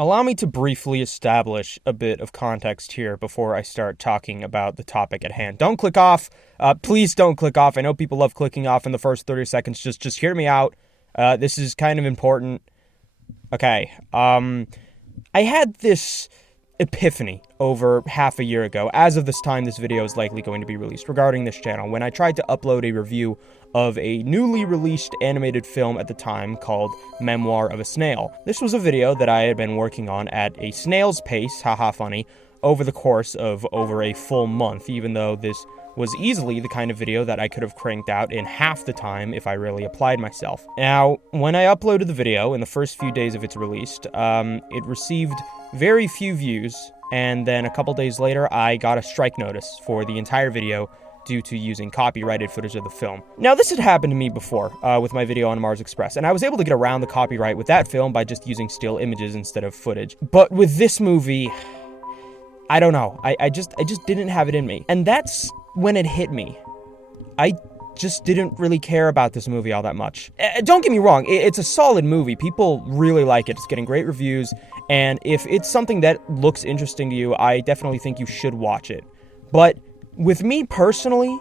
Allow me to briefly establish a bit of context here before I start talking about the topic at hand. Don't click off. Please don't click off. I know people love clicking off in the first 30 seconds. Just hear me out. This is kind of important. Okay. I had this epiphany over half a year ago. As of this time, this video is likely going to be released regarding this channel, when I tried to upload a review of a newly released animated film at the time called Memoir of a Snail. This was a video that I had been working on at a snail's pace, haha funny, over the course of over a full month, even though this was easily the kind of video that I could have cranked out in half the time if I really applied myself. Now, when I uploaded the video in the first few days of its release, it received very few views, and then a couple days later, I got a strike notice for the entire video due to using copyrighted footage of the film. Now, this had happened to me before with my video on Mars Express, and I was able to get around the copyright with that film by just using still images instead of footage. But with this movie, I don't know. I just didn't have it in me. And that's when it hit me. I just didn't really care about this movie all that much. Don't get me wrong, it's a solid movie. People really like it. It's getting great reviews, and if it's something that looks interesting to you, I definitely think you should watch it. But with me personally,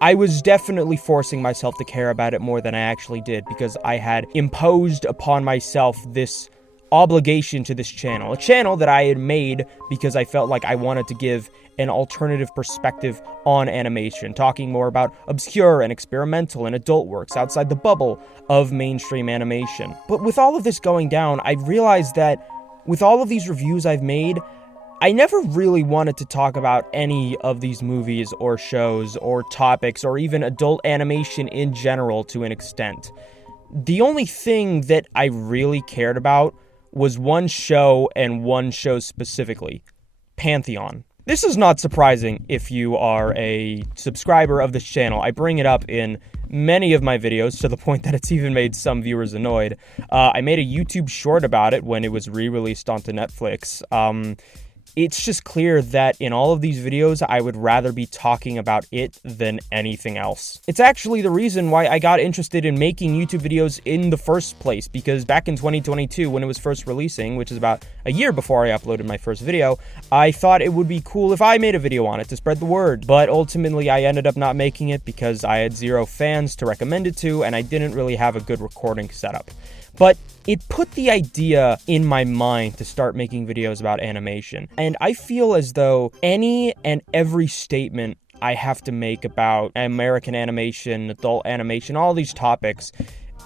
I was definitely forcing myself to care about it more than I actually did, because I had imposed upon myself this obligation to this channel, a channel that I had made because I felt like I wanted to give an alternative perspective on animation, talking more about obscure and experimental and adult works outside the bubble of mainstream animation. But with all of this going down, I realized that with all of these reviews I've made, I never really wanted to talk about any of these movies or shows or topics or even adult animation in general to an extent. The only thing that I really cared about was one show, and one show specifically, Pantheon. This is not surprising if you are a subscriber of this channel. I bring it up in many of my videos to the point that it's even made some viewers annoyed. I made a YouTube short about it when it was re-released onto Netflix. It's just clear that in all of these videos, I would rather be talking about it than anything else. It's actually the reason why I got interested in making YouTube videos in the first place, because back in 2022, when it was first releasing, which is about a year before I uploaded my first video, I thought it would be cool if I made a video on it to spread the word. But ultimately, I ended up not making it because I had zero fans to recommend it to, and I didn't really have a good recording setup. But it put the idea in my mind to start making videos about animation. And I feel as though any and every statement I have to make about American animation, adult animation, all these topics,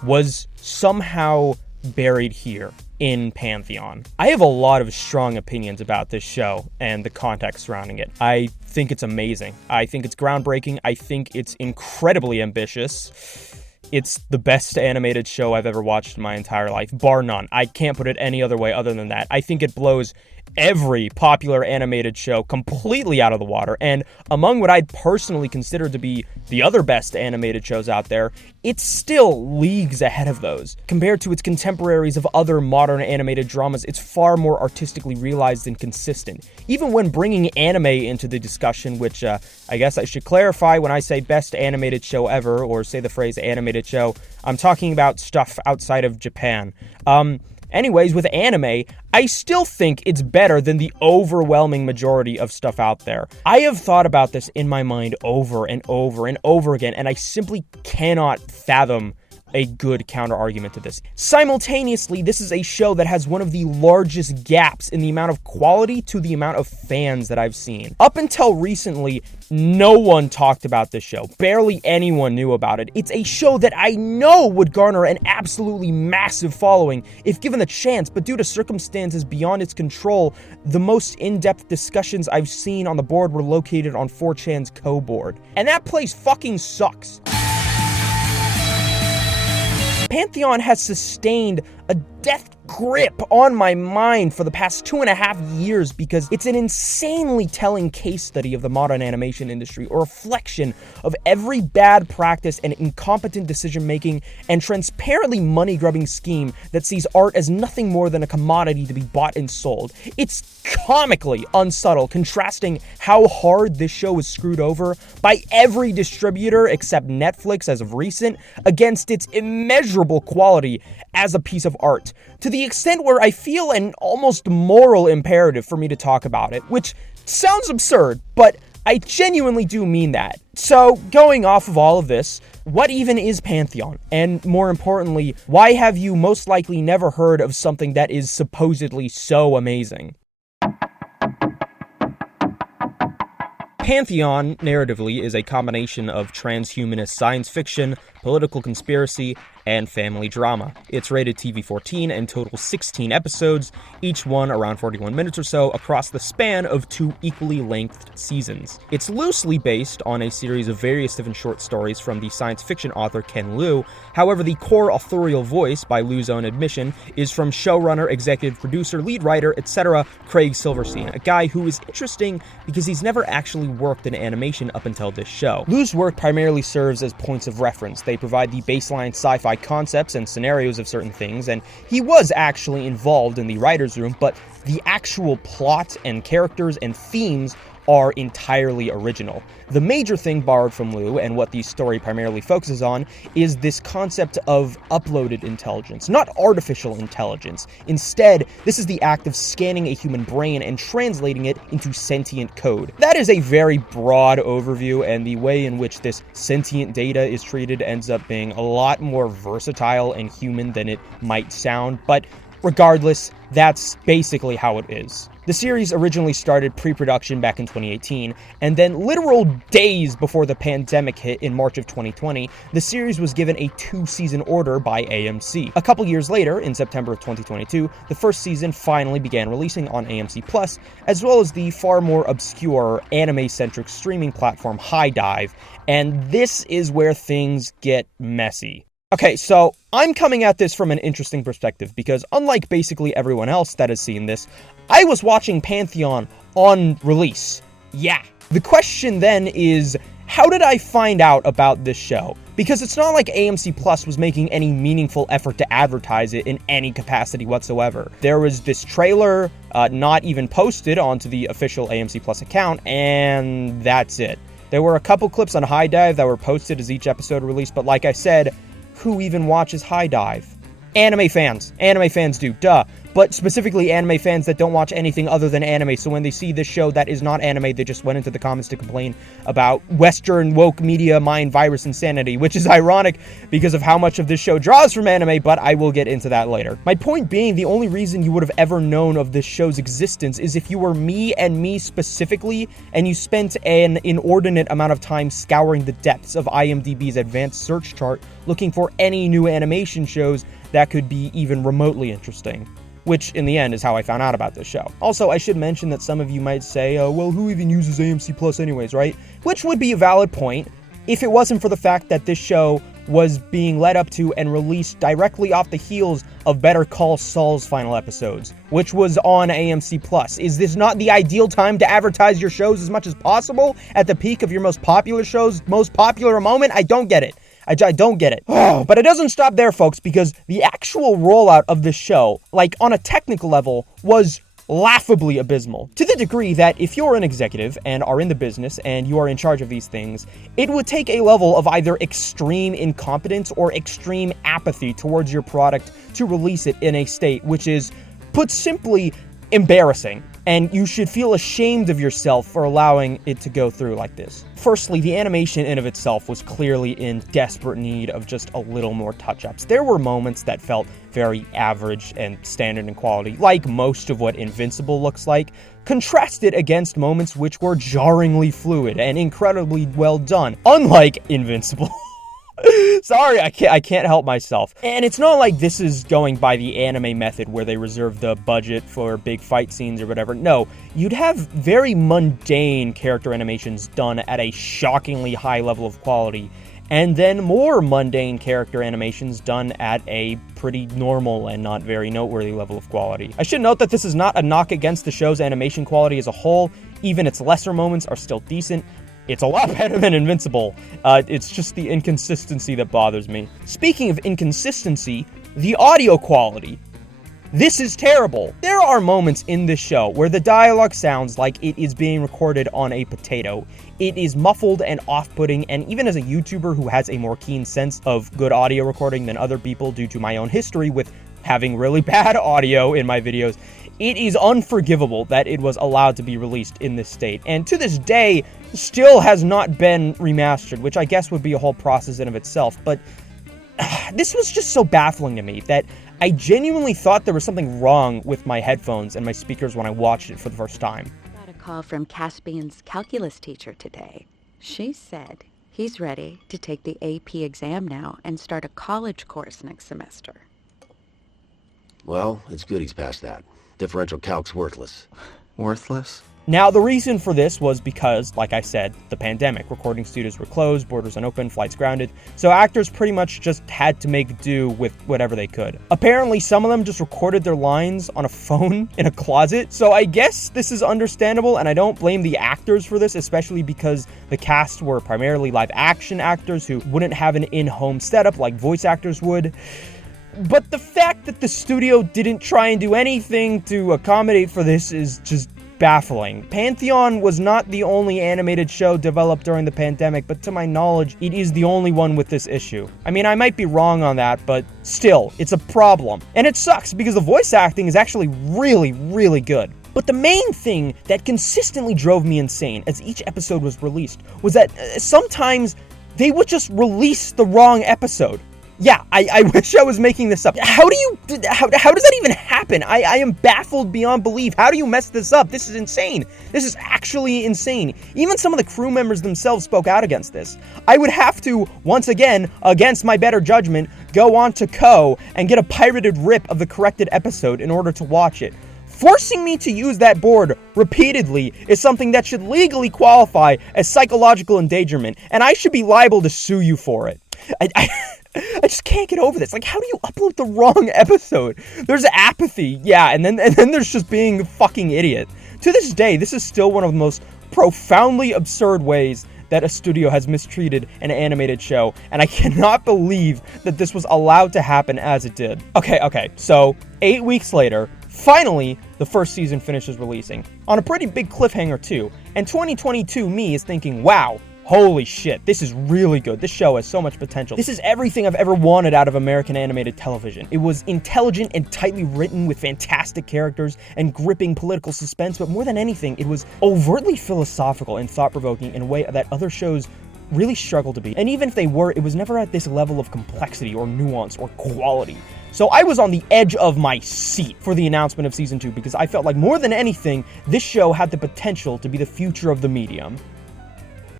was somehow buried here in Pantheon. I have a lot of strong opinions about this show and the context surrounding it. I think it's amazing. I think it's groundbreaking. I think it's incredibly ambitious. It's the best animated show I've ever watched in my entire life, bar none. I can't put it any other way other than that. I think it blows every popular animated show completely out of the water, and among what I'd personally consider to be the other best animated shows out there, it's still leagues ahead of those. Compared to its contemporaries of other modern animated dramas, it's far more artistically realized and consistent. Even when bringing anime into the discussion, which I guess I should clarify when I say best animated show ever, or say the phrase animated show, I'm talking about stuff outside of Japan. Anyways, with anime, I still think it's better than the overwhelming majority of stuff out there. I have thought about this in my mind over and over and over again, and I simply cannot fathom a good counter-argument to this. Simultaneously, this is a show that has one of the largest gaps in the amount of quality to the amount of fans that I've seen. Up until recently, no one talked about this show. Barely anyone knew about it. It's a show that I know would garner an absolutely massive following if given the chance, but due to circumstances beyond its control, the most in-depth discussions I've seen on the board were located on 4chan's co-board. And that place fucking sucks. Pantheon has sustained a death grip on my mind for the past 2.5 years because it's an insanely telling case study of the modern animation industry, a reflection of every bad practice and incompetent decision-making and transparently money-grubbing scheme that sees art as nothing more than a commodity to be bought and sold. It's comically unsubtle, contrasting how hard this show was screwed over by every distributor except Netflix as of recent against its immeasurable quality as a piece of art. to the extent where I feel an almost moral imperative for me to talk about it, which sounds absurd, but I genuinely do mean that. So, going off of all of this, what even is Pantheon? And more importantly, why have you most likely never heard of something that is supposedly so amazing? Pantheon, narratively, is a combination of transhumanist science fiction, political conspiracy, and family drama. It's rated TV-14 and totals 16 episodes, each one around 41 minutes or so, across the span of 2 equally lengthed seasons. It's loosely based on a series of various different short stories from the science fiction author Ken Liu. However, the core authorial voice, by Liu's own admission, is from showrunner, executive producer, lead writer, etc. Craig Silverstein, a guy who is interesting because he's never actually worked in animation up until this show. Liu's work primarily serves as points of reference. They provide the baseline sci-fi concepts and scenarios of certain things, and he was actually involved in the writer's room, but the actual plot and characters and themes are entirely original. The major thing borrowed from Liu, and what the story primarily focuses on, is this concept of uploaded intelligence, not artificial intelligence. Instead, this is the act of scanning a human brain and translating it into sentient code. That is a very broad overview, and the way in which this sentient data is treated ends up being a lot more versatile and human than it might sound, but regardless, that's basically how it is. The series originally started pre-production back in 2018, and then literal days before the pandemic hit in March of 2020, the series was given a 2-season order by AMC. A couple years later, in September of 2022, the first season finally began releasing on AMC+, as well as the far more obscure anime-centric streaming platform HiDive, and this is where things get messy. Okay, so I'm coming at this from an interesting perspective because unlike basically everyone else that has seen this, I was watching Pantheon on release. Yeah. The question then is, how did I find out about this show? Because it's not like AMC Plus was making any meaningful effort to advertise it in any capacity whatsoever. There was this trailer, not even posted onto the official AMC Plus account, and that's it. There were a couple clips on HiDive that were posted as each episode released, but like I said, who even watches HiDive? Anime fans. Anime fans do, duh. But specifically anime fans that don't watch anything other than anime, so when they see this show that is not anime, they just went into the comments to complain about Western woke media mind virus insanity, which is ironic because of how much of this show draws from anime, but I will get into that later. My point being, the only reason you would have ever known of this show's existence is if you were me and me specifically, and you spent an inordinate amount of time scouring the depths of IMDb's advanced search chart looking for any new animation shows that could be even remotely interesting. Which, in the end, is how I found out about this show. Also, I should mention that some of you might say, well, who even uses AMC Plus anyways, right? Which would be a valid point if it wasn't for the fact that this show was being led up to and released directly off the heels of Better Call Saul's final episodes, which was on AMC Plus. Is this not the ideal time to advertise your shows as much as possible at the peak of your most popular show's most popular moment? I don't get it. I don't get it. But it doesn't stop there, folks, because the actual rollout of this show, like on a technical level, was laughably abysmal. To the degree that if you're an executive and are in the business and you are in charge of these things, it would take a level of either extreme incompetence or extreme apathy towards your product to release it in a state which is, put simply, embarrassing. And you should feel ashamed of yourself for allowing it to go through like this. Firstly, the animation in of itself was clearly in desperate need of just a little more touch-ups. There were moments that felt very average and standard in quality, like most of what Invincible looks like, contrasted against moments which were jarringly fluid and incredibly well done, unlike Invincible. Sorry, I can't help myself. And it's not like this is going by the anime method where they reserve the budget for big fight scenes or whatever. No, you'd have very mundane character animations done at a shockingly high level of quality, and then more mundane character animations done at a pretty normal and not very noteworthy level of quality. I should note that this is not a knock against the show's animation quality as a whole. Even its lesser moments are still decent. It's a lot better than Invincible. It's just the inconsistency that bothers me. Speaking of inconsistency, the audio quality. This is terrible. There are moments in this show where the dialogue sounds like it is being recorded on a potato. It is muffled and off-putting, and even as a YouTuber who has a more keen sense of good audio recording than other people due to my own history with having really bad audio in my videos, it is unforgivable that it was allowed to be released in this state. And to this day, still has not been remastered, which I guess would be a whole process in of itself. But this was just so baffling to me that I genuinely thought there was something wrong with my headphones and my speakers when I watched it for the first time. Got a call from Caspian's calculus teacher today. She said he's ready to take the AP exam now and start a college course next semester. Well, it's good he's past that. Differential calc's worthless. Worthless? Now, the reason for this was because, like I said, the pandemic. Recording studios were closed, borders unopened, flights grounded, so actors pretty much just had to make do with whatever they could. Apparently, some of them just recorded their lines on a phone in a closet, so I guess this is understandable, and I don't blame the actors for this, especially because the cast were primarily live-action actors who wouldn't have an in-home setup like voice actors would. But the fact that the studio didn't try and do anything to accommodate for this is just baffling. Pantheon was not the only animated show developed during the pandemic, but to my knowledge, it is the only one with this issue. I mean, I might be wrong on that, but still, it's a problem. And it sucks because the voice acting is actually really, really good. But the main thing that consistently drove me insane as each episode was released was that sometimes they would just release the wrong episode. Yeah, I wish I was making this up. How does that even happen? I am baffled beyond belief. How do you mess this up? This is insane. This is actually insane. Even some of the crew members themselves spoke out against this. I would have to, once again, against my better judgment, go on to Ko and get a pirated rip of the corrected episode in order to watch it. Forcing me to use that board repeatedly is something that should legally qualify as psychological endangerment, and I should be liable to sue you for it. I just can't get over this. Like, how do you upload the wrong episode? There's apathy, yeah, and then there's just being a fucking idiot. To this day, this is still one of the most profoundly absurd ways that a studio has mistreated an animated show, and I cannot believe that this was allowed to happen as it did. Okay, so 8 weeks later, finally, the first season finishes releasing. On a pretty big cliffhanger too, and 2022 me is thinking, wow, holy shit, this is really good. This show has so much potential. This is everything I've ever wanted out of American animated television. It was intelligent and tightly written with fantastic characters and gripping political suspense, but more than anything, it was overtly philosophical and thought-provoking in a way that other shows really struggle to be. And even if they were, it was never at this level of complexity or nuance or quality. So I was on the edge of my seat for the announcement of Season 2 because I felt like more than anything, this show had the potential to be the future of the medium.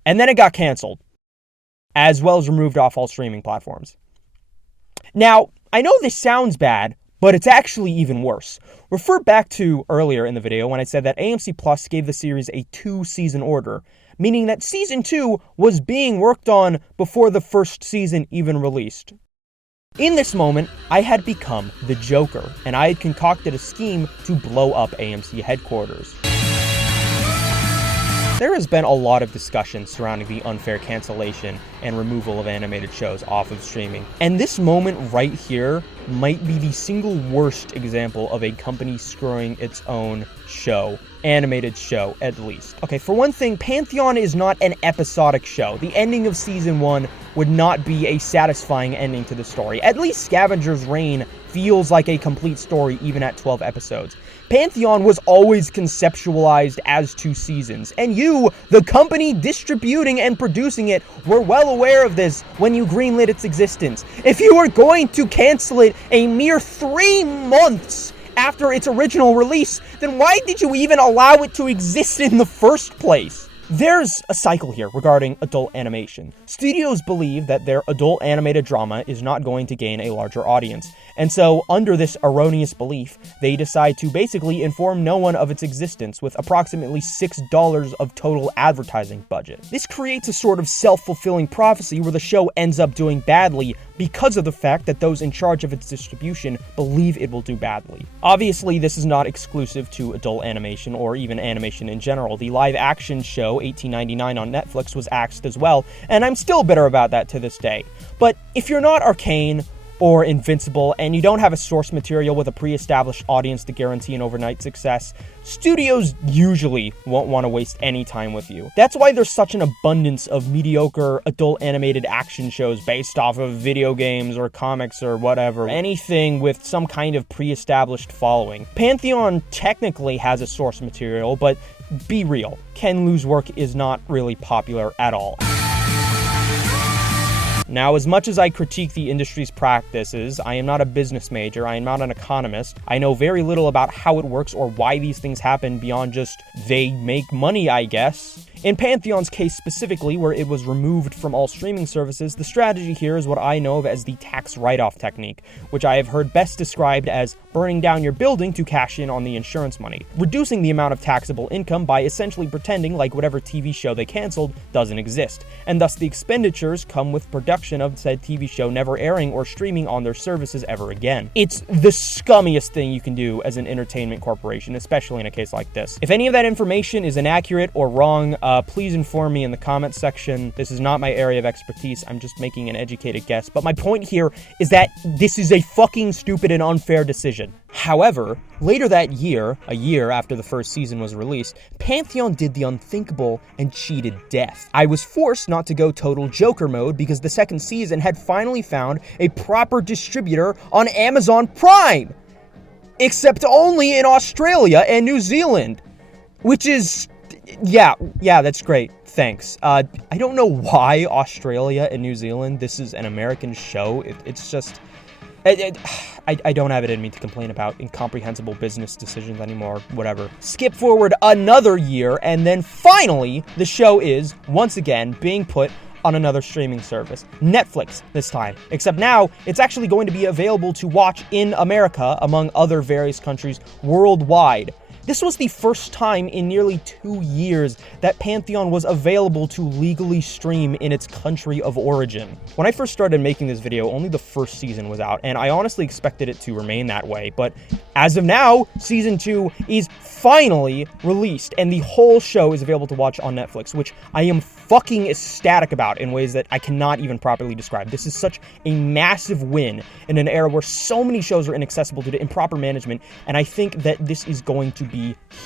And then it got canceled, as well as removed off all streaming platforms. Now, I know this sounds bad, but it's actually even worse. Refer back to earlier in the video when I said that AMC Plus gave the series a 2-season order, meaning that Season 2 was being worked on before the first season even released. In this moment, I had become the Joker, and I had concocted a scheme to blow up AMC headquarters. There has been a lot of discussion surrounding the unfair cancellation and removal of animated shows off of streaming, and this moment right here might be the single worst example of a company screwing its own show, animated show at least. Okay, for one thing, Pantheon is not an episodic show. The ending of Season 1 would not be a satisfying ending to the story. At least Scavenger's Reign feels like a complete story even at 12 episodes. Pantheon was always conceptualized as 2 seasons, and you, the company distributing and producing it, were well aware of this when you greenlit its existence. If you were going to cancel it a mere 3 months after its original release, then why did you even allow it to exist in the first place? There's a cycle here regarding adult animation. Studios believe that their adult animated drama is not going to gain a larger audience, and so under this erroneous belief, they decide to basically inform no one of its existence with approximately $6 of total advertising budget. This creates a sort of self-fulfilling prophecy where the show ends up doing badly because of the fact that those in charge of its distribution believe it will do badly. Obviously, this is not exclusive to adult animation or even animation in general. The live-action show 1899 on Netflix was axed as well, and I'm still bitter about that to this day. But if you're not Arcane, or Invincible, and you don't have a source material with a pre-established audience to guarantee an overnight success, studios usually won't want to waste any time with you. That's why there's such an abundance of mediocre adult animated action shows based off of video games or comics or whatever. Anything with some kind of pre-established following. Pantheon technically has a source material, but be real, Ken Liu's work is not really popular at all. Now, as much as I critique the industry's practices, I am not a business major, I am not an economist. I know very little about how it works or why these things happen beyond just they make money, I guess. In Pantheon's case specifically, where it was removed from all streaming services, the strategy here is what I know of as the tax write-off technique, which I have heard best described as burning down your building to cash in on the insurance money, reducing the amount of taxable income by essentially pretending like whatever TV show they canceled doesn't exist, and thus the expenditures come with production of said TV show never airing or streaming on their services ever again. It's the scummiest thing you can do as an entertainment corporation, especially in a case like this. If any of that information is inaccurate or wrong, please inform me in the comments section. This is not my area of expertise. I'm just making an educated guess. But my point here is that this is a fucking stupid and unfair decision. However, later that year, a year after the first season was released, Pantheon did the unthinkable and cheated death. I was forced not to go total Joker mode because the second season had finally found a proper distributor on Amazon Prime. Except only in Australia and New Zealand. Which is... Yeah, that's great. Thanks. I don't know why Australia and New Zealand. This is an American show. It's just... I don't have it in me to complain about incomprehensible business decisions anymore. Whatever. Skip forward another year, and then finally, the show is, once again, being put on another streaming service. Netflix this time. Except now, it's actually going to be available to watch in America, among other various countries worldwide. This was the first time in nearly 2 years that Pantheon was available to legally stream in its country of origin. When I first started making this video, only the first season was out, and I honestly expected it to remain that way, but as of now, Season 2 is finally released, and the whole show is available to watch on Netflix, which I am fucking ecstatic about in ways that I cannot even properly describe. This is such a massive win in an era where so many shows are inaccessible due to improper management, and I think that this is going to be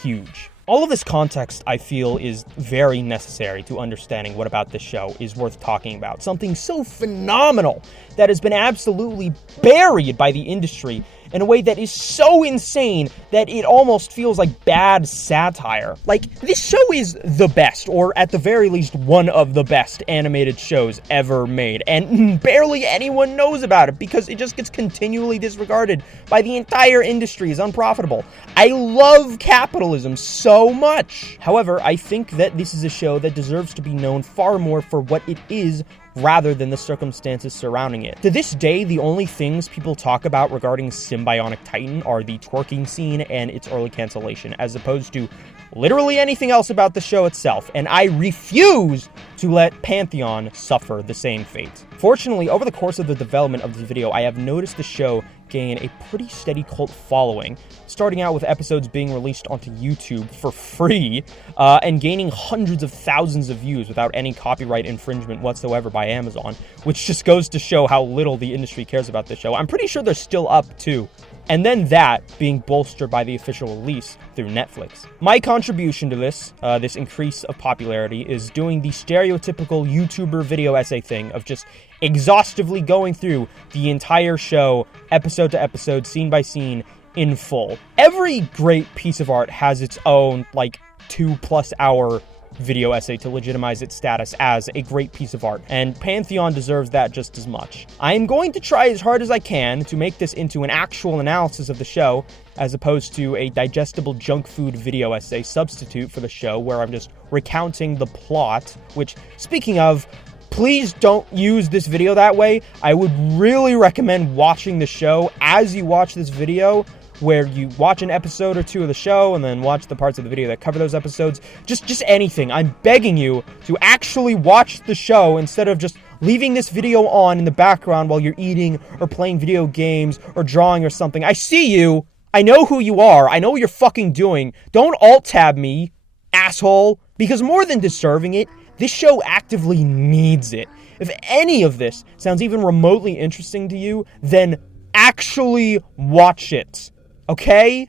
huge. All of this context, I feel, is very necessary to understanding what about this show is worth talking about. Something so phenomenal that has been absolutely buried by the industry in a way that is so insane that it almost feels like bad satire. Like, this show is the best, or at the very least, one of the best animated shows ever made, and barely anyone knows about it because it just gets continually disregarded by the entire industry as unprofitable. I love capitalism so much. However, I think that this is a show that deserves to be known far more for what it is rather than the circumstances surrounding it. To this day, the only things people talk about regarding Symbionic Titan are the twerking scene and its early cancellation, as opposed to literally anything else about the show itself, and I refuse to let Pantheon suffer the same fate. Fortunately, over the course of the development of this video, I have noticed the show gain a pretty steady cult following, starting out with episodes being released onto YouTube for free, and gaining hundreds of thousands of views without any copyright infringement whatsoever by Amazon, which just goes to show how little the industry cares about this show. I'm pretty sure they're still up too. And then that being bolstered by the official release through Netflix. My contribution to this increase of popularity is doing the stereotypical YouTuber video essay thing of just exhaustively going through the entire show, episode to episode, scene by scene, in full. Every great piece of art has its own, 2+ hour video essay to legitimize its status as a great piece of art, and Pantheon deserves that just as much. I am going to try as hard as I can to make this into an actual analysis of the show, as opposed to a digestible junk food video essay substitute for the show where I'm just recounting the plot, which, speaking of, please don't use this video that way. I would really recommend watching the show as you watch this video, where you watch an episode or two of the show and then watch the parts of the video that cover those episodes. Just anything. I'm begging you to actually watch the show instead of just leaving this video on in the background while you're eating or playing video games or drawing or something. I see you. I know who you are. I know what you're fucking doing. Don't alt-tab me, asshole. Because more than deserving it, This show actively needs it. If any of this sounds even remotely interesting to you, then actually watch it. Okay?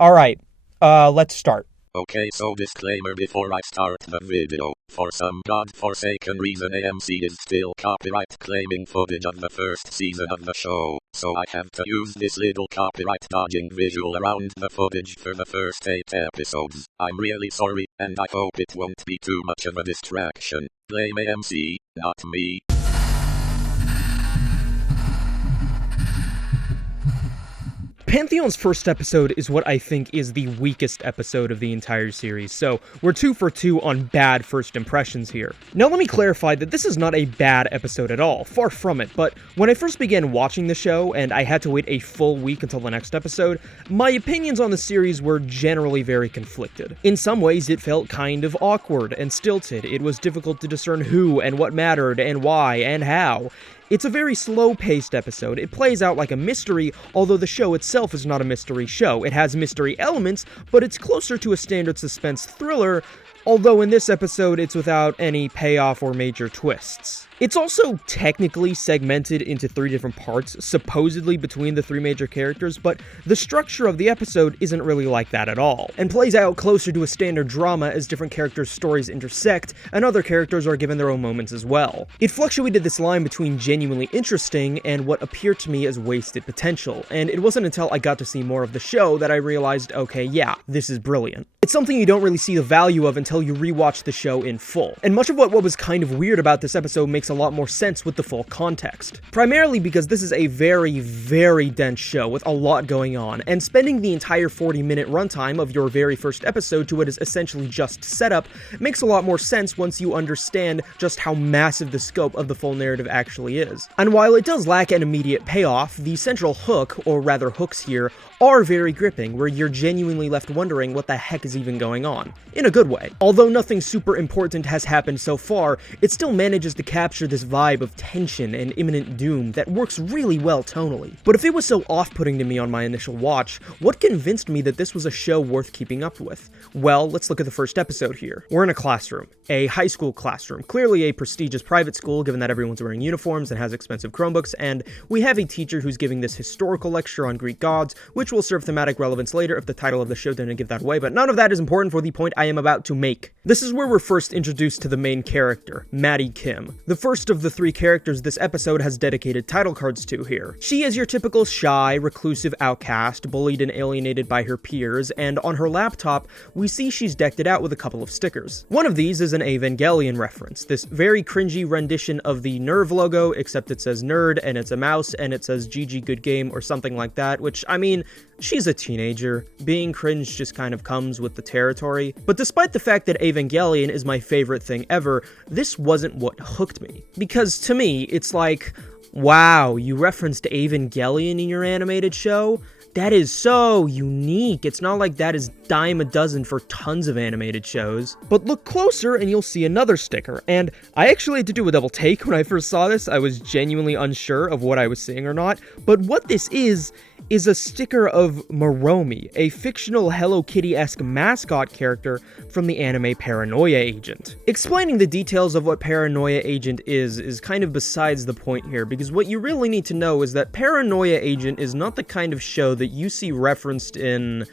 Alright, let's start. Okay, so disclaimer before I start the video. For some godforsaken reason AMC is still copyright claiming footage of the first season of the show, so I have to use this little copyright dodging visual around the footage for the first 8 episodes. I'm really sorry, and I hope it won't be too much of a distraction. Blame AMC, not me. Pantheon's first episode is what I think is the weakest episode of the entire series, so we're 2 for 2 on bad first impressions here. Now let me clarify that this is not a bad episode at all, far from it, but when I first began watching the show and I had to wait a full week until the next episode, my opinions on the series were generally very conflicted. In some ways it felt kind of awkward and stilted, it was difficult to discern who and what mattered and why and how. It's a very slow-paced episode. It plays out like a mystery, although the show itself is not a mystery show. It has mystery elements, but it's closer to a standard suspense thriller, although in this episode it's without any payoff or major twists. It's also technically segmented into 3 different parts, supposedly between the 3 major characters, but the structure of the episode isn't really like that at all, and plays out closer to a standard drama as different characters' stories intersect, and other characters are given their own moments as well. It fluctuated this line between genuinely interesting and what appeared to me as wasted potential, and it wasn't until I got to see more of the show that I realized, okay, yeah, this is brilliant. It's something you don't really see the value of until you rewatch the show in full, and much of what was kind of weird about this episode makes a lot more sense with the full context. Primarily because this is a very, very dense show with a lot going on, and spending the entire 40-minute runtime of your very first episode to what is essentially just setup makes a lot more sense once you understand just how massive the scope of the full narrative actually is. And while it does lack an immediate payoff, the central hook, or rather hooks here, are very gripping, where you're genuinely left wondering what the heck is even going on, in a good way. Although nothing super important has happened so far, it still manages to capture this vibe of tension and imminent doom that works really well tonally. But if it was so off-putting to me on my initial watch, what convinced me that this was a show worth keeping up with? Well, let's look at the first episode here. We're in a classroom, a high school classroom, clearly a prestigious private school given that everyone's wearing uniforms and has expensive Chromebooks, and we have a teacher who's giving this historical lecture on Greek gods, which will serve thematic relevance later if the title of the show didn't give that away, but none of that is important for the point I am about to make. This is where we're first introduced to the main character, Maddie Kim, the first of the 3 characters this episode has dedicated title cards to here. She is your typical shy, reclusive outcast, bullied and alienated by her peers, and on her laptop, we see she's decked it out with a couple of stickers. One of these is an Evangelion reference, this very cringy rendition of the Nerve logo, except it says nerd, and it's a mouse, and it says GG good game, or something like that, which, I mean, she's a teenager. Being cringe just kind of comes with the territory. But despite the fact that Evangelion is my favorite thing ever, this wasn't what hooked me. Because to me, it's like, wow, you referenced Evangelion in your animated show? That is so unique. It's not like that is dime a dozen for tons of animated shows. But look closer and you'll see another sticker. And I actually had to do a double take when I first saw this. I was genuinely unsure of what I was seeing or not. But what this is a sticker of Moromi, a fictional Hello Kitty-esque mascot character from the anime Paranoia Agent. Explaining the details of what Paranoia Agent is kind of besides the point here, because what you really need to know is that Paranoia Agent is not the kind of show that you see referenced in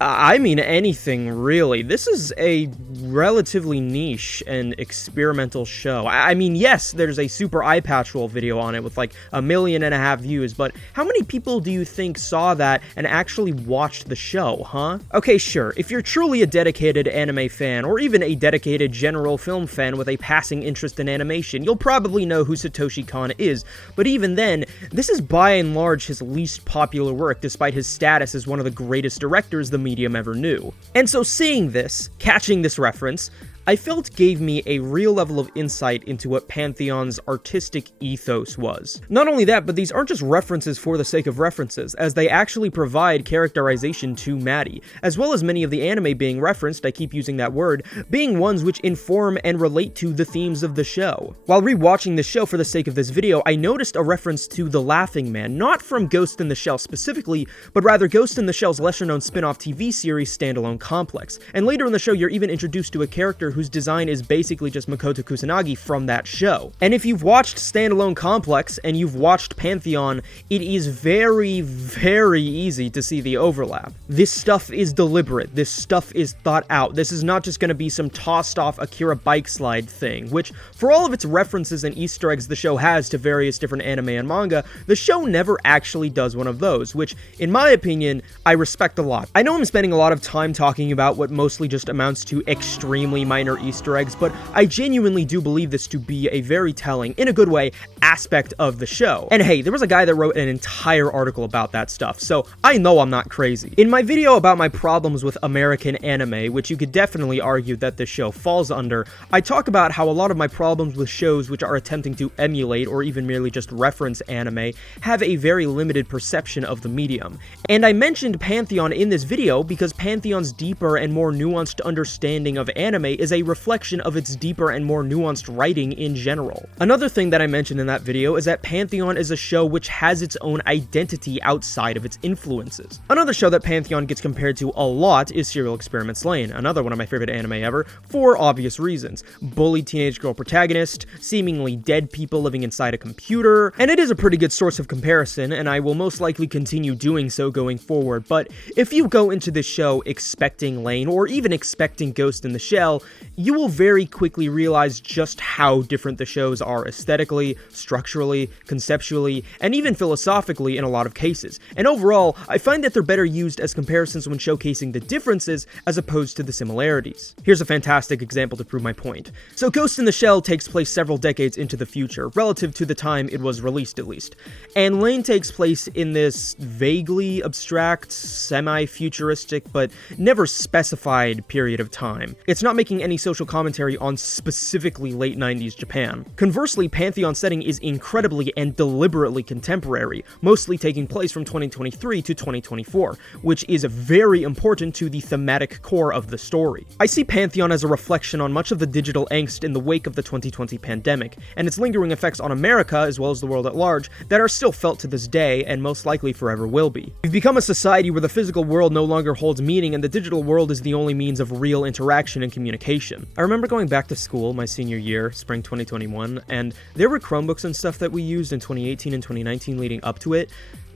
I mean anything, really. This is a relatively niche and experimental show. I mean, yes, there's a super eye patch roll video on it with like 1.5 million views, but how many people do you think saw that and actually watched the show, huh? Okay, sure, if you're truly a dedicated anime fan, or even a dedicated general film fan with a passing interest in animation, you'll probably know who Satoshi Kon is, but even then, this is by and large his least popular work, despite his status as one of the greatest directors the medium ever knew. And so seeing this, catching this reference, I felt gave me a real level of insight into what Pantheon's artistic ethos was. Not only that, but these aren't just references for the sake of references, as they actually provide characterization to Maddie, as well as many of the anime being referenced, I keep using that word, being ones which inform and relate to the themes of the show. While rewatching the show for the sake of this video, I noticed a reference to The Laughing Man, not from Ghost in the Shell specifically, but rather Ghost in the Shell's lesser-known spin-off TV series Standalone Complex. And later in the show, you're even introduced to a character whose design is basically just Makoto Kusanagi from that show. And if you've watched Standalone Complex and you've watched Pantheon, it is very, very easy to see the overlap. This stuff is deliberate. This stuff is thought out. This is not just going to be some tossed off Akira bike slide thing, which, for all of its references and Easter eggs the show has to various different anime and manga, the show never actually does one of those, which, in my opinion, I respect a lot. I know I'm spending a lot of time talking about what mostly just amounts to extremely minor Easter eggs, but I genuinely do believe this to be a very telling, in a good way, aspect of the show. And hey, there was a guy that wrote an entire article about that stuff, so I know I'm not crazy. In my video about my problems with American anime, which you could definitely argue that this show falls under, I talk about how a lot of my problems with shows which are attempting to emulate or even merely just reference anime have a very limited perception of the medium. And I mentioned Pantheon in this video because Pantheon's deeper and more nuanced understanding of anime is a reflection of its deeper and more nuanced writing in general. Another thing that I mentioned in that video is that Pantheon is a show which has its own identity outside of its influences. Another show that Pantheon gets compared to a lot is Serial Experiments Lain, another one of my favorite anime ever, for obvious reasons. Bullied teenage girl protagonist, seemingly dead people living inside a computer, and it is a pretty good source of comparison, and I will most likely continue doing so going forward, but if you go into this show expecting Lain, or even expecting Ghost in the Shell, you will very quickly realize just how different the shows are aesthetically, structurally, conceptually, and even philosophically in a lot of cases. And overall, I find that they're better used as comparisons when showcasing the differences as opposed to the similarities. Here's a fantastic example to prove my point. So Ghost in the Shell takes place several decades into the future, relative to the time it was released at least. And Lain takes place in this vaguely abstract, semi-futuristic, but never specified period of time. It's not making any social commentary on specifically late 90s Japan. Conversely, Pantheon's setting is incredibly and deliberately contemporary, mostly taking place from 2023 to 2024, which is very important to the thematic core of the story. I see Pantheon as a reflection on much of the digital angst in the wake of the 2020 pandemic, and its lingering effects on America, as well as the world at large, that are still felt to this day, and most likely forever will be. We've become a society where the physical world no longer holds meaning, and the digital world is the only means of real interaction and communication. I remember going back to school my senior year, spring 2021, and there were Chromebooks and stuff that we used in 2018 and 2019 leading up to it,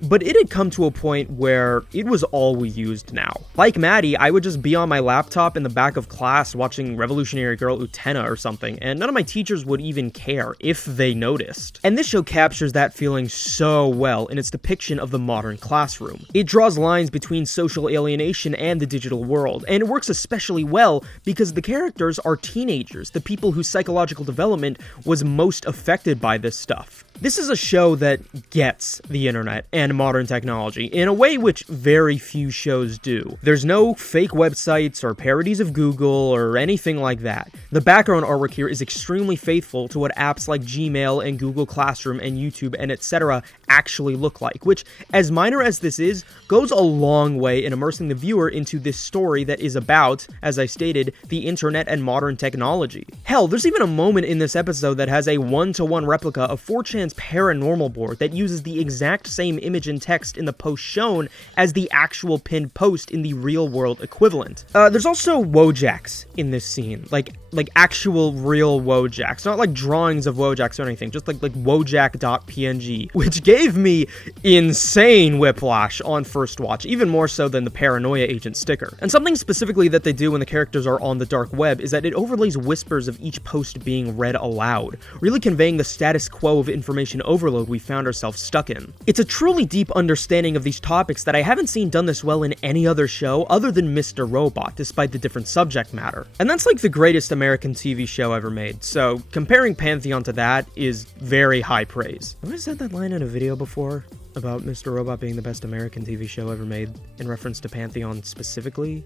but it had come to a point where it was all we used now. Like Maddie, I would just be on my laptop in the back of class watching Revolutionary Girl Utena or something, and none of my teachers would even care if they noticed. And this show captures that feeling so well in its depiction of the modern classroom. It draws lines between social alienation and the digital world, and it works especially well because the characters are teenagers, the people whose psychological development was most affected by this stuff. This is a show that gets the internet and modern technology in a way which very few shows do. There's no fake websites or parodies of Google or anything like that. The background artwork here is extremely faithful to what apps like Gmail and Google Classroom and YouTube and etc. actually look like, which, as minor as this is, goes a long way in immersing the viewer into this story that is about, as I stated, the internet and modern technology. Hell, there's even a moment in this episode that has a one-to-one replica of 4chan's paranormal board that uses the exact same image and text in the post shown as the actual pinned post in the real-world equivalent. There's also Wojaks in this scene, like actual real Wojaks, not like drawings of Wojaks or anything, just like wojak.png, which gave me insane whiplash on first watch, even more so than the Paranoia Agent sticker. And something specifically that they do when the characters are on the dark web is that it overlays whispers of each post being read aloud, really conveying the status quo of information overload we found ourselves stuck in. It's a truly deep understanding of these topics that I haven't seen done this well in any other show other than Mr. Robot, despite the different subject matter. And that's like the greatest American TV show ever made, so comparing Pantheon to that is very high praise. Have I said that line in a video before about Mr. Robot being the best American TV show ever made in reference to Pantheon specifically?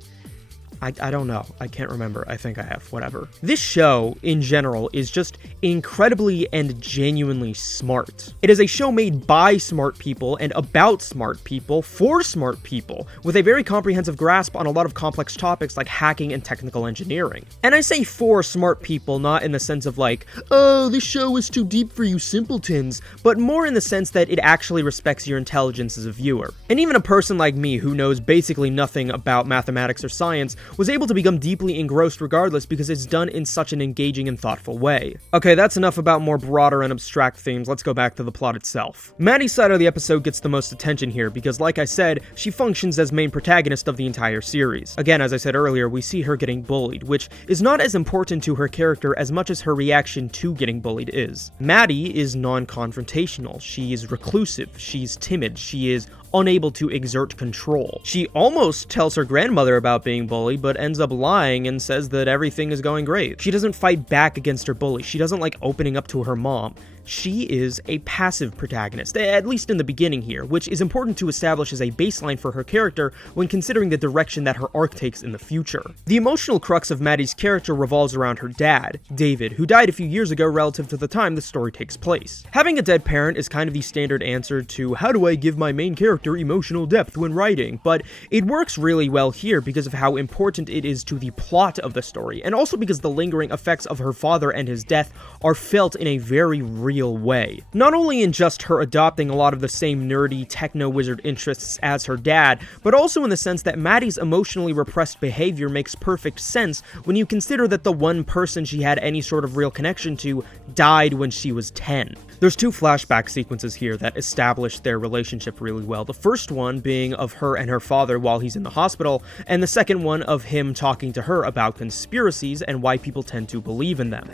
I don't know. I can't remember. I think I have. Whatever. This show, in general, is just incredibly and genuinely smart. It is a show made by smart people and about smart people for smart people, with a very comprehensive grasp on a lot of complex topics like hacking and technical engineering. And I say for smart people not in the sense of like, oh, this show is too deep for you simpletons, but more in the sense that it actually respects your intelligence as a viewer. And even a person like me who knows basically nothing about mathematics or science was able to become deeply engrossed regardless because it's done in such an engaging and thoughtful way. Okay, that's enough about more broader and abstract themes, let's go back to the plot itself. Maddie's side of the episode gets the most attention here because, like I said, she functions as main protagonist of the entire series. Again, as I said earlier, we see her getting bullied, which is not as important to her character as much as her reaction to getting bullied is. Maddie is non-confrontational, she is reclusive, she's timid, she is unable to exert control. She almost tells her grandmother about being bullied, but ends up lying and says that everything is going great. She doesn't fight back against her bully. She doesn't like opening up to her mom. She is a passive protagonist, at least in the beginning here, which is important to establish as a baseline for her character when considering the direction that her arc takes in the future. The emotional crux of Maddie's character revolves around her dad, David, who died a few years ago relative to the time the story takes place. Having a dead parent is kind of the standard answer to how do I give my main character emotional depth when writing, but it works really well here because of how important it is to the plot of the story, and also because the lingering effects of her father and his death are felt in a very real way. Not only in just her adopting a lot of the same nerdy techno-wizard interests as her dad, but also in the sense that Maddie's emotionally repressed behavior makes perfect sense when you consider that the one person she had any sort of real connection to died when she was 10. There's two flashback sequences here that establish their relationship really well. The first one being of her and her father while he's in the hospital, and the second one of him talking to her about conspiracies and why people tend to believe in them.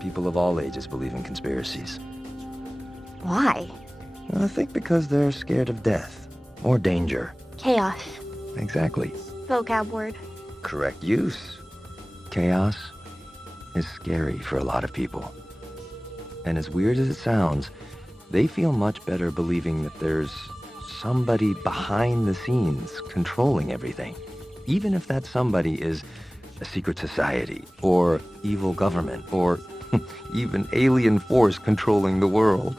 People of all ages believe in conspiracies. Why? I think because they're scared of death or danger. Chaos. Exactly. Vocab word. Correct use. Chaos is scary for a lot of people. And as weird as it sounds, they feel much better believing that there's somebody behind the scenes controlling everything. Even if that somebody is a secret society, or evil government, or even alien force controlling the world.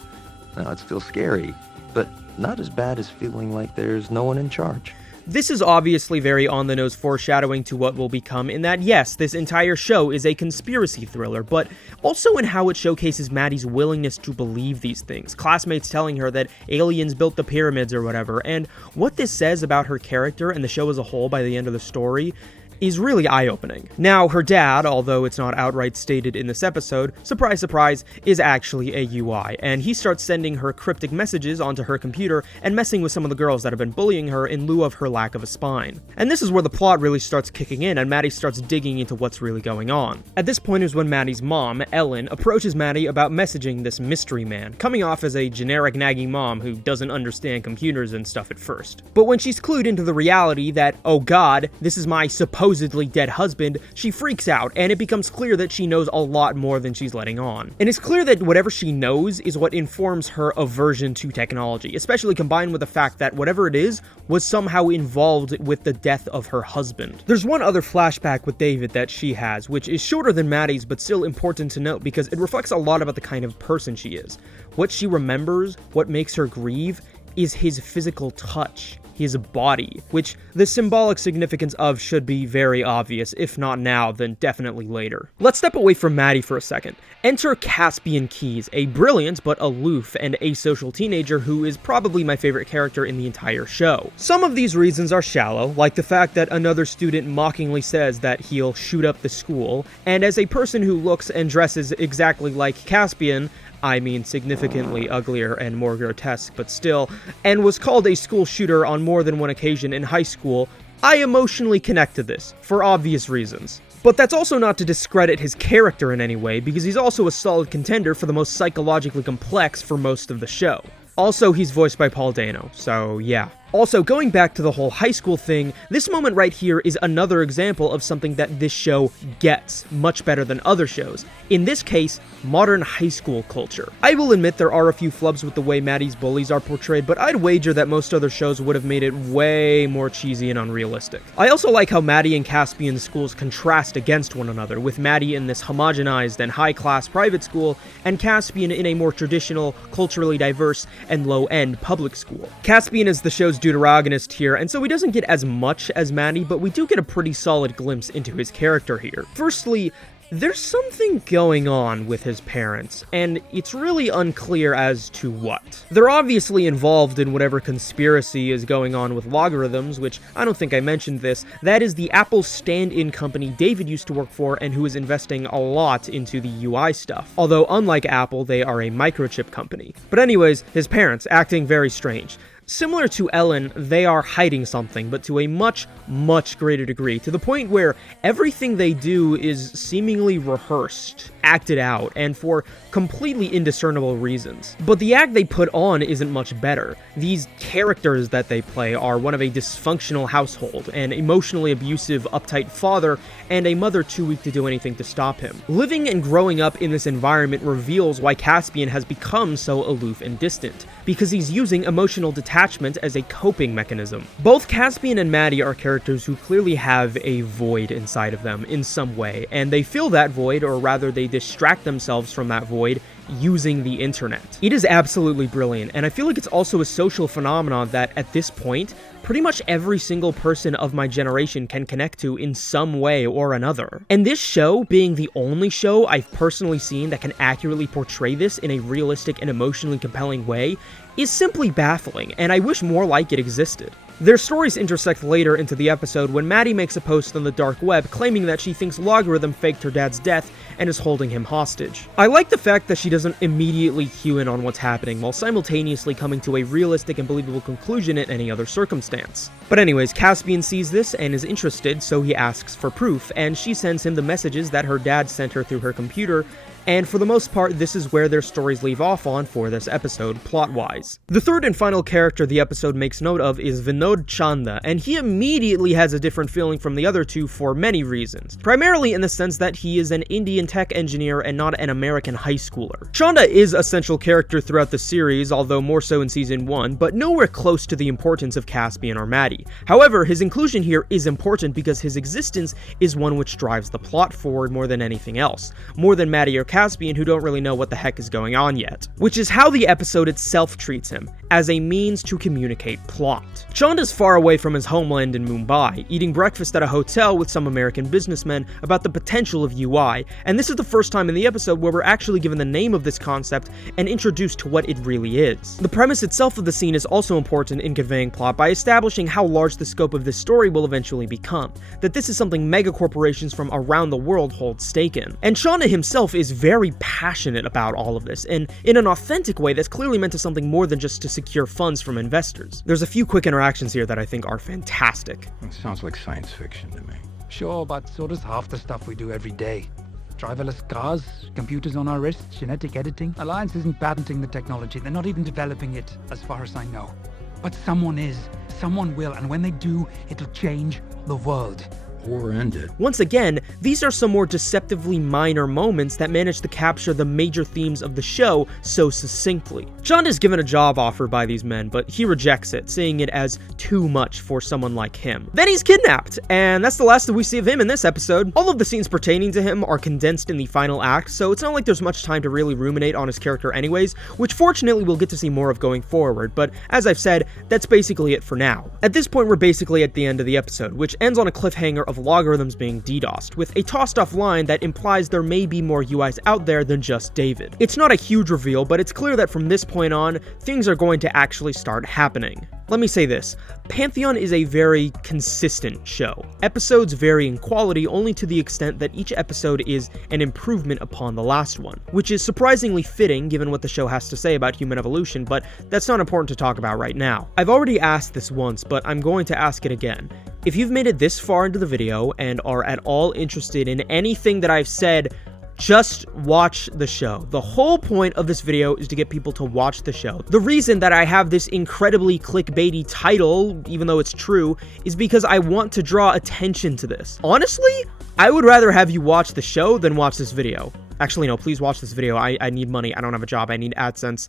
Now, it's still scary, but not as bad as feeling like there's no one in charge. This is obviously very on-the-nose foreshadowing to what will become in that, yes, this entire show is a conspiracy thriller, but also in how it showcases Maddie's willingness to believe these things, classmates telling her that aliens built the pyramids or whatever, and what this says about her character and the show as a whole by the end of the story is really eye-opening. Now, her dad, although it's not outright stated in this episode, surprise surprise, is actually a UI, and he starts sending her cryptic messages onto her computer and messing with some of the girls that have been bullying her in lieu of her lack of a spine. And this is where the plot really starts kicking in and Maddie starts digging into what's really going on. At this point is when Maddie's mom, Ellen, approaches Maddie about messaging this mystery man, coming off as a generic nagging mom who doesn't understand computers and stuff at first. But when she's clued into the reality that, oh god, this is my supposedly dead husband, she freaks out, and it becomes clear that she knows a lot more than she's letting on. And it's clear that whatever she knows is what informs her aversion to technology, especially combined with the fact that whatever it is was somehow involved with the death of her husband. There's one other flashback with David that she has, which is shorter than Maddie's, but still important to note because it reflects a lot about the kind of person she is. What she remembers, what makes her grieve, is his physical touch, his body, which the symbolic significance of should be very obvious, if not now, then definitely later. Let's step away from Maddie for a second. Enter Caspian Keyes, a brilliant but aloof and asocial teenager who is probably my favorite character in the entire show. Some of these reasons are shallow, like the fact that another student mockingly says that he'll shoot up the school, and as a person who looks and dresses exactly like Caspian, I mean significantly uglier and more grotesque, but still, and was called a school shooter on more than one occasion in high school, I emotionally connect to this, for obvious reasons. But that's also not to discredit his character in any way, because he's also a solid contender for the most psychologically complex for most of the show. Also, he's voiced by Paul Dano, so yeah. Also, going back to the whole high school thing, this moment right here is another example of something that this show gets much better than other shows. In this case, modern high school culture. I will admit there are a few flubs with the way Maddie's bullies are portrayed, but I'd wager that most other shows would have made it way more cheesy and unrealistic. I also like how Maddie and Caspian's schools contrast against one another, with Maddie in this homogenized and high-class private school, and Caspian in a more traditional, culturally diverse, and low-end public school. Caspian is the show's deuteragonist here, and so he doesn't get as much as Maddie, but we do get a pretty solid glimpse into his character here. Firstly, There's something going on with his parents, and it's really unclear as to what. They're obviously involved in whatever conspiracy is going on with logarithms, which I don't think I mentioned this. That is the Apple stand-in company David used to work for and who is investing a lot into the UI stuff. Although unlike Apple, they are a microchip company. But anyways, his parents acting very strange. Similar to Ellen, they are hiding something, but to a much, much greater degree, to the point where everything they do is seemingly rehearsed, acted out, and for completely indiscernible reasons. But the act they put on isn't much better. These characters that they play are one of a dysfunctional household, an emotionally abusive, uptight father, and a mother too weak to do anything to stop him. Living and growing up in this environment reveals why Caspian has become so aloof and distant, because he's using emotional detachment as a coping mechanism. Both Caspian and Maddie are characters who clearly have a void inside of them in some way, and they fill that void, or rather they distract themselves from that void, using the internet. It is absolutely brilliant, and I feel like it's also a social phenomenon that, at this point, pretty much every single person of my generation can connect to in some way or another. And this show, being the only show I've personally seen that can accurately portray this in a realistic and emotionally compelling way, is simply baffling, and I wish more like it existed. Their stories intersect later into the episode when Maddie makes a post on the dark web claiming that she thinks Logarithm faked her dad's death and is holding him hostage. I like the fact that she doesn't immediately cue in on what's happening while simultaneously coming to a realistic and believable conclusion in any other circumstance. But anyways, Caspian sees this and is interested, so he asks for proof, and she sends him the messages that her dad sent her through her computer, and for the most part, this is where their stories leave off on for this episode, plot-wise. The third and final character the episode makes note of is Vinod Chanda, and he immediately has a different feeling from the other two for many reasons. Primarily in the sense that he is an Indian tech engineer and not an American high schooler. Chanda is a central character throughout the series, although more so in season 1, but nowhere close to the importance of Caspian or Maddie. However, his inclusion here is important because his existence is one which drives the plot forward more than anything else, more than Maddie or Caspian, who don't really know what the heck is going on yet. Which is how the episode itself treats him, as a means to communicate plot. Chanda's far away from his homeland in Mumbai, eating breakfast at a hotel with some American businessmen about the potential of UI, and this is the first time in the episode where we're actually given the name of this concept and introduced to what it really is. The premise itself of the scene is also important in conveying plot by establishing how large the scope of this story will eventually become, that this is something megacorporations from around the world hold stake in. And Chanda himself is very passionate about all of this, and in an authentic way that's clearly meant to something more than just to secure funds from investors. There's a few quick interactions here that I think are fantastic. It sounds like science fiction to me. Sure, but so does half the stuff we do every day. Driverless cars, computers on our wrists, genetic editing. Alliance isn't patenting the technology. They're not even developing it, as far as I know. But someone is. Someone will, and when they do, it'll change the world. Or end it. Once again, these are some more deceptively minor moments that manage to capture the major themes of the show so succinctly. Chanda is given a job offer by these men, but he rejects it, seeing it as too much for someone like him. Then he's kidnapped, and that's the last that we see of him in this episode. All of the scenes pertaining to him are condensed in the final act, so it's not like there's much time to really ruminate on his character anyways, which fortunately we'll get to see more of going forward, but as I've said, that's basically it for now. At this point, we're basically at the end of the episode, which ends on a cliffhanger of logarithms being DDoSed, with a tossed off line that implies there may be more UIs out there than just David. It's not a huge reveal, but it's clear that from this point on, things are going to actually start happening. Let me say this, Pantheon is a very consistent show. Episodes vary in quality only to the extent that each episode is an improvement upon the last one, which is surprisingly fitting given what the show has to say about human evolution, but that's not important to talk about right now. I've already asked this once, but I'm going to ask it again. If you've made it this far into the video and are at all interested in anything that I've said, just watch the show. The whole point of this video is to get people to watch the show. The reason that I have this incredibly clickbaity title, even though it's true, is because I want to draw attention to this. Honestly, I would rather have you watch the show than watch this video. Actually, no, please watch this video. I need money. I don't have a job. I need AdSense.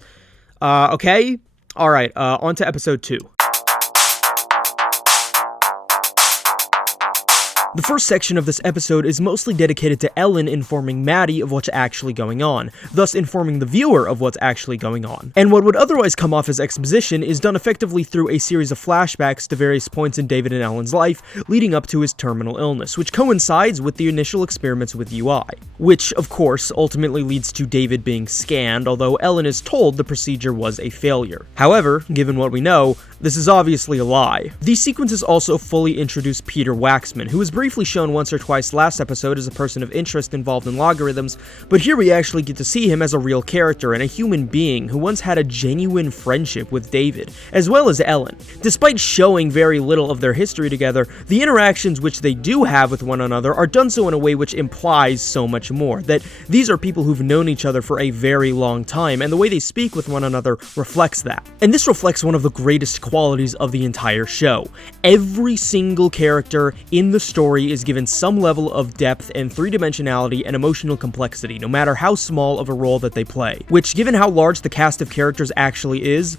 Okay? Alright, on to episode 2. The first section of this episode is mostly dedicated to Ellen informing Maddie of what's actually going on, thus informing the viewer of what's actually going on. And what would otherwise come off as exposition is done effectively through a series of flashbacks to various points in David and Ellen's life leading up to his terminal illness, which coincides with the initial experiments with UI, which, of course, ultimately leads to David being scanned, although Ellen is told the procedure was a failure. However, given what we know, this is obviously a lie. These sequences also fully introduce Peter Waxman, who was briefly shown once or twice last episode as a person of interest involved in logarithms, but here we actually get to see him as a real character and a human being who once had a genuine friendship with David, as well as Ellen. Despite showing very little of their history together, the interactions which they do have with one another are done so in a way which implies so much more, that these are people who've known each other for a very long time, and the way they speak with one another reflects that. And this reflects one of the greatest qualities of the entire show. Every single character in the story is given some level of depth and three-dimensionality and emotional complexity, no matter how small of a role that they play, which, given how large the cast of characters actually is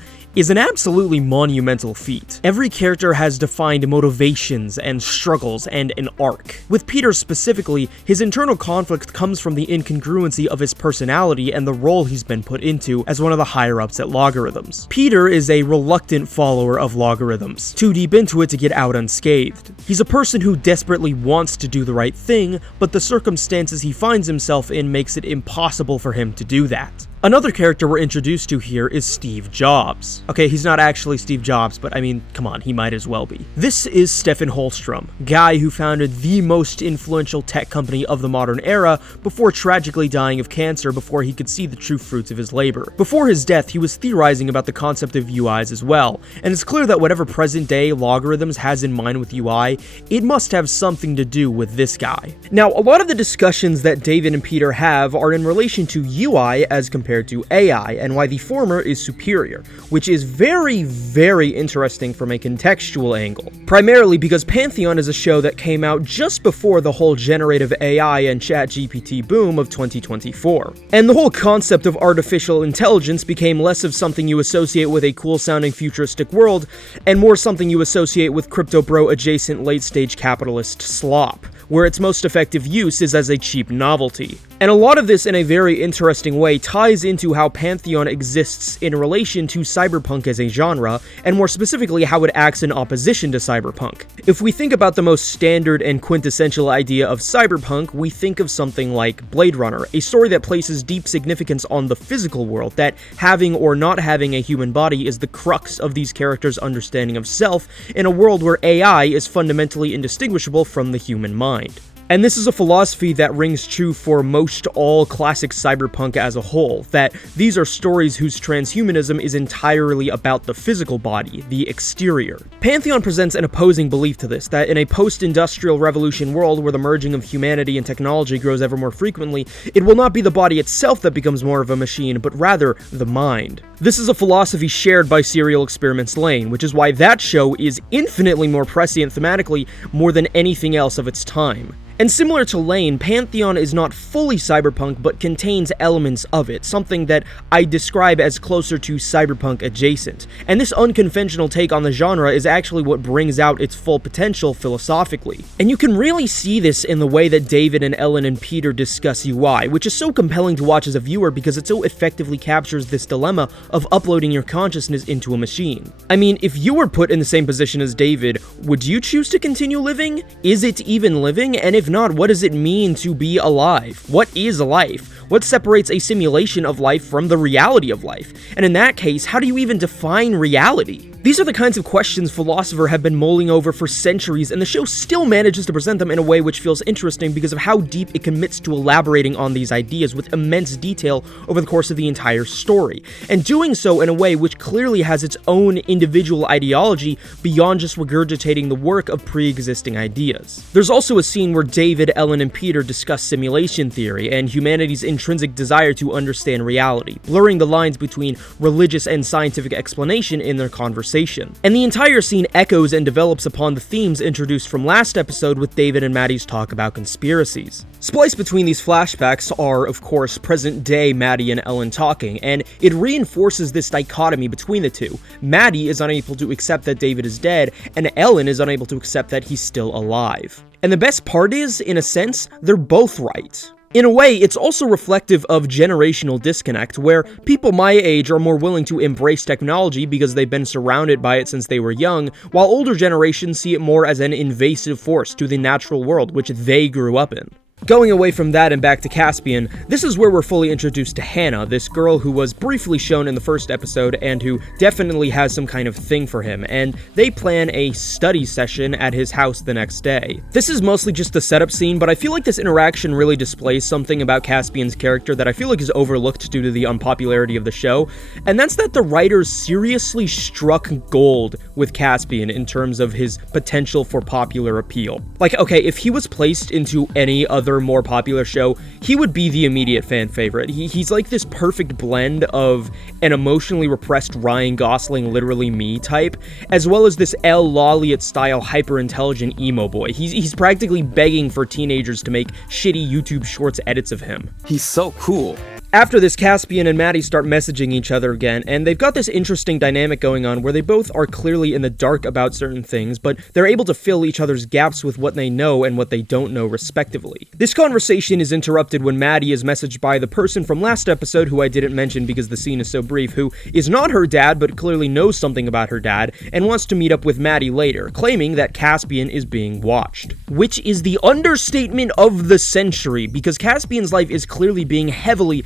an absolutely monumental feat. Every character has defined motivations and struggles and an arc. With Peter specifically, his internal conflict comes from the incongruency of his personality and the role he's been put into as one of the higher-ups at Logarithms. Peter is a reluctant follower of Logarithms, too deep into it to get out unscathed. He's a person who desperately wants to do the right thing, but the circumstances he finds himself in makes it impossible for him to do that. Another character we're introduced to here is Steve Jobs. Okay, he's not actually Steve Jobs, but I mean, come on, he might as well be. This is Stefan Holstrom, guy who founded the most influential tech company of the modern era before tragically dying of cancer before he could see the true fruits of his labor. Before his death, he was theorizing about the concept of UIs as well, and it's clear that whatever present-day Logarithms has in mind with UI, it must have something to do with this guy. Now, a lot of the discussions that David and Peter have are in relation to UI as compared to AI, and why the former is superior, which is very, very interesting from a contextual angle. Primarily because Pantheon is a show that came out just before the whole generative AI and ChatGPT boom of 2024. And the whole concept of artificial intelligence became less of something you associate with a cool-sounding futuristic world, and more something you associate with crypto bro adjacent late-stage capitalist slop, where its most effective use is as a cheap novelty. And a lot of this, in a very interesting way, ties into how Pantheon exists in relation to cyberpunk as a genre, and more specifically how it acts in opposition to cyberpunk. If we think about the most standard and quintessential idea of cyberpunk, we think of something like Blade Runner, a story that places deep significance on the physical world, that having or not having a human body is the crux of these characters' understanding of self in a world where AI is fundamentally indistinguishable from the human mind. And this is a philosophy that rings true for most all classic cyberpunk as a whole, that these are stories whose transhumanism is entirely about the physical body, the exterior. Pantheon presents an opposing belief to this, that in a post-industrial revolution world where the merging of humanity and technology grows ever more frequently, it will not be the body itself that becomes more of a machine, but rather the mind. This is a philosophy shared by Serial Experiments Lain, which is why that show is infinitely more prescient thematically more than anything else of its time. And similar to Lain, Pantheon is not fully cyberpunk, but contains elements of it, something that I describe as closer to cyberpunk adjacent. And this unconventional take on the genre is actually what brings out its full potential philosophically. And you can really see this in the way that David and Ellen and Peter discuss UI, which is so compelling to watch as a viewer because it so effectively captures this dilemma of uploading your consciousness into a machine. I mean, if you were put in the same position as David, would you choose to continue living? Is it even living? And if not, what does it mean to be alive? What is life? What separates a simulation of life from the reality of life? And in that case, how do you even define reality? These are the kinds of questions philosophers have been mulling over for centuries, and the show still manages to present them in a way which feels interesting because of how deep it commits to elaborating on these ideas with immense detail over the course of the entire story, and doing so in a way which clearly has its own individual ideology beyond just regurgitating the work of pre-existing ideas. There's also a scene where David, Ellen, and Peter discuss simulation theory and humanity's intrinsic desire to understand reality, blurring the lines between religious and scientific explanation in their conversation. conversation. And the entire scene echoes and develops upon the themes introduced from last episode with David and Maddie's talk about conspiracies. Spliced between these flashbacks are, of course, present-day Maddie and Ellen talking, and it reinforces this dichotomy between the two. Maddie is unable to accept that David is dead, and Ellen is unable to accept that he's still alive. And the best part is, in a sense, they're both right. In a way, it's also reflective of generational disconnect, where people my age are more willing to embrace technology because they've been surrounded by it since they were young, while older generations see it more as an invasive force to the natural world which they grew up in. Going away from that and back to Caspian, this is where we're fully introduced to Hannah, this girl who was briefly shown in the first episode and who definitely has some kind of thing for him, and they plan a study session at his house the next day. This is mostly just a setup scene, but I feel like this interaction really displays something about Caspian's character that I feel like is overlooked due to the unpopularity of the show, and that's that the writers seriously struck gold with Caspian in terms of his potential for popular appeal. Like, okay, if he was placed into any other more popular show, he would be the immediate fan favorite. He's like this perfect blend of an emotionally repressed Ryan Gosling, literally me type, as well as this Elle Lawliet style hyper-intelligent emo boy. He's practically begging for teenagers to make shitty YouTube Shorts edits of him. He's so cool. After this, Caspian and Maddie start messaging each other again, and they've got this interesting dynamic going on where they both are clearly in the dark about certain things, but they're able to fill each other's gaps with what they know and what they don't know, respectively. This conversation is interrupted when Maddie is messaged by the person from last episode, who I didn't mention because the scene is so brief, who is not her dad but clearly knows something about her dad and wants to meet up with Maddie later, claiming that Caspian is being watched. Which is the understatement of the century, because Caspian's life is clearly being heavily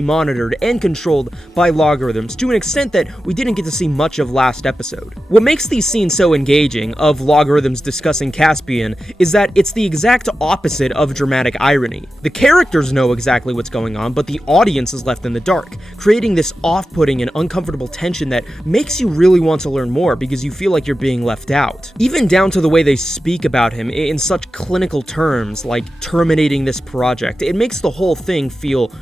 monitored and controlled by logarithms to an extent that we didn't get to see much of last episode. What makes these scenes so engaging of logarithms discussing Caspian is that it's the exact opposite of dramatic irony. The characters know exactly what's going on, but the audience is left in the dark, creating this off-putting and uncomfortable tension that makes you really want to learn more because you feel like you're being left out. Even down to the way they speak about him in such clinical terms, like terminating this project, it makes the whole thing feel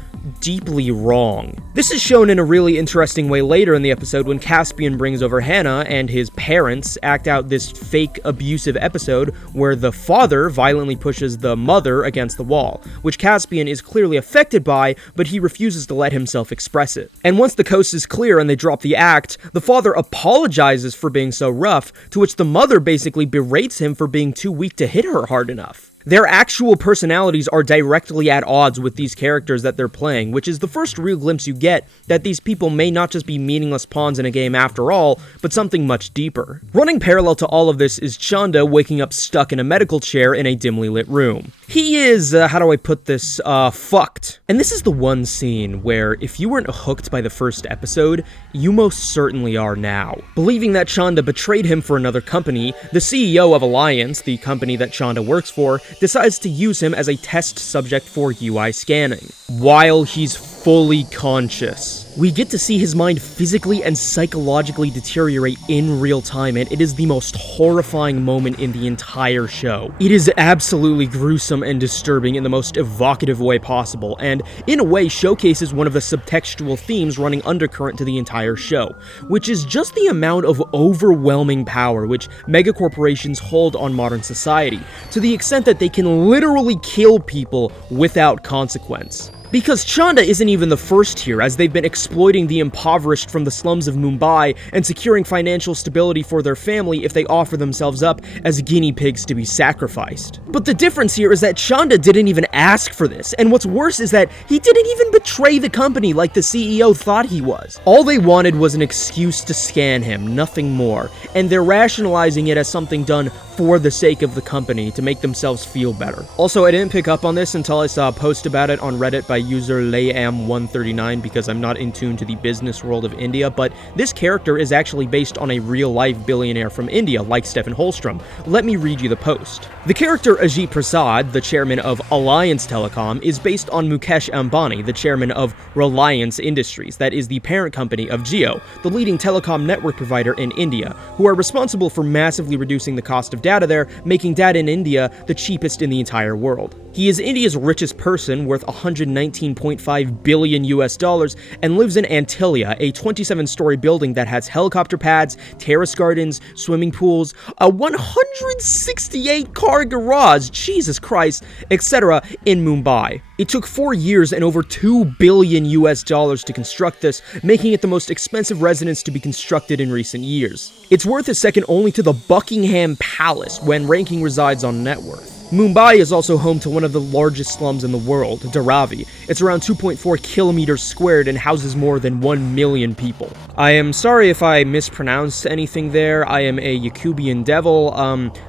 deeply wrong. This is shown in a really interesting way later in the episode when Caspian brings over Hannah and his parents act out this fake abusive episode where the father violently pushes the mother against the wall, which Caspian is clearly affected by, but he refuses to let himself express it. And once the coast is clear and they drop the act, the father apologizes for being so rough, to which the mother basically berates him for being too weak to hit her hard enough. Their actual personalities are directly at odds with these characters that they're playing, which is the first real glimpse you get that these people may not just be meaningless pawns in a game after all, but something much deeper. Running parallel to all of this is Chanda waking up stuck in a medical chair in a dimly lit room. He is, how do I put this, fucked. And this is the one scene where if you weren't hooked by the first episode, you most certainly are now. Believing that Chanda betrayed him for another company, the CEO of Alliance, the company that Chanda works for, decides to use him as a test subject for UI scanning. While he's fully conscious, we get to see his mind physically and psychologically deteriorate in real time, and it is the most horrifying moment in the entire show. It is absolutely gruesome and disturbing in the most evocative way possible, and in a way showcases one of the subtextual themes running undercurrent to the entire show, which is just the amount of overwhelming power which megacorporations hold on modern society, to the extent that they can literally kill people without consequence. Because Chanda isn't even the first here, as they've been exploiting the impoverished from the slums of Mumbai and securing financial stability for their family if they offer themselves up as guinea pigs to be sacrificed. But the difference here is that Chanda didn't even ask for this, and what's worse is that he didn't even betray the company like the CEO thought he was. All they wanted was an excuse to scan him, nothing more, and they're rationalizing it as something done for the sake of the company to make themselves feel better. Also, I didn't pick up on this until I saw a post about it on Reddit by user Layam139 because I'm not in tune to the business world of India, but this character is actually based on a real-life billionaire from India like Stefan Holstrom. Let me read you the post. The character Ajit Prasad, the chairman of Alliance Telecom, is based on Mukesh Ambani, the chairman of Reliance Industries, that is the parent company of Jio, the leading telecom network provider in India, who are responsible for massively reducing the cost of data there, making data in India the cheapest in the entire world. He is India's richest person, worth $119.5 billion US, and lives in Antilia, a 27-story building that has helicopter pads, terrace gardens, swimming pools, a 168-car garage, Jesus Christ, etc. in Mumbai. It took 4 years and over $2 billion US to construct this, making it the most expensive residence to be constructed in recent years. Its worth is second only to the Buckingham Palace when ranking resides on net worth. Mumbai is also home to one of the largest slums in the world, Dharavi. It's around 2.4 kilometers squared and houses more than 1 million people. I am sorry if I mispronounced anything there. I am a Yakubian devil.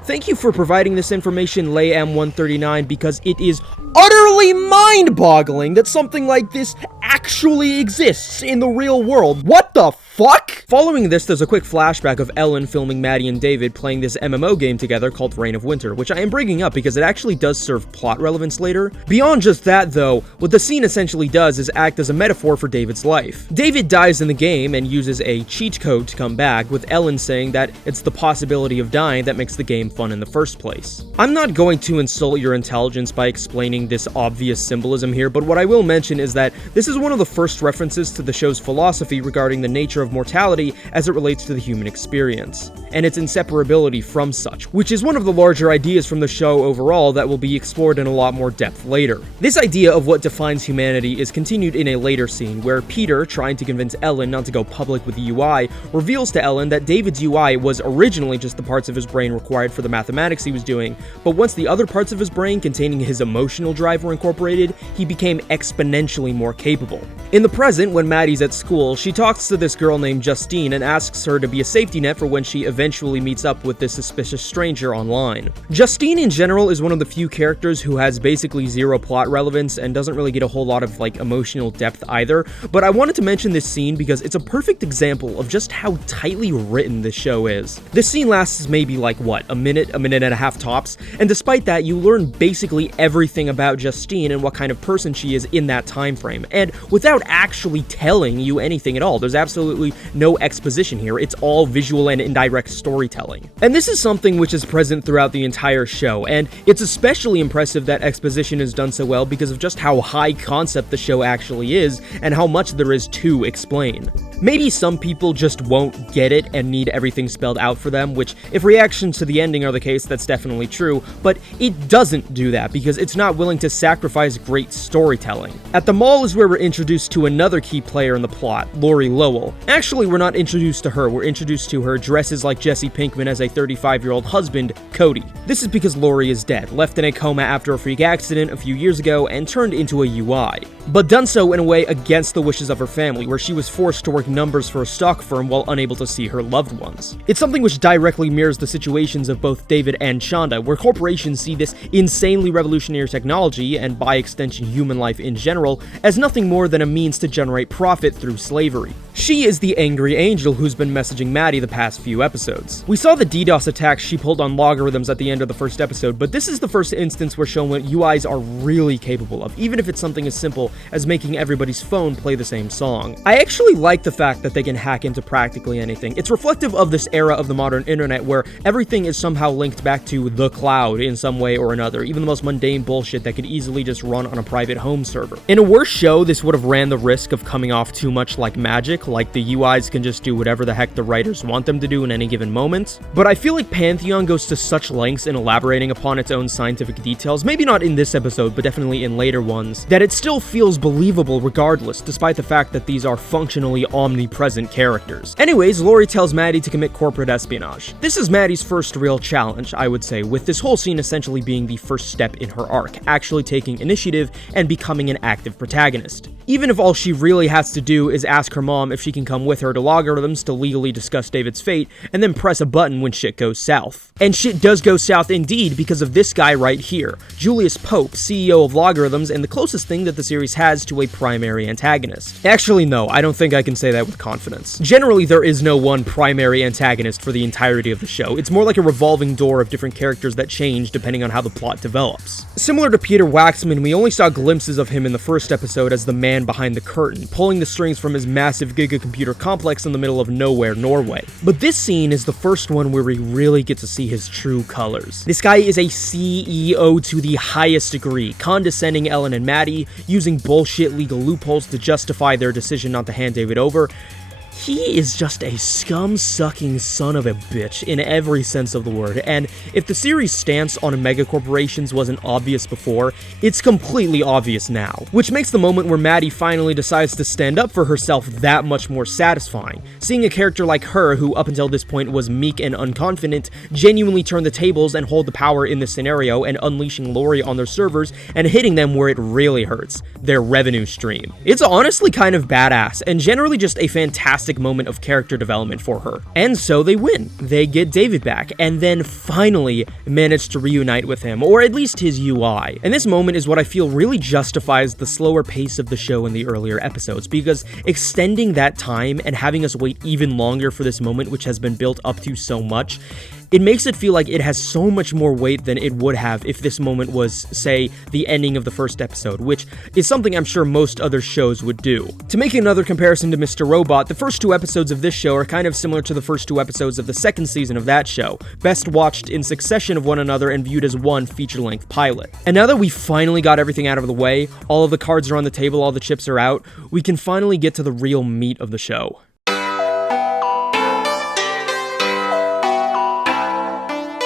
Thank you for providing this information, Lay M139, because it is utterly mind-boggling that something like this actually exists in the real world. What the fuck? Following this, there's a quick flashback of Ellen filming Maddie and David playing this MMO game together called Reign of Winter, which I am bringing up because it actually does serve plot relevance later. Beyond just that though, what the scene essentially does is act as a metaphor for David's life. David dies in the game and uses a cheat code to come back, with Ellen saying that it's the possibility of dying that makes the game fun in the first place. I'm not going to insult your intelligence by explaining this obvious symbolism here, but what I will mention is that this is one of the first references to the show's philosophy regarding the nature of mortality as it relates to the human experience, and its inseparability from such, which is one of the larger ideas from the show overall that will be explored in a lot more depth later. This idea of what defines humanity is continued in a later scene where Peter, trying to convince Ellen not to go public with the UI, reveals to Ellen that David's UI was originally just the parts of his brain required for the mathematics he was doing, but once the other parts of his brain containing his emotional drive were incorporated, he became exponentially more capable. In the present, when Maddie's at school, she talks to this girl named Justine and asks her to be a safety net for when she eventually meets up with this suspicious stranger online. Justine in general is one of the few characters who has basically zero plot relevance and doesn't really get a whole lot of emotional depth either, but I wanted to mention this scene because it's a perfect example of just how tightly written this show is. This scene lasts maybe a minute and a half tops, and despite that you learn basically everything about Justine and what kind of person she is in that time frame, and without actually telling you anything at all. There's absolutely no exposition here, it's all visual and indirect storytelling. And this is something which is present throughout the entire show, and it's especially impressive that exposition is done so well because of just how high concept the show actually is and how much there is to explain. Maybe some people just won't get it and need everything spelled out for them, which if reactions to the ending are the case, that's definitely true, but it doesn't do that because it's not willing to sacrifice great storytelling. At the mall is where we're introduced to another key player in the plot, Lori Lowell. Actually, we're not introduced to her, we're introduced to her dresses like Jesse Pinkman as a 35-year-old husband, Cody. This is because Lori is dead, left in a coma after a freak accident a few years ago and turned into a UI, but done so in a way against the wishes of her family, where she was forced to work numbers for a stock firm while unable to see her loved ones. It's something which directly mirrors the situations of both David and Shonda, where corporations see this insanely revolutionary technology, and by extension human life in general, as nothing more than a means to generate profit through slavery. She is the angry angel who's been messaging Maddie the past few episodes. We saw the DDoS attacks she pulled on logarithms at the end of the first episode, but this is the first instance we're shown what UIs are really capable of, even if it's something as simple as making everybody's phone play the same song. I actually like the fact that they can hack into practically anything. It's reflective of this era of the modern internet where everything is somehow linked back to the cloud in some way or another, even the most mundane bullshit that could easily just run on a private home server. In a worse show, this would have ran the risk of coming off too much like magic, like the UIs can just do whatever the heck the writers want them to do in any given moment. But I feel like Pantheon goes to such lengths in elaborating upon its own scientific details, maybe not in this episode, but definitely in later ones, that it still feels believable regardless, despite the fact that these are functionally omnipresent characters. Anyways, Lori tells Maddie to commit corporate espionage. This is Maddie's first real challenge, I would say, with this whole scene essentially being the first step in her arc, actually taking initiative and becoming an active protagonist. Even if all she really has to do is ask her mom if she can come with her to Logarithms to legally discuss David's fate, and then press a button when shit goes south. And shit does go south indeed because of this guy right here, Julius Pope, CEO of Logarithms, and the closest thing that the series has to a primary antagonist. Actually, no, I don't think I can say that with confidence. Generally, there is no one primary antagonist for the entirety of the show. It's more like a revolving door of different characters that change depending on how the plot develops. Similar to Peter Waxman, we only saw glimpses of him in the first episode as the man behind the curtain, pulling the strings from his massive gigacomputer complex in the middle of nowhere, Norway. But this scene is the first one where we really get to see his true colors. This guy is a CEO to the highest degree, condescending Ellen and Maddie, using bullshit legal loopholes to justify their decision not to hand David over. He is just a scum-sucking son of a bitch in every sense of the word, and if the series' stance on megacorporations wasn't obvious before, it's completely obvious now, which makes the moment where Maddie finally decides to stand up for herself that much more satisfying. Seeing a character like her, who up until this point was meek and unconfident, genuinely turn the tables and hold the power in this scenario, and unleashing Lori on their servers and hitting them where it really hurts, their revenue stream. It's honestly kind of badass, and generally just a fantastic moment of character development for her. And so they win. They get David back, and then finally manage to reunite with him, or at least his UI. And this moment is what I feel really justifies the slower pace of the show in the earlier episodes, because extending that time and having us wait even longer for this moment, which has been built up to so much, it makes it feel like it has so much more weight than it would have if this moment was, say, the ending of the first episode, which is something I'm sure most other shows would do. To make another comparison to Mr. Robot, the first 2 episodes of this show are kind of similar to the first 2 episodes of the second season of that show, best watched in succession of one another and viewed as one feature-length pilot. And now that we finally got everything out of the way, all of the cards are on the table, all the chips are out, we can finally get to the real meat of the show.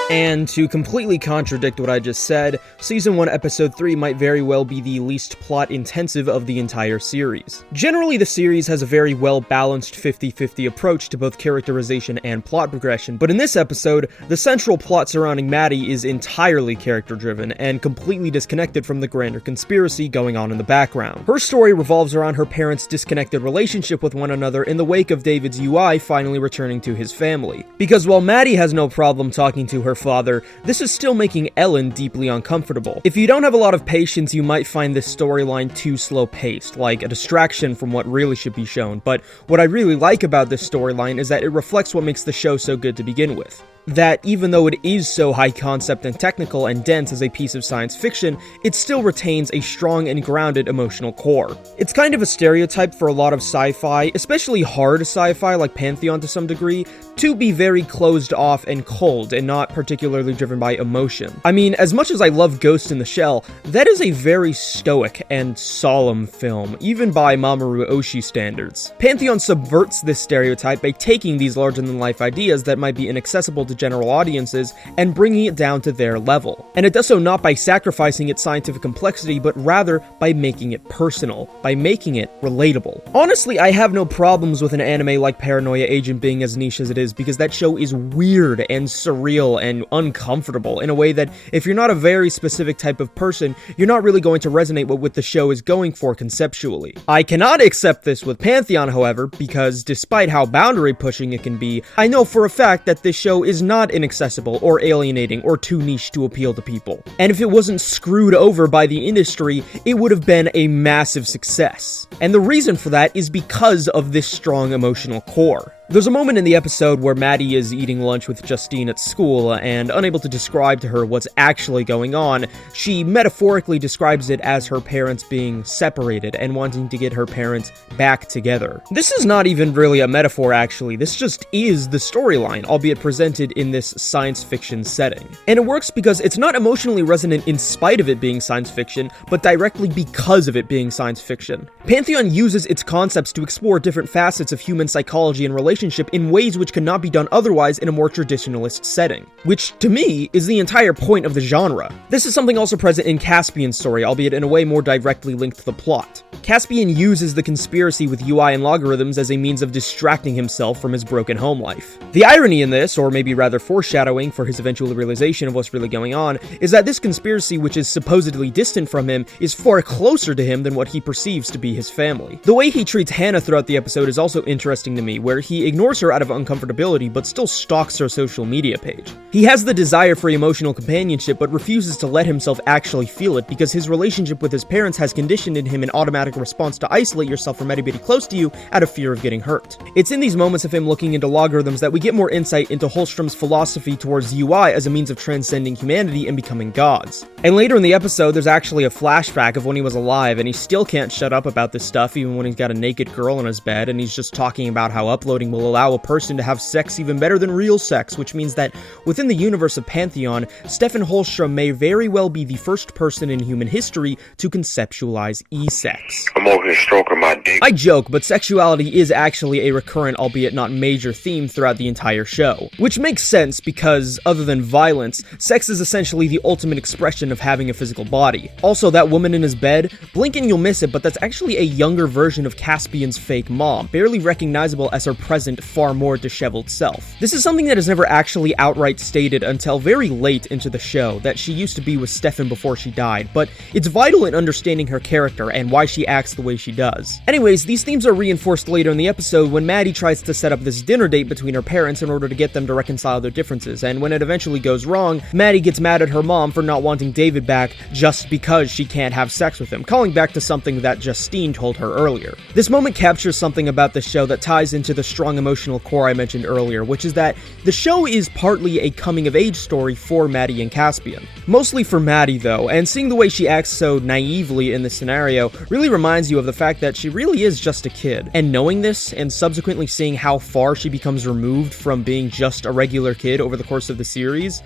And to completely contradict what I just said, Season 1 Episode 3 might very well be the least plot-intensive of the entire series. Generally, the series has a very well-balanced 50-50 approach to both characterization and plot progression, but in this episode, the central plot surrounding Maddie is entirely character-driven and completely disconnected from the grander conspiracy going on in the background. Her story revolves around her parents' disconnected relationship with one another in the wake of David's UI finally returning to his family. Because while Maddie has no problem talking to her father, this is still making Ellen deeply uncomfortable. If you don't have a lot of patience, you might find this storyline too slow-paced, like a distraction from what really should be shown, but what I really like about this storyline is that it reflects what makes the show so good to begin with. That even though it is so high concept and technical and dense as a piece of science fiction, it still retains a strong and grounded emotional core. It's kind of a stereotype for a lot of sci-fi, especially hard sci-fi like Pantheon to some degree, to be very closed off and cold and not particularly driven by emotion. I mean, as much as I love Ghost in the Shell, that is a very stoic and solemn film, even by Mamoru Oshii standards. Pantheon subverts this stereotype by taking these larger-than-life ideas that might be inaccessible to general audiences and bringing it down to their level. And it does so not by sacrificing its scientific complexity, but rather by making it personal, by making it relatable. Honestly, I have no problems with an anime like Paranoia Agent being as niche as it is, because that show is weird and surreal and uncomfortable in a way that if you're not a very specific type of person, you're not really going to resonate with what the show is going for conceptually. I cannot accept this with Pantheon, however, because despite how boundary pushing it can be, I know for a fact that this show is not inaccessible or alienating or too niche to appeal to people. And if it wasn't screwed over by the industry, it would have been a massive success. And the reason for that is because of this strong emotional core. There's a moment in the episode where Maddie is eating lunch with Justine at school, and unable to describe to her what's actually going on, she metaphorically describes it as her parents being separated and wanting to get her parents back together. This is not even really a metaphor, actually. This just is the storyline, albeit presented in this science fiction setting. And it works because it's not emotionally resonant in spite of it being science fiction, but directly because of it being science fiction. Pantheon uses its concepts to explore different facets of human psychology and relationship in ways which cannot be done otherwise in a more traditionalist setting, which, to me, is the entire point of the genre. This is something also present in Caspian's story, albeit in a way more directly linked to the plot. Caspian uses the conspiracy with UI and logarithms as a means of distracting himself from his broken home life. The irony in this, or maybe rather foreshadowing for his eventual realization of what's really going on, is that this conspiracy, which is supposedly distant from him, is far closer to him than what he perceives to be his family. The way he treats Hannah throughout the episode is also interesting to me, where he he ignores her out of uncomfortability but still stalks her social media page. He has the desire for emotional companionship but refuses to let himself actually feel it because his relationship with his parents has conditioned in him an automatic response to isolate yourself from anybody close to you out of fear of getting hurt. It's in these moments of him looking into logarithms that we get more insight into Holstrom's philosophy towards UI as a means of transcending humanity and becoming gods. And later in the episode, there's actually a flashback of when he was alive, and he still can't shut up about this stuff even when he's got a naked girl in his bed, and he's just talking about how uploading will allow a person to have sex even better than real sex, which means that within the universe of Pantheon, Stefan Holstrom may very well be the first person in human history to conceptualize e-sex. I'm over here stroking my dick. I joke, but sexuality is actually a recurrent, albeit not major, theme throughout the entire show. Which makes sense because, other than violence, sex is essentially the ultimate expression of having a physical body. Also, that woman in his bed, blink and you'll miss it, but that's actually a younger version of Caspian's fake mom, barely recognizable as her present, far more disheveled self. This is something that is never actually outright stated until very late into the show, that she used to be with Stefan before she died, but it's vital in understanding her character and why she acts the way she does. Anyways, these themes are reinforced later in the episode when Maddie tries to set up this dinner date between her parents in order to get them to reconcile their differences, and when it eventually goes wrong, Maddie gets mad at her mom for not wanting David back just because she can't have sex with him, calling back to something that Justine told her earlier. This moment captures something about the show that ties into the strong emotional core I mentioned earlier, which is that the show is partly a coming-of-age story for Maddie and Caspian. Mostly for Maddie, though, and seeing the way she acts so naively in this scenario really reminds you of the fact that she really is just a kid. And knowing this, and subsequently seeing how far she becomes removed from being just a regular kid over the course of the series,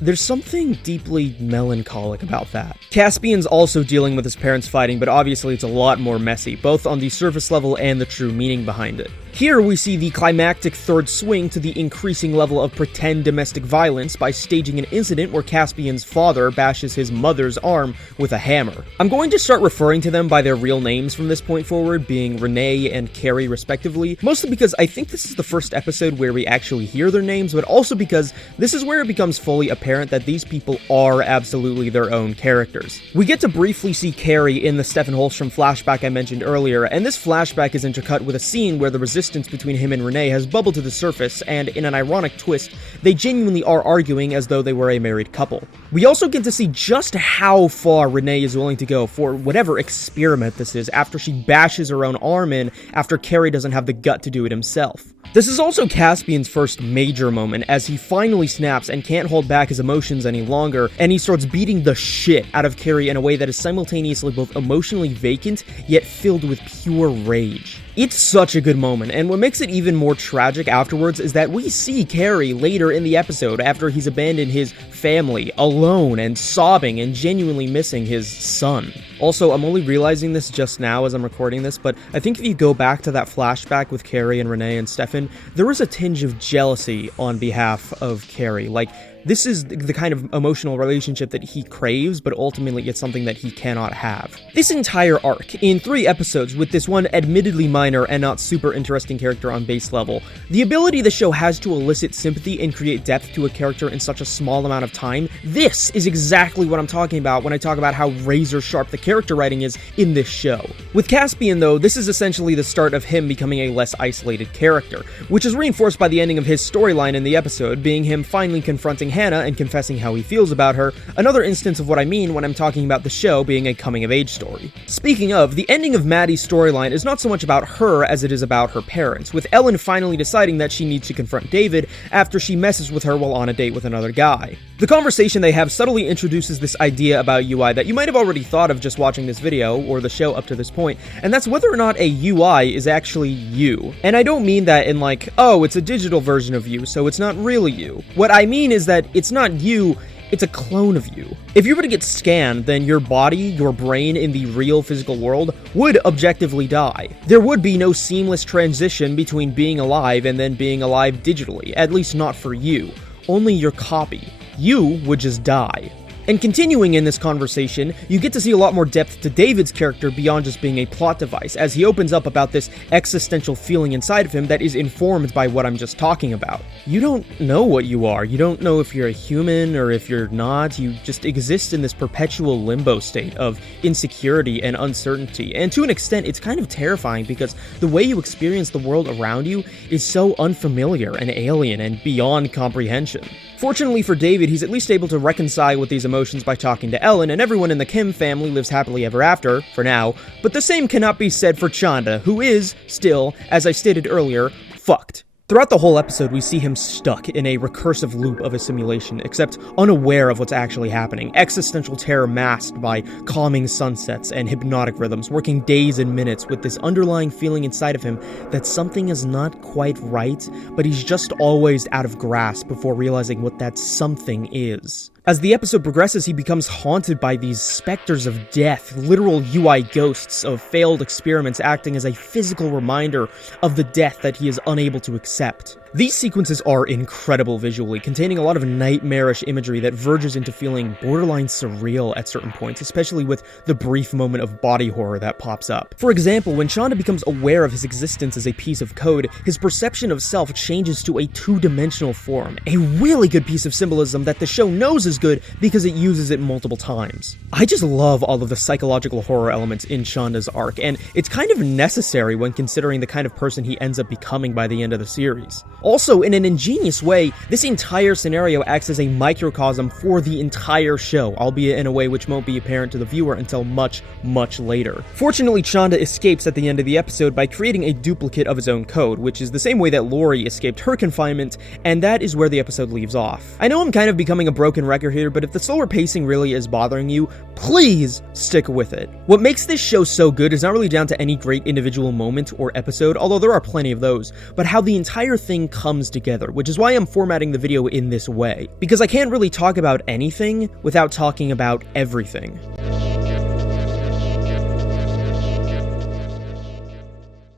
there's something deeply melancholic about that. Caspian's also dealing with his parents fighting, but obviously it's a lot more messy, both on the surface level and the true meaning behind it. Here we see the climactic third swing to the increasing level of pretend domestic violence by staging an incident where Caspian's father bashes his mother's arm with a hammer. I'm going to start referring to them by their real names from this point forward, being Renee and Carrie respectively, mostly because I think this is the first episode where we actually hear their names, but also because this is where it becomes fully apparent that these people are absolutely their own characters. We get to briefly see Carrie in the Stefan Holstrom flashback I mentioned earlier, and this flashback is intercut with a scene where the resistance between him and Renee has bubbled to the surface, and in an ironic twist, they genuinely are arguing as though they were a married couple. We also get to see just how far Renee is willing to go for whatever experiment this is after she bashes her own arm in after Carrie doesn't have the gut to do it himself. This is also Caspian's first major moment as he finally snaps and can't hold back his emotions any longer, and he starts beating the shit out of Carrie in a way that is simultaneously both emotionally vacant yet filled with pure rage. It's such a good moment, and what makes it even more tragic afterwards is that we see Carrie later in the episode after he's abandoned his family, alone and sobbing and genuinely missing his son. Also, I'm only realizing this just now as I'm recording this, but I think if you go back to that flashback with Carrie and Renee and Stefan, there is a tinge of jealousy on behalf of Carrie. Like, this is the kind of emotional relationship that he craves, but ultimately it's something that he cannot have. This entire arc, in 3 episodes, with this one admittedly minor and not super interesting character on base level, the ability the show has to elicit sympathy and create depth to a character in such a small amount of time, this is exactly what I'm talking about when I talk about how razor sharp the character writing is in this show. With Caspian, though, this is essentially the start of him becoming a less isolated character, which is reinforced by the ending of his storyline in the episode, being him finally confronting Hannah and confessing how he feels about her, another instance of what I mean when I'm talking about the show being a coming-of-age story. Speaking of, the ending of Maddie's storyline is not so much about her as it is about her parents, with Ellen finally deciding that she needs to confront David after she messes with her while on a date with another guy. The conversation they have subtly introduces this idea about UI that you might have already thought of just watching this video, or the show up to this point, and that's whether or not a UI is actually you. And I don't mean that in like, oh, it's a digital version of you, so it's not really you. What I mean is that it's not you, it's a clone of you. If you were to get scanned, then your body, your brain in the real physical world would objectively die. There would be no seamless transition between being alive and then being alive digitally, at least not for you. Only your copy. You would just die. And continuing in this conversation, you get to see a lot more depth to David's character beyond just being a plot device, as he opens up about this existential feeling inside of him that is informed by what I'm just talking about. You don't know what you are. You don't know if you're a human or if you're not. You just exist in this perpetual limbo state of insecurity and uncertainty. And to an extent, it's kind of terrifying because the way you experience the world around you is so unfamiliar and alien and beyond comprehension. Fortunately for David, he's at least able to reconcile with these emotions by talking to Ellen, and everyone in the Kim family lives happily ever after, for now, but the same cannot be said for Chanda, who is, still, as I stated earlier, fucked. Throughout the whole episode, we see him stuck in a recursive loop of a simulation, except unaware of what's actually happening. Existential terror masked by calming sunsets and hypnotic rhythms, working days and minutes with this underlying feeling inside of him that something is not quite right, but he's just always out of grasp before realizing what that something is. As the episode progresses, he becomes haunted by these specters of death, literal UI ghosts of failed experiments acting as a physical reminder of the death that he is unable to accept. These sequences are incredible visually, containing a lot of nightmarish imagery that verges into feeling borderline surreal at certain points, especially with the brief moment of body horror that pops up. For example, when Chanda becomes aware of his existence as a piece of code, his perception of self changes to a two-dimensional form, a really good piece of symbolism that the show knows is good because it uses it multiple times. I just love all of the psychological horror elements in Chanda's arc, and it's kind of necessary when considering the kind of person he ends up becoming by the end of the series. Also, in an ingenious way, this entire scenario acts as a microcosm for the entire show, albeit in a way which won't be apparent to the viewer until much, much later. Fortunately, Chanda escapes at the end of the episode by creating a duplicate of his own code, which is the same way that Lori escaped her confinement, and that is where the episode leaves off. I know I'm kind of becoming a broken record here, but if the slower pacing really is bothering you, please stick with it. What makes this show so good is not really down to any great individual moment or episode, although there are plenty of those, but how the entire thing comes together, which is why I'm formatting the video in this way, because I can't really talk about anything without talking about everything.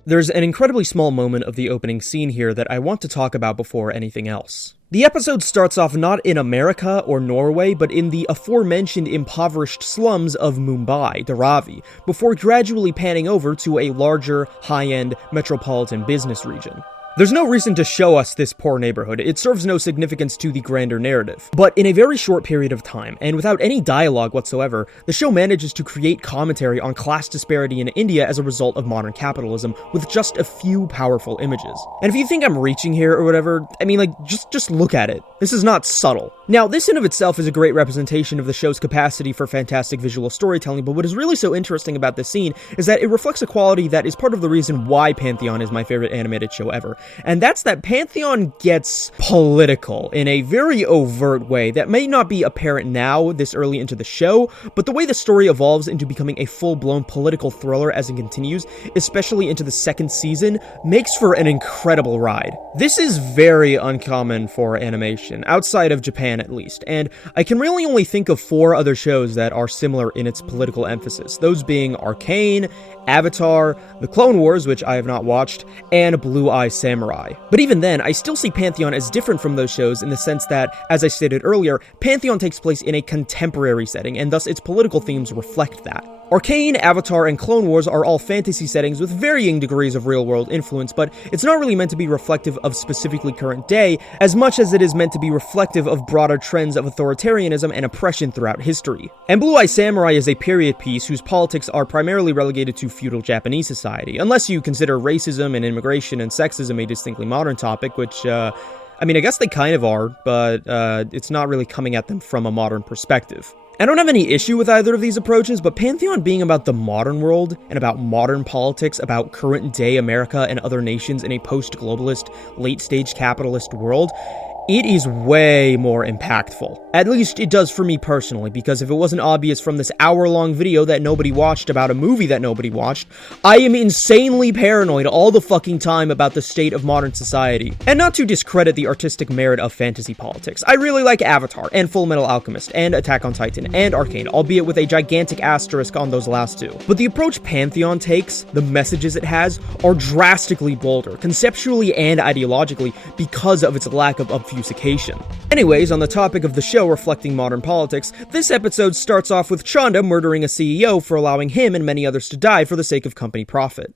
There's an incredibly small moment of the opening scene here that I want to talk about before anything else. The episode starts off not in America or Norway, but in the aforementioned impoverished slums of Mumbai, Dharavi, before gradually panning over to a larger, high-end metropolitan business region. There's no reason to show us this poor neighborhood, it serves no significance to the grander narrative. But in a very short period of time, and without any dialogue whatsoever, the show manages to create commentary on class disparity in India as a result of modern capitalism, with just a few powerful images. And if you think I'm reaching here or whatever, I mean, just look at it. This is not subtle. Now, this in of itself is a great representation of the show's capacity for fantastic visual storytelling, but what is really so interesting about this scene is that it reflects a quality that is part of the reason why Pantheon is my favorite animated show ever. And that's that Pantheon gets political in a very overt way that may not be apparent now, this early into the show, but the way the story evolves into becoming a full-blown political thriller as it continues, especially into the second season, makes for an incredible ride. This is very uncommon for animation, outside of Japan at least, and I can really only think of 4 other shows that are similar in its political emphasis, those being Arcane, Avatar, The Clone Wars, which I have not watched, and Blue Eye Samurai. But even then, I still see Pantheon as different from those shows in the sense that, as I stated earlier, Pantheon takes place in a contemporary setting, and thus its political themes reflect that. Arcane, Avatar, and Clone Wars are all fantasy settings with varying degrees of real-world influence, but it's not really meant to be reflective of specifically current day, as much as it is meant to be reflective of broader trends of authoritarianism and oppression throughout history. And Blue Eye Samurai is a period piece whose politics are primarily relegated to feudal Japanese society, unless you consider racism and immigration and sexism a distinctly modern topic, which, I guess they kind of are, but it's not really coming at them from a modern perspective. I don't have any issue with either of these approaches, but Pantheon being about the modern world and about modern politics, about current-day America and other nations in a post-globalist, late-stage capitalist world, it is way more impactful. At least it does for me personally, because if it wasn't obvious from this hour-long video that nobody watched about a movie that nobody watched, I am insanely paranoid all the fucking time about the state of modern society. And not to discredit the artistic merit of fantasy politics, I really like Avatar, and Fullmetal Alchemist, and Attack on Titan, and Arcane, albeit with a gigantic asterisk on those last 2. But the approach Pantheon takes, the messages it has, are drastically bolder, conceptually and ideologically, because of its lack of obfuscation. Anyways, on the topic of the show reflecting modern politics, this episode starts off with Chanda murdering a CEO for allowing him and many others to die for the sake of company profit.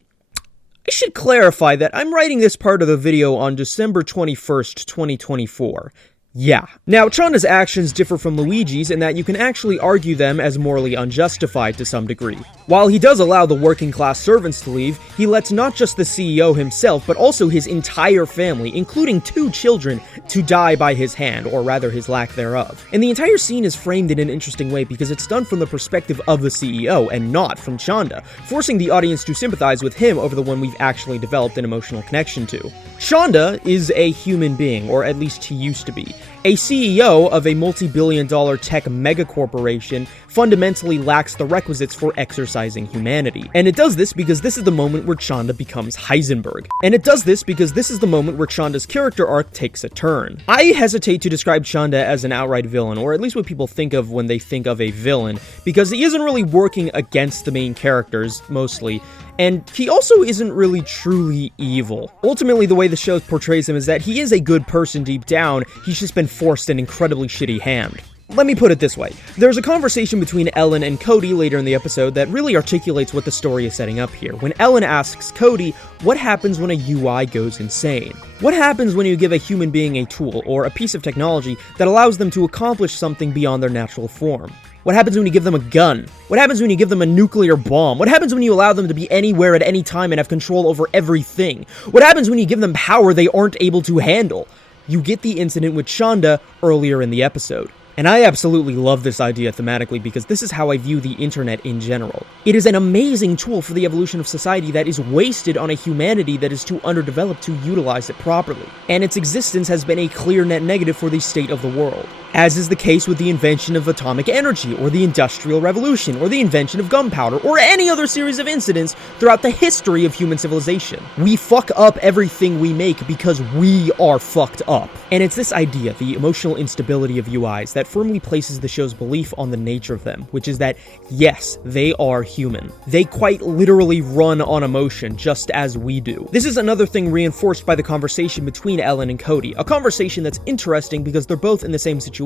I should clarify that I'm writing this part of the video on December 21st, 2024. Yeah. Now, Chanda's actions differ from Luigi's in that you can actually argue them as morally unjustified to some degree. While he does allow the working class servants to leave, he lets not just the CEO himself, but also his entire family, including 2 children, to die by his hand, or rather his lack thereof. And the entire scene is framed in an interesting way because it's done from the perspective of the CEO and not from Chanda, forcing the audience to sympathize with him over the one we've actually developed an emotional connection to. Chanda is a human being, or at least he used to be. A CEO of a multi-billion-dollar tech megacorporation fundamentally lacks the requisites for exercising humanity. And it does this because this is the moment where Chanda becomes Heisenberg. And it does this because this is the moment where Chanda's character arc takes a turn. I hesitate to describe Chanda as an outright villain, or at least what people think of when they think of a villain, because he isn't really working against the main characters, mostly. And he also isn't really truly evil. Ultimately, the way the show portrays him is that he is a good person deep down, he's just been forced an incredibly shitty hand. Let me put it this way. There's a conversation between Ellen and Cody later in the episode that really articulates what the story is setting up here, when Ellen asks Cody, what happens when a UI goes insane? What happens when you give a human being a tool, or a piece of technology, that allows them to accomplish something beyond their natural form? What happens when you give them a gun? What happens when you give them a nuclear bomb? What happens when you allow them to be anywhere at any time and have control over everything? What happens when you give them power they aren't able to handle? You get the incident with Chanda earlier in the episode. And I absolutely love this idea thematically because this is how I view the internet in general. It is an amazing tool for the evolution of society that is wasted on a humanity that is too underdeveloped to utilize it properly. And its existence has been a clear net negative for the state of the world. As is the case with the invention of atomic energy, or the Industrial Revolution, or the invention of gunpowder, or any other series of incidents throughout the history of human civilization. We fuck up everything we make because we are fucked up. And it's this idea, the emotional instability of UIs, that firmly places the show's belief on the nature of them, which is that, yes, they are human. They quite literally run on emotion, just as we do. This is another thing reinforced by the conversation between Ellen and Cody, a conversation that's interesting because they're both in the same situation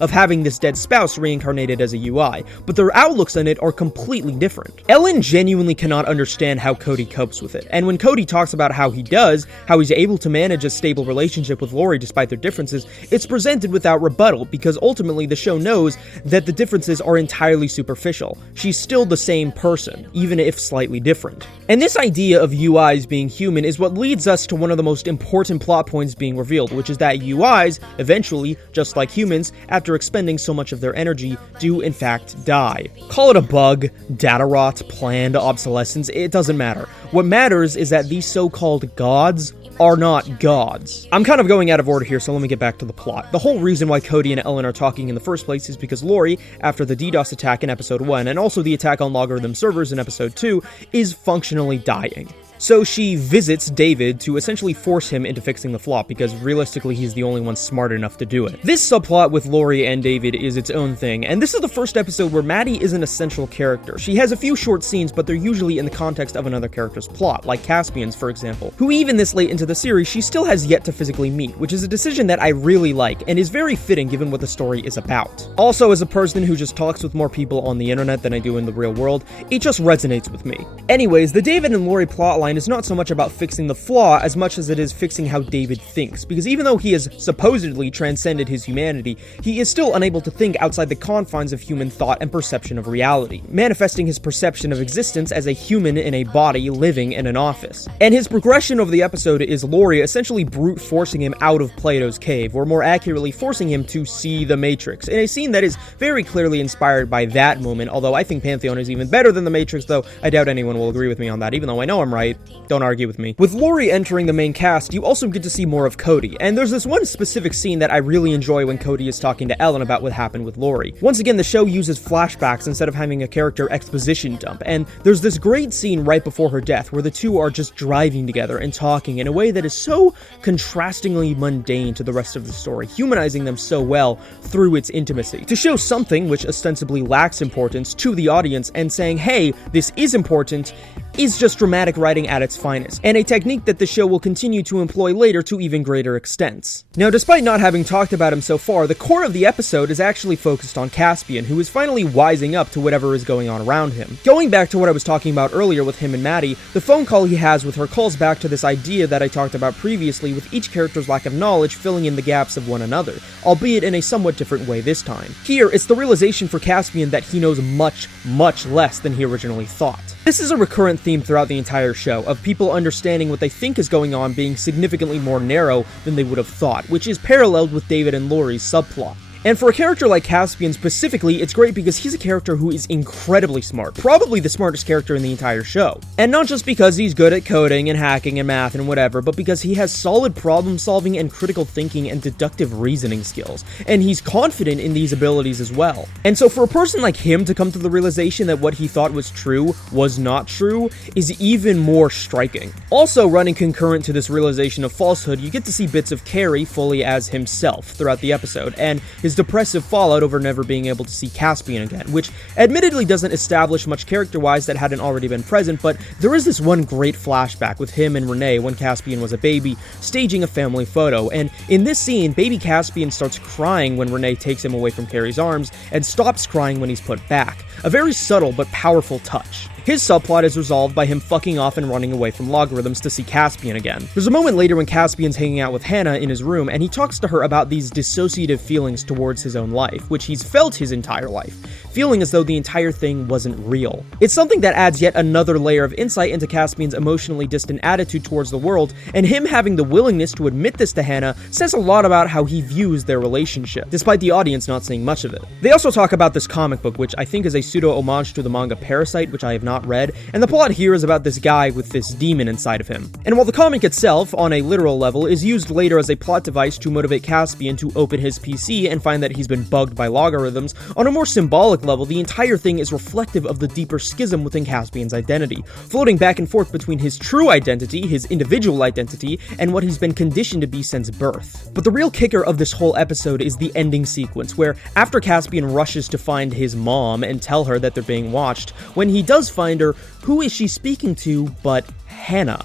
of having this dead spouse reincarnated as a UI, but their outlooks on it are completely different. Ellen genuinely cannot understand how Cody copes with it, and when Cody talks about how he does, how he's able to manage a stable relationship with Lori despite their differences, it's presented without rebuttal because ultimately the show knows that the differences are entirely superficial. She's still the same person, even if slightly different. And this idea of UIs being human is what leads us to one of the most important plot points being revealed, which is that UIs, eventually, just like humans, after expending so much of their energy, do in fact die. Call it a bug, data rot, planned obsolescence, it doesn't matter. What matters is that these so-called gods are not gods. I'm kind of going out of order here, so let me get back to the plot. The whole reason why Cody and Ellen are talking in the first place is because Lori, after the DDoS attack in episode 1, and also the attack on Logarithm servers in episode 2, is functionally dying. So she visits David to essentially force him into fixing the flop, because realistically he's the only one smart enough to do it. This subplot with Lori and David is its own thing, and this is the first episode where Maddie isn't a central character. She has a few short scenes, but they're usually in the context of another character's plot, like Caspian's, for example, who even this late into the series she still has yet to physically meet, which is a decision that I really like, and is very fitting given what the story is about. Also, as a person who just talks with more people on the internet than I do in the real world, it just resonates with me. Anyways, the David and Lori plotline is not so much about fixing the flaw as much as it is fixing how David thinks, because even though he has supposedly transcended his humanity, he is still unable to think outside the confines of human thought and perception of reality, manifesting his perception of existence as a human in a body living in an office. And his progression over the episode is Lori essentially brute forcing him out of Plato's cave, or more accurately forcing him to see the Matrix, in a scene that is very clearly inspired by that moment, although I think Pantheon is even better than the Matrix, though I doubt anyone will agree with me on that, even though I know I'm right. Don't argue with me. With Lori entering the main cast, you also get to see more of Cody, and there's this one specific scene that I really enjoy when Cody is talking to Ellen about what happened with Lori. Once again, the show uses flashbacks instead of having a character exposition dump, and there's this great scene right before her death where the two are just driving together and talking in a way that is so contrastingly mundane to the rest of the story, humanizing them so well through its intimacy, to show something which ostensibly lacks importance to the audience and saying, hey, this is important, is just dramatic writing at its finest, and a technique that the show will continue to employ later to even greater extents. Now, despite not having talked about him so far, the core of the episode is actually focused on Caspian, who is finally wising up to whatever is going on around him. Going back to what I was talking about earlier with him and Maddie, the phone call he has with her calls back to this idea that I talked about previously, with each character's lack of knowledge filling in the gaps of one another, albeit in a somewhat different way this time. Here, it's the realization for Caspian that he knows much, much less than he originally thought. This is a recurrent theme throughout the entire show, of people understanding what they think is going on being significantly more narrow than they would have thought, which is paralleled with David and Laurie's subplot. And for a character like Caspian specifically, it's great because he's a character who is incredibly smart, probably the smartest character in the entire show. And not just because he's good at coding and hacking and math and whatever, but because he has solid problem solving and critical thinking and deductive reasoning skills, and he's confident in these abilities as well. And so for a person like him to come to the realization that what he thought was true was not true is even more striking. Also running concurrent to this realization of falsehood, you get to see bits of Carrie fully as himself throughout the episode, and his depressive fallout over never being able to see Caspian again, which admittedly doesn't establish much character-wise that hadn't already been present, but there is this one great flashback with him and Renee when Caspian was a baby, staging a family photo, and in this scene, baby Caspian starts crying when Renee takes him away from Carrie's arms, and stops crying when he's put back. A very subtle but powerful touch. His subplot is resolved by him fucking off and running away from Logarithms to see Caspian again. There's a moment later when Caspian's hanging out with Hannah in his room, and he talks to her about these dissociative feelings towards his own life, which he's felt his entire life, feeling as though the entire thing wasn't real. It's something that adds yet another layer of insight into Caspian's emotionally distant attitude towards the world, and him having the willingness to admit this to Hannah says a lot about how he views their relationship, despite the audience not seeing much of it. They also talk about this comic book, which I think is a pseudo-homage to the manga Parasite, which I have not read, and the plot here is about this guy with this demon inside of him. And while the comic itself, on a literal level, is used later as a plot device to motivate Caspian to open his PC and find that he's been bugged by logarithms, on a more symbolic level, the entire thing is reflective of the deeper schism within Caspian's identity, floating back and forth between his true identity, his individual identity, and what he's been conditioned to be since birth. But the real kicker of this whole episode is the ending sequence, where after Caspian rushes to find his mom and tell her that they're being watched, when he does find her, who is she speaking to but Hannah?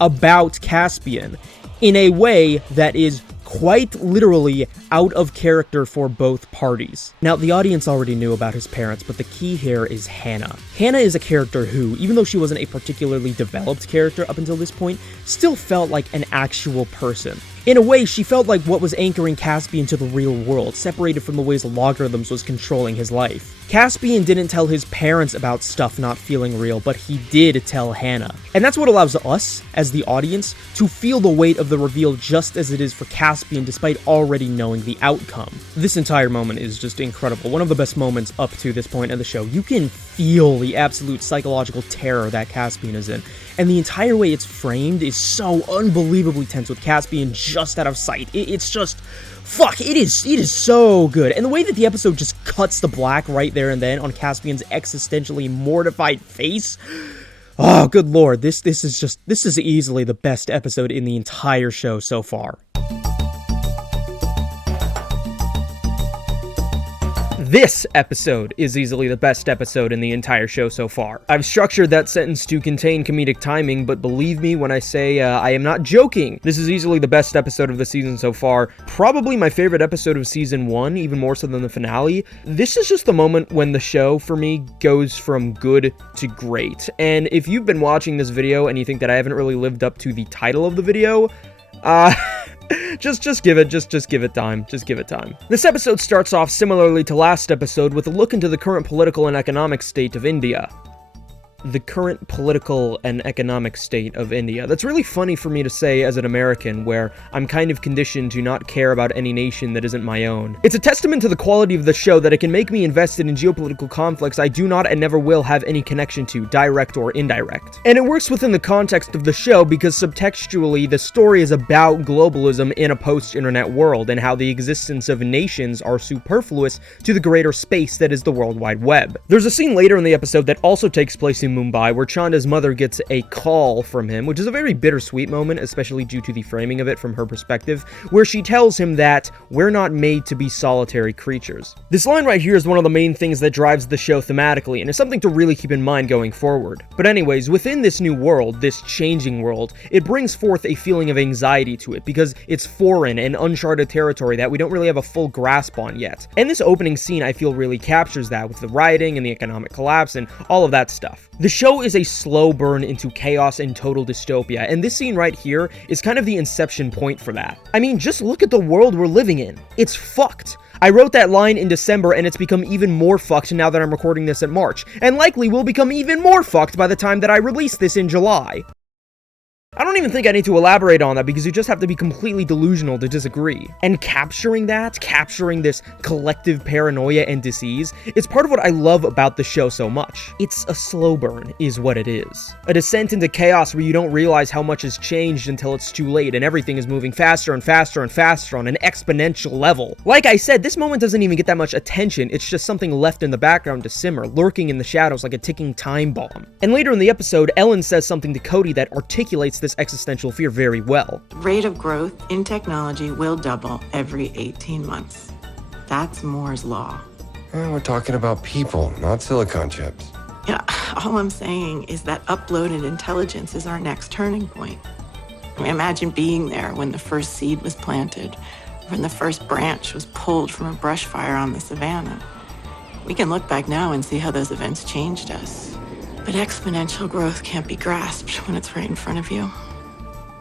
About Caspian, in a way that is quite literally out of character for both parties. Now, the audience already knew about his parents, but the key here is Hannah. Hannah is a character who, even though she wasn't a particularly developed character up until this point, still felt like an actual person. In a way, she felt like what was anchoring Caspian to the real world, separated from the ways Logarithms was controlling his life. Caspian didn't tell his parents about stuff not feeling real, but he did tell Hannah. And that's what allows us, as the audience, to feel the weight of the reveal just as it is for Caspian, despite already knowing the outcome. This entire moment is just incredible. One of the best moments up to this point in the show. You can feel the absolute psychological terror that Caspian is in. And the entire way it's framed is so unbelievably tense with Caspian just out of sight. It's just, fuck, it is so good. And the way that the episode just cuts the black right there and then on Caspian's existentially mortified face. Oh, good lord, this is easily the best episode in the entire show so far. This episode is easily the best episode in the entire show so far. I've structured that sentence to contain comedic timing, but believe me when I say I am not joking. This is easily the best episode of the season so far. Probably my favorite episode of season 1, even more so than the finale. This is just the moment when the show, for me, goes from good to great. And if you've been watching this video and you think that I haven't really lived up to the title of the video, just give it time. Just give it time. This episode starts off similarly to last episode with a look into the current political and economic state of India. The current political and economic state of India. That's really funny for me to say as an American, where I'm kind of conditioned to not care about any nation that isn't my own. It's a testament to the quality of the show that it can make me invested in geopolitical conflicts I do not and never will have any connection to, direct or indirect. And it works within the context of the show because subtextually, the story is about globalism in a post-internet world and how the existence of nations are superfluous to the greater space that is the World Wide Web. There's a scene later in the episode that also takes place in in Mumbai, where Chanda's mother gets a call from him, which is a very bittersweet moment, especially due to the framing of it from her perspective, where she tells him that we're not made to be solitary creatures. This line right here is one of the main things that drives the show thematically, and is something to really keep in mind going forward. But anyways, within this new world, this changing world, it brings forth a feeling of anxiety to it, because it's foreign and uncharted territory that we don't really have a full grasp on yet. And this opening scene, I feel, really captures that, with the rioting and the economic collapse and all of that stuff. The show is a slow burn into chaos and total dystopia, and this scene right here is kind of the inception point for that. I mean, just look at the world we're living in. It's fucked. I wrote that line in December, and it's become even more fucked now that I'm recording this in March, and likely will become even more fucked by the time that I release this in July. I don't even think I need to elaborate on that, because you just have to be completely delusional to disagree. And capturing this collective paranoia and disease, it's part of what I love about the show so much. It's a slow burn, is what it is. A descent into chaos where you don't realize how much has changed until it's too late, and everything is moving faster and faster and faster on an exponential level. Like I said, this moment doesn't even get that much attention, it's just something left in the background to simmer, lurking in the shadows like a ticking time bomb. And later in the episode, Ellen says something to Cody that articulates this existential fear very well. The rate of growth in technology will double every 18 months. That's Moore's law. We're talking about people, not silicon chips. Yeah, all I'm saying is that uploaded intelligence is our next turning point. I mean, imagine being there when the first seed was planted, when the first branch was pulled from a brush fire on the savannah. We can look back now and see how those events changed us. But exponential growth can't be grasped when it's right in front of you.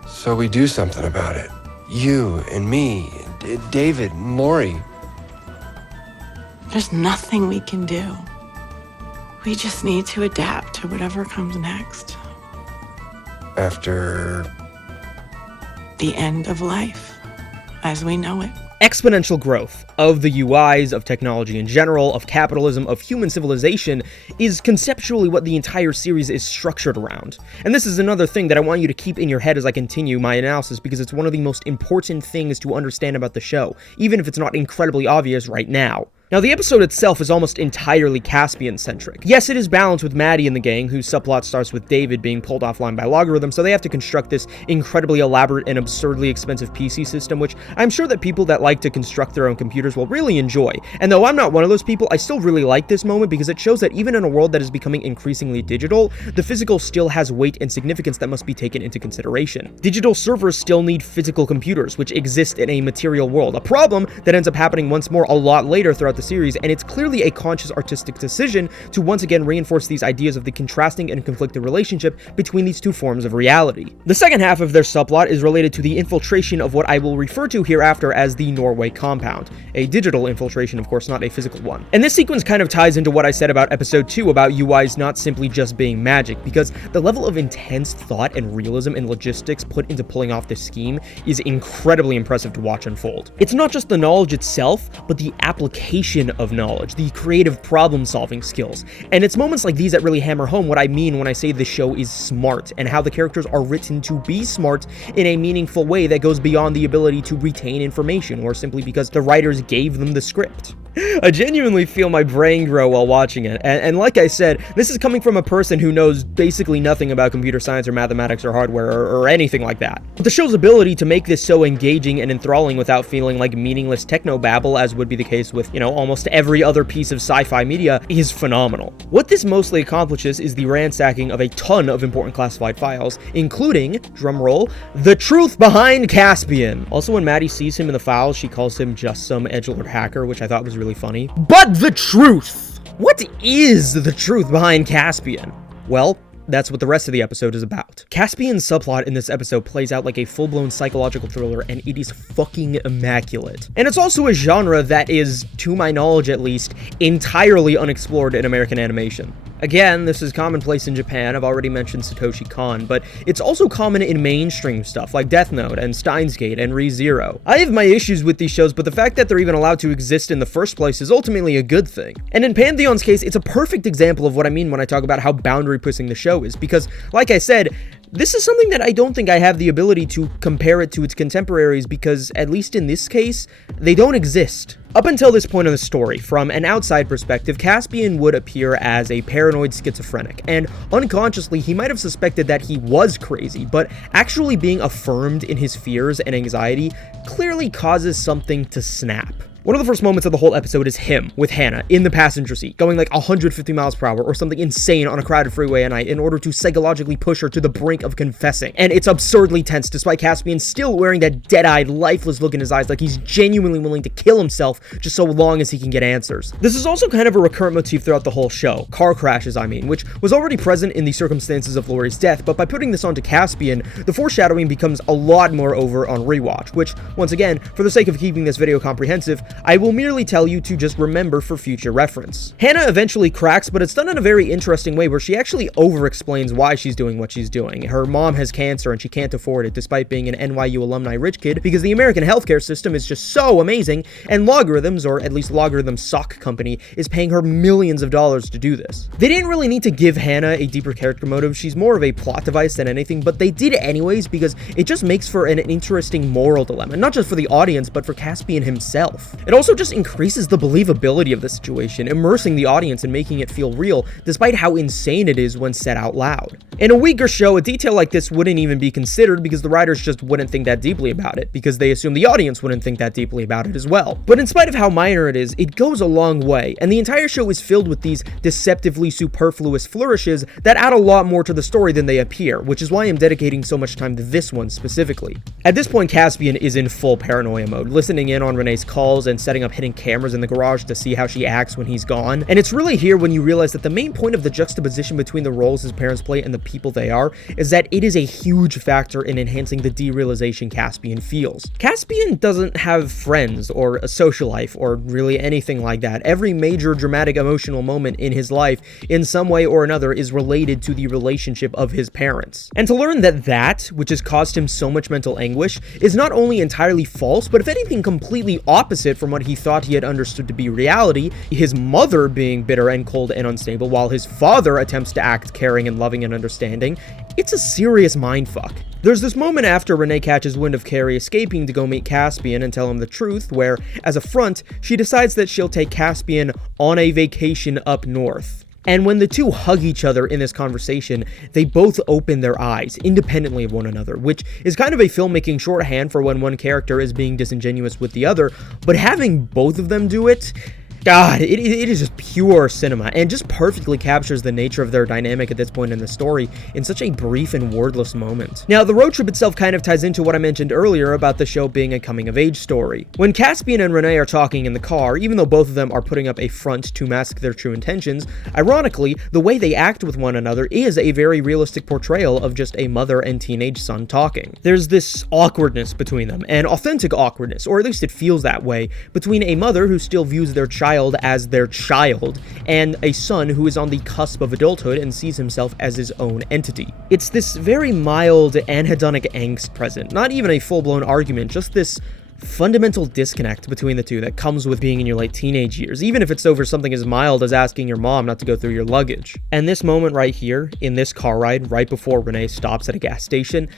So we do something about it. You and me, David, Lori. There's nothing we can do. We just need to adapt to whatever comes next. After the end of life, as we know it. Exponential growth of the UIs, of technology in general, of capitalism, of human civilization, is conceptually what the entire series is structured around. And this is another thing that I want you to keep in your head as I continue my analysis, because it's one of the most important things to understand about the show, even if it's not incredibly obvious right now. Now, the episode itself is almost entirely Caspian-centric. Yes, it is balanced with Maddie and the gang, whose subplot starts with David being pulled offline by logarithm, so they have to construct this incredibly elaborate and absurdly expensive PC system, which I'm sure that people that like to construct their own computers will really enjoy. And though I'm not one of those people, I still really like this moment because it shows that even in a world that is becoming increasingly digital, the physical still has weight and significance that must be taken into consideration. Digital servers still need physical computers, which exist in a material world, a problem that ends up happening once more a lot later throughout the series, and it's clearly a conscious artistic decision to once again reinforce these ideas of the contrasting and conflicted relationship between these two forms of reality. The second half of their subplot is related to the infiltration of what I will refer to hereafter as the Norway compound, a digital infiltration, of course, not a physical one. And this sequence kind of ties into what I said about episode 2 about UIs not simply just being magic, because the level of intense thought and realism and logistics put into pulling off this scheme is incredibly impressive to watch unfold. It's not just the knowledge itself, but the application of knowledge, the creative problem-solving skills. And it's moments like these that really hammer home what I mean when I say the show is smart, and how the characters are written to be smart in a meaningful way that goes beyond the ability to retain information, or simply because the writers gave them the script. I genuinely feel my brain grow while watching it, and like I said, this is coming from a person who knows basically nothing about computer science or mathematics or hardware or anything like that. But the show's ability to make this so engaging and enthralling without feeling like meaningless technobabble, as would be the case with, almost every other piece of sci-fi media, is phenomenal. What this mostly accomplishes is the ransacking of a ton of important classified files, including, drumroll, the truth behind Caspian. Also, when Maddie sees him in the files, she calls him just some edgelord hacker, which I thought was really funny. But the truth! What is the truth behind Caspian? Well, that's what the rest of the episode is about. Caspian's subplot in this episode plays out like a full-blown psychological thriller, and it is fucking immaculate. And it's also a genre that is, to my knowledge at least, entirely unexplored in American animation. Again, this is commonplace in Japan. I've already mentioned Satoshi Kon, but it's also common in mainstream stuff like Death Note and Steins Gate and ReZero. I have my issues with these shows, but the fact that they're even allowed to exist in the first place is ultimately a good thing. And in Pantheon's case, it's a perfect example of what I mean when I talk about how boundary pushing the show is, because, like I said, This is something that I don't think I have the ability to compare it to its contemporaries because, at least in this case, they don't exist. Up until this point in the story, from an outside perspective, Caspian would appear as a paranoid schizophrenic, and unconsciously he might have suspected that he was crazy, but actually being affirmed in his fears and anxiety clearly causes something to snap. One of the first moments of the whole episode is him with Hannah in the passenger seat, going like 150 miles per hour or something insane on a crowded freeway at night in order to psychologically push her to the brink of confessing. And it's absurdly tense despite Caspian still wearing that dead-eyed, lifeless look in his eyes like he's genuinely willing to kill himself just so long as he can get answers. This is also kind of a recurrent motif throughout the whole show. Car crashes, I mean, which was already present in the circumstances of Laurie's death, but by putting this onto Caspian, the foreshadowing becomes a lot more over on rewatch, which, once again, for the sake of keeping this video comprehensive, I will merely tell you to just remember for future reference. Hannah eventually cracks, but it's done in a very interesting way where she actually over-explains why she's doing what she's doing. Her mom has cancer and she can't afford it despite being an NYU alumni rich kid because the American healthcare system is just so amazing, and Logarithms, or at least Logarithm Sock Company, is paying her millions of dollars to do this. They didn't really need to give Hannah a deeper character motive, she's more of a plot device than anything, but they did anyways because it just makes for an interesting moral dilemma, not just for the audience, but for Caspian himself. It also just increases the believability of the situation, immersing the audience and making it feel real, despite how insane it is when said out loud. In a weaker show, a detail like this wouldn't even be considered because the writers just wouldn't think that deeply about it, because they assume the audience wouldn't think that deeply about it as well. But in spite of how minor it is, it goes a long way, and the entire show is filled with these deceptively superfluous flourishes that add a lot more to the story than they appear, which is why I'm dedicating so much time to this one specifically. At this point, Caspian is in full paranoia mode, listening in on Renee's calls and setting up hidden cameras in the garage to see how she acts when he's gone. And it's really here when you realize that the main point of the juxtaposition between the roles his parents play and the people they are is that it is a huge factor in enhancing the derealization Caspian feels. Caspian doesn't have friends or a social life or really anything like that. Every major dramatic emotional moment in his life in some way or another is related to the relationship of his parents. And to learn that which has caused him so much mental anguish is not only entirely false, but if anything completely opposite from what he thought he had understood to be reality, his mother being bitter and cold and unstable while his father attempts to act caring and loving and understanding, it's a serious mindfuck. There's this moment after Renee catches wind of Carrie escaping to go meet Caspian and tell him the truth, where, as a front, she decides that she'll take Caspian on a vacation up north. And when the two hug each other in this conversation, they both open their eyes, independently of one another, which is kind of a filmmaking shorthand for when one character is being disingenuous with the other, but having both of them do it, God, it is just pure cinema, and just perfectly captures the nature of their dynamic at this point in the story in such a brief and wordless moment. Now, the road trip itself kind of ties into what I mentioned earlier about the show being a coming-of-age story. When Caspian and Renee are talking in the car, even though both of them are putting up a front to mask their true intentions, ironically, the way they act with one another is a very realistic portrayal of just a mother and teenage son talking. There's this awkwardness between them, an authentic awkwardness, or at least it feels that way, between a mother who still views their child as their child, and a son who is on the cusp of adulthood and sees himself as his own entity. It's this very mild anhedonic angst present, not even a full-blown argument, just this fundamental disconnect between the two that comes with being in your late teenage years, even if it's over something as mild as asking your mom not to go through your luggage. And this moment right here, in this car ride, right before Renee stops at a gas station,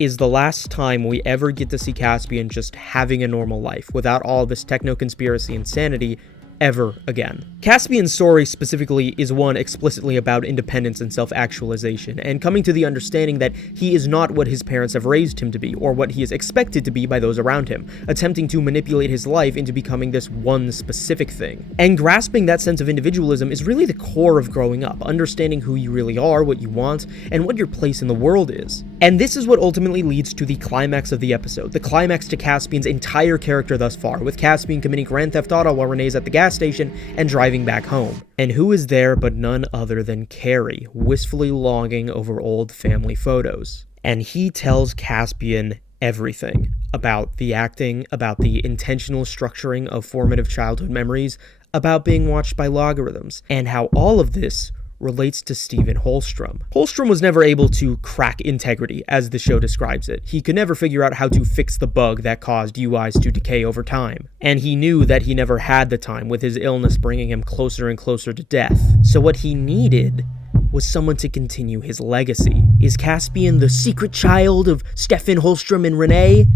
is the last time we ever get to see Caspian just having a normal life, without all this techno-conspiracy insanity ever again. Caspian's story specifically is one explicitly about independence and self-actualization, and coming to the understanding that he is not what his parents have raised him to be, or what he is expected to be by those around him, attempting to manipulate his life into becoming this one specific thing. And grasping that sense of individualism is really the core of growing up, understanding who you really are, what you want, and what your place in the world is. And this is what ultimately leads to the climax of the episode, the climax to Caspian's entire character thus far, with Caspian committing Grand Theft Auto while Renee's at the gas station and driving back home. And who is there but none other than Carrie, wistfully longing over old family photos. And he tells Caspian everything about the acting, about the intentional structuring of formative childhood memories, about being watched by logarithms, and how all of this relates to Stephen Holstrom. Holstrom was never able to crack integrity, as the show describes it. He could never figure out how to fix the bug that caused UIs to decay over time. And he knew that he never had the time, with his illness bringing him closer and closer to death. So what he needed was someone to continue his legacy. Is Caspian the secret child of Stefan Holstrom and Renee?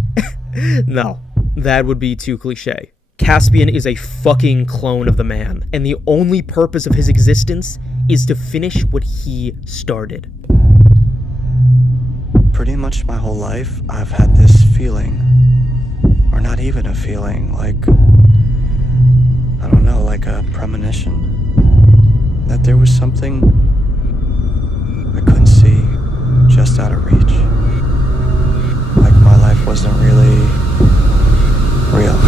No, that would be too cliche. Caspian is a fucking clone of the man, and the only purpose of his existence is to finish what he started. Pretty much my whole life, I've had this feeling, or not even a feeling, like, I don't know, like a premonition, that there was something I couldn't see, just out of reach. Like my life wasn't really real.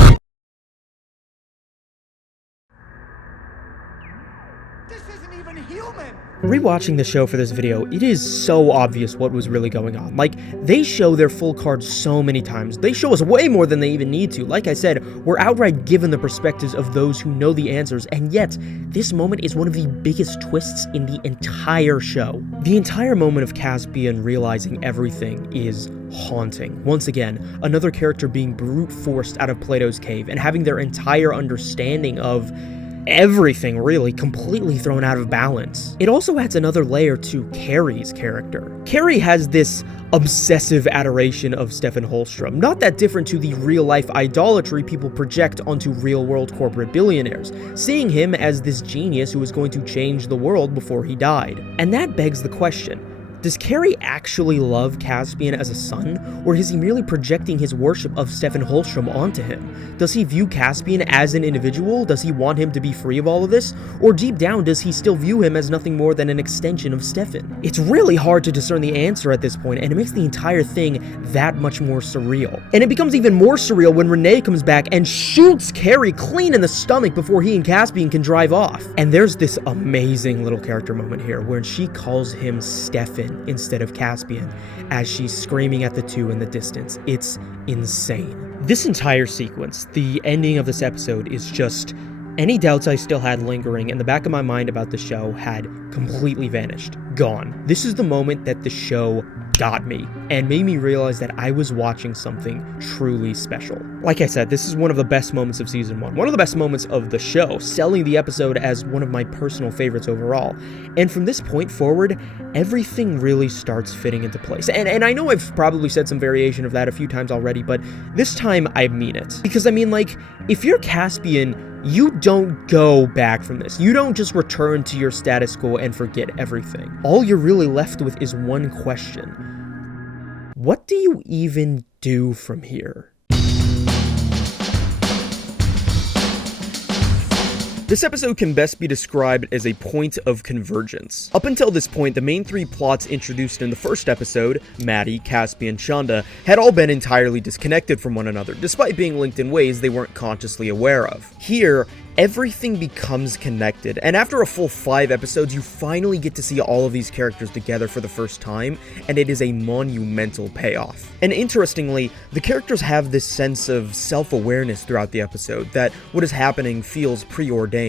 Rewatching the show for this video, it is so obvious what was really going on. Like, they show their full cards so many times. They show us way more than they even need to. Like I said, we're outright given the perspectives of those who know the answers, and yet, this moment is one of the biggest twists in the entire show. The entire moment of Caspian realizing everything is haunting. Once again, another character being brute forced out of Plato's cave and having their entire understanding of everything really completely thrown out of balance. It also adds another layer to Carrie's character. Carrie has this obsessive adoration of Stefan Holstrom, not that different to the real-life idolatry people project onto real-world corporate billionaires, seeing him as this genius who was going to change the world before he died. And that begs the question, does Carrie actually love Caspian as a son, or is he merely projecting his worship of Stefan Holstrom onto him? Does he view Caspian as an individual? Does he want him to be free of all of this? Or deep down, does he still view him as nothing more than an extension of Stefan? It's really hard to discern the answer at this point, and it makes the entire thing that much more surreal. And it becomes even more surreal when Renee comes back and shoots Carrie clean in the stomach before he and Caspian can drive off. And there's this amazing little character moment here where she calls him Stefan instead of Caspian, as she's screaming at the two in the distance. It's insane. This entire sequence, the ending of this episode, is just... any doubts I still had lingering in the back of my mind about the show had completely vanished. Gone. This is the moment that the show got me and made me realize that I was watching something truly special. Like I said, this is one of the best moments of season 1, one of the best moments of the show, selling the episode as one of my personal favorites overall. And from this point forward, everything really starts fitting into place. And I know I've probably said some variation of that a few times already, but this time I mean it. Because I mean, like, if you're Caspian, you don't go back from this. You don't just return to your status quo and forget everything. All you're really left with is one question. What do you even do from here? This episode can best be described as a point of convergence. Up until this point, the main three plots introduced in the first episode, Maddie, Caspian, Shonda, had all been entirely disconnected from one another, despite being linked in ways they weren't consciously aware of. Here, everything becomes connected, and after a full 5 episodes, you finally get to see all of these characters together for the first time, and it is a monumental payoff. And interestingly, the characters have this sense of self-awareness throughout the episode, that what is happening feels preordained.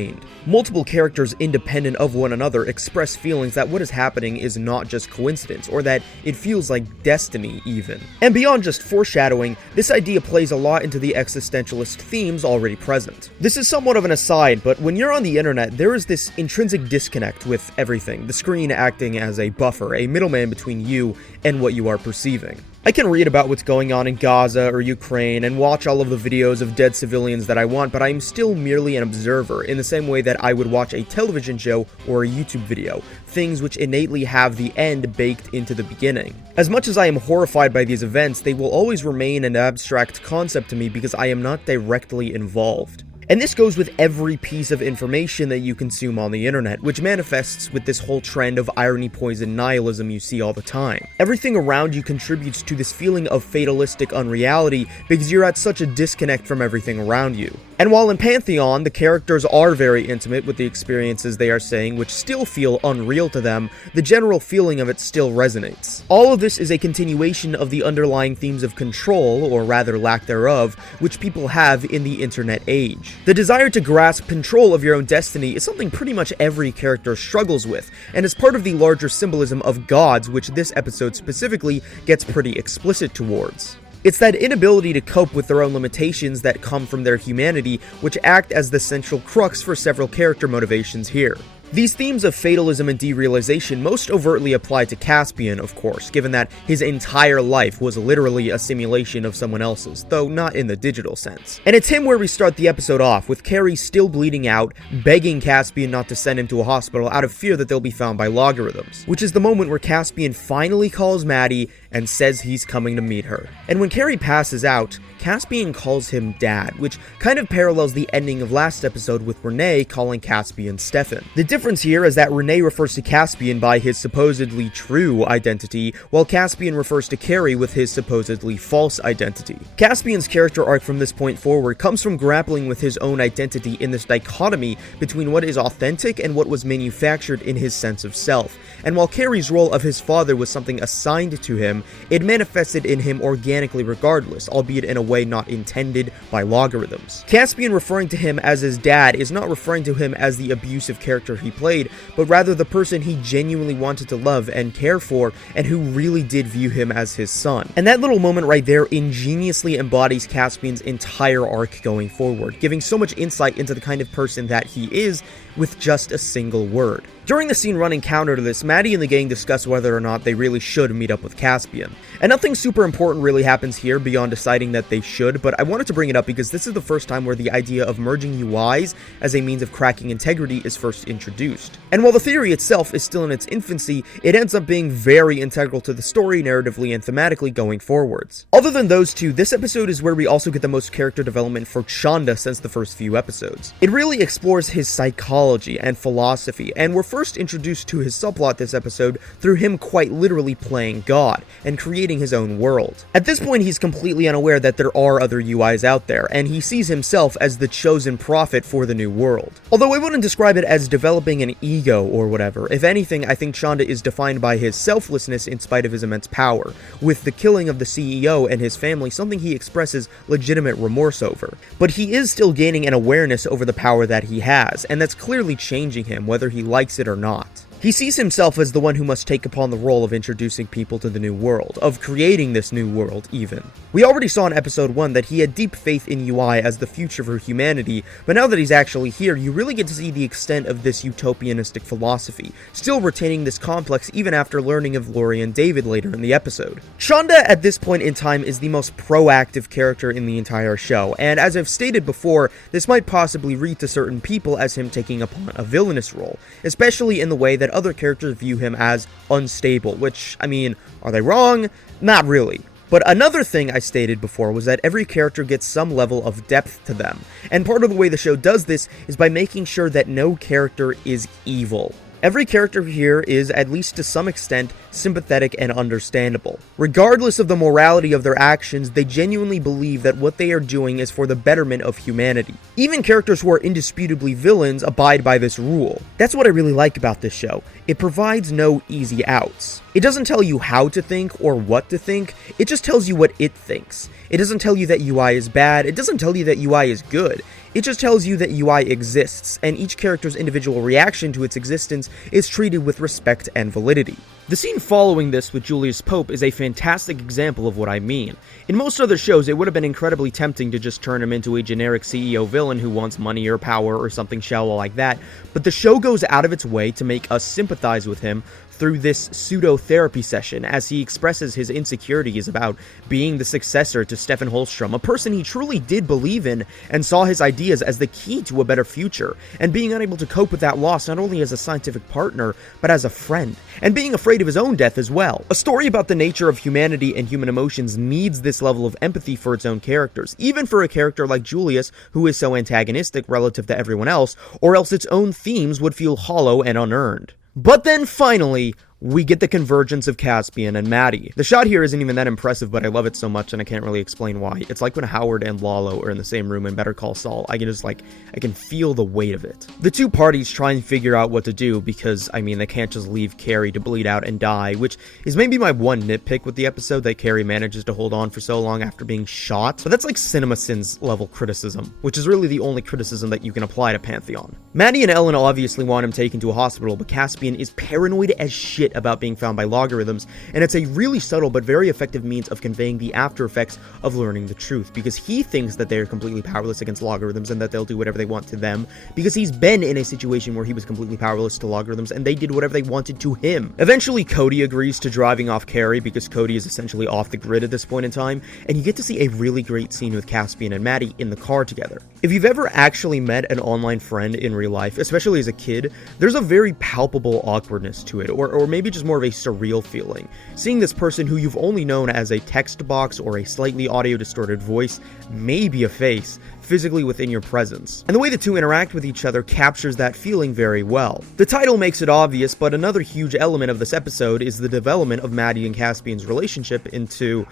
Multiple characters independent of one another express feelings that what is happening is not just coincidence, or that it feels like destiny even. And beyond just foreshadowing, this idea plays a lot into the existentialist themes already present. This is somewhat of an aside, but when you're on the internet, there is this intrinsic disconnect with everything, the screen acting as a buffer, a middleman between you and what you are perceiving. I can read about what's going on in Gaza or Ukraine and watch all of the videos of dead civilians that I want, but I'm still merely an observer in the same way that I would watch a television show or a YouTube video, things which innately have the end baked into the beginning. As much as I am horrified by these events, they will always remain an abstract concept to me because I am not directly involved. And this goes with every piece of information that you consume on the internet, which manifests with this whole trend of irony-poisoned nihilism you see all the time. Everything around you contributes to this feeling of fatalistic unreality because you're at such a disconnect from everything around you. And while in Pantheon, the characters are very intimate with the experiences they are saying, which still feel unreal to them, the general feeling of it still resonates. All of this is a continuation of the underlying themes of control, or rather lack thereof, which people have in the internet age. The desire to grasp control of your own destiny is something pretty much every character struggles with, and is part of the larger symbolism of gods, which this episode specifically gets pretty explicit towards. It's that inability to cope with their own limitations that come from their humanity, which act as the central crux for several character motivations here. These themes of fatalism and derealization most overtly apply to Caspian, of course, given that his entire life was literally a simulation of someone else's, though not in the digital sense. And it's him where we start the episode off, with Carrie still bleeding out, begging Caspian not to send him to a hospital out of fear that they'll be found by logarithms, which is the moment where Caspian finally calls Maddie and says he's coming to meet her. And when Carrie passes out, Caspian calls him Dad, which kind of parallels the ending of last episode with Renee calling Caspian Stefan. The difference here is that Renee refers to Caspian by his supposedly true identity, while Caspian refers to Carrie with his supposedly false identity. Caspian's character arc from this point forward comes from grappling with his own identity in this dichotomy between what is authentic and what was manufactured in his sense of self. And while Carrie's role of his father was something assigned to him, it manifested in him organically regardless, albeit in a way not intended by logarithms. Caspian referring to him as his dad is not referring to him as the abusive character he played, but rather the person he genuinely wanted to love and care for, and who really did view him as his son. And that little moment right there ingeniously embodies Caspian's entire arc going forward, giving so much insight into the kind of person that he is with just a single word. During the scene running counter to this, Maddie and the gang discuss whether or not they really should meet up with Caspian. And nothing super important really happens here beyond deciding that they should, but I wanted to bring it up because this is the first time where the idea of merging UIs as a means of cracking integrity is first introduced. And while the theory itself is still in its infancy, it ends up being very integral to the story narratively and thematically going forwards. Other than those two, this episode is where we also get the most character development for Chanda since the first few episodes. It really explores his psychology and philosophy, and we're first introduced to his subplot this episode through him quite literally playing God and creating his own world. At this point, he's completely unaware that there are other UIs out there, and he sees himself as the chosen prophet for the new world. Although I wouldn't describe it as developing an ego or whatever. If anything, I think Chanda is defined by his selflessness in spite of his immense power, with the killing of the CEO and his family something he expresses legitimate remorse over. But he is still gaining an awareness over the power that he has, and that's clearly changing him, whether he likes it or not. He sees himself as the one who must take upon the role of introducing people to the new world, of creating this new world even. We already saw in episode 1 that he had deep faith in UI as the future for humanity, but now that he's actually here, you really get to see the extent of this utopianistic philosophy, still retaining this complex even after learning of Lori and David later in the episode. Chanda at this point in time is the most proactive character in the entire show, and as I've stated before, this might possibly read to certain people as him taking upon a villainous role, especially in the way that other characters view him as unstable, which, I mean, are they wrong? Not really. But another thing I stated before was that every character gets some level of depth to them, and part of the way the show does this is by making sure that no character is evil. Every character here is, at least to some extent, sympathetic and understandable. Regardless of the morality of their actions, they genuinely believe that what they are doing is for the betterment of humanity. Even characters who are indisputably villains abide by this rule. That's what I really like about this show. It provides no easy outs. It doesn't tell you how to think or what to think, it just tells you what it thinks. It doesn't tell you that UI is bad, it doesn't tell you that UI is good. It just tells you that UI exists, and each character's individual reaction to its existence is treated with respect and validity. The scene following this with Julius Pope is a fantastic example of what I mean. In most other shows, it would have been incredibly tempting to just turn him into a generic CEO villain who wants money or power or something shallow like that, but the show goes out of its way to make us sympathize with him through this pseudo-therapy session as he expresses his insecurities about being the successor to Stefan Holstrom, a person he truly did believe in and saw his ideas as the key to a better future, and being unable to cope with that loss not only as a scientific partner, but as a friend, and being afraid of his own death as well. A story about the nature of humanity and human emotions needs this level of empathy for its own characters, even for a character like Julius, who is so antagonistic relative to everyone else, or else its own themes would feel hollow and unearned. But then finally, we get the convergence of Caspian and Maddie. The shot here isn't even that impressive, but I love it so much and I can't really explain why. It's like when Howard and Lalo are in the same room in Better Call Saul. I can feel the weight of it. The two parties try and figure out what to do because, I mean, they can't just leave Carrie to bleed out and die, which is maybe my one nitpick with the episode, that Carrie manages to hold on for so long after being shot. But that's like CinemaSins level criticism, which is really the only criticism that you can apply to Pantheon. Maddie and Ellen obviously want him taken to a hospital, but Caspian is paranoid as shit shit about being found by logarithms, and it's a really subtle but very effective means of conveying the after effects of learning the truth, because he thinks that they are completely powerless against logarithms and that they'll do whatever they want to them, because he's been in a situation where he was completely powerless to logarithms and they did whatever they wanted to him. Eventually, Cody agrees to driving off Carrie because Cody is essentially off the grid at this point in time, and you get to see a really great scene with Caspian and Maddie in the car together. If you've ever actually met an online friend in real life, especially as a kid, there's a very palpable awkwardness to it, or maybe just more of a surreal feeling. Seeing this person who you've only known as a text box or a slightly audio distorted voice, maybe a face, physically within your presence. And the way the two interact with each other captures that feeling very well. The title makes it obvious, but another huge element of this episode is the development of Maddie and Caspian's relationship into,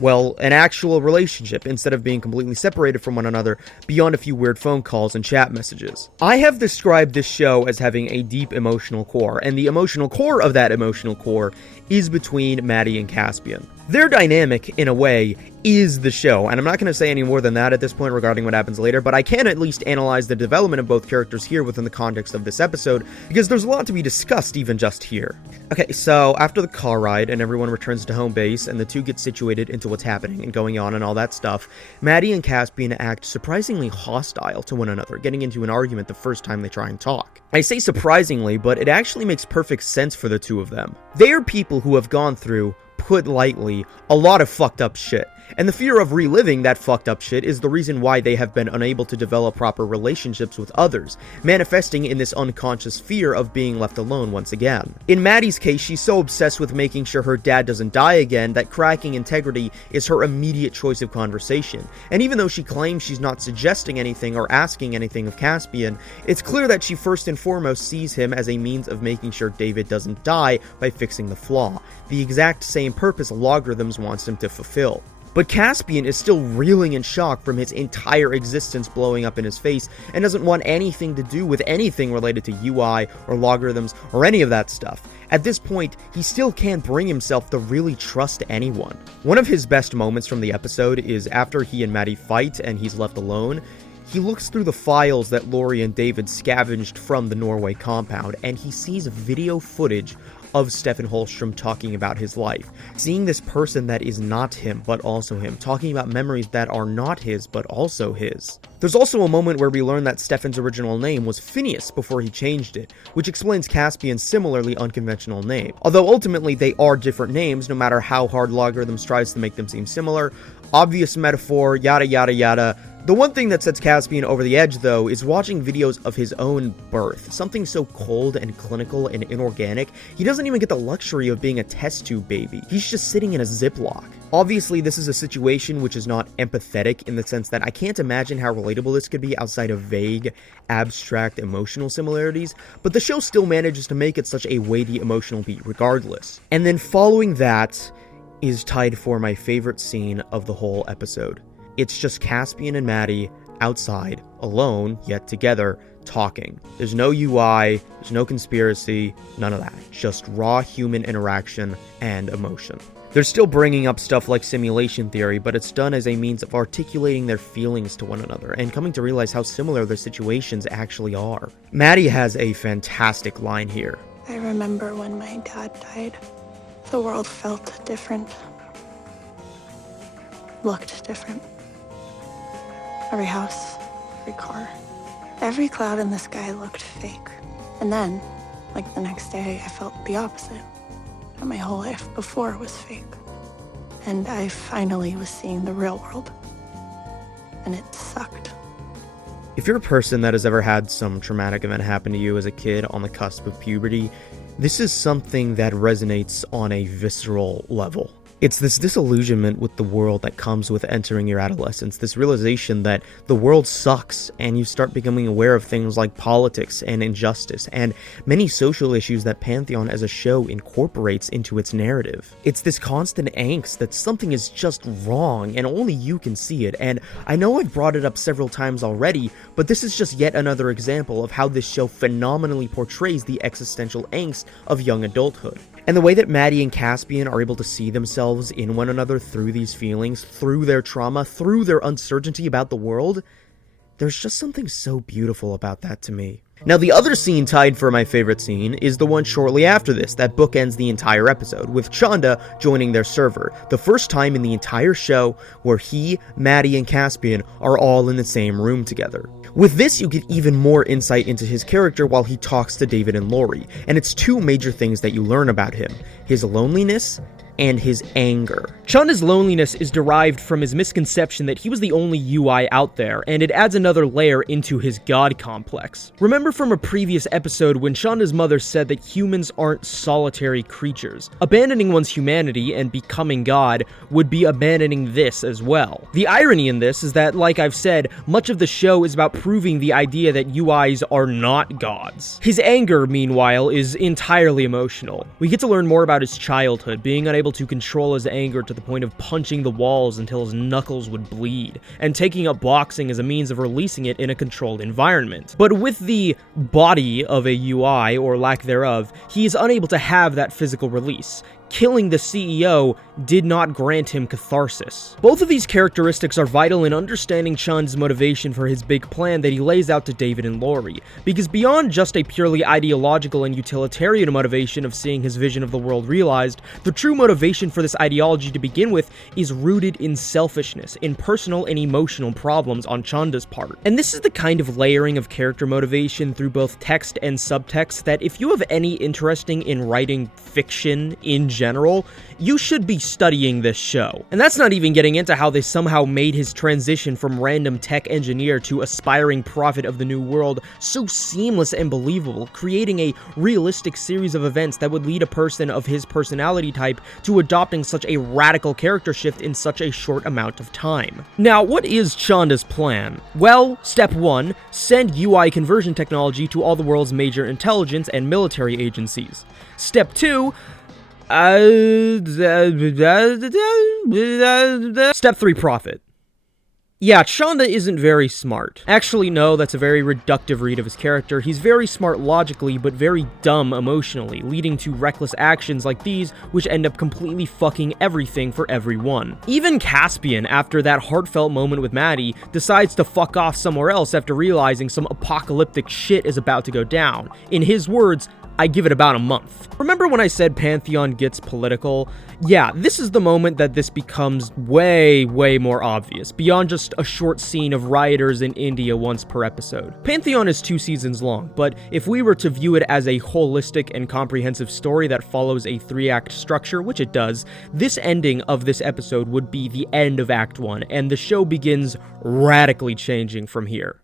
well, an actual relationship, instead of being completely separated from one another beyond a few weird phone calls and chat messages. I have described this show as having a deep emotional core, and the emotional core of that emotional core is between Maddie and Caspian. Their dynamic, in a way, is the show, and I'm not going to say any more than that at this point regarding what happens later, but I can at least analyze the development of both characters here within the context of this episode, because there's a lot to be discussed even just here. Okay, so after the car ride and everyone returns to home base and the two get situated into what's happening and going on and all that stuff, Maddie and Caspian act surprisingly hostile to one another, getting into an argument the first time they try and talk. I say surprisingly, but it actually makes perfect sense for the two of them. They are people who have gone through, put lightly, a lot of fucked up shit. And the fear of reliving that fucked up shit is the reason why they have been unable to develop proper relationships with others, manifesting in this unconscious fear of being left alone once again. In Maddie's case, she's so obsessed with making sure her dad doesn't die again that cracking integrity is her immediate choice of conversation. And even though she claims she's not suggesting anything or asking anything of Caspian, it's clear that she first and foremost sees him as a means of making sure David doesn't die by fixing the flaw, the exact same purpose Logarithms wants him to fulfill. But Caspian is still reeling in shock from his entire existence blowing up in his face and doesn't want anything to do with anything related to UI or logarithms or any of that stuff. At this point, he still can't bring himself to really trust anyone. One of his best moments from the episode is after he and Maddie fight and he's left alone. He looks through the files that Lori and David scavenged from the Norway compound, and he sees video footage of Stefan Holstrom talking about his life, seeing this person that is not him but also him, talking about memories that are not his but also his. There's also a moment where we learn that Stefan's original name was Phineas before he changed it, which explains Caspian's similarly unconventional name. Although ultimately they are different names, no matter how hard Logarithms tries to make them seem similar. Obvious metaphor, yada yada yada. The one thing that sets Caspian over the edge, though, is watching videos of his own birth. Something so cold and clinical and inorganic, he doesn't even get the luxury of being a test tube baby. He's just sitting in a Ziploc. Obviously, this is a situation which is not empathetic in the sense that I can't imagine how relatable this could be outside of vague, abstract, emotional similarities, but the show still manages to make it such a weighty emotional beat regardless. And then following that is tied for my favorite scene of the whole episode. It's just Caspian and Maddie outside, alone, yet together, talking. There's no UI, there's no conspiracy, none of that. Just raw human interaction and emotion. They're still bringing up stuff like simulation theory, but it's done as a means of articulating their feelings to one another and coming to realize how similar their situations actually are. Maddie has a fantastic line here. I remember when my dad died. The world felt different. Looked different. Every house, every car, every cloud in the sky looked fake. And then, like the next day, I felt the opposite. That my whole life before was fake. And I finally was seeing the real world. And it sucked. If you're a person that has ever had some traumatic event happen to you as a kid on the cusp of puberty, this is something that resonates on a visceral level. It's this disillusionment with the world that comes with entering your adolescence, this realization that the world sucks, and you start becoming aware of things like politics and injustice, and many social issues that Pantheon as a show incorporates into its narrative. It's this constant angst that something is just wrong, and only you can see it, and I know I've brought it up several times already, but this is just yet another example of how this show phenomenally portrays the existential angst of young adulthood. And the way that Maddie and Caspian are able to see themselves in one another through these feelings, through their trauma, through their uncertainty about the world, There's just something so beautiful about that to me. Now, the other scene tied for my favorite scene is the one shortly after this that bookends the entire episode, with Chanda joining their server, the first time in the entire show where he, Maddie, and Caspian are all in the same room together. With this, you get even more insight into his character while he talks to David and Lori, and it's two major things that you learn about him: his loneliness and his anger. Chanda's loneliness is derived from his misconception that he was the only UI out there, and it adds another layer into his god complex. Remember from a previous episode when Chanda's mother said that humans aren't solitary creatures. Abandoning one's humanity and becoming God would be abandoning this as well. The irony in this is that, like I've said, much of the show is about proving the idea that UIs are not gods. His anger, meanwhile, is entirely emotional. We get to learn more about his childhood, being unable to control his anger to the point of punching the walls until his knuckles would bleed, and taking up boxing as a means of releasing it in a controlled environment. But with the body of a UI, or lack thereof, he is unable to have that physical release. Killing the CEO did not grant him catharsis. Both of these characteristics are vital in understanding Chun's motivation for his big plan that he lays out to David and Lori, because beyond just a purely ideological and utilitarian motivation of seeing his vision of the world realized, the true motivation for this ideology to begin with is rooted in selfishness, in personal and emotional problems on Chanda's part. And this is the kind of layering of character motivation through both text and subtext that if you have any interest in writing fiction in general, you should be studying this show. And that's not even getting into how they somehow made his transition from random tech engineer to aspiring prophet of the new world so seamless and believable, creating a realistic series of events that would lead a person of his personality type to adopting such a radical character shift in such a short amount of time. Now, what is Chanda's plan? Well, step 1, send UI conversion technology to all the world's major intelligence and military agencies. Step 2, Step 3, profit. Yeah, Chanda isn't very smart. Actually, no, that's a very reductive read of his character. He's very smart logically, but very dumb emotionally, leading to reckless actions like these, which end up completely fucking everything for everyone. Even Caspian, after that heartfelt moment with Maddie, decides to fuck off somewhere else after realizing some apocalyptic shit is about to go down. In his words, I give it about a month. Remember when I said Pantheon gets political? Yeah, this is the moment that this becomes way more obvious, beyond just a short scene of rioters in India once per episode. Pantheon is 2 seasons long, but if we were to view it as a holistic and comprehensive story that follows a 3-act structure, which it does, this ending of this episode would be the end of Act 1, and the show begins radically changing from here.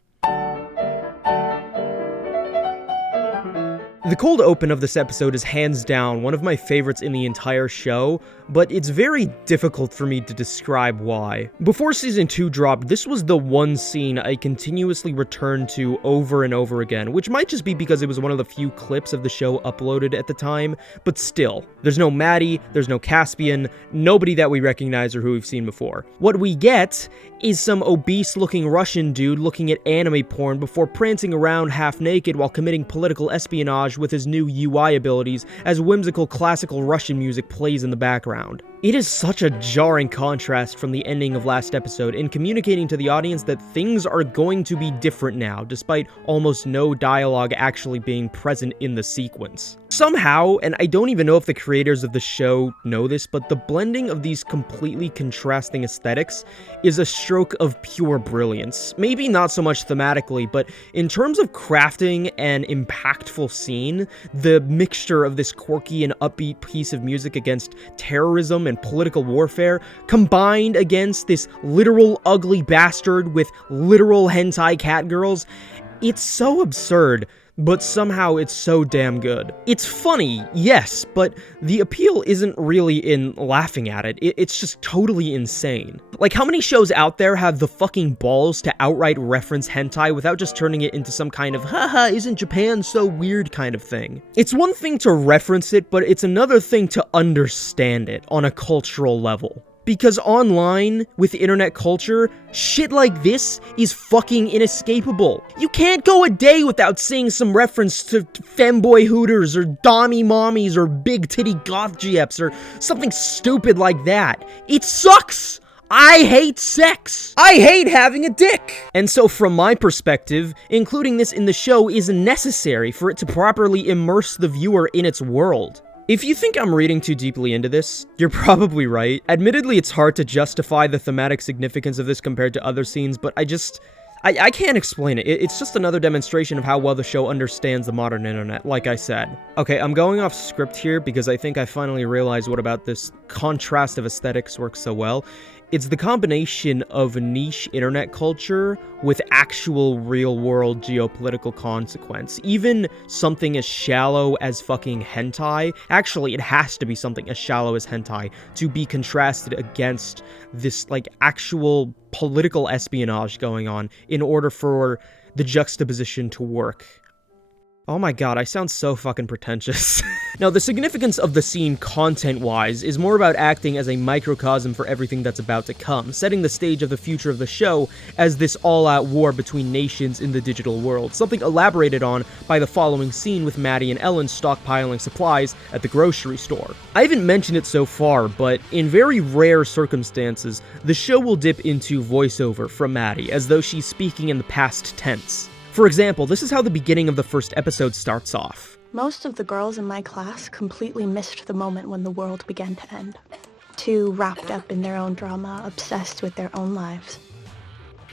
The cold open of this episode is hands down one of my favorites in the entire show, but it's very difficult for me to describe why. Before season 2 dropped, this was the one scene I continuously returned to over and over again, which might just be because it was one of the few clips of the show uploaded at the time, but still. There's no Maddie, there's no Caspian, nobody that we recognize or who we've seen before. What we get is some obese-looking Russian dude looking at anime porn before prancing around half-naked while committing political espionage with his new UI abilities as whimsical classical Russian music plays in the background. It is such a jarring contrast from the ending of last episode in communicating to the audience that things are going to be different now, despite almost no dialogue actually being present in the sequence. Somehow, and I don't even know if the creators of the show know this, but the blending of these completely contrasting aesthetics is a stroke of pure brilliance. Maybe not so much thematically, but in terms of crafting an impactful scene, the mixture of this quirky and upbeat piece of music against terrorism and political warfare, combined against this literal ugly bastard with literal hentai catgirls, it's so absurd, but somehow it's so damn good. It's funny, yes, but the appeal isn't really in laughing at it, it's just totally insane. Like, how many shows out there have the fucking balls to outright reference hentai without just turning it into some kind of, haha, isn't Japan so weird kind of thing? It's one thing to reference it, but it's another thing to understand it on a cultural level. Because online, with internet culture, shit like this is fucking inescapable. You can't go a day without seeing some reference to femboy hooters, or dommy mommies, or big titty goth GFs, or something stupid like that. It sucks! I hate sex! I hate having a dick! And so from my perspective, including this in the show is necessary for it to properly immerse the viewer in its world. If you think I'm reading too deeply into this, you're probably right. Admittedly, it's hard to justify the thematic significance of this compared to other scenes, but I can't explain it. It's just another demonstration of how well the show understands the modern internet, like I said. Okay, I'm going off script here because I think I finally realized what about this contrast of aesthetics works so well. It's the combination of niche internet culture with actual real-world geopolitical consequence. Even something as shallow as fucking hentai, actually it has to be something as shallow as hentai, to be contrasted against this, like, actual political espionage going on in order for the juxtaposition to work. Oh my god, I sound so fucking pretentious. Now, the significance of the scene content-wise is more about acting as a microcosm for everything that's about to come, setting the stage of the future of the show as this all-out war between nations in the digital world, something elaborated on by the following scene with Maddie and Ellen stockpiling supplies at the grocery store. I haven't mentioned it so far, but in very rare circumstances, the show will dip into voiceover from Maddie, as though she's speaking in the past tense. For example, this is how the beginning of the first episode starts off. Most of the girls in my class completely missed the moment when the world began to end. Too wrapped up in their own drama, obsessed with their own lives.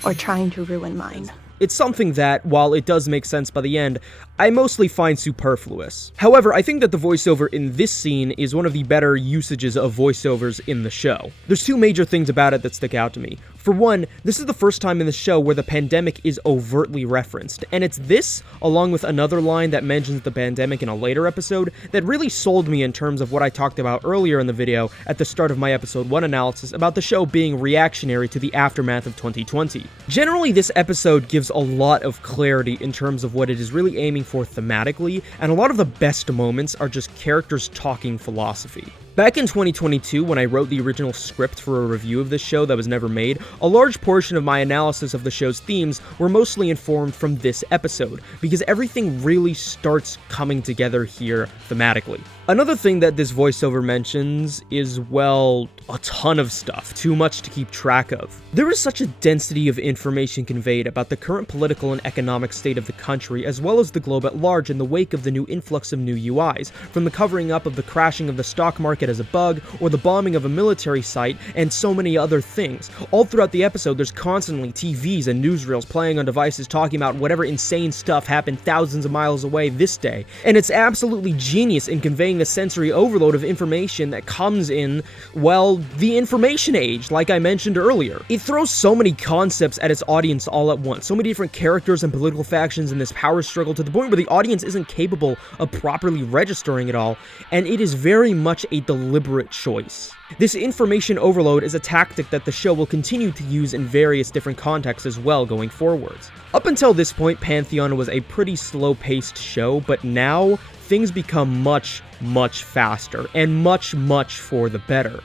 Or trying to ruin mine. It's something that, while it does make sense by the end, I mostly find superfluous. However, I think that the voiceover in this scene is one of the better usages of voiceovers in the show. There's two major things about it that stick out to me. For one, this is the first time in the show where the pandemic is overtly referenced, and it's this, along with another line that mentions the pandemic in a later episode, that really sold me in terms of what I talked about earlier in the video at the start of my episode 1 analysis about the show being reactionary to the aftermath of 2020. Generally, this episode gives a lot of clarity in terms of what it is really aiming for thematically, and a lot of the best moments are just characters talking philosophy. Back in 2022, when I wrote the original script for a review of this show that was never made, a large portion of my analysis of the show's themes were mostly informed from this episode, because everything really starts coming together here thematically. Another thing that this voiceover mentions is, well, a ton of stuff, too much to keep track of. There is such a density of information conveyed about the current political and economic state of the country, as well as the globe at large in the wake of the new influx of new UIs, from the covering up of the crashing of the stock market as a bug, or the bombing of a military site, and so many other things. All throughout the episode, there's constantly TVs and newsreels playing on devices talking about whatever insane stuff happened thousands of miles away this day, and it's absolutely genius in conveying the sensory overload of information that comes in, well, the information age, like I mentioned earlier. It throws so many concepts at its audience all at once, so many different characters and political factions in this power struggle to the point where the audience isn't capable of properly registering it all, and it is very much a deliberate choice. This information overload is a tactic that the show will continue to use in various different contexts as well going forwards. Up until this point, Pantheon was a pretty slow-paced show, but now things become much, much faster, and much, much for the better.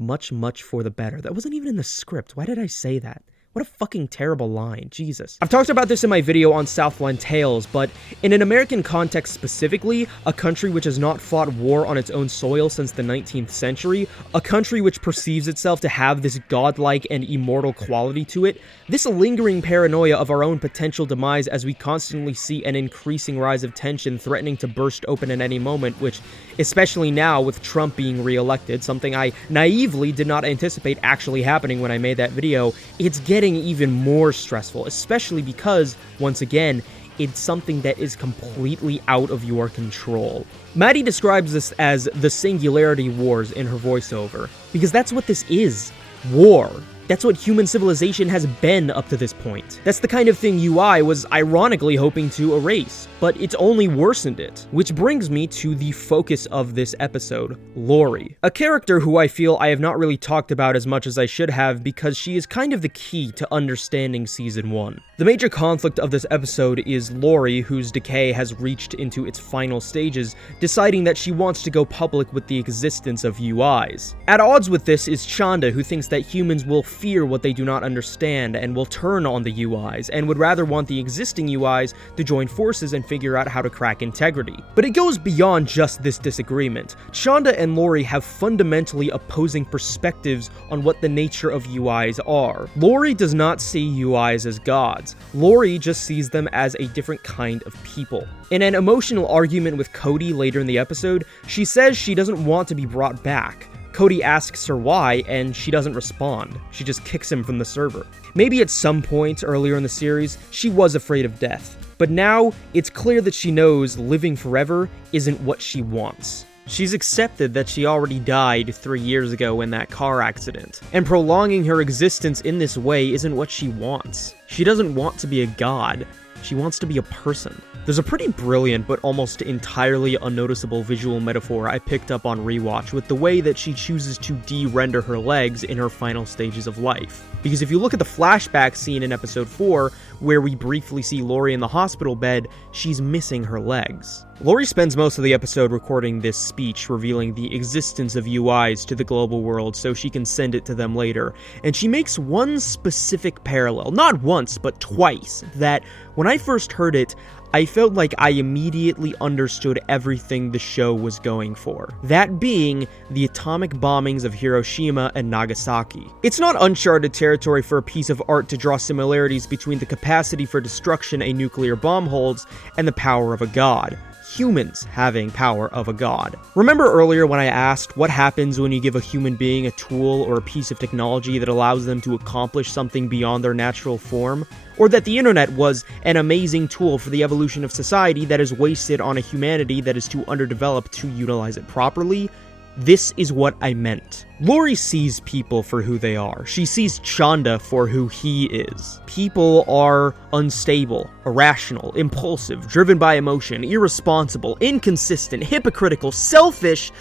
Much, much for the better. That wasn't even in the script. Why did I say that? What a fucking terrible line, Jesus. I've talked about this in my video on Southland Tales, but in an American context specifically, a country which has not fought war on its own soil since the 19th century, a country which perceives itself to have this godlike and immortal quality to it, this lingering paranoia of our own potential demise as we constantly see an increasing rise of tension threatening to burst open at any moment, which, especially now with Trump being re-elected, something I naively did not anticipate actually happening when I made that video, it's getting even more stressful, especially because, once again, it's something that is completely out of your control. Maddie describes this as the singularity wars in her voiceover, because that's what this is. War. That's what human civilization has been up to this point. That's the kind of thing UI was ironically hoping to erase, but it's only worsened it. Which brings me to the focus of this episode, Lori. A character who I feel I have not really talked about as much as I should have because she is kind of the key to understanding Season 1. The major conflict of this episode is Lori, whose decay has reached into its final stages, deciding that she wants to go public with the existence of UIs. At odds with this is Chanda, who thinks that humans will fear what they do not understand and will turn on the UIs, and would rather want the existing UIs to join forces and figure out how to crack integrity. But it goes beyond just this disagreement. Shonda and Lori have fundamentally opposing perspectives on what the nature of UIs are. Lori does not see UIs as gods. Lori just sees them as a different kind of people. In an emotional argument with Cody later in the episode, she says she doesn't want to be brought back. Cody asks her why, and she doesn't respond. She just kicks him from the server. Maybe at some point earlier in the series, she was afraid of death. But now, it's clear that she knows living forever isn't what she wants. She's accepted that she already died 3 years ago in that car accident, and prolonging her existence in this way isn't what she wants. She doesn't want to be a god. She wants to be a person. There's a pretty brilliant but almost entirely unnoticeable visual metaphor I picked up on rewatch with the way that she chooses to de-render her legs in her final stages of life. Because if you look at the flashback scene in episode 4, where we briefly see Lori in the hospital bed, she's missing her legs. Lori spends most of the episode recording this speech revealing the existence of UIs to the global world so she can send it to them later, and she makes one specific parallel, not once, but twice, that when I first heard it, I felt like I immediately understood everything the show was going for. That being the atomic bombings of Hiroshima and Nagasaki. It's not uncharted territory for a piece of art to draw similarities between the capacity for destruction a nuclear bomb holds and the power of a god. Humans having power of a god. Remember earlier when I asked what happens when you give a human being a tool or a piece of technology that allows them to accomplish something beyond their natural form? Or that the internet was an amazing tool for the evolution of society that is wasted on a humanity that is too underdeveloped to utilize it properly? This is what I meant. Lori sees people for who they are. She sees Chanda for who he is. People are unstable, irrational, impulsive, driven by emotion, irresponsible, inconsistent, hypocritical, selfish.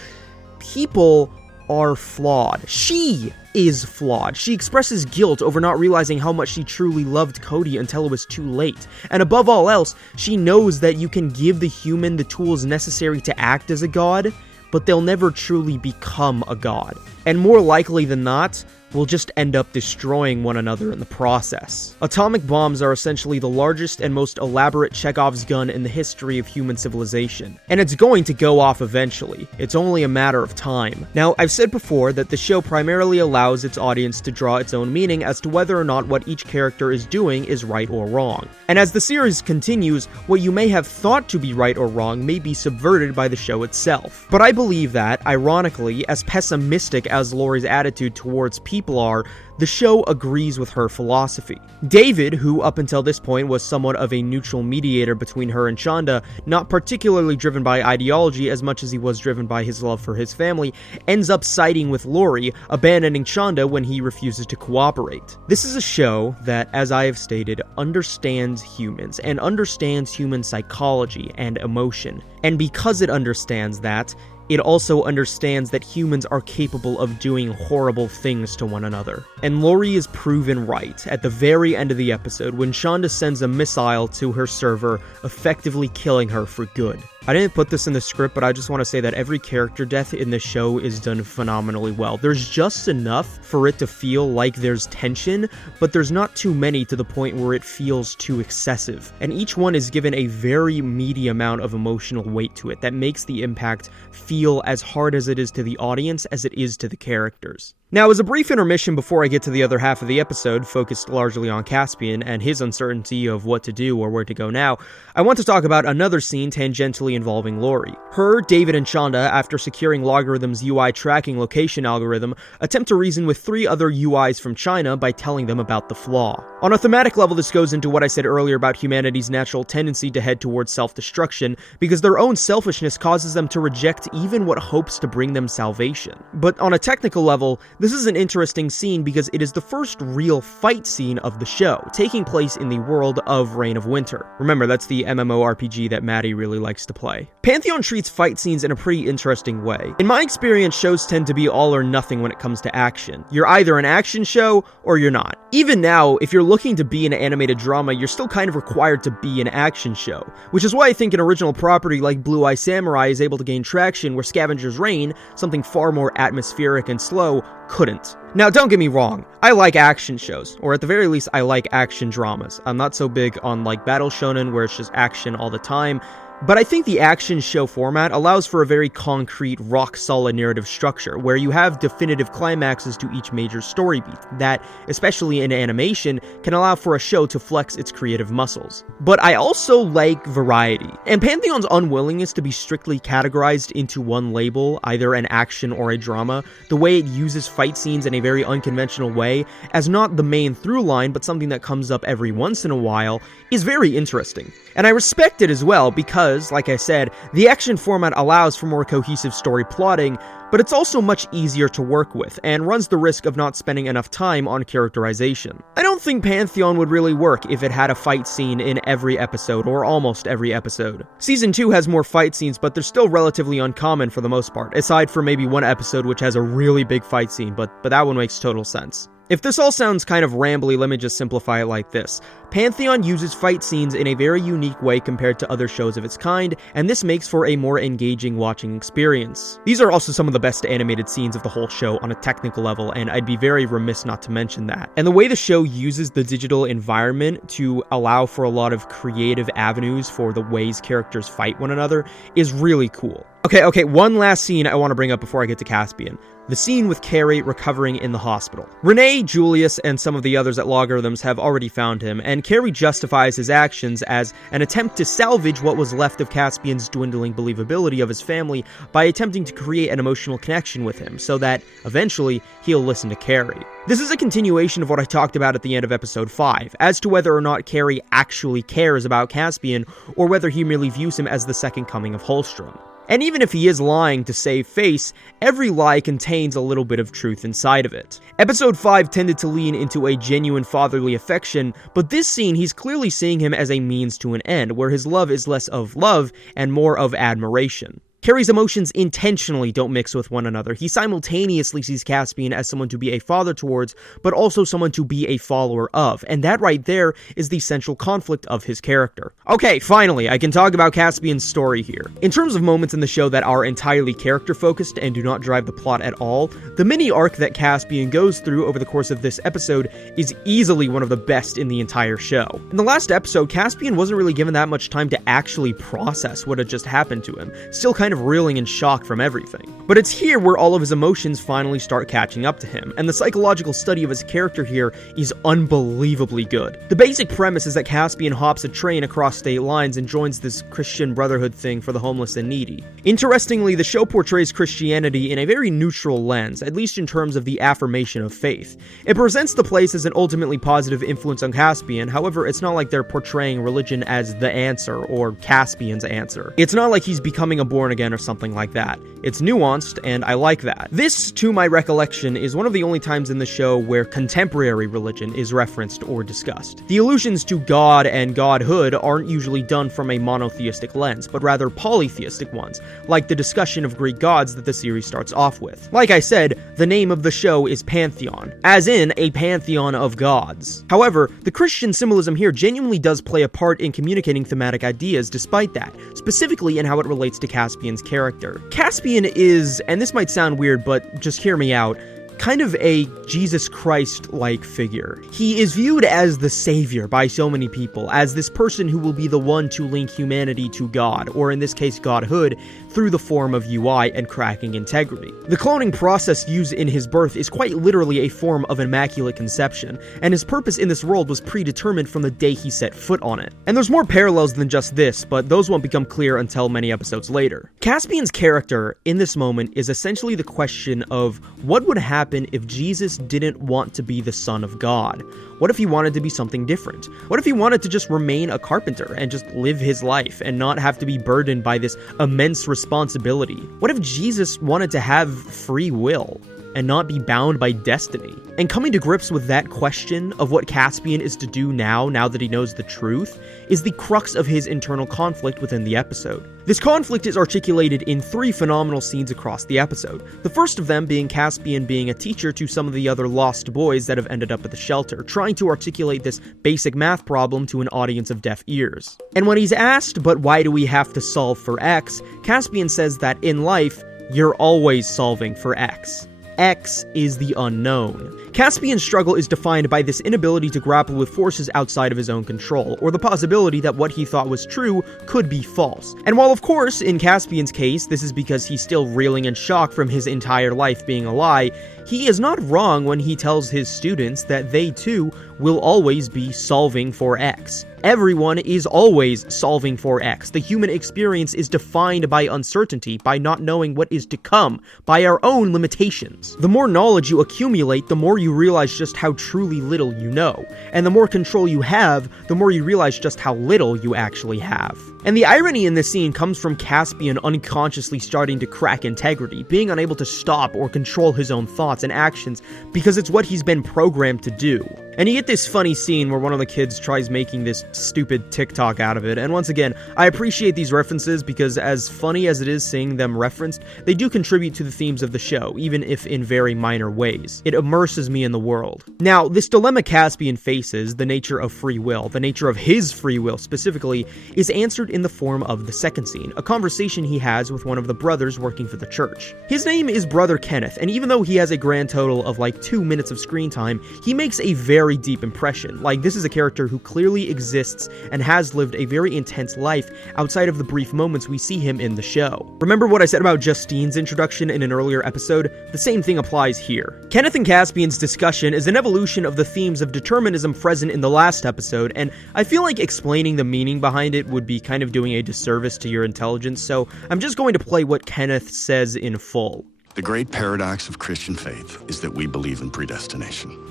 People are flawed. She is flawed. She expresses guilt over not realizing how much she truly loved Cody until it was too late. And above all else, she knows that you can give the human the tools necessary to act as a god, but they'll never truly become a god. And more likely than not, will just end up destroying one another in the process. Atomic bombs are essentially the largest and most elaborate Chekhov's gun in the history of human civilization. And it's going to go off eventually. It's only a matter of time. Now, I've said before that the show primarily allows its audience to draw its own meaning as to whether or not what each character is doing is right or wrong. And as the series continues, what you may have thought to be right or wrong may be subverted by the show itself. But I believe that, ironically, as pessimistic as Lori's attitude towards people are, the show agrees with her philosophy. David, who up until this point was somewhat of a neutral mediator between her and Chanda, not particularly driven by ideology as much as he was driven by his love for his family, ends up siding with Lori, abandoning Chanda when he refuses to cooperate. This is a show that, as I have stated, understands humans, and understands human psychology and emotion. And because it understands that, it also understands that humans are capable of doing horrible things to one another. And Lori is proven right at the very end of the episode when Chanda sends a missile to her server, effectively killing her for good. I didn't put this in the script, but I just want to say that every character death in this show is done phenomenally well. There's just enough for it to feel like there's tension, but there's not too many to the point where it feels too excessive. And each one is given a very meaty amount of emotional weight to it that makes the impact feel as hard as it is to the audience as it is to the characters. Now, as a brief intermission before I get to the other half of the episode, focused largely on Caspian and his uncertainty of what to do or where to go now, I want to talk about another scene tangentially involving Lori. Her, David, and Chanda, after securing Logarithm's UI tracking location algorithm, attempt to reason with 3 other UIs from China by telling them about the flaw. On a thematic level, this goes into what I said earlier about humanity's natural tendency to head towards self-destruction, because their own selfishness causes them to reject even what hopes to bring them salvation. But on a technical level, this is an interesting scene because it is the first real fight scene of the show, taking place in the world of Reign of Winter. Remember, that's the MMORPG that Maddie really likes to play. Pantheon treats fight scenes in a pretty interesting way. In my experience, shows tend to be all or nothing when it comes to action. You're either an action show or you're not. Even now, if you're looking to be an animated drama, you're still kind of required to be an action show, which is why I think an original property like Blue Eye Samurai is able to gain traction where Scavenger's Reign, something far more atmospheric and slow, couldn't. Now, don't get me wrong, I like action shows, or at the very least, I like action dramas. I'm not so big on like battle shonen where it's just action all the time, but I think the action show format allows for a very concrete, rock-solid narrative structure, where you have definitive climaxes to each major story beat, that, especially in animation, can allow for a show to flex its creative muscles. But I also like variety, and Pantheon's unwillingness to be strictly categorized into one label, either an action or a drama, the way it uses fight scenes in a very unconventional way, as not the main through line, but something that comes up every once in a while, is very interesting. And I respect it as well because, like I said, the action format allows for more cohesive story plotting, but it's also much easier to work with, and runs the risk of not spending enough time on characterization. I don't think Pantheon would really work if it had a fight scene in every episode, or almost every episode. Season 2 has more fight scenes, but they're still relatively uncommon for the most part, aside from maybe one episode which has a really big fight scene, but that one makes total sense. If this all sounds kind of rambly, let me just simplify it like this. Pantheon uses fight scenes in a very unique way compared to other shows of its kind, and this makes for a more engaging watching experience. These are also some of the best animated scenes of the whole show on a technical level, and I'd be very remiss not to mention that. And the way the show uses the digital environment to allow for a lot of creative avenues for the ways characters fight one another is really cool. Okay, one last scene I want to bring up before I get to Caspian. The scene with Carrie recovering in the hospital. Renee, Julius, and some of the others at Logarithms have already found him, and Carrie justifies his actions as an attempt to salvage what was left of Caspian's dwindling believability of his family by attempting to create an emotional connection with him, so that, eventually, he'll listen to Carrie. This is a continuation of what I talked about at the end of episode 5, as to whether or not Carrie actually cares about Caspian, or whether he merely views him as the second coming of Holstrom. And even if he is lying to save face, every lie contains a little bit of truth inside of it. Episode 5 tended to lean into a genuine fatherly affection, but this scene he's clearly seeing him as a means to an end, where his love is less of love and more of admiration. Carrie's emotions intentionally don't mix with one another. He simultaneously sees Caspian as someone to be a father towards, but also someone to be a follower of, and that right there is the central conflict of his character. Okay, finally, I can talk about Caspian's story here. In terms of moments in the show that are entirely character-focused and do not drive the plot at all, the mini-arc that Caspian goes through over the course of this episode is easily one of the best in the entire show. In the last episode, Caspian wasn't really given that much time to actually process what had just happened to him, still kind of reeling in shock from everything. But it's here where all of his emotions finally start catching up to him, and the psychological study of his character here is unbelievably good. The basic premise is that Caspian hops a train across state lines and joins this Christian Brotherhood thing for the homeless and needy. Interestingly, the show portrays Christianity in a very neutral lens, at least in terms of the affirmation of faith. It presents the place as an ultimately positive influence on Caspian, however, it's not like they're portraying religion as the answer, or Caspian's answer. It's not like he's becoming a born-again or something like that. It's nuanced, and I like that. This, to my recollection, is one of the only times in the show where contemporary religion is referenced or discussed. The allusions to God and godhood aren't usually done from a monotheistic lens, but rather polytheistic ones, like the discussion of Greek gods that the series starts off with. Like I said, the name of the show is Pantheon, as in a pantheon of gods. However, the Christian symbolism here genuinely does play a part in communicating thematic ideas despite that, specifically in how it relates to Caspian's character. Caspian is, and this might sound weird, but just hear me out, kind of a Jesus Christ-like figure. He is viewed as the savior by so many people, as this person who will be the one to link humanity to God, or in this case godhood, through the form of UI and cracking integrity. The cloning process used in his birth is quite literally a form of immaculate conception, and his purpose in this world was predetermined from the day he set foot on it. And there's more parallels than just this, but those won't become clear until many episodes later. Caspian's character in this moment is essentially the question of what would happen if Jesus didn't want to be the Son of God? What if he wanted to be something different? What if he wanted to just remain a carpenter and just live his life and not have to be burdened by this immense responsibility? What if Jesus wanted to have free will? and not be bound by destiny. And coming to grips with that question of what Caspian is to do now that he knows the truth, is the crux of his internal conflict within the episode. This conflict is articulated in 3 phenomenal scenes across the episode. The first of them being Caspian being a teacher to some of the other lost boys that have ended up at the shelter, trying to articulate this basic math problem to an audience of deaf ears. And when he's asked, but why do we have to solve for X, Caspian says that in life, you're always solving for X. X is the unknown. Caspian's struggle is defined by this inability to grapple with forces outside of his own control, or the possibility that what he thought was true could be false. And while of course, in Caspian's case, this is because he's still reeling in shock from his entire life being a lie, he is not wrong when he tells his students that they too will always be solving for X. Everyone is always solving for X. The human experience is defined by uncertainty, by not knowing what is to come, by our own limitations. The more knowledge you accumulate, the more you realize just how truly little you know. And the more control you have, the more you realize just how little you actually have. And the irony in this scene comes from Caspian unconsciously starting to crack integrity, being unable to stop or control his own thoughts and actions because it's what he's been programmed to do. And you get this funny scene where one of the kids tries making this stupid TikTok out of it, and once again, I appreciate these references because as funny as it is seeing them referenced, they do contribute to the themes of the show, even if in very minor ways. It immerses me in the world. Now, this dilemma Caspian faces, the nature of free will, the nature of his free will specifically, is answered in the form of the second scene, a conversation he has with one of the brothers working for the church. His name is Brother Kenneth, and even though he has a grand total of like 2 minutes of screen time, he makes a very deep impression. Like, this is a character who clearly exists and has lived a very intense life outside of the brief moments we see him in the show. Remember what I said about Justine's introduction in an earlier episode? The same thing applies here. Kenneth and Caspian's discussion is an evolution of the themes of determinism present in the last episode, and I feel like explaining the meaning behind it would be kind of doing a disservice to your intelligence, so I'm just going to play what Kenneth says in full. The great paradox of Christian faith is that we believe in predestination.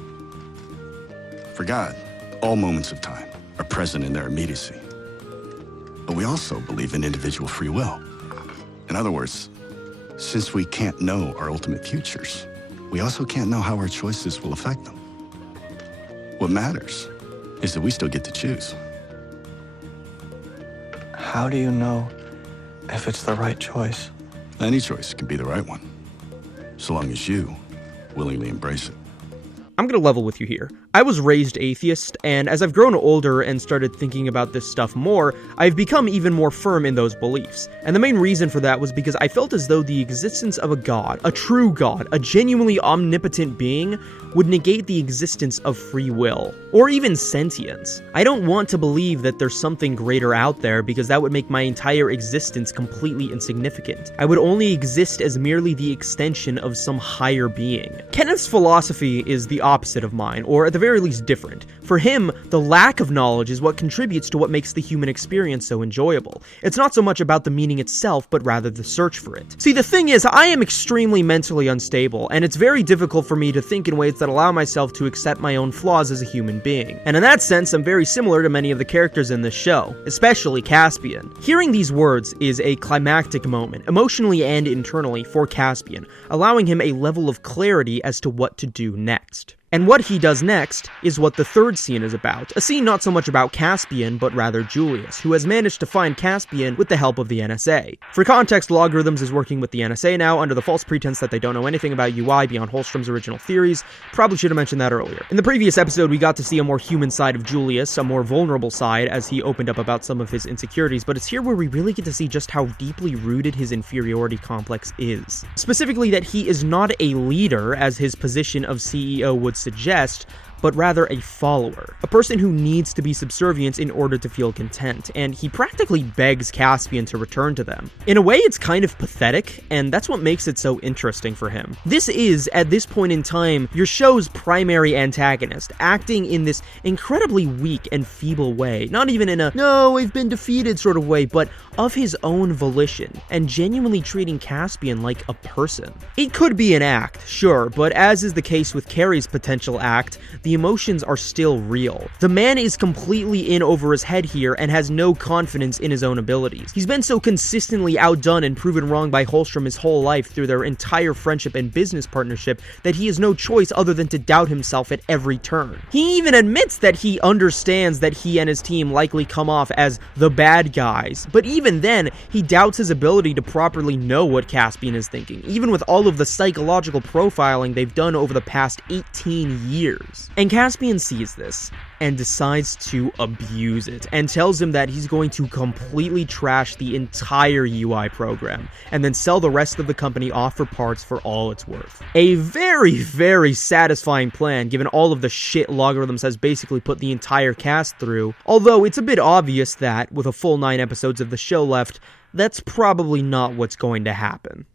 For God, all moments of time are present in their immediacy. But we also believe in individual free will. In other words, since we can't know our ultimate futures, we also can't know how our choices will affect them. What matters is that we still get to choose. How do you know if it's the right choice? Any choice can be the right one, so long as you willingly embrace it. I'm gonna level with you here. I was raised atheist, and as I've grown older and started thinking about this stuff more, I've become even more firm in those beliefs. And the main reason for that was because I felt as though the existence of a god, a true god, a genuinely omnipotent being, would negate the existence of free will, or even sentience. I don't want to believe that there's something greater out there because that would make my entire existence completely insignificant. I would only exist as merely the extension of some higher being. Kenneth's philosophy is the opposite of mine, or at the very least different. For him, the lack of knowledge is what contributes to what makes the human experience so enjoyable. It's not so much about the meaning itself, but rather the search for it. See, the thing is, I am extremely mentally unstable, and it's very difficult for me to think in ways that allow myself to accept my own flaws as a human being. And in that sense, I'm very similar to many of the characters in this show, especially Caspian. Hearing these words is a climactic moment, emotionally and internally, for Caspian, allowing him a level of clarity as to what to do next. And what he does next is what the third scene is about. A scene not so much about Caspian, but rather Julius, who has managed to find Caspian with the help of the NSA. For context, Logarithms is working with the NSA now under the false pretense that they don't know anything about UI beyond Holstrom's original theories. Probably should have mentioned that earlier. In the previous episode, we got to see a more human side of Julius, a more vulnerable side, as he opened up about some of his insecurities, but it's here where we really get to see just how deeply rooted his inferiority complex is. Specifically that he is not a leader, as his position of CEO would suggest, but rather a follower, a person who needs to be subservient in order to feel content, and he practically begs Caspian to return to them. In a way, it's kind of pathetic, and that's what makes it so interesting for him. This is, at this point in time, your show's primary antagonist, acting in this incredibly weak and feeble way, not even in a, no, I've been defeated sort of way, but of his own volition, and genuinely treating Caspian like a person. It could be an act, sure, but as is the case with Carrie's potential act, the emotions are still real. The man is completely in over his head here and has no confidence in his own abilities. He's been so consistently outdone and proven wrong by Holstrom his whole life through their entire friendship and business partnership that he has no choice other than to doubt himself at every turn. He even admits that he understands that he and his team likely come off as the bad guys, but even then, he doubts his ability to properly know what Caspian is thinking, even with all of the psychological profiling they've done over the past 18 years. And Caspian sees this and decides to abuse it and tells him that he's going to completely trash the entire UI program and then sell the rest of the company off for parts for all it's worth. A very, very satisfying plan given all of the shit Logarithms has basically put the entire cast through, although it's a bit obvious that, with a full 9 episodes of the show left, that's probably not what's going to happen.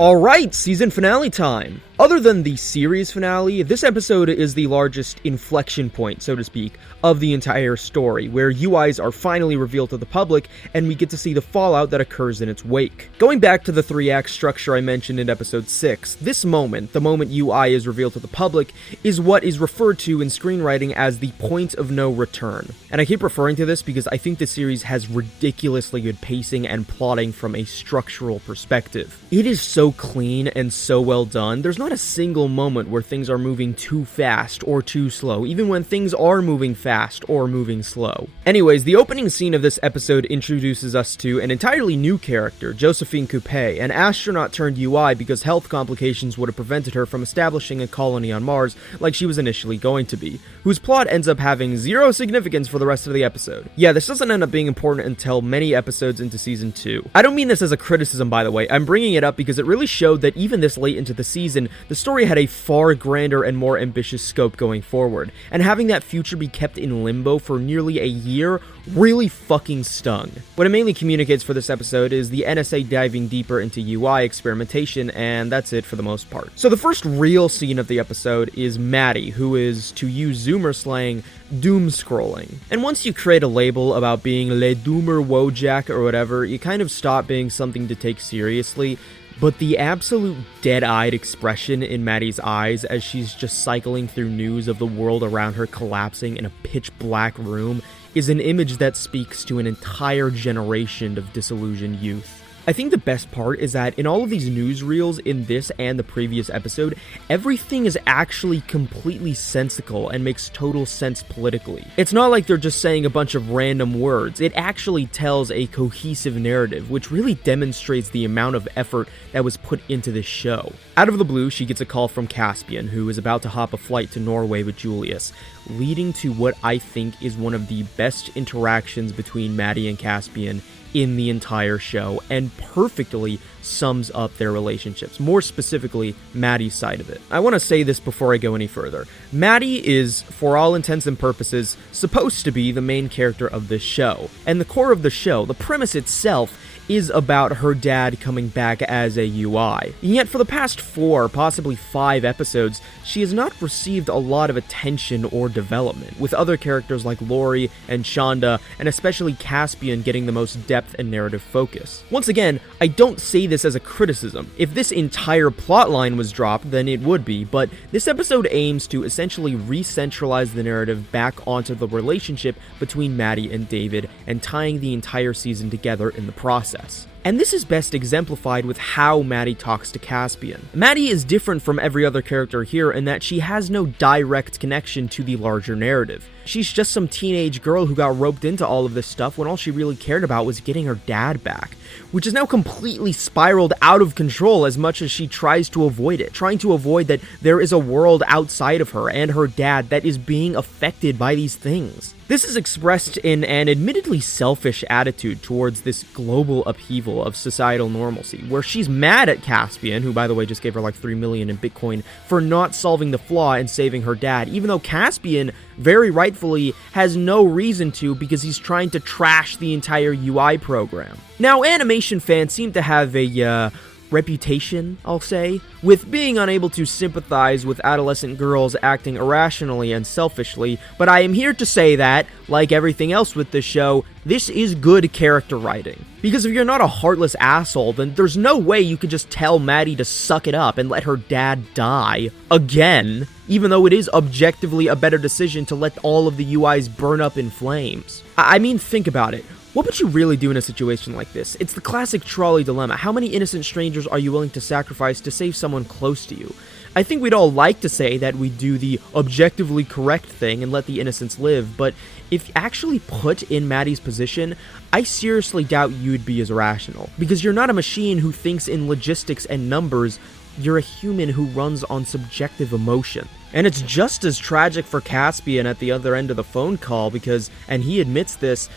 Alright, season finale time! Other than the series finale, this episode is the largest inflection point, so to speak, of the entire story, where UIs are finally revealed to the public, and we get to see the fallout that occurs in its wake. Going back to the 3-act structure I mentioned in episode 6, this moment, the moment UI is revealed to the public, is what is referred to in screenwriting as the point of no return. And I keep referring to this because I think the series has ridiculously good pacing and plotting from a structural perspective. It is so clean and so well done. There's not a single moment where things are moving too fast or too slow, even when things are moving fast or moving slow. Anyways, the opening scene of this episode introduces us to an entirely new character, Josephine Coupe, an astronaut turned UI because health complications would have prevented her from establishing a colony on Mars like she was initially going to be, whose plot ends up having zero significance for the rest of the episode. Yeah, this doesn't end up being important until many episodes into season 2. I don't mean this as a criticism, by the way. I'm bringing it up because it really showed that even this late into the season, the story had a far grander and more ambitious scope going forward, and having that future be kept in limbo for nearly a year really fucking stung. What it mainly communicates for this episode is the NSA diving deeper into UI experimentation, and that's it for the most part. So the first real scene of the episode is Maddie, who is, to use Zoomer slang, doom scrolling. And once you create a label about being Le Doomer Wojak or whatever, you kind of stop being something to take seriously. But the absolute dead-eyed expression in Maddie's eyes as she's just cycling through news of the world around her collapsing in a pitch-black room is an image that speaks to an entire generation of disillusioned youth. I think the best part is that in all of these newsreels in this and the previous episode, everything is actually completely sensical and makes total sense politically. It's not like they're just saying a bunch of random words. It actually tells a cohesive narrative, which really demonstrates the amount of effort that was put into this show. Out of the blue, she gets a call from Caspian, who is about to hop a flight to Norway with Julius, leading to what I think is one of the best interactions between Maddie and Caspian in the entire show, and perfectly sums up their relationships, more specifically, Maddie's side of it. I want to say this before I go any further. Maddie is, for all intents and purposes, supposed to be the main character of this show, and the core of the show, the premise itself, is about her dad coming back as a UI. And yet for the past 4, possibly 5 episodes, she has not received a lot of attention or development, with other characters like Lori and Shonda, and especially Caspian getting the most depth and narrative focus. Once again, I don't say this as a criticism. If this entire plotline was dropped, then it would be, but this episode aims to essentially re-centralize the narrative back onto the relationship between Maddie and David, and tying the entire season together in the process. And this is best exemplified with how Maddie talks to Caspian. Maddie is different from every other character here in that she has no direct connection to the larger narrative. She's just some teenage girl who got roped into all of this stuff when all she really cared about was getting her dad back, which is now completely spiraled out of control as much as she tries to avoid it, trying to avoid that there is a world outside of her and her dad that is being affected by these things. This is expressed in an admittedly selfish attitude towards this global upheaval of societal normalcy, where she's mad at Caspian, who by the way just gave her like $3 million in Bitcoin, for not solving the flaw and saving her dad, even though Caspian very rightfully has no reason to because he's trying to trash the entire UI program. Now, animation fans seem to have a reputation, I'll say, with being unable to sympathize with adolescent girls acting irrationally and selfishly, but I am here to say that, like everything else with this show, this is good character writing. Because if you're not a heartless asshole, then there's no way you could just tell Maddie to suck it up and let her dad die. Again. Even though it is objectively a better decision to let all of the UIs burn up in flames. I mean, think about it. What would you really do in a situation like this? It's the classic trolley dilemma. How many innocent strangers are you willing to sacrifice to save someone close to you? I think we'd all like to say that we do the objectively correct thing and let the innocents live, but if actually put in Maddie's position, I seriously doubt you'd be as rational. Because you're not a machine who thinks in logistics and numbers, you're a human who runs on subjective emotion. And it's just as tragic for Caspian at the other end of the phone call because, and he admits this,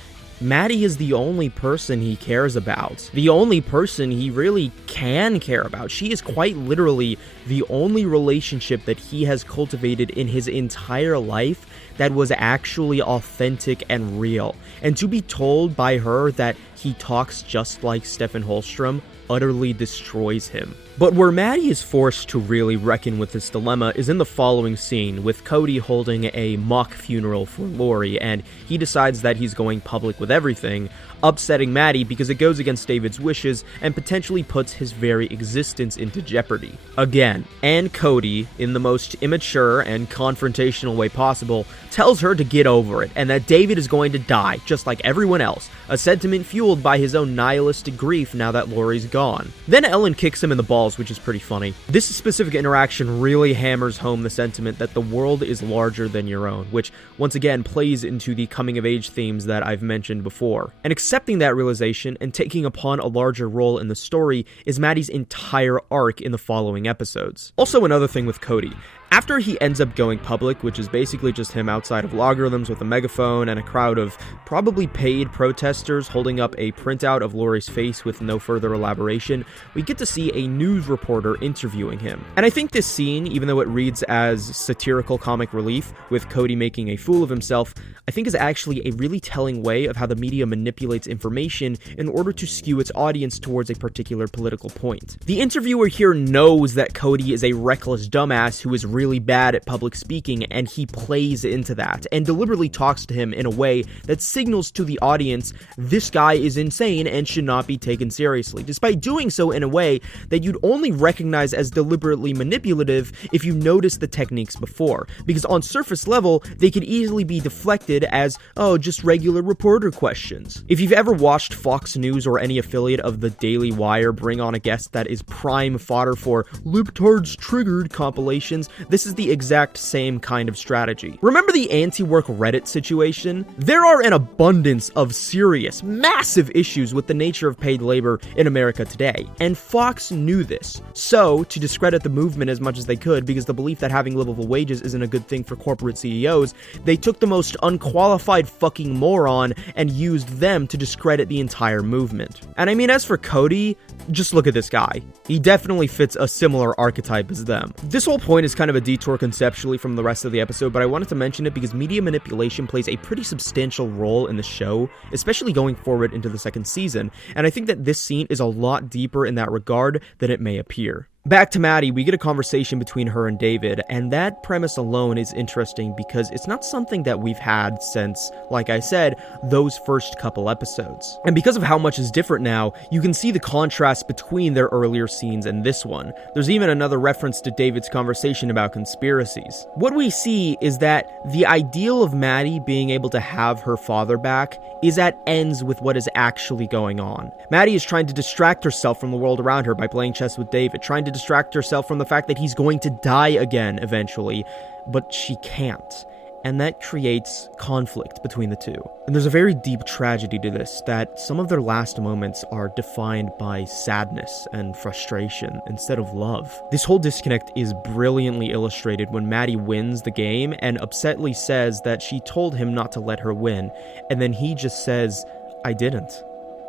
Maddie is the only person he cares about. The only person he really can care about. She is quite literally the only relationship that he has cultivated in his entire life that was actually authentic and real. And to be told by her that he talks just like Stefan Holstrom utterly destroys him. But where Maddie is forced to really reckon with this dilemma is in the following scene, with Cody holding a mock funeral for Lori, and he decides that he's going public with everything, upsetting Maddie because it goes against David's wishes and potentially puts his very existence into jeopardy. Again, and Cody, in the most immature and confrontational way possible, tells her to get over it, and that David is going to die, just like everyone else, a sentiment fueled by his own nihilistic grief now that Lori's gone. Then Ellen kicks him in the balls, which is pretty funny. This specific interaction really hammers home the sentiment that the world is larger than your own, which once again plays into the coming of age themes that I've mentioned before. And accepting that realization and taking upon a larger role in the story is Maddie's entire arc in the following episodes. Also, another thing with Cody. After he ends up going public, which is basically just him outside of Logarithms with a megaphone and a crowd of probably paid protesters holding up a printout of Lori's face with no further elaboration, we get to see a news reporter interviewing him. And I think this scene, even though it reads as satirical comic relief, with Cody making a fool of himself, I think is actually a really telling way of how the media manipulates information in order to skew its audience towards a particular political point. The interviewer here knows that Cody is a reckless dumbass who is really bad at public speaking, and he plays into that and deliberately talks to him in a way that signals to the audience this guy is insane and should not be taken seriously, despite doing so in a way that you'd only recognize as deliberately manipulative if you noticed the techniques before, because on surface level they could easily be deflected as, oh, just regular reporter questions. If you've ever watched Fox News or any affiliate of the Daily Wire bring on a guest that is prime fodder for libtards triggered compilations, this is the exact same kind of strategy. Remember the anti-work Reddit situation? There are an abundance of serious, massive issues with the nature of paid labor in America today, and Fox knew this. So, to discredit the movement as much as they could, because the belief that having livable wages isn't a good thing for corporate CEOs, they took the most unqualified fucking moron and used them to discredit the entire movement. And I mean, as for Cody, just look at this guy. He definitely fits a similar archetype as them. This whole point is kind of a detour conceptually from the rest of the episode, but I wanted to mention it because media manipulation plays a pretty substantial role in the show, especially going forward into the second season, and I think that this scene is a lot deeper in that regard than it may appear. Back to Maddie, we get a conversation between her and David, and that premise alone is interesting because it's not something that we've had since, like I said, those first couple episodes. And because of how much is different now, you can see the contrast between their earlier scenes and this one. There's even another reference to David's conversation about conspiracies. What we see is that the ideal of Maddie being able to have her father back is at ends with what is actually going on. Maddie is trying to distract herself from the world around her by playing chess with David, trying to distract herself from the fact that he's going to die again eventually, but she can't. And that creates conflict between the two. And there's a very deep tragedy to this, that some of their last moments are defined by sadness and frustration instead of love. This whole disconnect is brilliantly illustrated when Maddie wins the game and upsetly says that she told him not to let her win, and then he just says, "I didn't."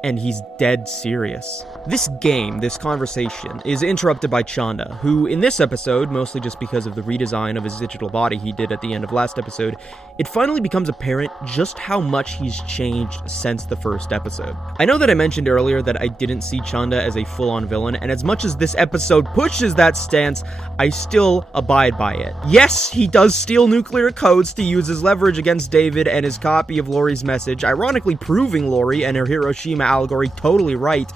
and he's dead serious. This game, this conversation, is interrupted by Chanda, who in this episode, mostly just because of the redesign of his digital body he did at the end of last episode, it finally becomes apparent just how much he's changed since the first episode. I know that I mentioned earlier that I didn't see Chanda as a full-on villain, and as much as this episode pushes that stance, I still abide by it. Yes, he does steal nuclear codes to use as leverage against David and his copy of Lori's message, ironically proving Lori and her Hiroshima allegory totally right,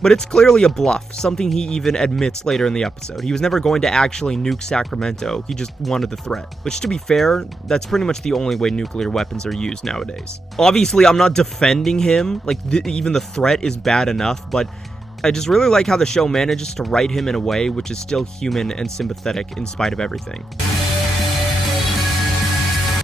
but it's clearly a bluff, something he even admits later in the episode. He was never going to actually nuke Sacramento, he just wanted the threat. Which, to be fair, that's pretty much the only way nuclear weapons are used nowadays. Obviously, I'm not defending him, like, even the threat is bad enough, but I just really like how the show manages to write him in a way which is still human and sympathetic in spite of everything.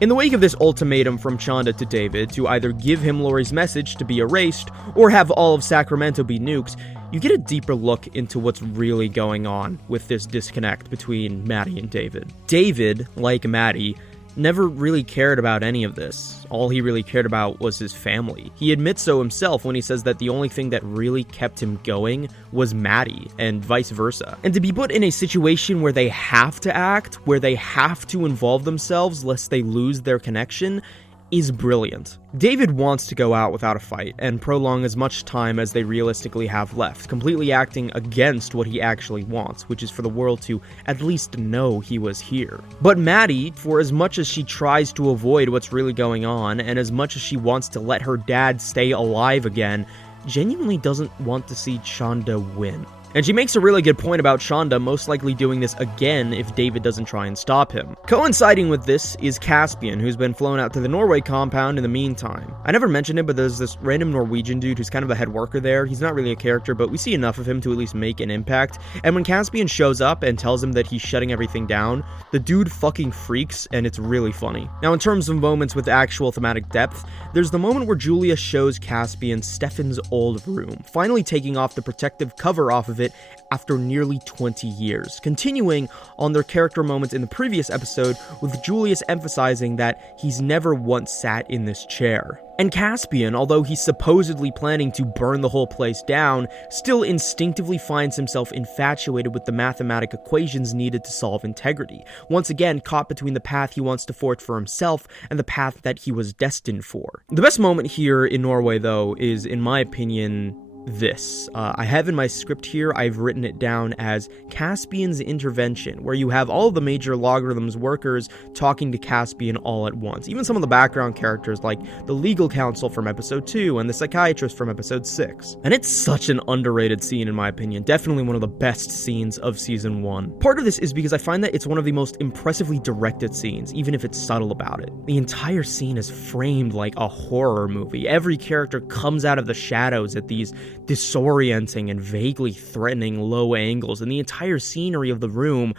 In the wake of this ultimatum from Chanda to David to either give him Lori's message to be erased or have all of Sacramento be nuked, you get a deeper look into what's really going on with this disconnect between Maddie and David. David, like Maddie, never really cared about any of this. All he really cared about was his family. He admits so himself when he says that the only thing that really kept him going was Maddie, and vice versa. And to be put in a situation where they have to act, where they have to involve themselves lest they lose their connection, is brilliant. David wants to go out without a fight and prolong as much time as they realistically have left, completely acting against what he actually wants, which is for the world to at least know he was here. But Maddie, for as much as she tries to avoid what's really going on, and as much as she wants to let her dad stay alive again, genuinely doesn't want to see Chanda win. And she makes a really good point about Chanda most likely doing this again if David doesn't try and stop him. Coinciding with this is Caspian, who's been flown out to the Norway compound in the meantime. I never mentioned him, but there's this random Norwegian dude who's kind of the head worker there. He's not really a character, but we see enough of him to at least make an impact. And when Caspian shows up and tells him that he's shutting everything down, the dude fucking freaks, and it's really funny. Now, in terms of moments with actual thematic depth, there's the moment where Julia shows Caspian Stefan's old room, finally taking off the protective cover off of it after nearly 20 years, continuing on their character moments in the previous episode with Julius emphasizing that he's never once sat in this chair. And Caspian, although he's supposedly planning to burn the whole place down, still instinctively finds himself infatuated with the mathematic equations needed to solve integrity, once again caught between the path he wants to forge for himself and the path that he was destined for. The best moment here in Norway, though, is, in my opinion, this. I have in my script here, I've written it down as Caspian's intervention, where you have all of the major logarithms workers talking to Caspian all at once. Even some of the background characters like the legal counsel from episode 2 and the psychiatrist from episode 6. And it's such an underrated scene in my opinion, definitely one of the best scenes of season 1. Part of this is because I find that it's one of the most impressively directed scenes, even if it's subtle about it. The entire scene is framed like a horror movie. Every character comes out of the shadows at these disorienting and vaguely threatening low angles, and the entire scenery of the room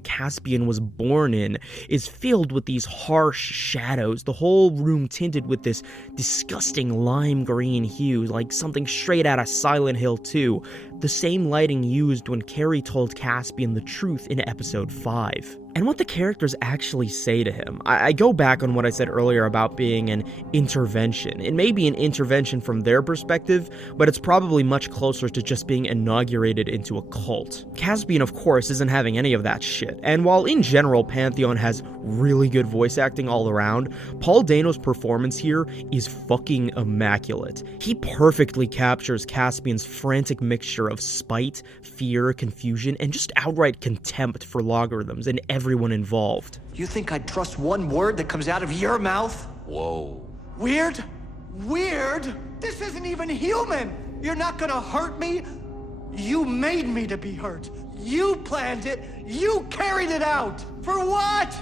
Caspian was born in, is filled with these harsh shadows, the whole room tinted with this disgusting lime green hue, like something straight out of Silent Hill 2, the same lighting used when Carrie told Caspian the truth in episode 5. And what the characters actually say to him. I go back on what I said earlier about being an intervention. It may be an intervention from their perspective, but it's probably much closer to just being inaugurated into a cult. Caspian, of course, isn't having any of that shit. And while in general Pantheon has really good voice acting all around, Paul Dano's performance here is fucking immaculate. He perfectly captures Caspian's frantic mixture of spite, fear, confusion, and just outright contempt for logarithms and everyone involved. You think I'd trust one word that comes out of your mouth? Whoa. Weird? Weird? This isn't even human! You're not gonna hurt me? You made me to be hurt. You planned it. You carried it out. For what?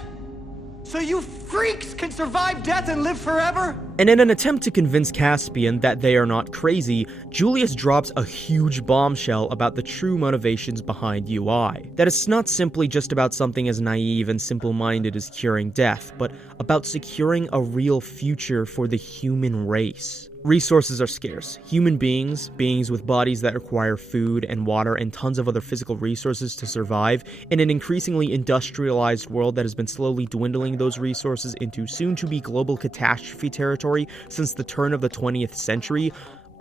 So you freaks can survive death and live forever? And in an attempt to convince Caspian that they are not crazy, Julius drops a huge bombshell about the true motivations behind UI. That it's not simply just about something as naive and simple-minded as curing death, but about securing a real future for the human race. Resources are scarce. Human beings with bodies that require food and water and tons of other physical resources to survive, in an increasingly industrialized world that has been slowly dwindling those resources into soon-to-be global catastrophe territory since the turn of the 20th century,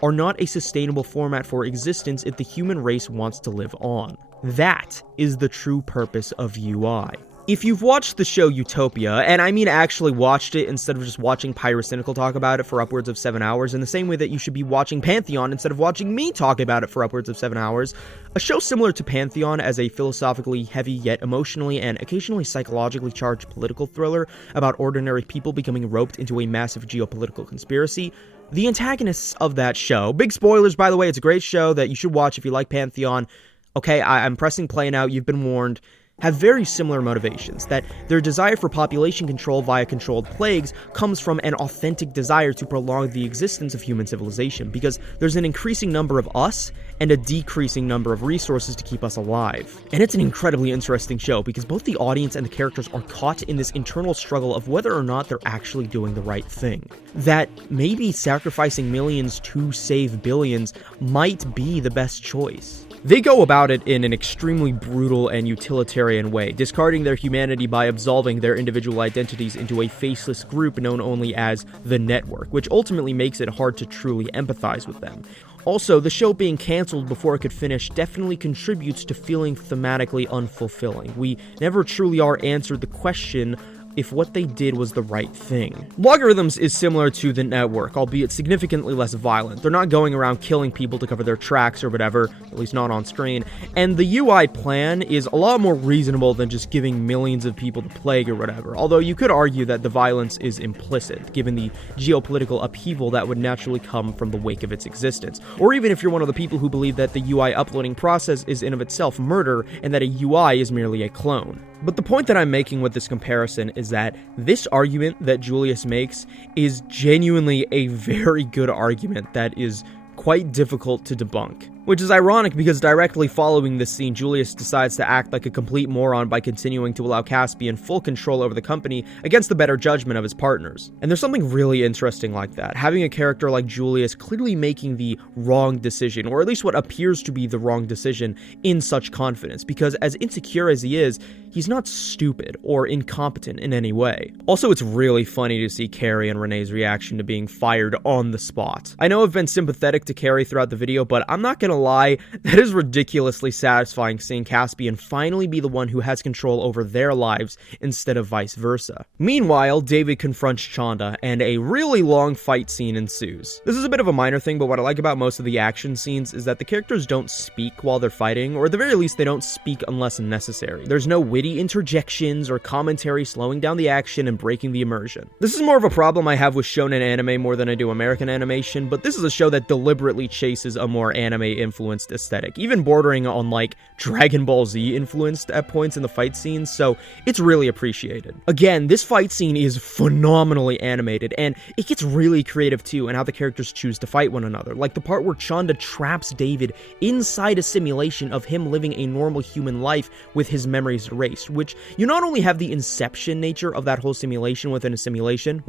are not a sustainable format for existence if the human race wants to live on. That is the true purpose of UI. If you've watched the show Utopia, and I mean actually watched it instead of just watching Pyrocynical talk about it for upwards of 7 hours, in the same way that you should be watching Pantheon instead of watching me talk about it for upwards of 7 hours, a show similar to Pantheon as a philosophically heavy yet emotionally and occasionally psychologically charged political thriller about ordinary people becoming roped into a massive geopolitical conspiracy, the antagonists of that show, big spoilers by the way, it's a great show that you should watch if you like Pantheon, okay, I'm pressing play now, you've been warned, have very similar motivations, that their desire for population control via controlled plagues comes from an authentic desire to prolong the existence of human civilization, because there's an increasing number of us and a decreasing number of resources to keep us alive. And it's an incredibly interesting show, because both the audience and the characters are caught in this internal struggle of whether or not they're actually doing the right thing. That maybe sacrificing millions to save billions might be the best choice. They go about it in an extremely brutal and utilitarian way, discarding their humanity by absolving their individual identities into a faceless group known only as the Network, which ultimately makes it hard to truly empathize with them. Also, the show being cancelled before it could finish definitely contributes to feeling thematically unfulfilling. We never truly are answered the question if what they did was the right thing. Logarithms is similar to the Network, albeit significantly less violent. They're not going around killing people to cover their tracks or whatever, at least not on screen, and the UI plan is a lot more reasonable than just giving millions of people the plague or whatever, although you could argue that the violence is implicit, given the geopolitical upheaval that would naturally come from the wake of its existence. Or even if you're one of the people who believe that the UI uploading process is in of itself murder, and that a UI is merely a clone. But the point that I'm making with this comparison is that this argument that Julius makes is genuinely a very good argument that is quite difficult to debunk. Which is ironic because directly following this scene, Julius decides to act like a complete moron by continuing to allow Caspian full control over the company against the better judgment of his partners. And there's something really interesting like that, having a character like Julius clearly making the wrong decision, or at least what appears to be the wrong decision, in such confidence, because as insecure as he is, he's not stupid or incompetent in any way. Also, it's really funny to see Carrie and Renee's reaction to being fired on the spot. I know I've been sympathetic to Carrie throughout the video, but I'm not gonna lie, that is ridiculously satisfying seeing Caspian finally be the one who has control over their lives instead of vice versa. Meanwhile, David confronts Chanda, and a really long fight scene ensues. This is a bit of a minor thing, but what I like about most of the action scenes is that the characters don't speak while they're fighting, or at the very least they don't speak unless necessary. There's no witty interjections or commentary slowing down the action and breaking the immersion. This is more of a problem I have with shonen anime more than I do American animation, but this is a show that deliberately chases a more anime-influenced aesthetic, even bordering on like Dragon Ball Z influenced at points in the fight scenes, so it's really appreciated. Again, this fight scene is phenomenally animated, and it gets really creative too in how the characters choose to fight one another, like the part where Chanda traps David inside a simulation of him living a normal human life with his memories erased, which you not only have the inception nature of that whole simulation within a simulation,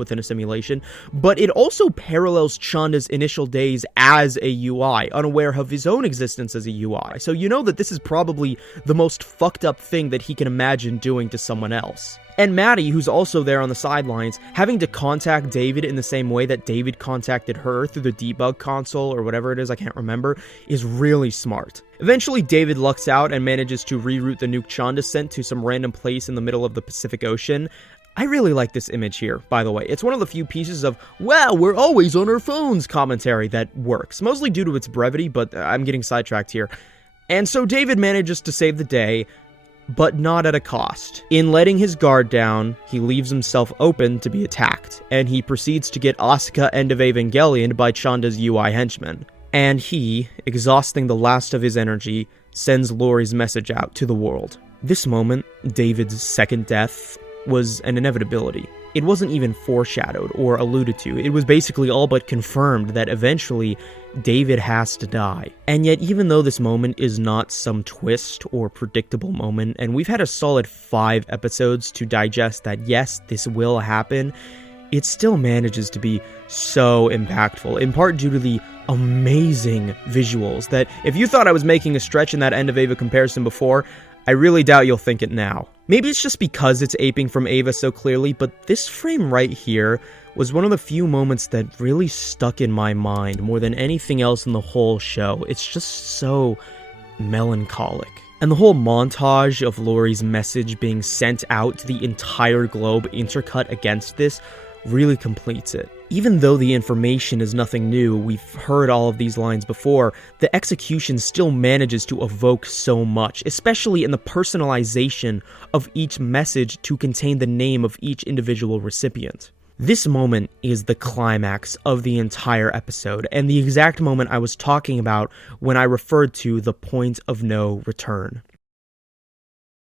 but it also parallels Chanda's initial days as a UI, unaware of his own existence as a UI, so you know that this is probably the most fucked up thing that he can imagine doing to someone else. And Maddie, who's also there on the sidelines, having to contact David in the same way that David contacted her through the debug console or whatever it is, I can't remember, is really smart. Eventually, David lucks out and manages to reroute the nuke Chanda sent to some random place in the middle of the Pacific Ocean. I really like this image here, by the way. It's one of the few pieces of, wow, we're always on our phones commentary that works, mostly due to its brevity, but I'm getting sidetracked here. And so David manages to save the day, but not at a cost. In letting his guard down, he leaves himself open to be attacked, and he proceeds to get Asuka End of Evangelion by Chanda's UI henchmen. And he, exhausting the last of his energy, sends Lori's message out to the world. This moment, David's second death, was an inevitability. It wasn't even foreshadowed or alluded to. It was basically all but confirmed that eventually David has to die. And yet, even though this moment is not some twist or predictable moment, and we've had a solid 5 episodes to digest that yes, this will happen, it still manages to be so impactful, in part due to the amazing visuals that if you thought I was making a stretch in that End of Eva comparison before, I really doubt you'll think it now. Maybe it's just because it's aping from Eva so clearly, but this frame right here was one of the few moments that really stuck in my mind more than anything else in the whole show. It's just so melancholic. And the whole montage of Laurie's message being sent out to the entire globe intercut against this really completes it. Even though the information is nothing new, we've heard all of these lines before, the execution still manages to evoke so much, especially in the personalization of each message to contain the name of each individual recipient. This moment is the climax of the entire episode, and the exact moment I was talking about when I referred to the point of no return.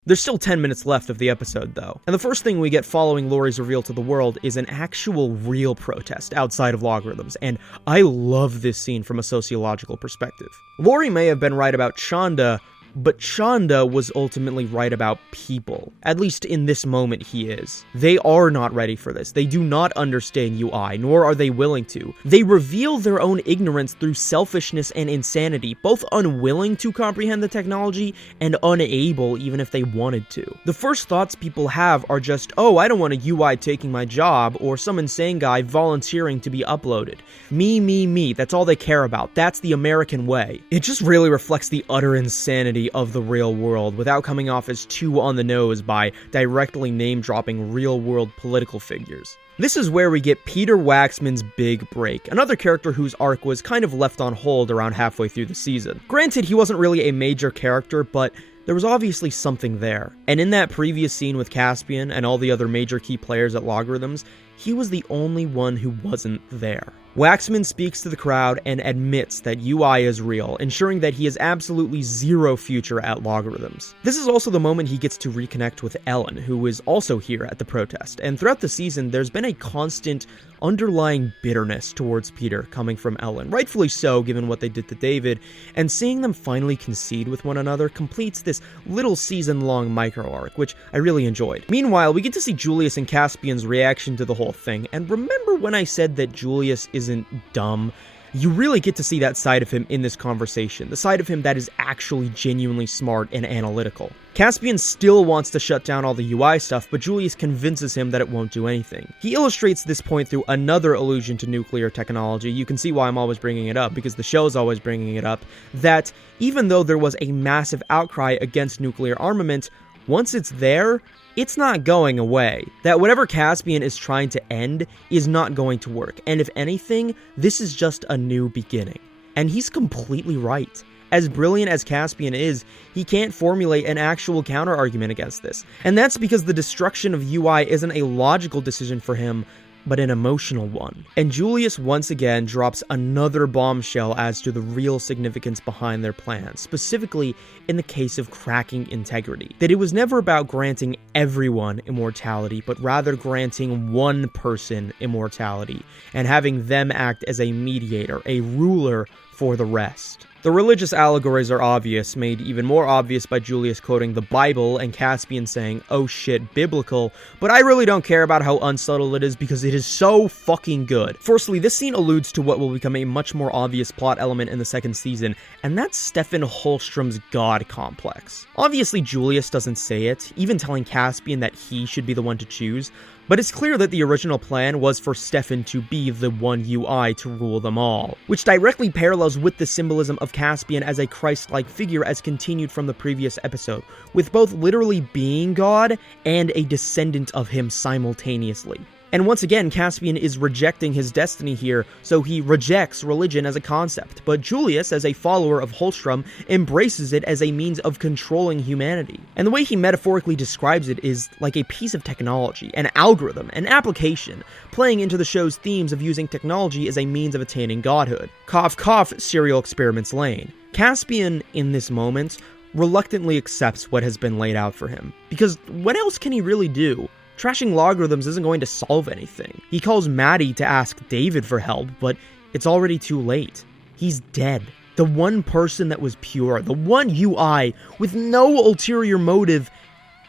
There's still 10 minutes left of the episode, though, and the first thing we get following Laurie's reveal to the world is an actual real protest outside of Logarithms, and I love this scene from a sociological perspective. Laurie may have been right about Shonda, but Shonda was ultimately right about people. At least in this moment he is. They are not ready for this. They do not understand UI, nor are they willing to. They reveal their own ignorance through selfishness and insanity, both unwilling to comprehend the technology and unable even if they wanted to. The first thoughts people have are just, oh, I don't want a UI taking my job, or some insane guy volunteering to be uploaded. Me, that's all they care about. That's the American way. It just really reflects the utter insanity of the real world without coming off as too on the nose by directly name-dropping real-world political figures. This is where we get Peter Waxman's big break, another character whose arc was kind of left on hold around halfway through the season. Granted, he wasn't really a major character, but there was obviously something there. And in that previous scene with Caspian and all the other major key players at Logarithms, he was the only one who wasn't there. Waxman speaks to the crowd and admits that UI is real, ensuring that he has absolutely zero future at Logarithms. This is also the moment he gets to reconnect with Ellen, who is also here at the protest, and throughout the season there's been a constant underlying bitterness towards Peter coming from Ellen, rightfully so given what they did to David, and seeing them finally concede with one another completes this little season-long micro-arc, which I really enjoyed. Meanwhile, we get to see Julius and Caspian's reaction to the whole thing, and remember when I said that Julius isn't dumb? You really get to see that side of him in this conversation, the side of him that is actually genuinely smart and analytical. Caspian still wants to shut down all the UI stuff, but Julius convinces him that it won't do anything. He illustrates this point through another allusion to nuclear technology. You can see why I'm always bringing it up, because the show's always bringing it up, that even though there was a massive outcry against nuclear armament, once it's there, it's not going away. That whatever Caspian is trying to end is not going to work, and if anything, this is just a new beginning. And he's completely right. As brilliant as Caspian is, he can't formulate an actual counter-argument against this. And that's because the destruction of UI isn't a logical decision for him, but an emotional one. And Julius once again drops another bombshell as to the real significance behind their plan, specifically in the case of cracking integrity. That it was never about granting everyone immortality, but rather granting one person immortality, and having them act as a mediator, a ruler for the rest. The religious allegories are obvious, made even more obvious by Julius quoting the Bible and Caspian saying, "Oh shit, biblical," but I really don't care about how unsubtle it is because it is so fucking good. Firstly, this scene alludes to what will become a much more obvious plot element in the second season, and that's Stefan Holstrom's god complex. Obviously, Julius doesn't say it, even telling Caspian that he should be the one to choose, but it's clear that the original plan was for Stefan to be the one UI to rule them all, which directly parallels with the symbolism of Caspian as a Christ-like figure as continued from the previous episode, with both literally being God and a descendant of him simultaneously. And once again, Caspian is rejecting his destiny here, so he rejects religion as a concept, but Julius, as a follower of Holstrom, embraces it as a means of controlling humanity. And the way he metaphorically describes it is like a piece of technology, an algorithm, an application, playing into the show's themes of using technology as a means of attaining godhood. Cough cough, Serial Experiments Lane. Caspian, in this moment, reluctantly accepts what has been laid out for him, because what else can he really do? Trashing Logarithms isn't going to solve anything. He calls Maddie to ask David for help, but it's already too late. He's dead. The one person that was pure, the one UI with no ulterior motive,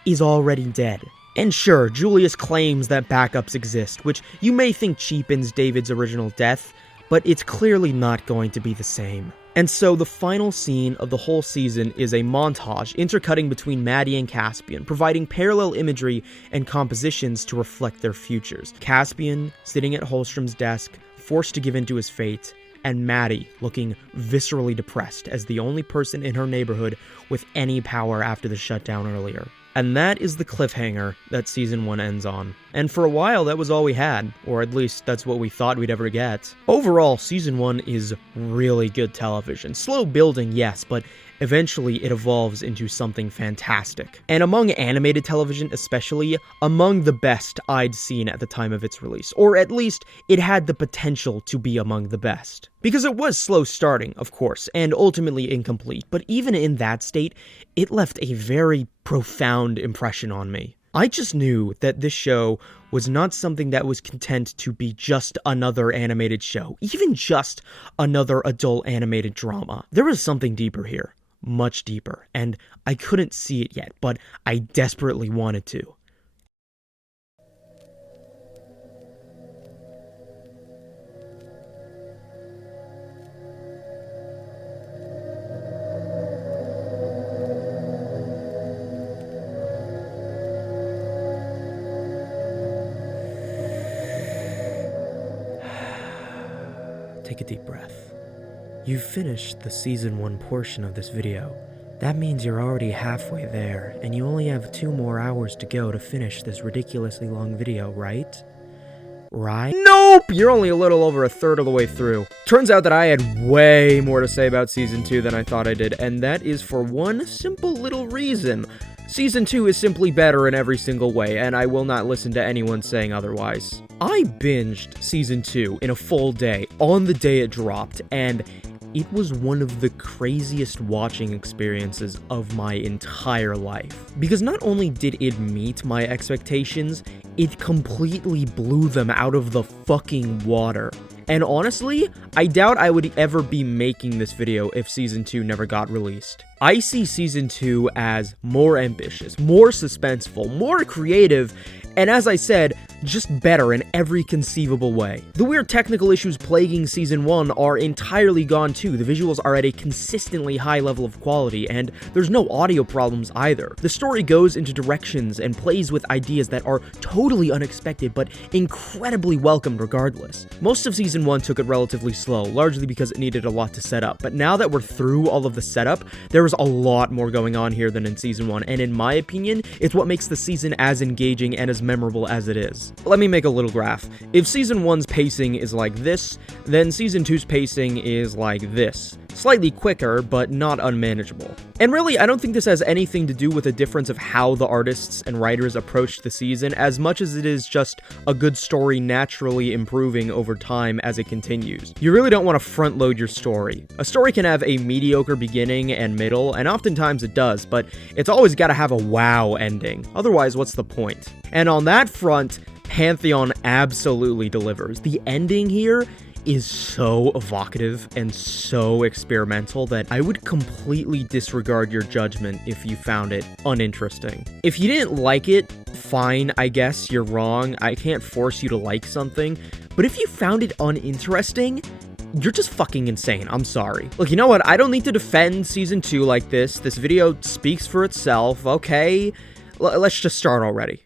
is already dead. And sure, Julius claims that backups exist, which you may think cheapens David's original death, but it's clearly not going to be the same. And so the final scene of the whole season is a montage intercutting between Maddie and Caspian, providing parallel imagery and compositions to reflect their futures. Caspian sitting at Holstrom's desk, forced to give in to his fate, and Maddie looking viscerally depressed as the only person in her neighborhood with any power after the shutdown earlier. And that is the cliffhanger that Season 1 ends on. And for a while, that was all we had, or at least that's what we thought we'd ever get. Overall, Season 1 is really good television. Slow building, yes, but eventually it evolves into something fantastic. And among animated television especially, among the best I'd seen at the time of its release. Or at least, it had the potential to be among the best. Because it was slow starting, of course, and ultimately incomplete, but even in that state, it left a very profound impression on me. I just knew that this show was not something that was content to be just another animated show, even just another adult animated drama. There was something deeper here, much deeper, and I couldn't see it yet, but I desperately wanted to. Take a deep breath. You've finished the Season 1 portion of this video. That means you're already halfway there, and you only have 2 more hours to go to finish this ridiculously long video, right? Right? Nope! You're only a little over a third of the way through. Turns out that I had way more to say about Season 2 than I thought I did, and that is for one simple little reason. Season 2 is simply better in every single way, and I will not listen to anyone saying otherwise. I binged Season 2 in a full day, on the day it dropped, and it was one of the craziest watching experiences of my entire life. Because not only did it meet my expectations, it completely blew them out of the fucking water. And honestly, I doubt I would ever be making this video if Season 2 never got released. I see Season 2 as more ambitious, more suspenseful, more creative, and as I said, just better in every conceivable way. The weird technical issues plaguing Season 1 are entirely gone too. The visuals are at a consistently high level of quality, and there's no audio problems either. The story goes into directions and plays with ideas that are totally unexpected, but incredibly welcomed regardless. Most of Season 1 took it relatively slow, largely because it needed a lot to set up, but now that we're through all of the setup, there is a lot more going on here than in Season 1, and in my opinion, it's what makes the season as engaging and as memorable as it is. Let me make a little graph. If Season 1's pacing is like this, then Season 2's pacing is like this. Slightly quicker, but not unmanageable. And really, I don't think this has anything to do with a difference of how the artists and writers approached the season, as much as it is just a good story naturally improving over time as it continues. You really don't want to front load your story. A story can have a mediocre beginning and middle, and oftentimes it does, but it's always got to have a wow ending. Otherwise, what's the point? And on that front, Pantheon absolutely delivers. The ending here is so evocative and so experimental that I would completely disregard your judgment if you found it uninteresting. If you didn't like it, fine, I guess you're wrong. I can't force you to like something, but if you found it uninteresting, you're just fucking insane. I'm sorry. Look, you know what? I don't need to defend Season 2 like this. This video speaks for itself, okay? Let's just start already.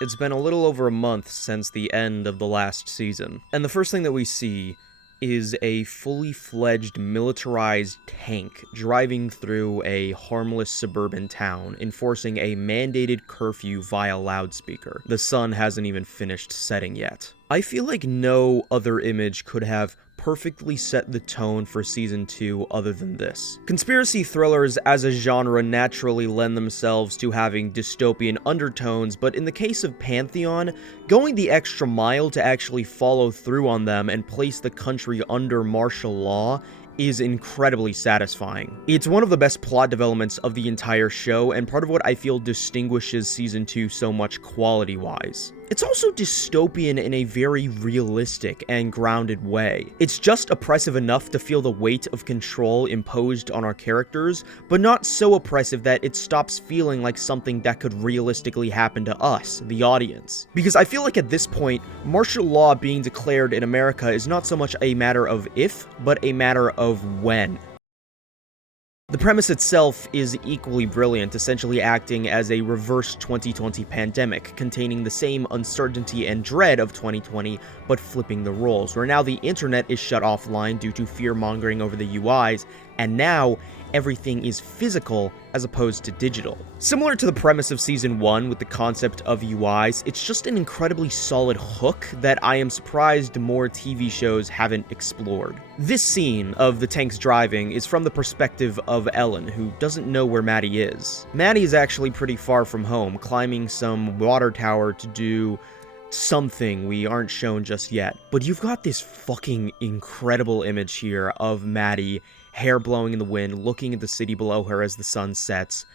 It's been a little over a month since the end of the last season, and the first thing that we see is a fully fledged militarized tank driving through a harmless suburban town, enforcing a mandated curfew via loudspeaker. The sun hasn't even finished setting yet. I feel like no other image could have perfectly set the tone for Season 2 other than this. Conspiracy thrillers as a genre naturally lend themselves to having dystopian undertones, but in the case of Pantheon, going the extra mile to actually follow through on them and place the country under martial law is incredibly satisfying. It's one of the best plot developments of the entire show, and part of what I feel distinguishes Season 2 so much quality-wise. it's also dystopian in a very realistic and grounded way. It's just oppressive enough to feel the weight of control imposed on our characters, but not so oppressive that it stops feeling like something that could realistically happen to us, the audience. Because I feel like at this point, martial law being declared in America is not so much a matter of if, but a matter of when. The premise itself is equally brilliant, essentially acting as a reverse 2020 pandemic, containing the same uncertainty and dread of 2020, but flipping the roles, where now the internet is shut offline due to fear-mongering over the UIs, and now everything is physical as opposed to digital. Similar to the premise of Season 1 with the concept of UIs, it's just an incredibly solid hook that I am surprised more TV shows haven't explored. This scene of the tanks driving is from the perspective of Ellen, who doesn't know where Maddie is. Maddie is actually pretty far from home, climbing some water tower to do something we aren't shown just yet. But you've got this fucking incredible image here of Maddie, hair blowing in the wind, looking at the city below her as the sun sets.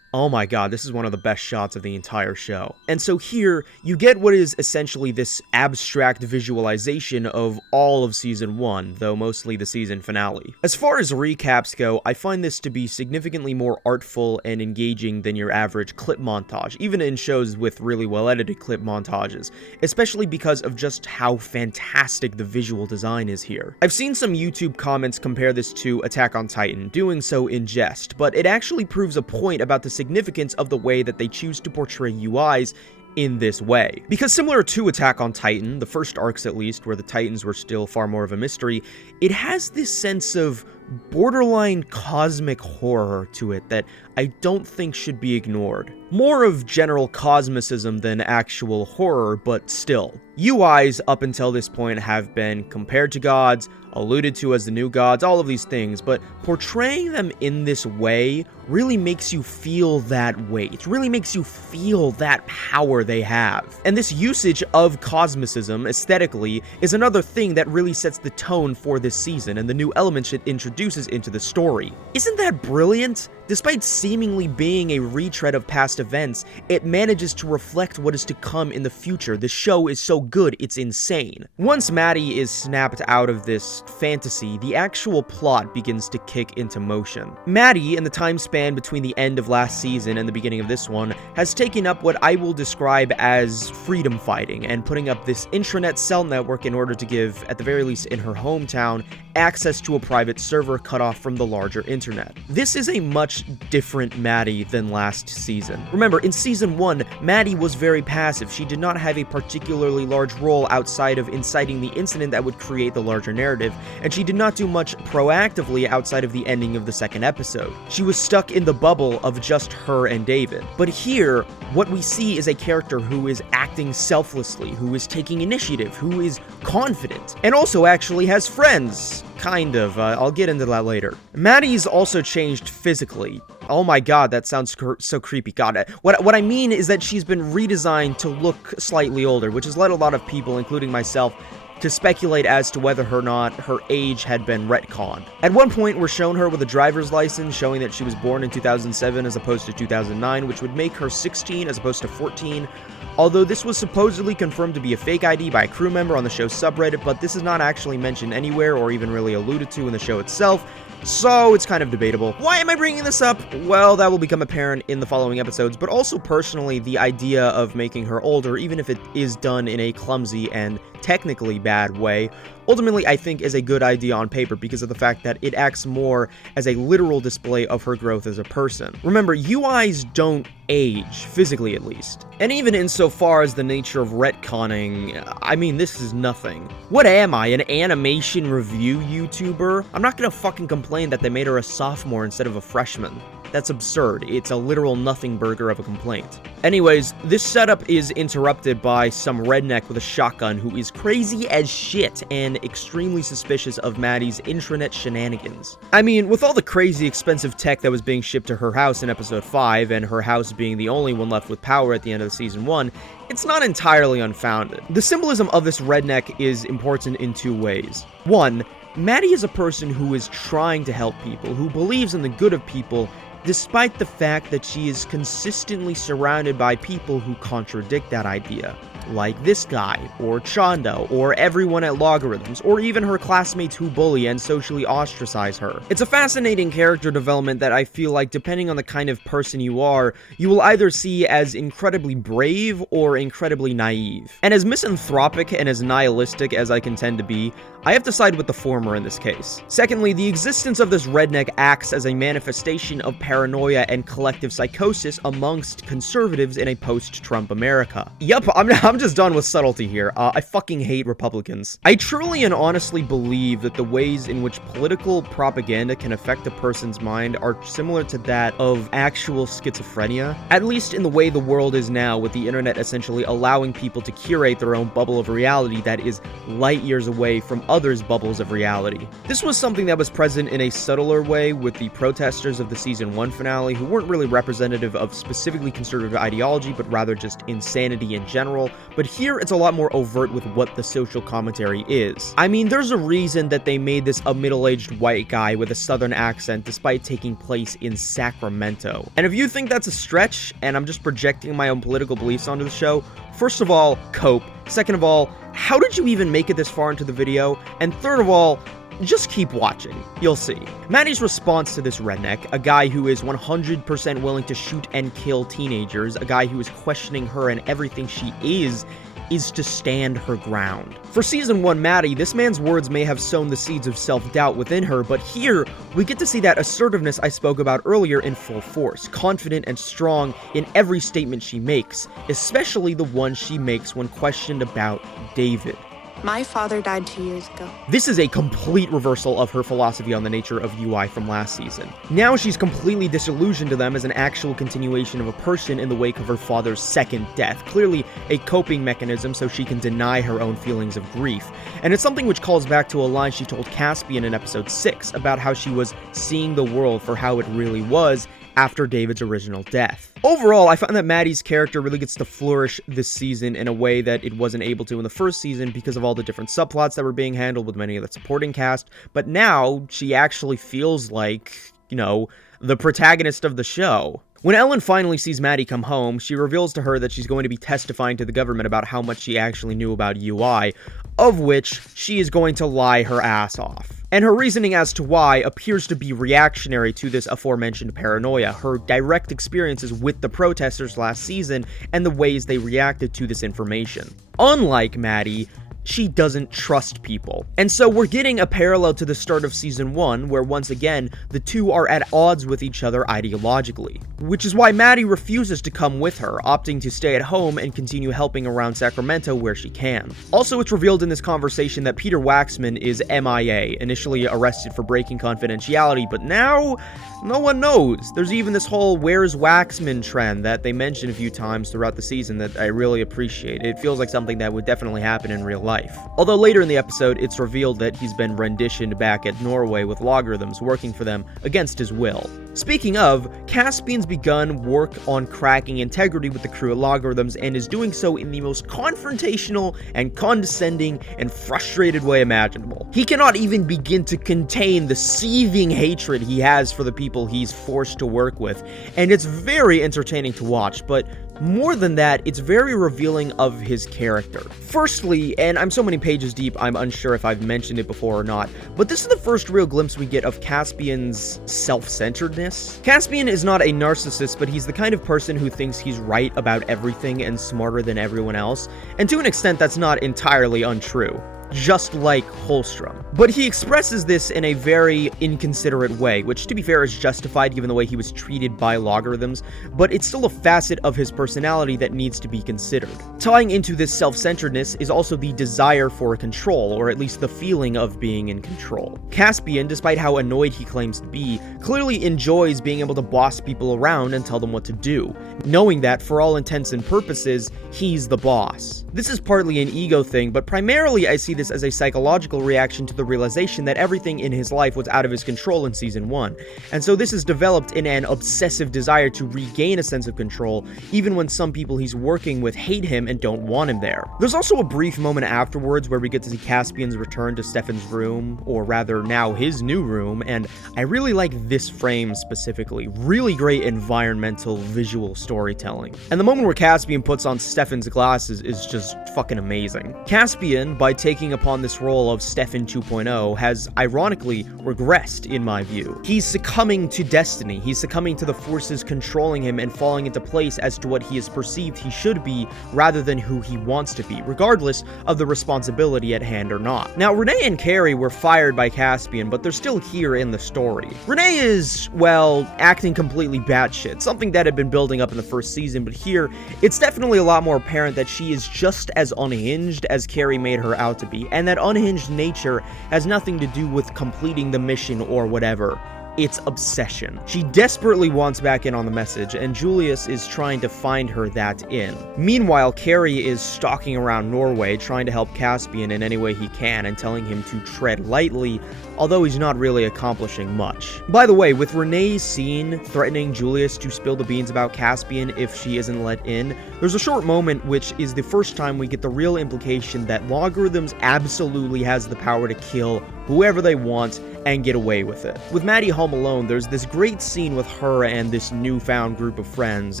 Oh my god, this is one of the best shots of the entire show. And so here, you get what is essentially this abstract visualization of all of Season 1, though mostly the season finale. As far as recaps go, I find this to be significantly more artful and engaging than your average clip montage, even in shows with really well-edited clip montages, especially because of just how fantastic the visual design is here. I've seen some YouTube comments compare this to Attack on Titan, doing so in jest, but it actually proves a point about the significance of the way that they choose to portray UIs in this way. Because similar to Attack on Titan, the first arcs at least, where the Titans were still far more of a mystery, it has this sense of borderline cosmic horror to it that I don't think should be ignored. More of general cosmicism than actual horror, but still. UIs up until this point have been compared to gods, alluded to as the new gods, all of these things, but portraying them in this way really makes you feel that weight, really makes you feel that power they have. And this usage of cosmicism aesthetically is another thing that really sets the tone for this season and the new elements it introduces into the story. Isn't that brilliant? Despite seemingly being a retread of past events, it manages to reflect what is to come in the future. The show is so good, it's insane. Once Maddie is snapped out of this fantasy, the actual plot begins to kick into motion. Maddie, in the time span between the end of last season and the beginning of this one, has taken up what I will describe as freedom fighting and putting up this intranet cell network in order to give, at the very least in her hometown, access to a private server cut off from the larger internet. This is a much different Maddie than last season. Remember, in Season 1, Maddie was very passive. She did not have a particularly large role outside of inciting the incident that would create the larger narrative, and she did not do much proactively outside of the ending of the second episode. She was stuck in the bubble of just her and David. But here, what we see is a character who is acting selflessly, who is taking initiative, who is confident, and also actually has friends. Kind of. I'll get into that later. Maddie's also changed physically. Oh my god, that sounds so creepy. God, what I mean is that she's been redesigned to look slightly older, which has led a lot of people, including myself, to speculate as to whether or not her age had been retconned. At one point, we're shown her with a driver's license showing that she was born in 2007 as opposed to 2009, which would make her 16 as opposed to 14. Although this was supposedly confirmed to be a fake ID by a crew member on the show's subreddit, but this is not actually mentioned anywhere or even really alluded to in the show itself, so it's kind of debatable. Why am I bringing this up? Well, that will become apparent in the following episodes, but also personally, the idea of making her older, even if it is done in a clumsy and technically bad way, ultimately I think is a good idea on paper because of the fact that it acts more as a literal display of her growth as a person. Remember, UIs don't age, physically at least. And even insofar as the nature of retconning, I mean, this is nothing. What am I, an animation review YouTuber? I'm not gonna fucking complain that they made her a sophomore instead of a freshman. That's absurd. It's a literal nothing burger of a complaint. Anyways, this setup is interrupted by some redneck with a shotgun who is crazy as shit and extremely suspicious of Maddie's intranet shenanigans. I mean, with all the crazy expensive tech that was being shipped to her house in episode 5, and her house being the only one left with power at the end of Season 1, it's not entirely unfounded. The symbolism of this redneck is important in two ways. One, Maddie is a person who is trying to help people, who believes in the good of people, despite the fact that she is consistently surrounded by people who contradict that idea. like this guy, or Chanda, or everyone at Logarithms, or even her classmates who bully and socially ostracize her. It's a fascinating character development that I feel like, depending on the kind of person you are, you will either see as incredibly brave or incredibly naive. And as misanthropic and as nihilistic as I can tend to be, I have to side with the former in this case. Secondly, the existence of this redneck acts as a manifestation of paranoia and collective psychosis amongst conservatives in a post-Trump America. Yup, I'm just done with subtlety here. I fucking hate Republicans. I truly and honestly believe that the ways in which political propaganda can affect a person's mind are similar to that of actual schizophrenia, at least in the way the world is now, with the internet essentially allowing people to curate their own bubble of reality that is light years away from others' bubbles of reality. This was something that was present in a subtler way with the protesters of the season 1 finale, who weren't really representative of specifically conservative ideology, but rather just insanity in general. But here it's a lot more overt with what the social commentary is. I mean, there's a reason that they made this a middle-aged white guy with a southern accent despite taking place in Sacramento. And if you think that's a stretch, and I'm just projecting my own political beliefs onto the show, first of all, cope. Second of all, how did you even make it this far into the video? And third of all, just keep watching. You'll see. Maddie's response to this redneck, a guy who is 100% willing to shoot and kill teenagers, a guy who is questioning her and everything she is to stand her ground. For season 1 Maddie, this man's words may have sown the seeds of self-doubt within her, but here, we get to see that assertiveness I spoke about earlier in full force, confident and strong in every statement she makes, especially the one she makes when questioned about David. My father died 2 years ago. This is a complete reversal of her philosophy on the nature of UI from last season. Now she's completely disillusioned to them as an actual continuation of a person in the wake of her father's second death, clearly a coping mechanism so she can deny her own feelings of grief. And it's something which calls back to a line she told Caspian in episode 6 about how she was seeing the world for how it really was after David's original death. Overall, I find that Maddie's character really gets to flourish this season in a way that it wasn't able to in the first season because of all the different subplots that were being handled with many of the supporting cast, but now she actually feels like, you know, the protagonist of the show. When Ellen finally sees Maddie come home, she reveals to her that she's going to be testifying to the government about how much she actually knew about UI, of which she is going to lie her ass off. And her reasoning as to why appears to be reactionary to this aforementioned paranoia, her direct experiences with the protesters last season, and the ways they reacted to this information. Unlike Maddie, she doesn't trust people. And so we're getting a parallel to the start of season 1, where once again, the two are at odds with each other ideologically. Which is why Maddie refuses to come with her, opting to stay at home and continue helping around Sacramento where she can. Also, it's revealed in this conversation that Peter Waxman is MIA, initially arrested for breaking confidentiality, but now, no one knows. There's even this whole "where's Waxman" trend that they mention a few times throughout the season that I really appreciate. It feels like something that would definitely happen in real life. Although later in the episode, it's revealed that he's been renditioned back at Norway with Logarithms, working for them against his will. Speaking of, Caspian's begun work on cracking integrity with the crew at Logarithms and is doing so in the most confrontational and condescending and frustrated way imaginable. He cannot even begin to contain the seething hatred he has for the people he's forced to work with, and it's very entertaining to watch, but more than that, it's very revealing of his character. Firstly, and I'm so many pages deep, I'm unsure if I've mentioned it before or not, but this is the first real glimpse we get of Caspian's self-centeredness. Caspian is not a narcissist, but he's the kind of person who thinks he's right about everything and smarter than everyone else, and to an extent that's not entirely untrue. Just like Holstrom. But he expresses this in a very inconsiderate way, which to be fair is justified given the way he was treated by Logarithms, but it's still a facet of his personality that needs to be considered. Tying into this self-centeredness is also the desire for control, or at least the feeling of being in control. Caspian, despite how annoyed he claims to be, clearly enjoys being able to boss people around and tell them what to do, knowing that, for all intents and purposes, he's the boss. This is partly an ego thing, but primarily I see this this as a psychological reaction to the realization that everything in his life was out of his control in Season 1, and so this is developed in an obsessive desire to regain a sense of control, even when some people he's working with hate him and don't want him there. There's also a brief moment afterwards where we get to see Caspian's return to Stefan's room, or rather now his new room, and I really like this frame specifically. Really great environmental visual storytelling. And the moment where Caspian puts on Stefan's glasses is just fucking amazing. Caspian, by taking upon this role of Stefan 2.0, has ironically regressed in my view. He's succumbing to destiny. He's succumbing to the forces controlling him and falling into place as to what he is perceived he should be rather than who he wants to be, regardless of the responsibility at hand or not. Now, Renee and Carrie were fired by Caspian, but they're still here in the story. Renee is, well, acting completely batshit, something that had been building up in the first season, but here, it's definitely a lot more apparent that she is just as unhinged as Carrie made her out to be, and that unhinged nature has nothing to do with completing the mission or whatever. It's obsession. She desperately wants back in on the message, and Julius is trying to find her that in. Meanwhile, Carrie is stalking around Norway, trying to help Caspian in any way he can and telling him to tread lightly, although he's not really accomplishing much. By the way, with Renee's scene threatening Julius to spill the beans about Caspian if she isn't let in, there's a short moment which is the first time we get the real implication that Logarithms absolutely has the power to kill whoever they want and get away with it. With Maddie home alone, there's this great scene with her and this newfound group of friends,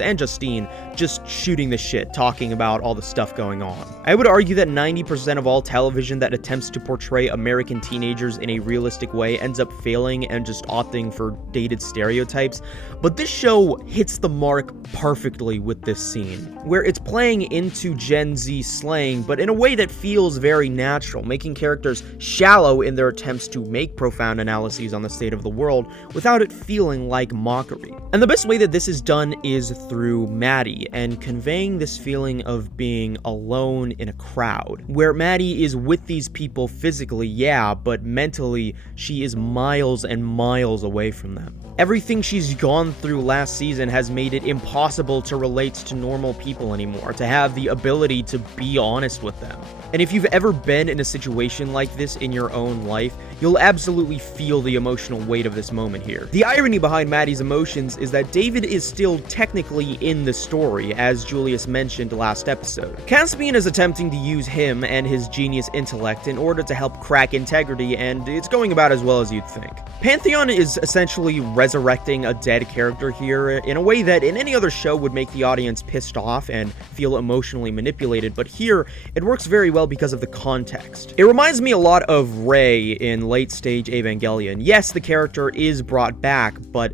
and Justine, just shooting the shit, talking about all the stuff going on. I would argue that 90% of all television that attempts to portray American teenagers in a realistic way ends up failing and just opting for dated stereotypes, but this show hits the mark perfectly with this scene, where it's playing into Gen Z slang, but in a way that feels very natural, making characters shallow in their attempts to make profound analyses on the state of the world without it feeling like mockery. And the best way that this is done is through Maddie, and conveying this feeling of being alone in a crowd, where Maddie is with these people physically, yeah, but mentally she is miles and miles away from them. Everything she's gone through last season has made it impossible to relate to normal people anymore, to have the ability to be honest with them. And if you've ever been in a situation like this in your own life, you'll absolutely feel the emotional weight of this moment here. The irony behind Maddie's emotions is that David is still technically in the story, as Julius mentioned last episode. Caspian is attempting to use him and his genius intellect in order to help crack integrity, and it's going about as well as you'd think. Pantheon is essentially resurrecting a dead character here in a way that in any other show would make the audience pissed off and feel emotionally manipulated, but here it works very well because of the context. It reminds me a lot of Rey in late stage Evangelion. Yes, the character is brought back, but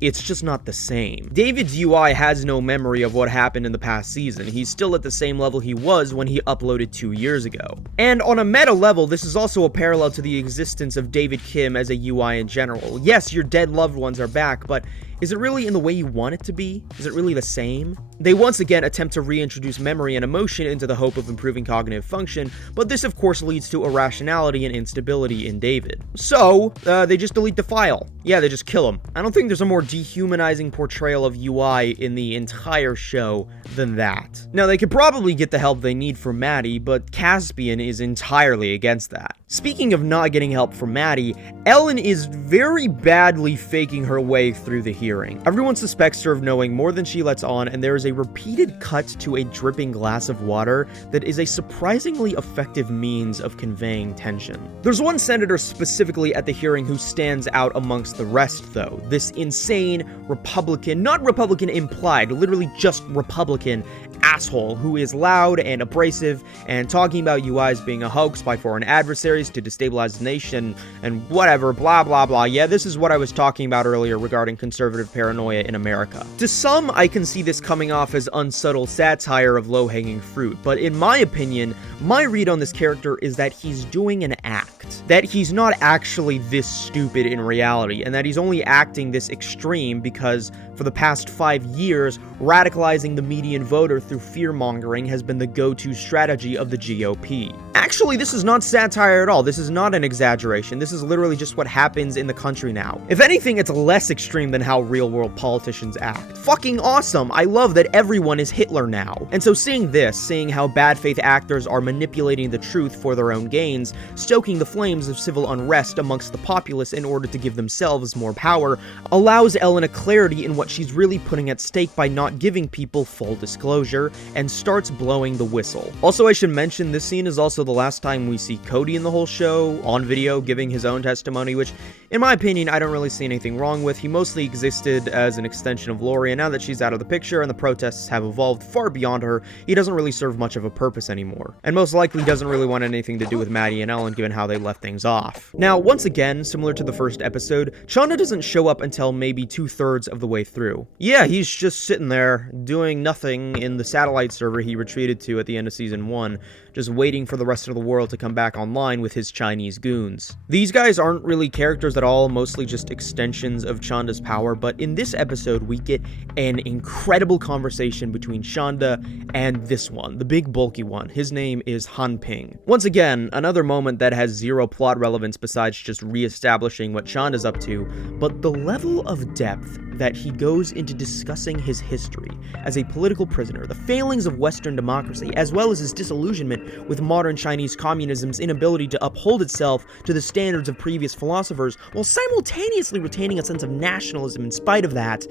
it's just not the same. David's UI has no memory of what happened in the past season. He's still at the same level he was when he uploaded 2 years ago. And on a meta level, this is also a parallel to the existence of David Kim as a UI in general. Yes, your dead loved ones are back, but is it really in the way you want it to be? Is it really the same? They once again attempt to reintroduce memory and emotion into the hope of improving cognitive function, but this of course leads to irrationality and instability in David. So, they just delete the file. Yeah, they just kill him. I don't think there's a more dehumanizing portrayal of UI in the entire show than that. Now, they could probably get the help they need from Maddie, but Caspian is entirely against that. Speaking of not getting help from Maddie, Ellen is very badly faking her way through the hearing. Everyone suspects her of knowing more than she lets on, and there is a repeated cut to a dripping glass of water that is a surprisingly effective means of conveying tension. There's one senator specifically at the hearing who stands out amongst the rest, though. This insane Republican, not Republican implied, literally just Republican asshole who is loud and abrasive and talking about UIs being a hoax by foreign adversaries to destabilize the nation and whatever, blah blah blah. Yeah, this is what I was talking about earlier regarding conservative paranoia in America. To some, I can see this coming off as unsubtle satire of low-hanging fruit, but in my opinion, my read on this character is that he's doing an act. that he's not actually this stupid in reality, and that he's only acting this extreme because for the past 5 years, radicalizing the median voter through fear-mongering has been the go-to strategy of the GOP. Actually, this is not satire at all. This is not an exaggeration. This is literally just what happens in the country now. If anything, it's less extreme than how real-world politicians act. Fucking awesome! I love that everyone is Hitler now. And so seeing this, seeing how bad faith actors are manipulating the truth for their own gains, stoking the flames of civil unrest amongst the populace in order to give themselves more power, allows Ellen a clarity in what she's really putting at stake by not giving people full disclosure, and starts blowing the whistle. Also, I should mention, this scene is also the last time we see Cody in the whole show, on video, giving his own testimony, which, in my opinion, I don't really see anything wrong with. He mostly existed as an extension of Lori, and now that she's out of the picture and the protests have evolved far beyond her, he doesn't really serve much of a purpose anymore. And most likely doesn't really want anything to do with Maddie and Ellen, given how they left things off. Now, once again, similar to the first episode, Chanda doesn't show up until maybe 2/3 of the way through. Yeah, he's just sitting there, doing nothing in the satellite server he retreated to at the end of season 1, just waiting for the rest of the world to come back online with his Chinese goons. These guys aren't really characters at all, mostly just extensions of Chanda's power, but in this episode we get an incredible conversation between Chanda and this one, the big bulky one. His name is Han Ping. Once again, another moment that has zero plot relevance besides just re-establishing what Chanda's up to, but the level of depth that he goes into discussing his history as a political prisoner, the failings of Western democracy, as well as his disillusionment with modern Chinese communism's inability to uphold itself to the standards of previous philosophers, while simultaneously retaining a sense of nationalism in spite of that.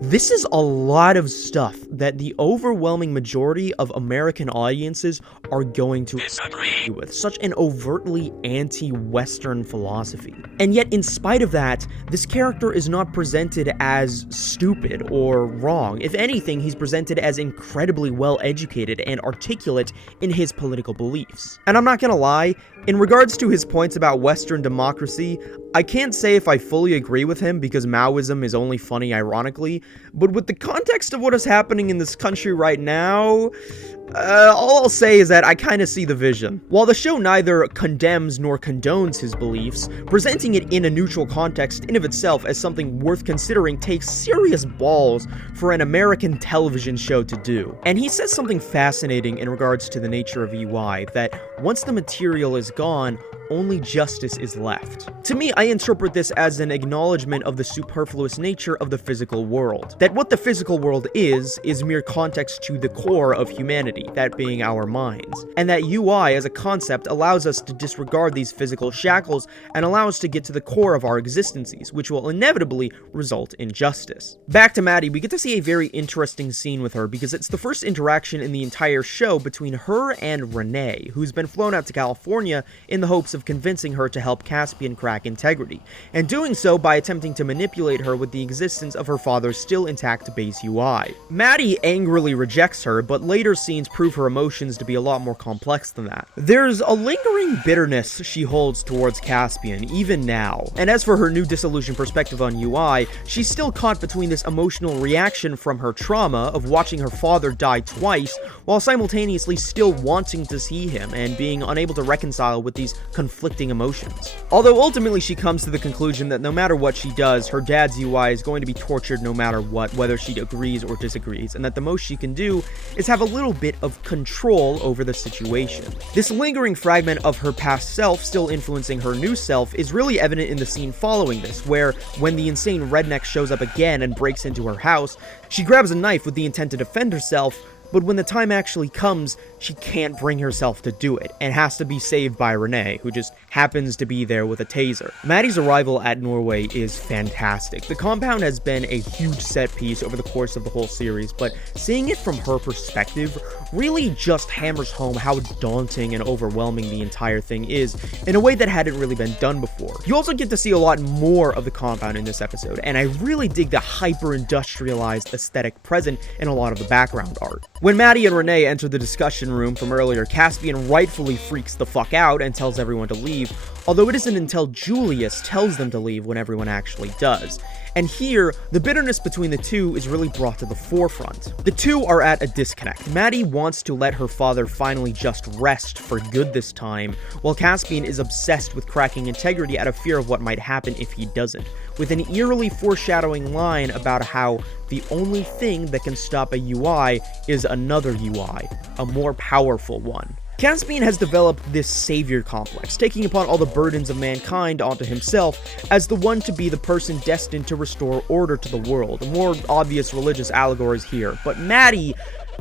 This is a lot of stuff that the overwhelming majority of American audiences are going to disagree with. Such an overtly anti-Western philosophy. And yet, in spite of that, this character is not presented as stupid or wrong. If anything, he's presented as incredibly well-educated and articulate in his political beliefs. And I'm not gonna lie, in regards to his points about Western democracy, I can't say if I fully agree with him because Maoism is only funny ironically, but with the context of what is happening in this country right now, all I'll say is that I kinda see the vision. While the show neither condemns nor condones his beliefs, presenting it in a neutral context in of itself as something worth considering takes serious balls for an American television show to do. And he says something fascinating in regards to the nature of UI, that once the material is gone, only justice is left. To me, I interpret this as an acknowledgement of the superfluous nature of the physical world. That what the physical world is mere context to the core of humanity, that being our minds. And that UI as a concept allows us to disregard these physical shackles and allow us to get to the core of our existences, which will inevitably result in justice. Back to Maddie, we get to see a very interesting scene with her because it's the first interaction in the entire show between her and Renee, who's been flown out to California in the hopes of convincing her to help Caspian crack integrity, and doing so by attempting to manipulate her with the existence of her father's still intact base UI. Maddie angrily rejects her, but later scenes prove her emotions to be a lot more complex than that. There's a lingering bitterness she holds towards Caspian, even now. And as for her new disillusioned perspective on UI, she's still caught between this emotional reaction from her trauma of watching her father die twice, while simultaneously still wanting to see him and being unable to reconcile with these conflicting emotions. Although ultimately she comes to the conclusion that no matter what she does, her dad's UI is going to be tortured no matter what, whether she agrees or disagrees, and that the most she can do is have a little bit of control over the situation. This lingering fragment of her past self still influencing her new self is really evident in the scene following this, where when the insane redneck shows up again and breaks into her house, she grabs a knife with the intent to defend herself, but when the time actually comes, she can't bring herself to do it, and has to be saved by Renee, who just happens to be there with a taser. Maddie's arrival at Norway is fantastic. The compound has been a huge set piece over the course of the whole series, but seeing it from her perspective really just hammers home how daunting and overwhelming the entire thing is, in a way that hadn't really been done before. You also get to see a lot more of the compound in this episode, and I really dig the hyper-industrialized aesthetic present in a lot of the background art. When Maddie and Renee enter the discussion room from earlier, Caspian rightfully freaks the fuck out and tells everyone to leave, although it isn't until Julius tells them to leave when everyone actually does. And here, the bitterness between the two is really brought to the forefront. The two are at a disconnect. Maddie wants to let her father finally just rest for good this time, while Caspian is obsessed with cracking integrity out of fear of what might happen if he doesn't, with an eerily foreshadowing line about how the only thing that can stop a UI is another UI, a more powerful one. Caspian has developed this savior complex, taking upon all the burdens of mankind onto himself as the one to be the person destined to restore order to the world. More obvious religious allegories here, but Maddie,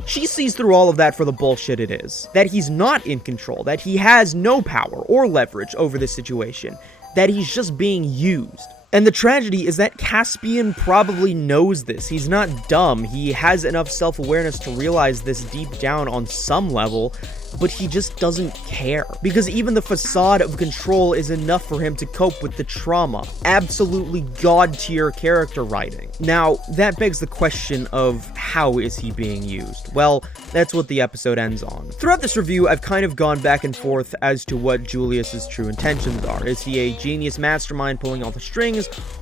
she sees through all of that for the bullshit it is. That he's not in control, that he has no power or leverage over this situation, that he's just being used. And the tragedy is that Caspian probably knows this. He's not dumb. He has enough self-awareness to realize this deep down on some level, but he just doesn't care. Because even the facade of control is enough for him to cope with the trauma. Absolutely god-tier character writing. Now, that begs the question of how is he being used? Well, that's what the episode ends on. Throughout this review, I've kind of gone back and forth as to what Julius's true intentions are. Is he a genius mastermind pulling all the strings,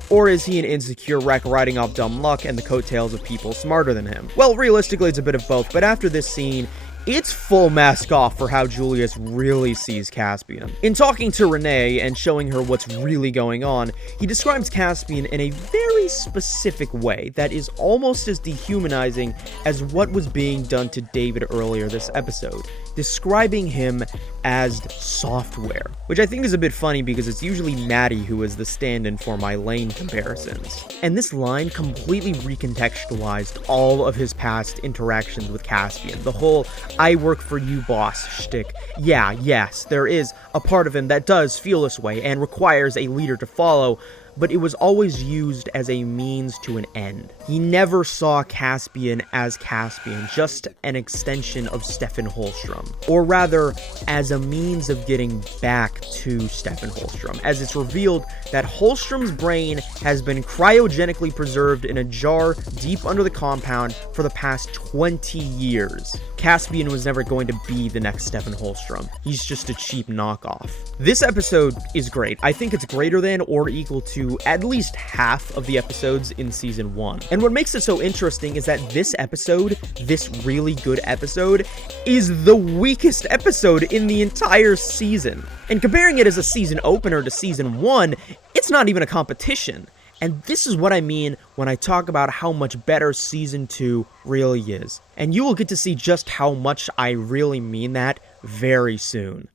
or is he an insecure wreck riding off dumb luck and the coattails of people smarter than him? Well, realistically, it's a bit of both, but after this scene, it's full mask off for how Julius really sees Caspian. In talking to Renee and showing her what's really going on, he describes Caspian in a very specific way that is almost as dehumanizing as what was being done to David earlier this episode, describing him as software, which I think is a bit funny because it's usually Maddie who is the stand-in for my lane comparisons. And this line completely recontextualized all of his past interactions with Caspian, the whole I work for you boss shtick. Yeah, yes, there is a part of him that does feel this way and requires a leader to follow, but it was always used as a means to an end. He never saw Caspian as Caspian, just an extension of Stefan Holstrom. Or rather, as a means of getting back to Stefan Holstrom, as it's revealed that Holstrom's brain has been cryogenically preserved in a jar deep under the compound for the past 20 years. Caspian was never going to be the next Stefan Holstrom. He's just a cheap knockoff. This episode is great. I think it's greater than or equal to at least half of the episodes in season 1. And what makes it so interesting is that this episode, this really good episode, is the weakest episode in the entire season. And comparing it as a season opener to season 1, it's not even a competition. And this is what I mean when I talk about how much better Season 2 really is. And you will get to see just how much I really mean that very soon.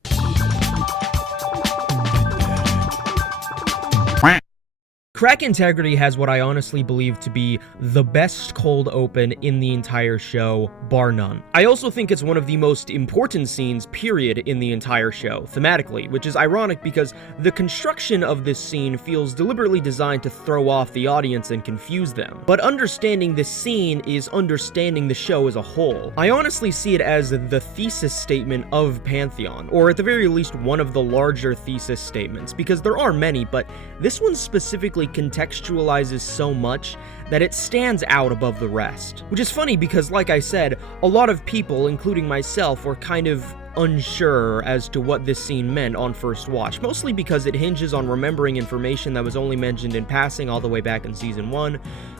Crack Integrity has what I honestly believe to be the best cold open in the entire show, bar none. I also think it's one of the most important scenes, period, in the entire show, thematically, which is ironic because the construction of this scene feels deliberately designed to throw off the audience and confuse them. But understanding this scene is understanding the show as a whole. I honestly see it as the thesis statement of Pantheon, or at the very least one of the larger thesis statements, because there are many, but this one specifically contextualizes so much that it stands out above the rest. Which is funny because, like I said, a lot of people, including myself, were kind of unsure as to what this scene meant on first watch, mostly because it hinges on remembering information that was only mentioned in passing all the way back in season 1,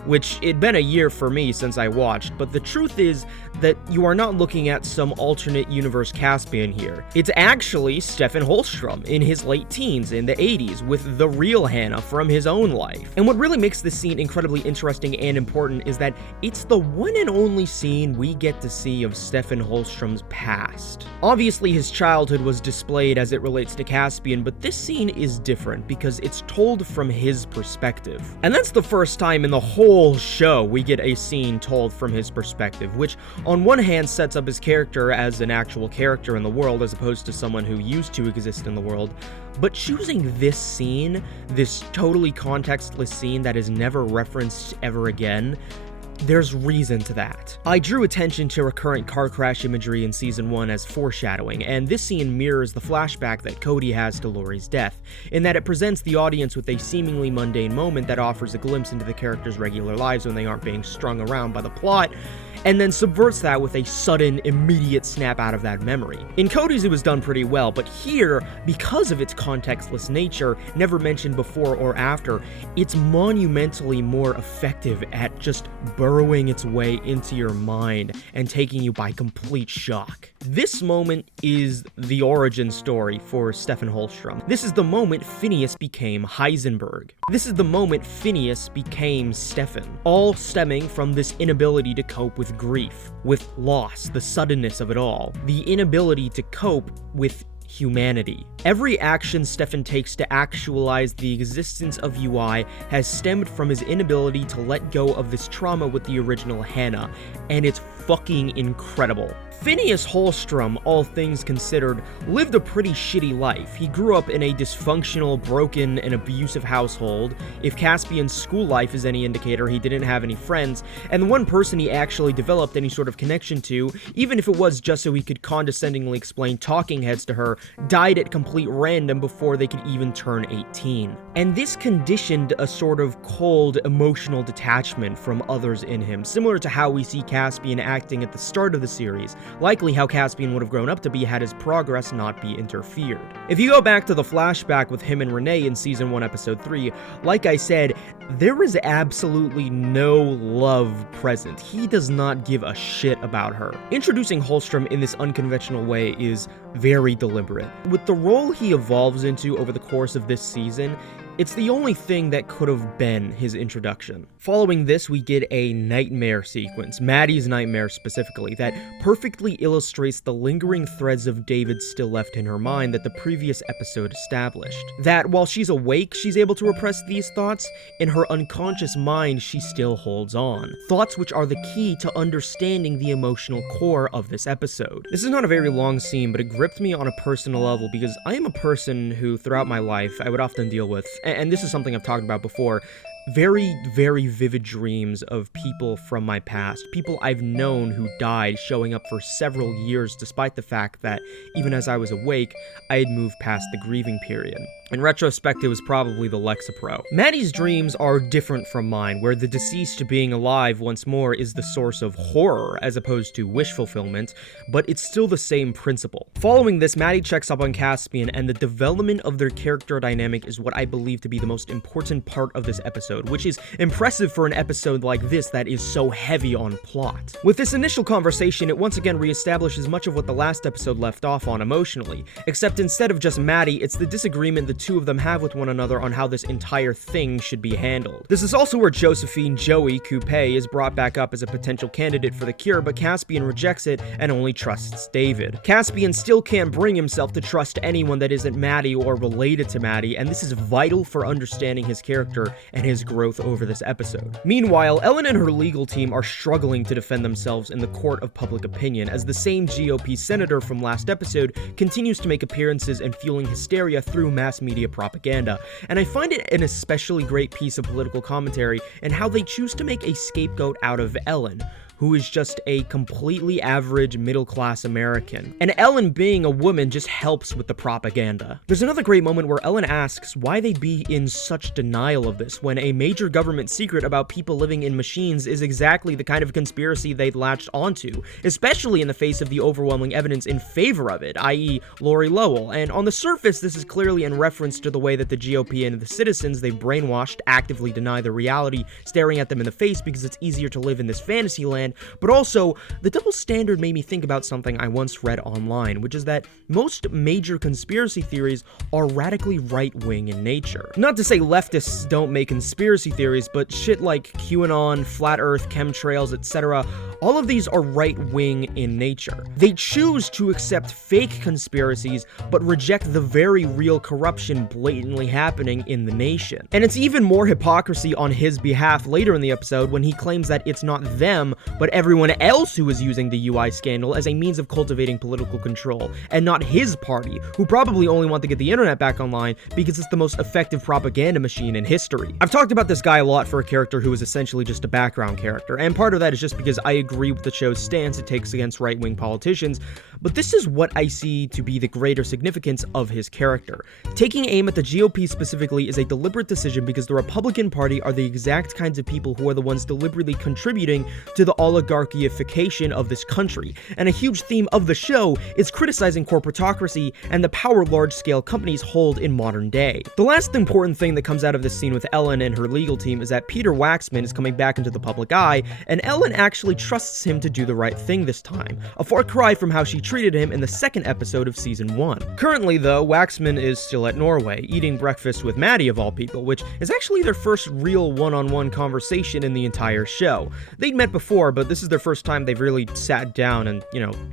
which it'd been a year for me since I watched, but the truth is that you are not looking at some alternate universe Caspian here. It's actually Stefan Holstrom in his late teens in the 80s with the real Hannah from his own life. And what really makes this scene incredibly interesting and important is that it's the one and only scene we get to see of Stefan Holstrom's past. Obviously his childhood was displayed as it relates to Caspian, but this scene is different because it's told from his perspective. And that's the first time in the whole show we get a scene told from his perspective, which on one hand sets up his character as an actual character in the world as opposed to someone who used to exist in the world. But choosing this scene, this totally contextless scene that is never referenced ever again, there's reason to that. I drew attention to recurrent car crash imagery in season 1 as foreshadowing, and this scene mirrors the flashback that Cody has to Laurie's death, in that it presents the audience with a seemingly mundane moment that offers a glimpse into the characters' regular lives when they aren't being strung around by the plot, and then subverts that with a sudden, immediate snap out of that memory. In Cody's, it was done pretty well, but here, because of its contextless nature, never mentioned before or after, it's monumentally more effective at just burrowing its way into your mind and taking you by complete shock. This moment is the origin story for Stefan Holstrom. This is the moment Phineas became Heisenberg. This is the moment Phineas became Stefan, all stemming from this inability to cope with grief, with loss, the suddenness of it all, the inability to cope with humanity. Every action Stefan takes to actualize the existence of UI has stemmed from his inability to let go of this trauma with the original Hannah, and it's fucking incredible. Phineas Holstrom, all things considered, lived a pretty shitty life. He grew up in a dysfunctional, broken, and abusive household. If Caspian's school life is any indicator, he didn't have any friends, and the one person he actually developed any sort of connection to, even if it was just so he could condescendingly explain talking heads to her, died at complete random before they could even turn 18. And this conditioned a sort of cold, emotional detachment from others in him, similar to how we see Caspian acting at the start of the series, likely how Caspian would have grown up to be had his progress not be interfered. If you go back to the flashback with him and Renee in Season 1, Episode 3, like I said, there is absolutely no love present. He does not give a shit about her. Introducing Holstrom in this unconventional way is very deliberate. With the role he evolves into over the course of this season, it's the only thing that could have been his introduction. Following this, we get a nightmare sequence, Maddie's nightmare specifically, that perfectly illustrates the lingering threads of David still left in her mind that the previous episode established. That while she's awake, she's able to repress these thoughts, in her unconscious mind, she still holds on. Thoughts which are the key to understanding the emotional core of this episode. This is not a very long scene, but it gripped me on a personal level because I am a person who, throughout my life, I would often deal with, and this is something I've talked about before, very, very vivid dreams of people from my past, people I've known who died, showing up for several years despite the fact that, even as I was awake, I had moved past the grieving period. In retrospect, it was probably the Lexapro. Maddie's dreams are different from mine, where the deceased being alive once more is the source of horror as opposed to wish fulfillment, but it's still the same principle. Following this, Maddie checks up on Caspian, and the development of their character dynamic is what I believe to be the most important part of this episode, which is impressive for an episode like this that is so heavy on plot. With this initial conversation, it once again reestablishes much of what the last episode left off on emotionally, except instead of just Maddie, it's the disagreement the two of them have with one another on how this entire thing should be handled. This is also where Josephine Joey Coupe is brought back up as a potential candidate for the cure, but Caspian rejects it and only trusts David. Caspian still can't bring himself to trust anyone that isn't Maddie or related to Maddie, and this is vital for understanding his character and his growth over this episode. Meanwhile, Ellen and her legal team are struggling to defend themselves in the court of public opinion, as the same GOP senator from last episode continues to make appearances and fueling hysteria through mass media propaganda, and I find it an especially great piece of political commentary in how they choose to make a scapegoat out of Ellen, who is just a completely average middle-class American. And Ellen being a woman just helps with the propaganda. There's another great moment where Ellen asks why they'd be in such denial of this when a major government secret about people living in machines is exactly the kind of conspiracy they'd latched onto, especially in the face of the overwhelming evidence in favor of it, i.e. Lori Lowell. And on the surface, this is clearly in reference to the way that the GOP and the citizens they've brainwashed actively deny the reality staring at them in the face because it's easier to live in this fantasy land. But also, the double standard made me think about something I once read online, which is that most major conspiracy theories are radically right-wing in nature. Not to say leftists don't make conspiracy theories, but shit like QAnon, flat earth, chemtrails, etc., all of these are right-wing in nature. They choose to accept fake conspiracies, but reject the very real corruption blatantly happening in the nation. And it's even more hypocrisy on his behalf later in the episode when he claims that it's not them, but everyone else who is using the UI scandal as a means of cultivating political control, and not his party, who probably only want to get the internet back online because it's the most effective propaganda machine in history. I've talked about this guy a lot for a character who is essentially just a background character, and part of that is just because I agree agree with the show's stance it takes against right-wing politicians, but this is what I see to be the greater significance of his character. Taking aim at the GOP specifically is a deliberate decision because the Republican Party are the exact kinds of people who are the ones deliberately contributing to the oligarchification of this country, and a huge theme of the show is criticizing corporatocracy and the power large-scale companies hold in modern day. The last important thing that comes out of this scene with Ellen and her legal team is that Peter Waxman is coming back into the public eye, and Ellen actually trusts him to do the right thing this time, a far cry from how she treated him in the second episode of season 1. Currently though, Waxman is still at Norway, eating breakfast with Maddie of all people, which is actually their first real one-on-one conversation in the entire show. They'd met before, but this is their first time they've really sat down and,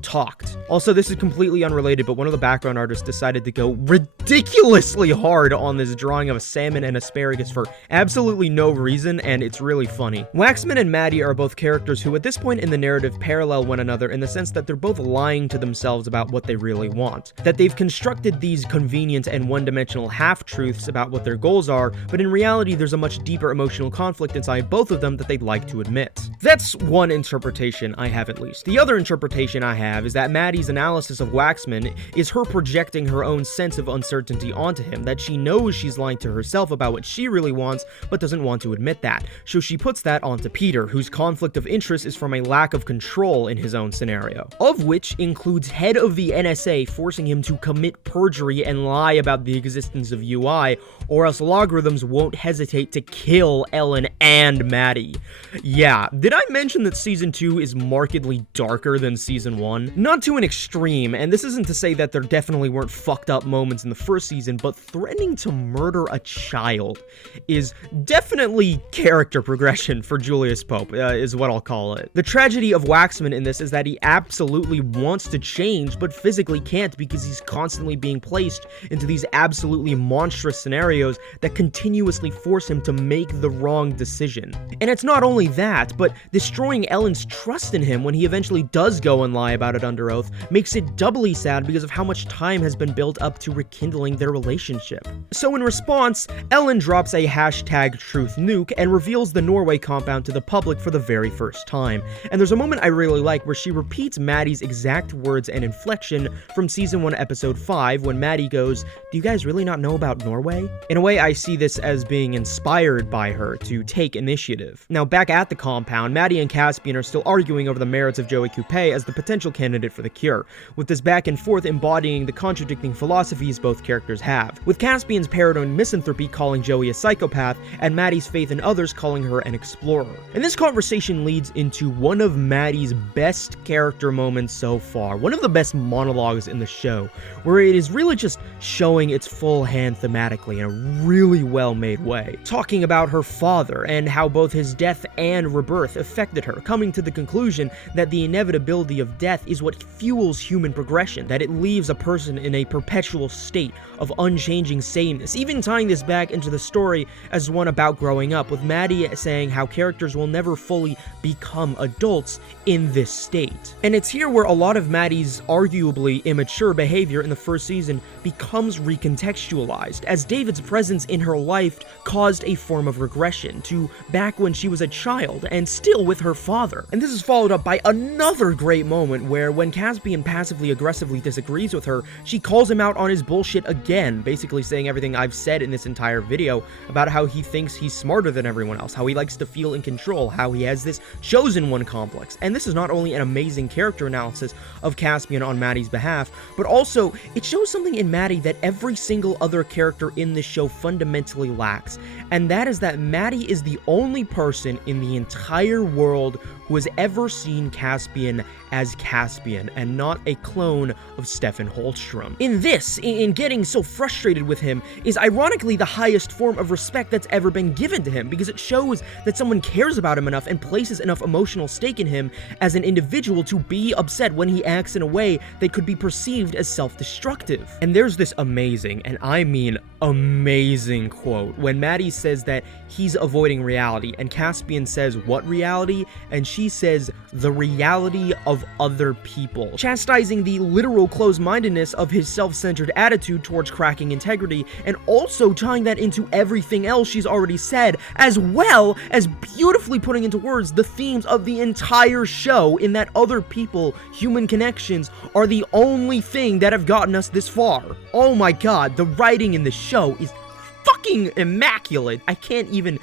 talked. Also, this is completely unrelated, but one of the background artists decided to go ridiculously hard on this drawing of a salmon and asparagus for absolutely no reason, and it's really funny. Waxman and Maddie are both characters who at this point in the narrative parallel one another in the sense that they're both lying to themselves about what they really want. That they've constructed these convenient and one-dimensional half-truths about what their goals are, but in reality there's a much deeper emotional conflict inside both of them that they'd like to admit. That's one interpretation I have, at least. The other interpretation I have is that Maddie's analysis of Waxman is her projecting her own sense of uncertainty onto him, that she knows she's lying to herself about what she really wants, but doesn't want to admit that. So she puts that onto Peter, whose conflict of interest is from a lack of control in his own scenario, of which includes head of the NSA forcing him to commit perjury and lie about the existence of UI, or else logarithms won't hesitate to kill Ellen and Maddie. Yeah, did I mention that season 2 is markedly darker than season 1? Not to an extreme, and this isn't to say that there definitely weren't fucked up moments in the first season, but threatening to murder a child is definitely character progression for Julius Pope, is what I'll call it. The tragedy of Waxman in this is that he absolutely wants to change, but physically can't because he's constantly being placed into these absolutely monstrous scenarios that continuously force him to make the wrong decision. And it's not only that, but destroying Ellen's trust in him when he eventually does go and lie about it under oath makes it doubly sad because of how much time has been built up to rekindling their relationship. So in response, Ellen drops a #truth nuke and reveals the Norway compound to the public for the very first time. And there's a moment I really like where she repeats Maddie's exact words and inflection from season 1 episode 5 when Maddie goes, "Do you guys really not know about Norway?" In a way, I see this as being inspired by her to take initiative. Now, back at the compound, Maddie and Caspian are still arguing over the merits of Joey Coupe as the potential candidate for the cure, with this back and forth embodying the contradicting philosophies both characters have, with Caspian's paranoid misanthropy calling Joey a psychopath, and Maddie's faith in others calling her an explorer. And this conversation leads into one of Maddie's best character moments so far, one of the best monologues in the show, where it is really just showing its full hand thematically in a really well-made way, talking about her father and how both his death and rebirth affected her, coming to the conclusion that the inevitability of death is what fuels human progression, that it leaves a person in a perpetual state of unchanging sameness, even tying this back into the story as one about growing up, with Maddie saying how characters will never fully become adults in this state. And it's here where a lot of Maddie's arguably immature behavior in the first season becomes recontextualized, as David's presence in her life caused a form of regression to back when she was a child and still with her father. And this is followed up by another great moment where when Caspian passively aggressively disagrees with her, she calls him out on his bullshit again, basically saying everything I've said in this entire video about how he thinks he's smarter than everyone else, how he likes to feel in control, how he has this chosen one complex. And this is not only an amazing character analysis of Caspian on Maddie's behalf, but also it shows something in Maddie that every single other character in this show fundamentally lacks, and that is that Maddie is the only person in the entire world who has ever seen Caspian as Caspian and not a clone of Stefan Holstrom. In getting so frustrated with him is ironically the highest form of respect that's ever been given to him, because it shows that someone cares about him enough and places enough emotional stake in him as an individual to be upset when he acts in a way that could be perceived as self-destructive. And there's this amazing, and I mean amazing quote when Maddie says that he's avoiding reality, and Caspian says, "What reality?" And she she says the reality of other people, chastising the literal closed-mindedness of his self-centered attitude towards cracking integrity, and also tying that into everything else she's already said, as well as beautifully putting into words the themes of the entire show, in that other people, human connections, are the only thing that have gotten us this far. Oh my god, the writing in the show is fucking immaculate. I can't even...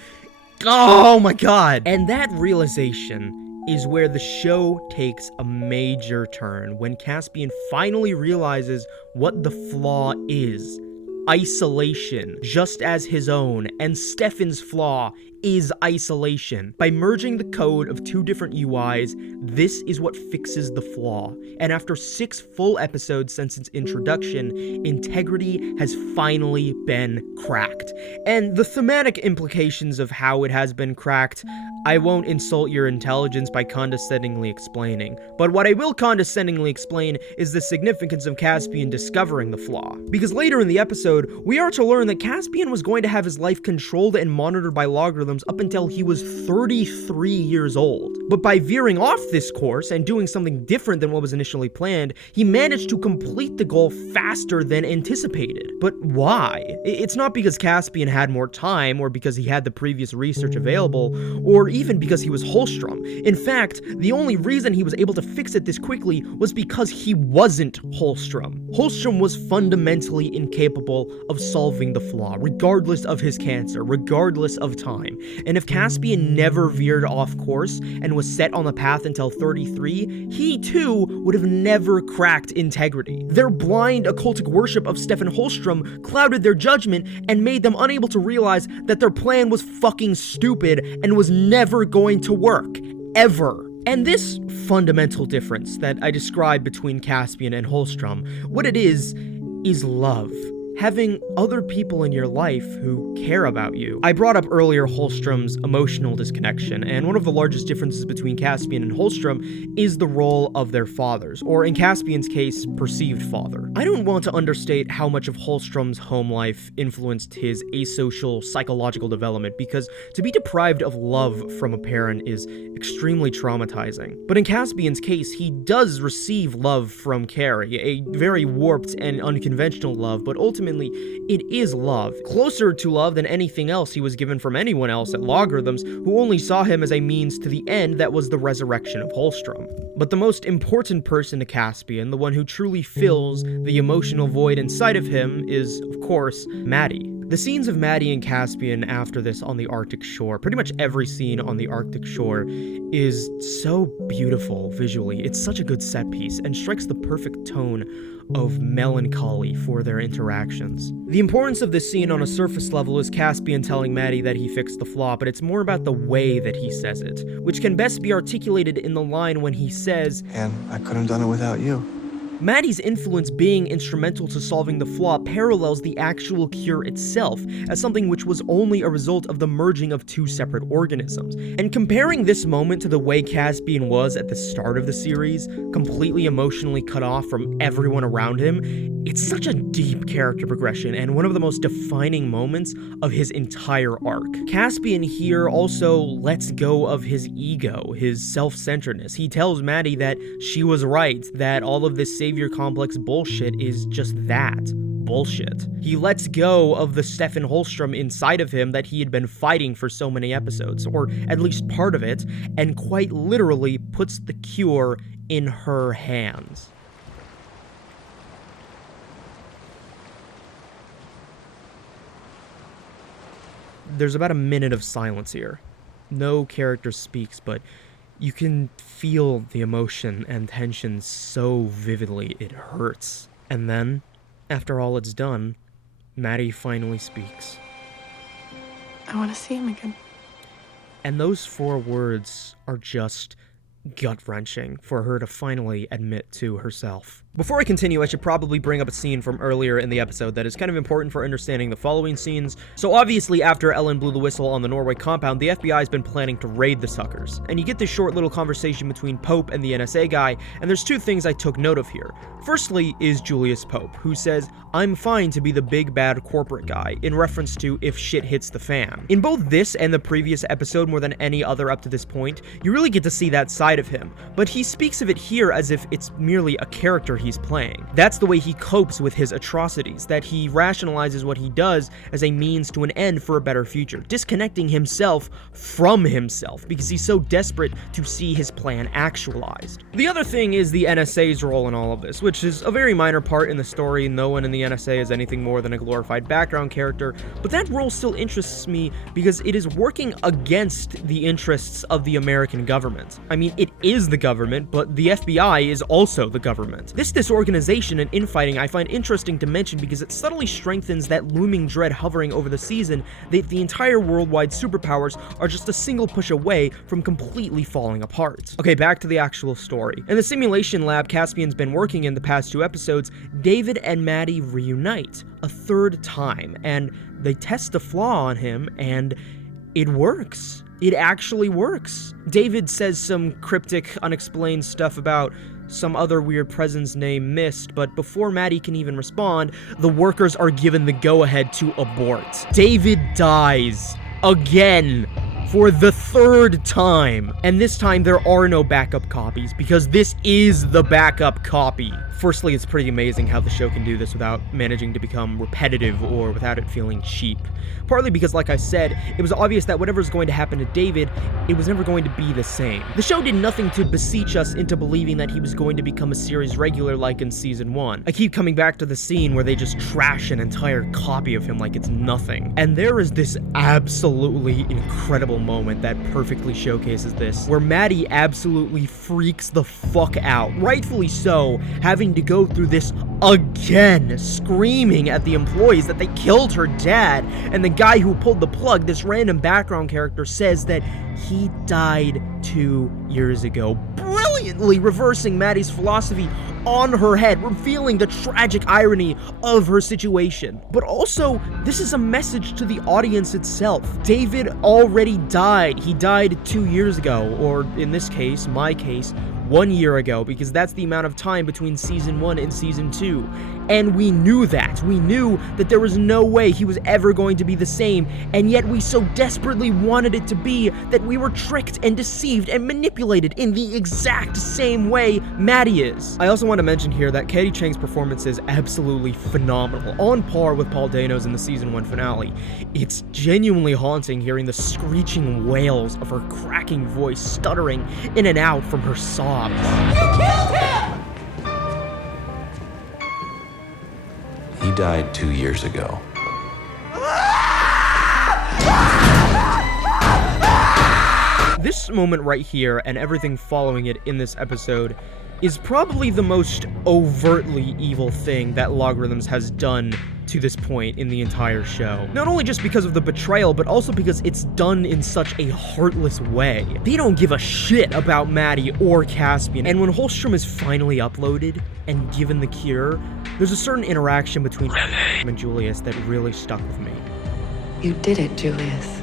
Oh my god! And that realization is where the show takes a major turn, when Caspian finally realizes what the flaw is. Isolation, just as his own, and Stefan's flaw is isolation. By merging the code of two different UIs, this is what fixes the flaw. And after 6 full episodes since its introduction, integrity has finally been cracked. And the thematic implications of how it has been cracked, I won't insult your intelligence by condescendingly explaining. But what I will condescendingly explain is the significance of Caspian discovering the flaw. Because later in the episode, we are to learn that Caspian was going to have his life controlled and monitored by logarithms up until he was 33 years old. But by veering off this course and doing something different than what was initially planned, he managed to complete the goal faster than anticipated. But why? It's not because Caspian had more time, or because he had the previous research available, or even because he was Holstrom. In fact, the only reason he was able to fix it this quickly was because he wasn't Holstrom. Holstrom was fundamentally incapable of solving the flaw, regardless of his cancer, regardless of time. And if Caspian never veered off course and was set on the path until 33, he too would have never cracked integrity. Their blind occultic worship of Stefan Holstrom clouded their judgment and made them unable to realize that their plan was fucking stupid and was never going to work. Ever. And this fundamental difference that I described between Caspian and Holstrom, what it is love. Having other people in your life who care about you. I brought up earlier Holstrom's emotional disconnection, and one of the largest differences between Caspian and Holstrom is the role of their fathers, or in Caspian's case, perceived father. I don't want to understate how much of Holstrom's home life influenced his asocial psychological development, because to be deprived of love from a parent is extremely traumatizing. But in Caspian's case, he does receive love from Carrie, a very warped and unconventional love, but ultimately it is love. Closer to love than anything else he was given from anyone else at Logarithms, who only saw him as a means to the end that was the resurrection of Holstrom. But the most important person to Caspian, the one who truly fills the emotional void inside of him, is, of course, Maddie. The scenes of Maddie and Caspian after this on the Arctic shore, pretty much every scene on the Arctic shore, is so beautiful visually. It's such a good set piece and strikes the perfect tone of melancholy for their interactions. The importance of this scene on a surface level is Caspian telling Maddie that he fixed the flaw, but it's more about the way that he says it, which can best be articulated in the line when he says, "And I couldn't have done it without you." Maddie's influence being instrumental to solving the flaw parallels the actual cure itself as something which was only a result of the merging of two separate organisms. And comparing this moment to the way Caspian was at the start of the series, completely emotionally cut off from everyone around him, it's such a deep character progression and one of the most defining moments of his entire arc. Caspian here also lets go of his ego, his self-centeredness. He tells Maddie that she was right, that all of this savior complex bullshit is just that. Bullshit. He lets go of the Stefan Holstrom inside of him that he had been fighting for so many episodes, or at least part of it, and quite literally puts the cure in her hands. There's about a minute of silence here. No character speaks, but you can feel the emotion and tension so vividly it hurts. And then, after all it's done, Maddie finally speaks. I want to see him again. And those 4 words are just gut-wrenching for her to finally admit to herself. Before I continue, I should probably bring up a scene from earlier in the episode that is kind of important for understanding the following scenes. So obviously, after Ellen blew the whistle on the Norway compound, the FBI has been planning to raid the suckers. And you get this short little conversation between Pope and the NSA guy, and there's two things I took note of here. Firstly is Julius Pope, who says, "I'm fine to be the big bad corporate guy," in reference to if shit hits the fan. In both this and the previous episode, more than any other up to this point, you really get to see that side of him, but he speaks of it here as if it's merely a character he's playing. That's the way he copes with his atrocities, that he rationalizes what he does as a means to an end for a better future, disconnecting himself from himself because he's so desperate to see his plan actualized. The other thing is the NSA's role in all of this, which is a very minor part in the story. No one in the NSA is anything more than a glorified background character, but that role still interests me because it is working against the interests of the American government. I mean, it is the government, but the FBI is also the government. This disorganization and infighting I find interesting to mention because it subtly strengthens that looming dread hovering over the season that the entire worldwide superpowers are just a single push away from completely falling apart. Okay, back to the actual story. In the simulation lab Caspian's been working in the past 2 episodes, David and Maddie reunite a third time, and they test a flaw on him, and it works. It actually works. David says some cryptic, unexplained stuff about some other weird presence named Mist, but before Maddie can even respond, the workers are given the go-ahead to abort. David dies. Again. For the 3rd time. And this time there are no backup copies, because this is the backup copy. Firstly, it's pretty amazing how the show can do this without managing to become repetitive or without it feeling cheap. Partly because, like I said, it was obvious that whatever's going to happen to David, it was never going to be the same. The show did nothing to beseech us into believing that he was going to become a series regular like in season 1. I keep coming back to the scene where they just trash an entire copy of him like it's nothing. And there is this absolutely incredible moment that perfectly showcases this, where Maddie absolutely freaks the fuck out, rightfully so, having to go through this again, screaming at the employees that they killed her dad, and the guy who pulled the plug, this random background character, says that he died 2 years ago, brilliantly reversing Maddie's philosophy on her head, revealing the tragic irony of her situation. But also, this is a message to the audience itself. David already died. He died 2 years ago, or in this case, my case, 1 year ago, because that's the amount of time between season 1 and season 2. And we knew that. We knew that there was no way he was ever going to be the same, and yet we so desperately wanted it to be that we were tricked and deceived and manipulated in the exact same way Maddie is. I also want to mention here that Katie Chang's performance is absolutely phenomenal, on par with Paul Dano's in the season 1 finale. It's genuinely haunting hearing the screeching wails of her cracking voice stuttering in and out from her sobs. You killed him! He died 2 years ago. This moment right here, and everything following it in this episode, is probably the most overtly evil thing that Logarithms has done to this point in the entire show. Not only just because of the betrayal, but also because it's done in such a heartless way. They don't give a shit about Maddie or Caspian, and when Holstrom is finally uploaded and given the cure, there's a certain interaction between him and Julius that really stuck with me. You did it, Julius.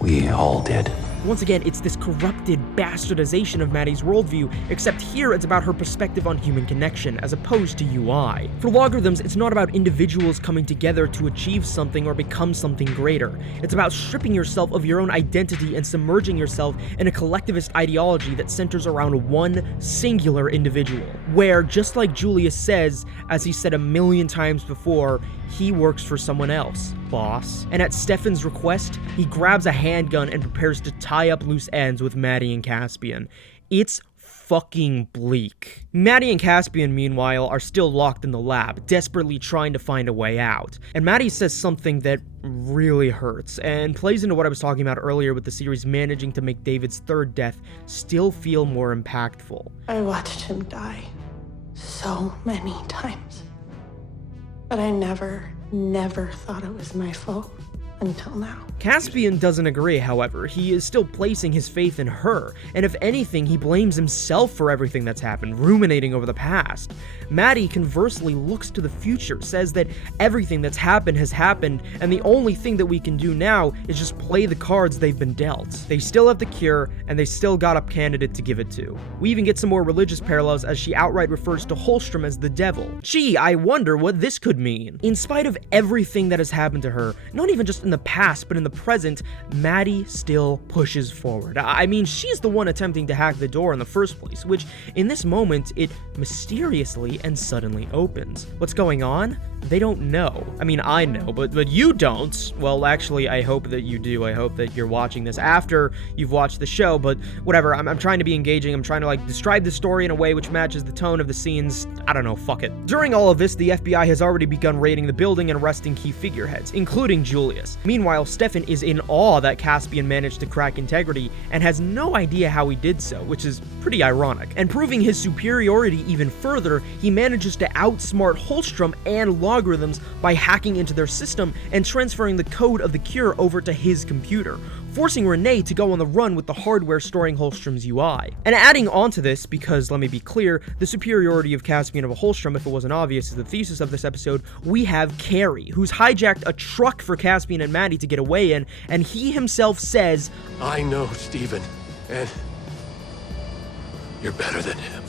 We all did. Once again, it's this corrupted bastardization of Maddie's worldview, except here it's about her perspective on human connection, as opposed to UI. For Logarithms, it's not about individuals coming together to achieve something or become something greater. It's about stripping yourself of your own identity and submerging yourself in a collectivist ideology that centers around one singular individual. Where, just like Julius says, as he said a million times before, he works for someone else, boss. And at Stefan's request, he grabs a handgun and prepares to tie up loose ends with Maddie and Caspian. It's fucking bleak. Maddie and Caspian, meanwhile, are still locked in the lab, desperately trying to find a way out. And Maddie says something that really hurts, and plays into what I was talking about earlier with the series managing to make David's third death still feel more impactful. I watched him die so many times. But I never thought it was my fault until now. Caspian doesn't agree, however. He is still placing his faith in her, and if anything, he blames himself for everything that's happened, ruminating over the past. Maddie conversely looks to the future, says that everything that's happened has happened, and the only thing that we can do now is just play the cards they've been dealt. They still have the cure, and they still got a candidate to give it to. We even get some more religious parallels as she outright refers to Holstrom as the devil. Gee, I wonder what this could mean. In spite of everything that has happened to her, not even just in the past, but in the present, Maddie still pushes forward. I mean, she's the one attempting to hack the door in the first place, which in this moment, it mysteriously and suddenly opens. What's going on? They don't know. I mean, I know, but you don't. Well, actually, I hope that you do. I hope that you're watching this after you've watched the show, but whatever. I'm trying to be engaging. I'm trying to, describe the story in a way which matches the tone of the scenes. I don't know, fuck it. During all of this, the FBI has already begun raiding the building and arresting key figureheads, including Julius. Meanwhile, Stefan is in awe that Caspian managed to crack integrity and has no idea how he did so, which is pretty ironic. And proving his superiority even further, he manages to outsmart Holstrom and logarithms by hacking into their system and transferring the code of the cure over to his computer, forcing Renee to go on the run with the hardware storing Holstrom's UI. And adding on to this, because let me be clear, the superiority of Caspian over Holstrom, if it wasn't obvious, is the thesis of this episode, we have Carrie, who's hijacked a truck for Caspian and Maddie to get away in, and he himself says, I know, Steven, and you're better than him.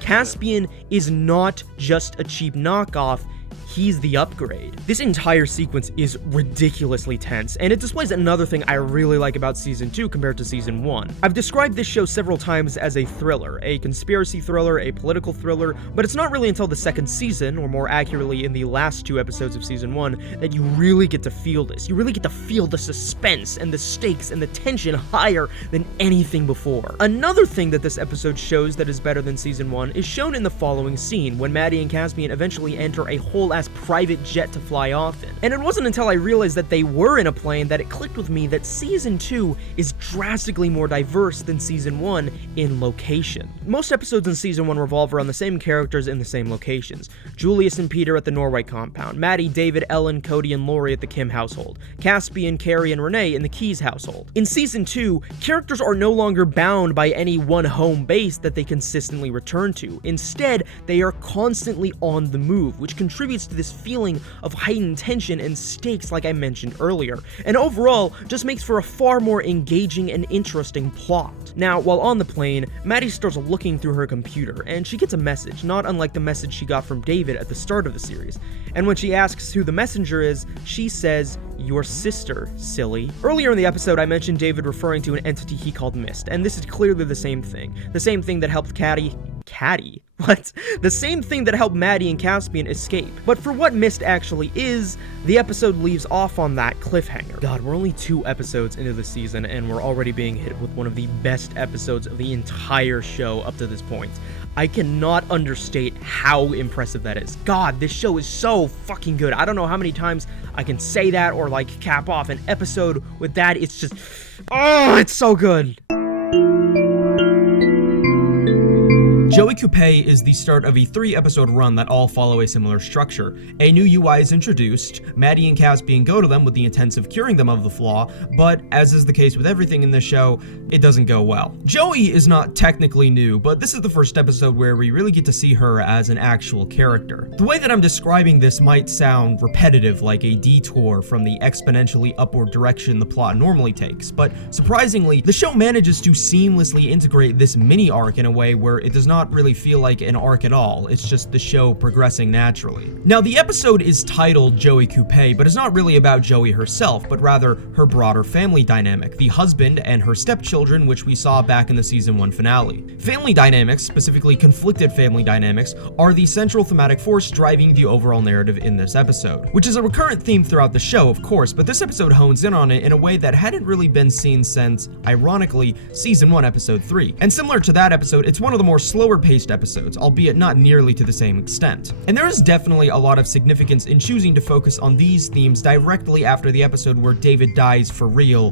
Caspian is not just a cheap knockoff, he's the upgrade. This entire sequence is ridiculously tense, and it displays another thing I really like about Season 2 compared to Season 1. I've described this show several times as a thriller, a conspiracy thriller, a political thriller, but it's not really until the second season, or more accurately in the last 2 episodes of Season 1, that you really get to feel this. You really get to feel the suspense and the stakes and the tension higher than anything before. Another thing that this episode shows that is better than Season 1 is shown in the following scene, when Maddie and Caspian eventually enter a whole-ass private jet to fly off in. And it wasn't until I realized that they were in a plane that it clicked with me that Season 2 is drastically more diverse than Season 1 in location. Most episodes in Season 1 revolve around the same characters in the same locations. Julius and Peter at the Norway compound, Maddie, David, Ellen, Cody, and Lori at the Kim household, Caspian, Carrie, and Renee in the Keys household. In Season 2, characters are no longer bound by any one home base that they consistently return to. Instead, they are constantly on the move, which contributes to this feeling of heightened tension and stakes like I mentioned earlier, and overall just makes for a far more engaging and interesting plot. Now, while on the plane, Maddie starts looking through her computer, and she gets a message, not unlike the message she got from David at the start of the series. And when she asks who the messenger is, she says, "Your sister, silly." Earlier in the episode, I mentioned David referring to an entity he called Mist, and this is clearly the same thing. The same thing that helped Caddy? What? The same thing that helped Maddie and Caspian escape. But for what Mist actually is, the episode leaves off on that cliffhanger. God, we're only 2 episodes into the season, and we're already being hit with one of the best episodes of the entire show up to this point. I cannot understate how impressive that is. God, this show is so fucking good. I don't know how many times I can say that or cap off an episode with that. It's just, oh, it's so good. Joey Coupe is the start of a 3-episode run that all follow a similar structure. A new UI is introduced, Maddie and Caspian go to them with the intent of curing them of the flaw, but as is the case with everything in this show, it doesn't go well. Joey is not technically new, but this is the first episode where we really get to see her as an actual character. The way that I'm describing this might sound repetitive, like a detour from the exponentially upward direction the plot normally takes, but surprisingly, the show manages to seamlessly integrate this mini arc in a way where it does not really feel like an arc at all. It's just the show progressing naturally. Now, the episode is titled Joey Coupe, but it's not really about Joey herself, but rather her broader family dynamic, the husband and her stepchildren, which we saw back in the Season 1 finale. Family dynamics, specifically conflicted family dynamics, are the central thematic force driving the overall narrative in this episode, which is a recurrent theme throughout the show, of course, but this episode hones in on it in a way that hadn't really been seen since, ironically, Season 1, Episode 3. And similar to that episode, it's one of the more slower paced episodes, albeit not nearly to the same extent. And there is definitely a lot of significance in choosing to focus on these themes directly after the episode where David dies for real,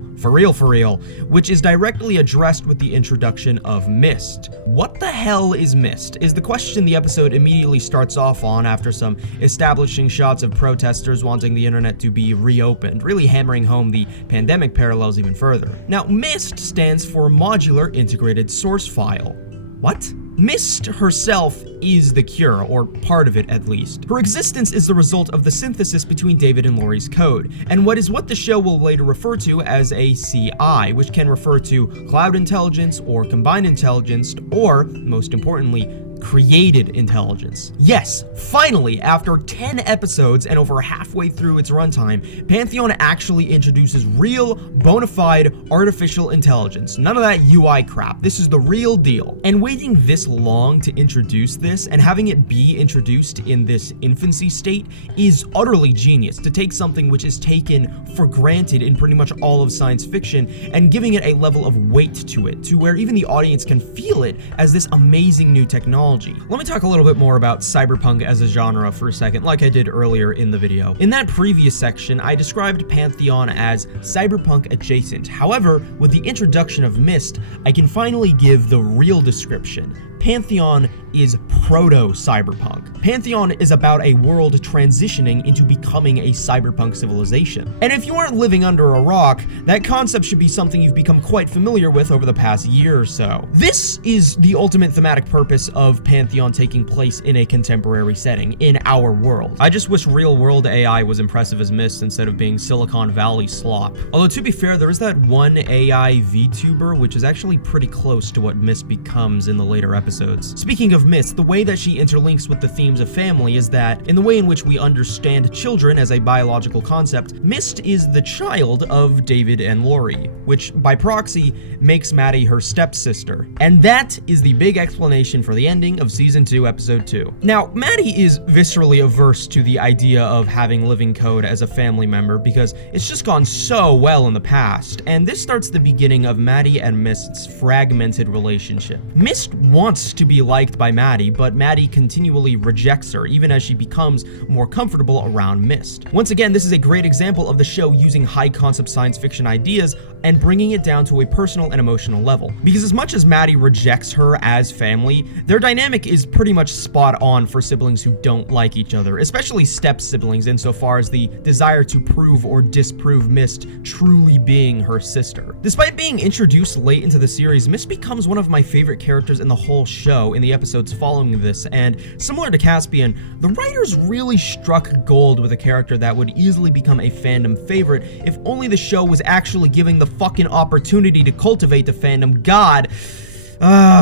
which is directly addressed with the introduction of Mist. What the hell is Mist? Is the question the episode immediately starts off on after some establishing shots of protesters wanting the internet to be reopened, really hammering home the pandemic parallels even further. Now, Mist stands for Modular Integrated Source File. What? Mist herself is the cure, or part of it at least. Her existence is the result of the synthesis between David and Laurie's code, and what the show will later refer to as a CI, which can refer to cloud intelligence or combined intelligence, or, most importantly, created intelligence. Yes, finally, after 10 episodes and over halfway through its runtime, Pantheon actually introduces real, bona fide artificial intelligence. None of that UI crap. This is the real deal. And waiting this long to introduce this and having it be introduced in this infancy state is utterly genius, to take something which is taken for granted in pretty much all of science fiction and giving it a level of weight to it, to where even the audience can feel it as this amazing new technology. Let me talk a little bit more about cyberpunk as a genre for a second, like I did earlier in the video. In that previous section, I described Pantheon as cyberpunk adjacent. However, with the introduction of Mist, I can finally give the real description. Pantheon is proto-cyberpunk. Pantheon is about a world transitioning into becoming a cyberpunk civilization. And if you aren't living under a rock, that concept should be something you've become quite familiar with over the past year or so. This is the ultimate thematic purpose of Pantheon taking place in a contemporary setting, in our world. I just wish real-world AI was impressive as Mist instead of being Silicon Valley slop. Although to be fair, there is that one AI VTuber, which is actually pretty close to what Mist becomes in the later episodes. Speaking of Mist, the way that she interlinks with the themes of family is that, in the way in which we understand children as a biological concept, Mist is the child of David and Laurie, which, by proxy, makes Maddie her stepsister. And that is the big explanation for the ending of Season 2, Episode 2. Now, Maddie is viscerally averse to the idea of having living code as a family member because it's just gone so well in the past, and this starts the beginning of Maddie and Mist's fragmented relationship. Mist wants to be liked by Maddie, but Maddie continually rejects her, even as she becomes more comfortable around Mist. Once again, this is a great example of the show using high-concept science fiction ideas and bringing it down to a personal and emotional level. Because as much as Maddie rejects her as family, their dynamic is pretty much spot on for siblings who don't like each other, especially step-siblings insofar as the desire to prove or disprove Mist truly being her sister. Despite being introduced late into the series, Mist becomes one of my favorite characters in the whole show in the episodes following this, and similar to Caspian, the writers really struck gold with a character that would easily become a fandom favorite if only the show was actually giving the fucking opportunity to cultivate the fandom. God.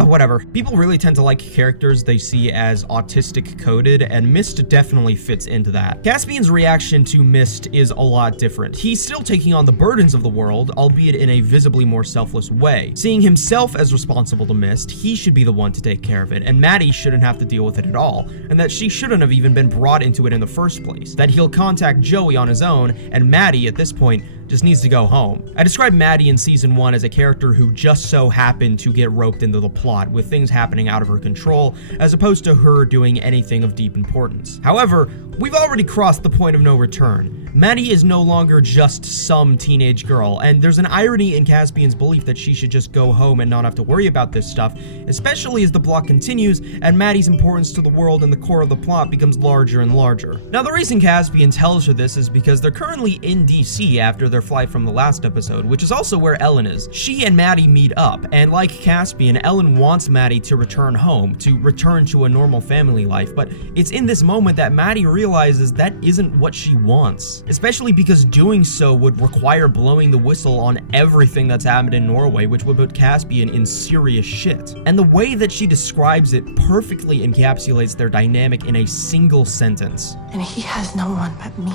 Whatever. People really tend to like characters they see as autistic coded, and Mist definitely fits into that. Caspian's reaction to Mist is a lot different. He's still taking on the burdens of the world, albeit in a visibly more selfless way. Seeing himself as responsible to Mist, he should be the one to take care of it, and Maddie shouldn't have to deal with it at all, and that she shouldn't have even been brought into it in the first place. That he'll contact Joey on his own, and Maddie, at this point, just needs to go home. I described Maddie in Season 1 as a character who just so happened to get roped into the plot, with things happening out of her control, as opposed to her doing anything of deep importance. However, we've already crossed the point of no return. Maddie is no longer just some teenage girl, and there's an irony in Caspian's belief that she should just go home and not have to worry about this stuff, especially as the plot continues and Maddie's importance to the world and the core of the plot becomes larger and larger. Now, the reason Caspian tells her this is because they're currently in DC after their flight from the last episode, which is also where Ellen is. She and Maddie meet up, and like Caspian, Ellen wants Maddie to return home, to return to a normal family life, but it's in this moment that Maddie realizes that isn't what she wants. Especially because doing so would require blowing the whistle on everything that's happened in Norway, which would put Caspian in serious shit. And the way that she describes it perfectly encapsulates their dynamic in a single sentence. And he has no one but me.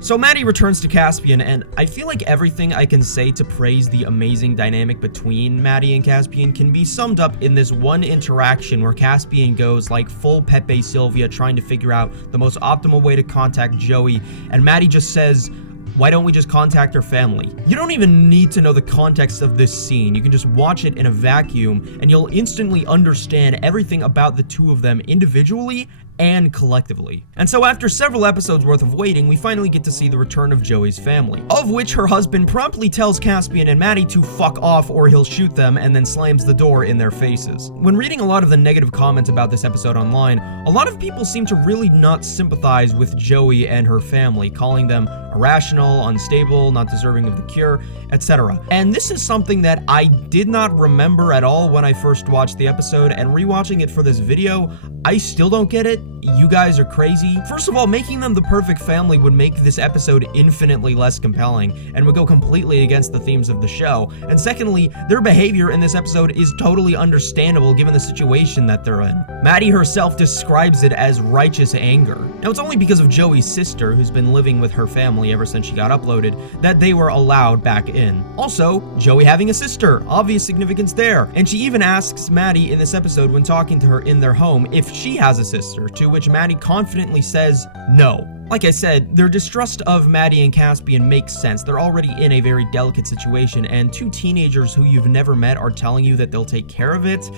So Maddie returns to Caspian, and I feel like everything I can say to praise the amazing dynamic between Maddie and Caspian can be summed up in this one interaction where Caspian goes like full Pepe Sylvia trying to figure out the most optimal way to contact Joey, and Maddie just says, why don't we just contact her family? You don't even need to know the context of this scene. You can just watch it in a vacuum and you'll instantly understand everything about the two of them individually and collectively. And so after several episodes worth of waiting, we finally get to see the return of Joey's family, of which her husband promptly tells Caspian and Maddie to fuck off or he'll shoot them, and then slams the door in their faces. When reading a lot of the negative comments about this episode online, a lot of people seem to really not sympathize with Joey and her family, calling them irrational, unstable, not deserving of the cure, etc. And this is something that I did not remember at all when I first watched the episode, and rewatching it for this video, I still don't get it. You guys are crazy. First of all, making them the perfect family would make this episode infinitely less compelling and would go completely against the themes of the show. And secondly, their behavior in this episode is totally understandable given the situation that they're in. Maddie herself describes it as righteous anger. Now, it's only because of Joey's sister, who's been living with her family ever since she got uploaded, that they were allowed back in. Also, Joey having a sister, obvious significance there. And she even asks Maddie in this episode when talking to her in their home if she has a sister, to which Maddie confidently says no. Like I said, their distrust of Maddie and Caspian makes sense. They're already in a very delicate situation, and two teenagers who you've never met are telling you that they'll take care of it.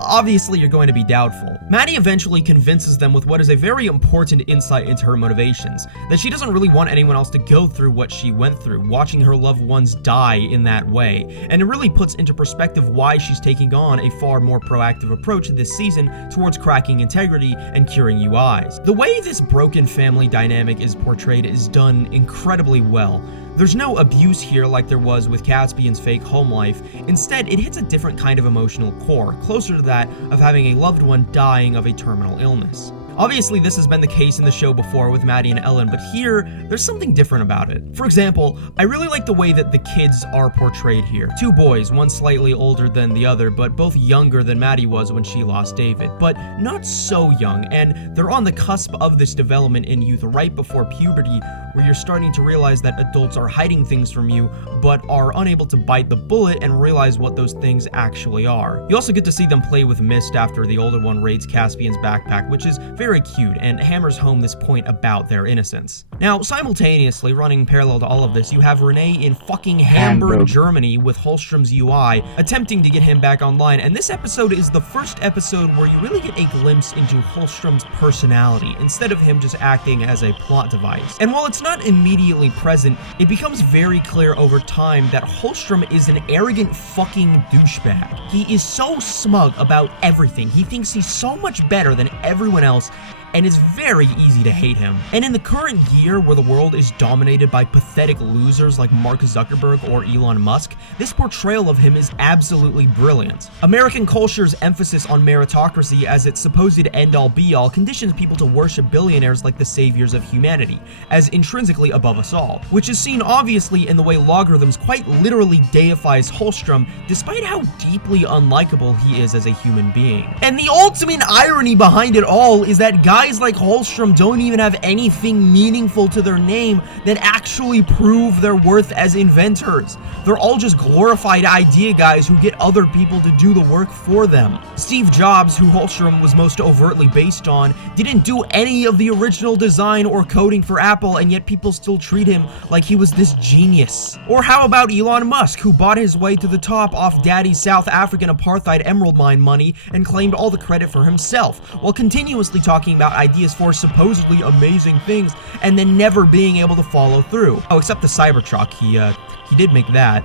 Obviously, you're going to be doubtful. Maddie eventually convinces them with what is a very important insight into her motivations, that she doesn't really want anyone else to go through what she went through, watching her loved ones die in that way, and it really puts into perspective why she's taking on a far more proactive approach this season towards cracking integrity and curing UIs. The way this broken family dynamic is portrayed is done incredibly well. There's no abuse here like there was with Caspian's fake home life. Instead, it hits a different kind of emotional core, closer to that of having a loved one dying of a terminal illness. Obviously, this has been the case in the show before with Maddie and Ellen, but here, there's something different about it. For example, I really like the way that the kids are portrayed here. Two boys, one slightly older than the other, but both younger than Maddie was when she lost David, but not so young, and they're on the cusp of this development in youth right before puberty, where you're starting to realize that adults are hiding things from you, but are unable to bite the bullet and realize what those things actually are. You also get to see them play with mist after the older one raids Caspian's backpack, which is very cute and hammers home this point about their innocence. Now, simultaneously, running parallel to all of this, you have Renee in fucking Hamburg, Germany with Holstrom's UI, attempting to get him back online, and this episode is the first episode where you really get a glimpse into Holstrom's personality, instead of him just acting as a plot device. And while it's not immediately present, it becomes very clear over time that Holstrom is an arrogant fucking douchebag. He is so smug about everything. He thinks he's so much better than everyone else, and it's very easy to hate him. And in the current year where the world is dominated by pathetic losers like Mark Zuckerberg or Elon Musk, this portrayal of him is absolutely brilliant. American culture's emphasis on meritocracy as its supposed end-all be-all conditions people to worship billionaires like the saviors of humanity, as intrinsically above us all, which is seen obviously in the way Logarithms quite literally deifies Holstrom, despite how deeply unlikable he is as a human being. And the ultimate irony behind it all is that guys like Holstrom don't even have anything meaningful to their name that actually prove their worth as inventors. They're all just glorified idea guys who get other people to do the work for them. Steve Jobs, who Holstrom was most overtly based on, didn't do any of the original design or coding for Apple, and yet people still treat him like he was this genius. Or how about Elon Musk, who bought his way to the top off daddy's South African apartheid emerald mine money and claimed all the credit for himself, while continuously talking about ideas for supposedly amazing things and then never being able to follow through. Oh, except the Cybertruck, he did make that.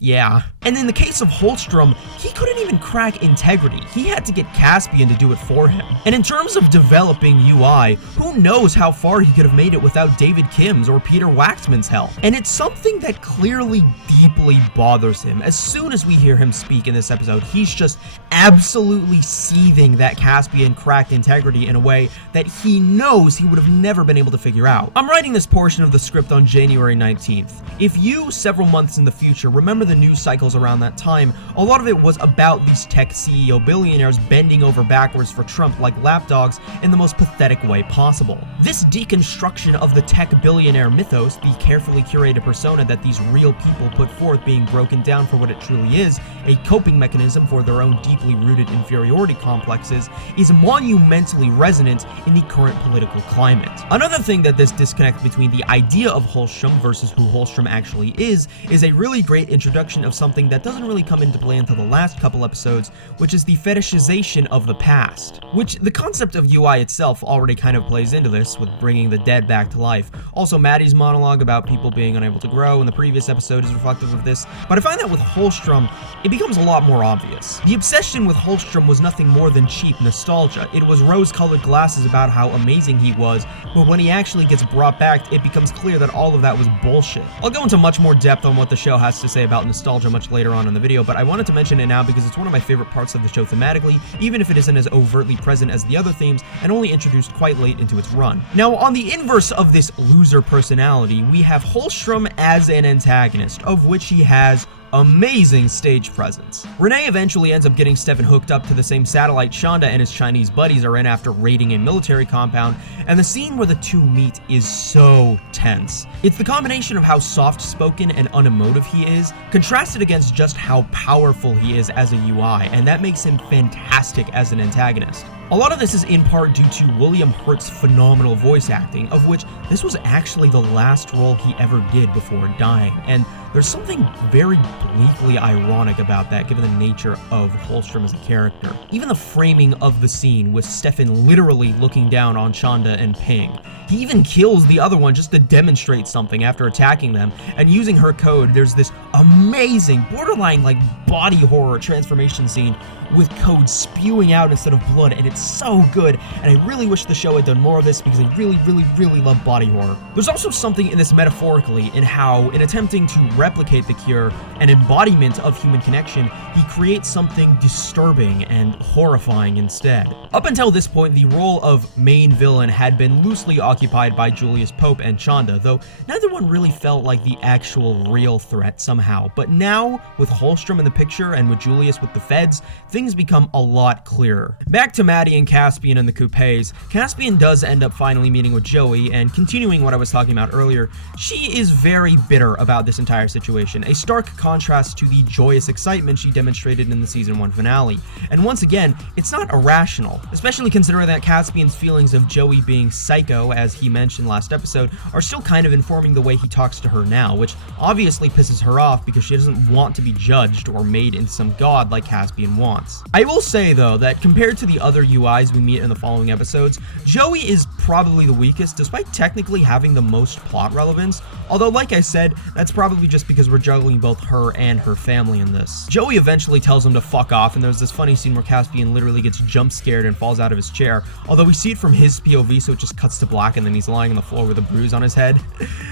Yeah. And in the case of Holstrom, he couldn't even crack integrity. He had to get Caspian to do it for him. And in terms of developing UI, who knows how far he could have made it without David Kim's or Peter Waxman's help. And it's something that clearly deeply bothers him. As soon as we hear him speak in this episode, he's just absolutely seething that Caspian cracked integrity in a way that he knows he would have never been able to figure out. I'm writing this portion of the script on January 19th. If you, several months in the future, remember the news cycles around that time, a lot of it was about these tech CEO billionaires bending over backwards for Trump like lapdogs in the most pathetic way possible. This deconstruction of the tech billionaire mythos, the carefully curated persona that these real people put forth being broken down for what it truly is, a coping mechanism for their own deeply rooted inferiority complexes, is monumentally resonant in the current political climate. Another thing that this disconnect between the idea of Holstrom versus who Holstrom actually is a really great introduction of something that doesn't really come into play until the last couple episodes, which is the fetishization of the past. Which the concept of UI itself already kind of plays into this, with bringing the dead back to life. Also, Maddie's monologue about people being unable to grow in the previous episode is reflective of this, but I find that with Holstrom, it becomes a lot more obvious. The obsession with Holstrom was nothing more than cheap nostalgia. It was rose-colored glasses about how amazing he was, but when he actually gets brought back, it becomes clear that all of that was bullshit. I'll go into much more depth on what the show has to say about nostalgia much later on in the video, but I wanted to mention it now because it's one of my favorite parts of the show thematically, even if it isn't as overtly present as the other themes and only introduced quite late into its run. Now, on the inverse of this loser personality, we have Holstrom as an antagonist, of which he has amazing stage presence. Renee eventually ends up getting Stefan hooked up to the same satellite Shonda and his Chinese buddies are in after raiding a military compound, and the scene where the two meet is so tense. It's the combination of how soft-spoken and unemotive he is, contrasted against just how powerful he is as a UI, and that makes him fantastic as an antagonist. A lot of this is in part due to William Hurt's phenomenal voice acting, of which this was actually the last role he ever did before dying, and there's something very bleakly ironic about that given the nature of Holstrom as a character. Even the framing of the scene with Stefan literally looking down on Shonda and Ping. He even kills the other one just to demonstrate something after attacking them, and using her code, there's this amazing, borderline like body horror transformation scene with code spewing out instead of blood, and it's so good, and I really wish the show had done more of this because I really love body horror. There's also something in this metaphorically in how, in attempting to replicate the cure, an embodiment of human connection, he creates something disturbing and horrifying instead. Up until this point, the role of main villain had been loosely occupied by Julius Pope and Shonda, though neither one really felt like the actual real threat somehow. But now, with Holstrom in the picture and with Julius with the feds, things become a lot clearer. Back to Maddie and Caspian and the coupes. Caspian does end up finally meeting with Joey, and continuing what I was talking about earlier, she is very bitter about this entire situation, a stark contrast to the joyous excitement she demonstrated in the season 1 finale. And once again, it's not irrational, especially considering that Caspian's feelings of Joey being psycho, as he mentioned last episode, are still kind of informing the way he talks to her now, which obviously pisses her off because she doesn't want to be judged or made into some god like Caspian wants. I will say though that compared to the other UIs we meet in the following episodes, Joey is probably the weakest despite technically having the most plot relevance, although like I said, that's probably just because we're juggling both her and her family in this. Joey eventually tells him to fuck off, and there's this funny scene where Caspian literally gets jump scared and falls out of his chair, although we see it from his POV so it just cuts to black and then he's lying on the floor with a bruise on his head.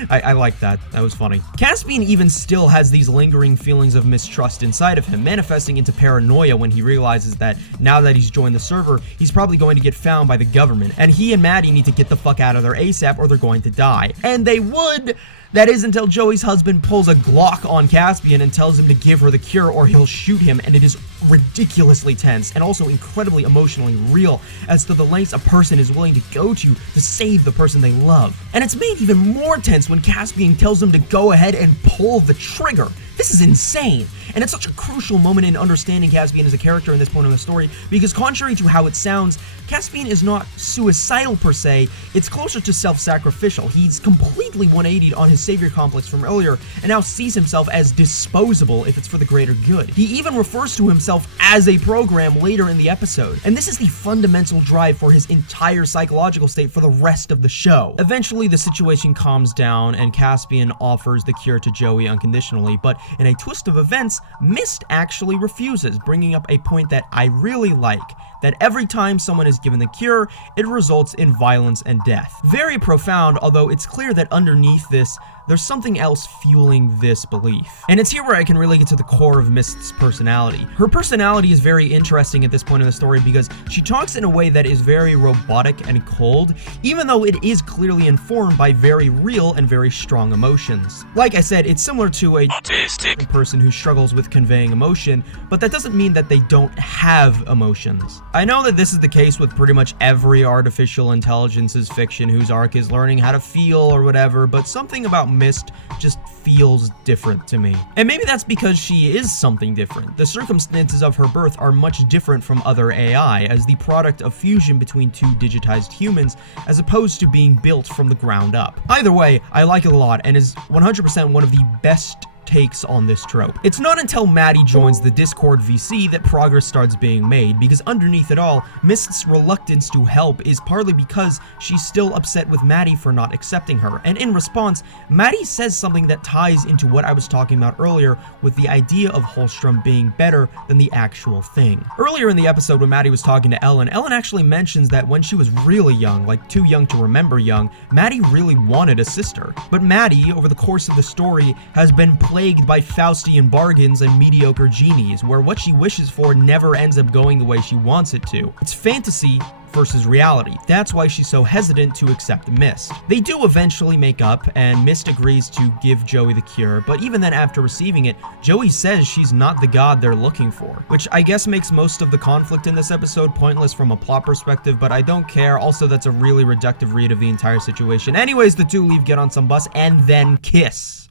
I like that. That was funny. Caspian even still has these lingering feelings of mistrust inside of him, manifesting into paranoia when he realizes that now that he's joined the server, he's probably going to get found by the government, and he and Maddie need to get the fuck out of there ASAP or they're going to die. And they would! That is until Joey's husband pulls a Glock on Caspian and tells him to give her the cure or he'll shoot him, and it is ridiculously tense and also incredibly emotionally real as to the lengths a person is willing to go to save the person they love. And it's made even more tense when Caspian tells him to go ahead and pull the trigger. This is insane, and it's such a crucial moment in understanding Caspian as a character in this point in the story, because contrary to how it sounds, Caspian is not suicidal per se, it's closer to self-sacrificial. He's completely 180'd on his savior complex from earlier, and now sees himself as disposable if it's for the greater good. He even refers to himself as a program later in the episode, and this is the fundamental drive for his entire psychological state for the rest of the show. Eventually, the situation calms down, and Caspian offers the cure to Joey unconditionally, but in a twist of events, Mist actually refuses, bringing up a point that I really like, that every time someone is given the cure, it results in violence and death. Very profound, although it's clear that underneath this, there's something else fueling this belief. And it's here where I can really get to the core of Mist's personality. Her personality is very interesting at this point in the story because she talks in a way that is very robotic and cold, even though it is clearly informed by very real and very strong emotions. Like I said, it's similar to a autistic person who struggles with conveying emotion, but that doesn't mean that they don't have emotions. I know that this is the case with pretty much every artificial intelligence's fiction whose arc is learning how to feel or whatever, but something about Mist just feels different to me. And maybe that's because she is something different. The circumstances of her birth are much different from other AI, as the product of fusion between two digitized humans, as opposed to being built from the ground up. Either way, I like it a lot and is 100% one of the best takes on this trope. It's not until Maddie joins the Discord VC that progress starts being made, because underneath it all, Mist's reluctance to help is partly because she's still upset with Maddie for not accepting her, and in response, Maddie says something that ties into what I was talking about earlier with the idea of Holstrom being better than the actual thing. Earlier in the episode when Maddie was talking to Ellen actually mentions that when she was really young, like too young to remember young, Maddie really wanted a sister. But Maddie, over the course of the story, has been plagued by Faustian bargains and mediocre genies, where what she wishes for never ends up going the way she wants it to. It's fantasy versus reality. That's why she's so hesitant to accept Mist. They do eventually make up, and Mist agrees to give Joey the cure, but even then after receiving it, Joey says she's not the god they're looking for, which I guess makes most of the conflict in this episode pointless from a plot perspective, but I don't care. Also, that's a really reductive read of the entire situation. Anyways, the two leave, get on some bus, and then kiss.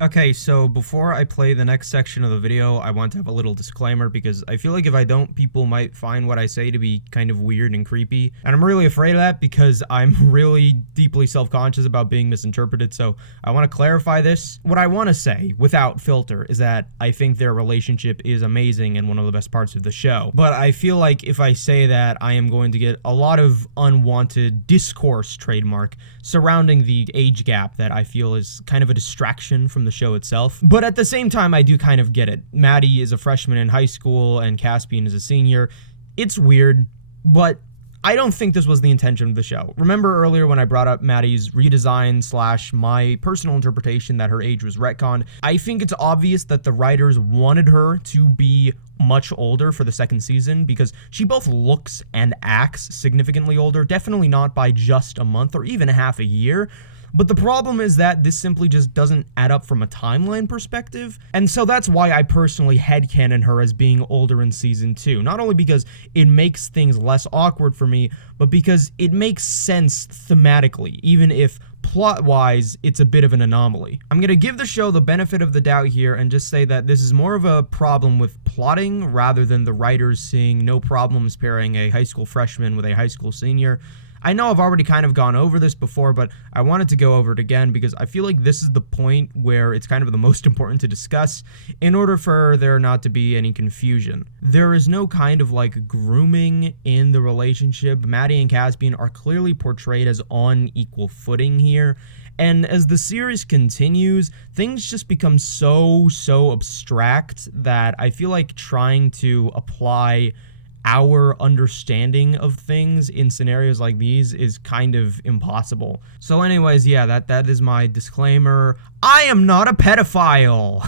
Okay, so before I play the next section of the video, I want to have a little disclaimer because I feel like if I don't, people might find what I say to be kind of weird and creepy. And I'm really afraid of that because I'm really deeply self-conscious about being misinterpreted, so I want to clarify this. What I want to say, without filter, is that I think their relationship is amazing and one of the best parts of the show. But I feel like if I say that, I am going to get a lot of unwanted discourse trademark surrounding the age gap that I feel is kind of a distraction from the show itself. But at the same time, I do kind of get it. Maddie is a freshman in high school and Caspian is a senior. It's weird, but I don't think this was the intention of the show. Remember earlier when I brought up Maddie's redesign / my personal interpretation that her age was retconned? I think it's obvious that the writers wanted her to be much older for the second season because she both looks and acts significantly older, definitely not by just a month or even half a year. But the problem is that this simply just doesn't add up from a timeline perspective, and so that's why I personally headcanon her as being older in season 2. Not only because it makes things less awkward for me, but because it makes sense thematically, even if plot-wise, it's a bit of an anomaly. I'm gonna give the show the benefit of the doubt here and just say that this is more of a problem with plotting rather than the writers seeing no problems pairing a high school freshman with a high school senior. I know I've already kind of gone over this before, but I wanted to go over it again because I feel like this is the point where it's kind of the most important to discuss in order for there not to be any confusion. There is no kind of like grooming in the relationship. Maddie and Caspian are clearly portrayed as on equal footing here. And as the series continues, things just become so abstract that I feel like trying to apply our understanding of things in scenarios like these is kind of impossible. So anyways, yeah, that is my disclaimer. I am not a pedophile.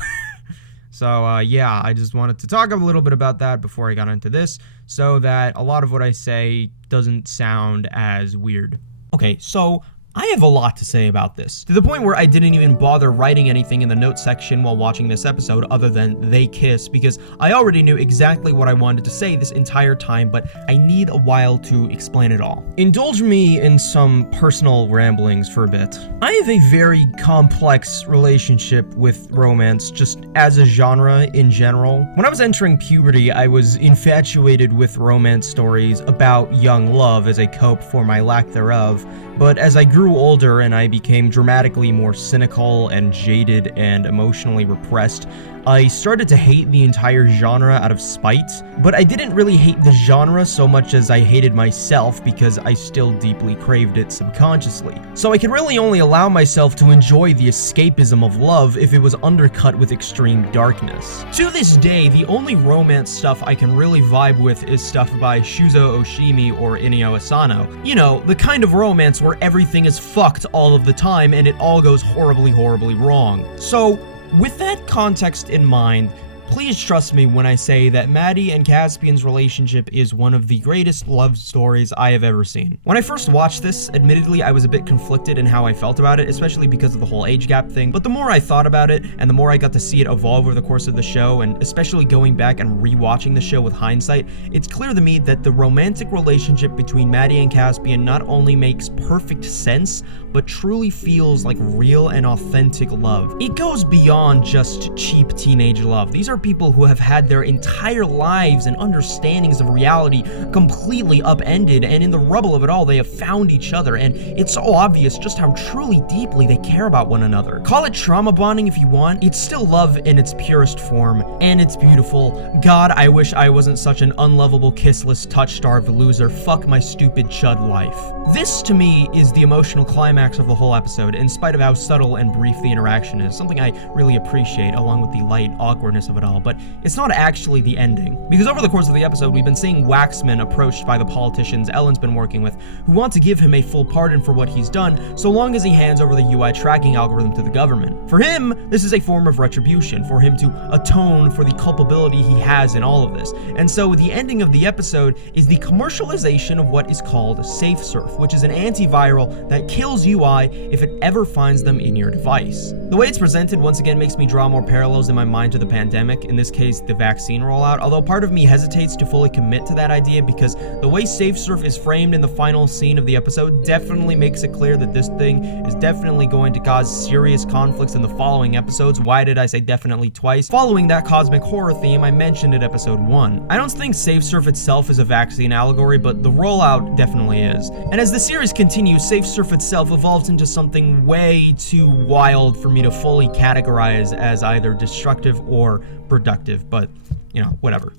So yeah, I just wanted to talk a little bit about that before I got into this so that a lot of what I say doesn't sound as weird. Okay, so I have a lot to say about this, to the point where I didn't even bother writing anything in the notes section while watching this episode other than they kiss, because I already knew exactly what I wanted to say this entire time, but I need a while to explain it all. Indulge me in some personal ramblings for a bit. I have a very complex relationship with romance, just as a genre in general. When I was entering puberty, I was infatuated with romance stories about young love as a cope for my lack thereof, but as I grew older and I became dramatically more cynical and jaded and emotionally repressed, I started to hate the entire genre out of spite, but I didn't really hate the genre so much as I hated myself because I still deeply craved it subconsciously. So I could really only allow myself to enjoy the escapism of love if it was undercut with extreme darkness. To this day, the only romance stuff I can really vibe with is stuff by Shuzo Oshimi or Inio Asano. You know, the kind of romance where everything is fucked all of the time and it all goes horribly, horribly wrong. So, with that context in mind, please trust me when I say that Maddie and Caspian's relationship is one of the greatest love stories I have ever seen. When I first watched this, admittedly I was a bit conflicted in how I felt about it, especially because of the whole age gap thing, but the more I thought about it, and the more I got to see it evolve over the course of the show, and especially going back and rewatching the show with hindsight, it's clear to me that the romantic relationship between Maddie and Caspian not only makes perfect sense, but truly feels like real and authentic love. It goes beyond just cheap teenage love. These are people who have had their entire lives and understandings of reality completely upended, and in the rubble of it all, they have found each other, and it's so obvious just how truly deeply they care about one another. Call it trauma bonding if you want, it's still love in its purest form, and it's beautiful. God, I wish I wasn't such an unlovable, kissless, touch-starved loser. Fuck my stupid chud life. This, to me, is the emotional climax of the whole episode, in spite of how subtle and brief the interaction is, something I really appreciate, along with the light awkwardness of it all. But it's not actually the ending. Because over the course of the episode, we've been seeing Waxman approached by the politicians Ellen's been working with, who want to give him a full pardon for what he's done, so long as he hands over the UI tracking algorithm to the government. For him, this is a form of retribution, for him to atone for the culpability he has in all of this. And so the ending of the episode is the commercialization of what is called SafeSurf, which is an antiviral that kills UI if it ever finds them in your device. The way it's presented once again makes me draw more parallels in my mind to the pandemic, in this case the vaccine rollout, although part of me hesitates to fully commit to that idea because the way SafeSurf is framed in the final scene of the episode definitely makes it clear that this thing is definitely going to cause serious conflicts in the following episodes. Why did I say definitely twice? Following that cosmic horror theme I mentioned in episode 1. I don't think SafeSurf itself is a vaccine allegory, but the rollout definitely is. And as the series continues, SafeSurf itself evolves into something way too wild for me to fully categorize as either destructive or productive, but, you know, whatever.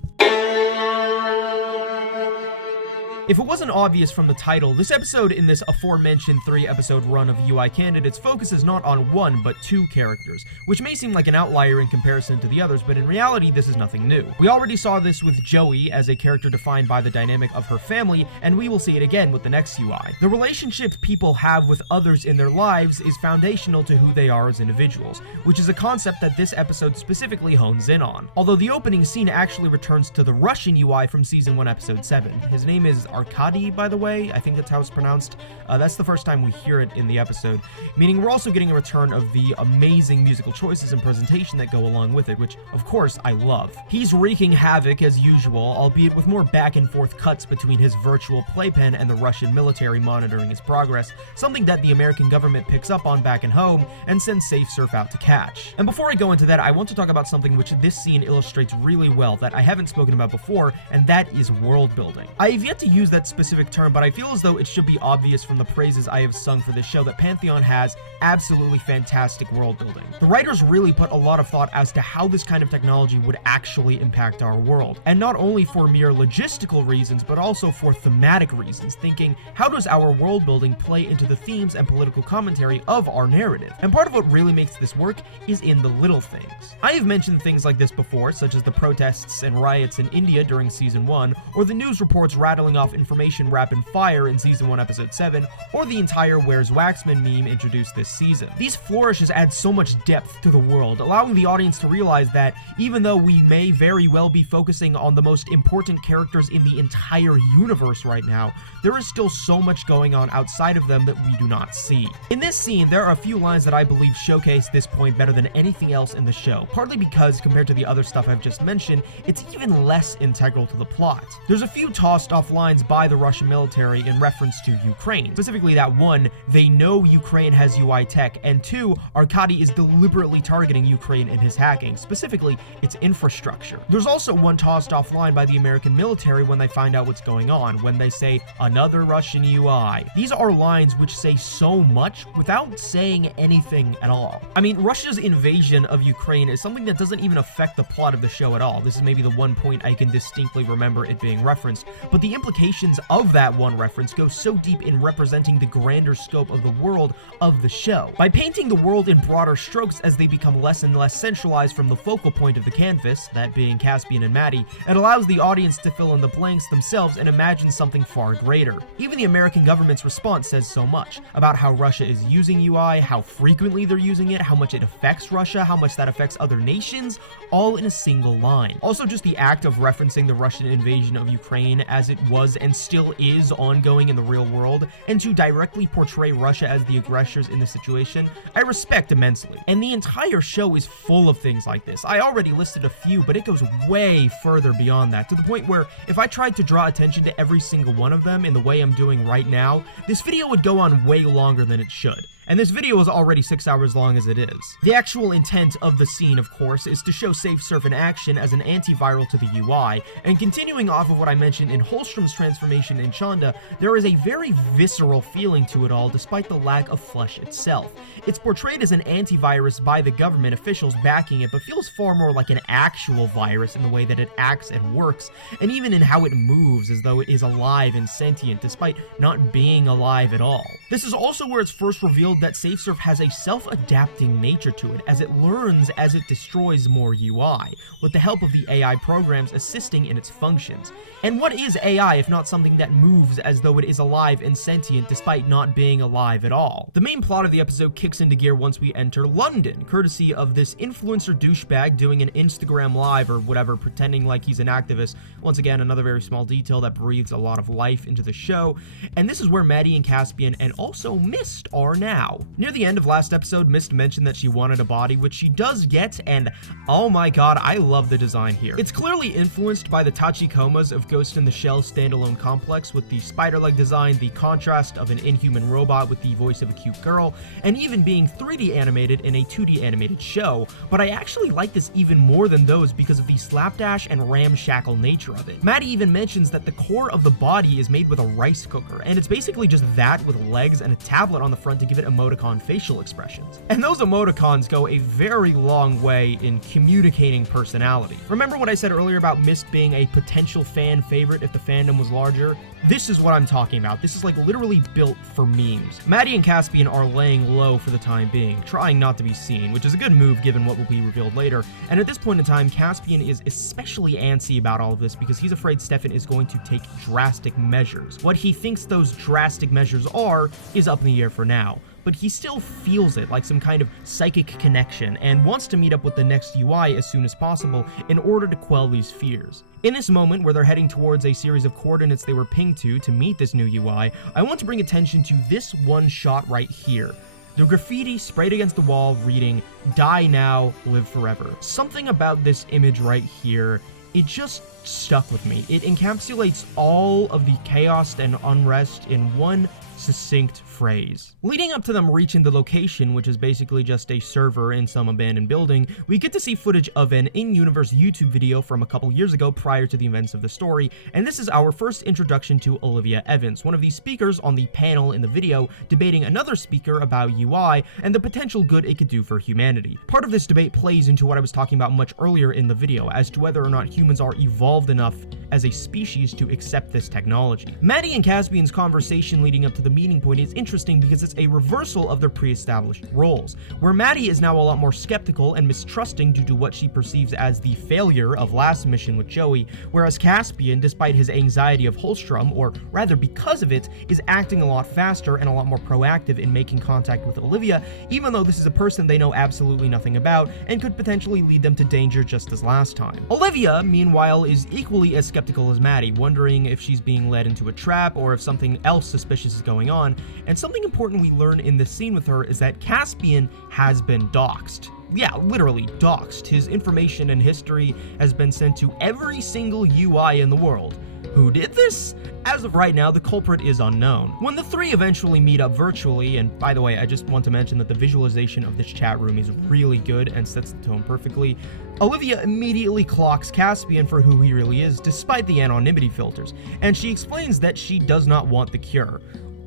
If it wasn't obvious from the title, this episode in this aforementioned 3-episode run of UI candidates focuses not on one, but 2 characters, which may seem like an outlier in comparison to the others, but in reality, this is nothing new. We already saw this with Joey as a character defined by the dynamic of her family, and we will see it again with the next UI. The relationship people have with others in their lives is foundational to who they are as individuals, which is a concept that this episode specifically hones in on. Although the opening scene actually returns to the Russian UI from Season 1, Episode 7. His name is Arkady, by the way. I think that's how it's pronounced. That's the first time we hear it in the episode, meaning we're also getting a return of the amazing musical choices and presentation that go along with it, which, of course, I love. He's wreaking havoc as usual, albeit with more back and forth cuts between his virtual playpen and the Russian military monitoring his progress, something that the American government picks up on back at home and sends SafeSurf out to catch. And before I go into that, I want to talk about something which this scene illustrates really well that I haven't spoken about before, and that is world building. I have yet to use that specific term, but I feel as though it should be obvious from the praises I have sung for this show that Pantheon has absolutely fantastic world building. The writers really put a lot of thought as to how this kind of technology would actually impact our world, and not only for mere logistical reasons, but also for thematic reasons, thinking, how does our world building play into the themes and political commentary of our narrative? And part of what really makes this work is in the little things. I have mentioned things like this before, such as the protests and riots in India during Season 1, or the news reports rattling off information rapid fire in Season 1, Episode 7, or the entire Where's Waxman meme introduced this season. These flourishes add so much depth to the world, allowing the audience to realize that even though we may very well be focusing on the most important characters in the entire universe right now, there is still so much going on outside of them that we do not see. In this scene, there are a few lines that I believe showcase this point better than anything else in the show, partly because, compared to the other stuff I've just mentioned, it's even less integral to the plot. There's a few tossed off lines by the Russian military in reference to Ukraine. Specifically that one, they know Ukraine has UI tech, and two, Arkady is deliberately targeting Ukraine in his hacking, specifically its infrastructure. There's also one tossed offline by the American military when they find out what's going on, when they say, another Russian UI. These are lines which say so much without saying anything at all. I mean, Russia's invasion of Ukraine is something that doesn't even affect the plot of the show at all. This is maybe the one point I can distinctly remember it being referenced, but the implications of that one reference go so deep in representing the grander scope of the world of the show. By painting the world in broader strokes as they become less and less centralized from the focal point of the canvas, that being Caspian and Maddie, it allows the audience to fill in the blanks themselves and imagine something far greater. Even the American government's response says so much about how Russia is using UI, how frequently they're using it, how much it affects Russia, how much that affects other nations, all in a single line. Also, just the act of referencing the Russian invasion of Ukraine as it was and still is ongoing in the real world, and to directly portray Russia as the aggressors in the situation, I respect immensely. And the entire show is full of things like this. I already listed a few, but it goes way further beyond that, to the point where if I tried to draw attention to every single one of them in the way I'm doing right now, this video would go on way longer than it should. And this video is already 6 hours long as it is. The actual intent of the scene, of course, is to show SafeSurf in action as an antiviral to the UI, and continuing off of what I mentioned in Holstrom's transformation in Chanda, there is a very visceral feeling to it all despite the lack of flesh itself. It's portrayed as an antivirus by the government officials backing it, but feels far more like an actual virus in the way that it acts and works, and even in how it moves as though it is alive and sentient despite not being alive at all. This is also where it's first revealed that SafeSurf has a self-adapting nature to it, as it learns as it destroys more UI, with the help of the AI programs assisting in its functions. And what is AI if not something that moves as though it is alive and sentient despite not being alive at all? The main plot of the episode kicks into gear once we enter London, courtesy of this influencer douchebag doing an Instagram live or whatever, pretending like he's an activist. Once again, another very small detail that breathes a lot of life into the show. And this is where Maddie and Caspian and also Mist are now. Near the end of last episode, Mist mentioned that she wanted a body, which she does get, and oh my god, I love the design here. It's clearly influenced by the Tachikomas of Ghost in the Shell standalone complex, with the spider-leg design, the contrast of an inhuman robot with the voice of a cute girl, and even being 3D animated in a 2D animated show, but I actually like this even more than those because of the slapdash and ramshackle nature of it. Maddie even mentions that the core of the body is made with a rice cooker, and it's basically just that with legs and a tablet on the front to give it emoticon facial expressions. And those emoticons go a very long way in communicating personality. Remember what I said earlier about Mist being a potential fan favorite if the fandom was larger? This is what I'm talking about. This is like literally built for memes. Maddie and Caspian are laying low for the time being, trying not to be seen, which is a good move given what will be revealed later. And at this point in time, Caspian is especially antsy about all of this because he's afraid Stefan is going to take drastic measures. What he thinks those drastic measures are is up in the air for now, but he still feels it like some kind of psychic connection and wants to meet up with the next UI as soon as possible in order to quell these fears. In this moment where they're heading towards a series of coordinates they were pinged to meet this new UI, I want to bring attention to this one shot right here. The graffiti sprayed against the wall reading, "Die now, live forever." Something about this image right here, it just stuck with me. It encapsulates all of the chaos and unrest in one succinct phrase. Leading up to them reaching the location, which is basically just a server in some abandoned building, we get to see footage of an in-universe YouTube video from a couple years ago prior to the events of the story, and this is our first introduction to Olivia Evans, one of the speakers on the panel in the video, debating another speaker about UI and the potential good it could do for humanity. Part of this debate plays into what I was talking about much earlier in the video, as to whether or not humans are evolved enough as a species to accept this technology. Maddie and Caspian's conversation leading up to the meeting point is interesting because it's a reversal of their pre-established roles, where Maddie is now a lot more skeptical and mistrusting due to what she perceives as the failure of last mission with Joey, whereas Caspian, despite his anxiety of Holstrom, or rather because of it, is acting a lot faster and a lot more proactive in making contact with Olivia, even though this is a person they know absolutely nothing about and could potentially lead them to danger just as last time. Olivia, meanwhile, is equally as skeptical as Maddie, wondering if she's being led into a trap or if something else suspicious is going on, and something important we learn in this scene with her is that Caspian has been doxxed. Yeah, literally doxxed. His information and history has been sent to every single UI in the world, Who did this? As of right now, the culprit is unknown. When the three eventually meet up virtually, and by the way, I just want to mention that the visualization of this chat room is really good and sets the tone perfectly, Olivia immediately clocks Caspian for who he really is, despite the anonymity filters, and she explains that she does not want the cure.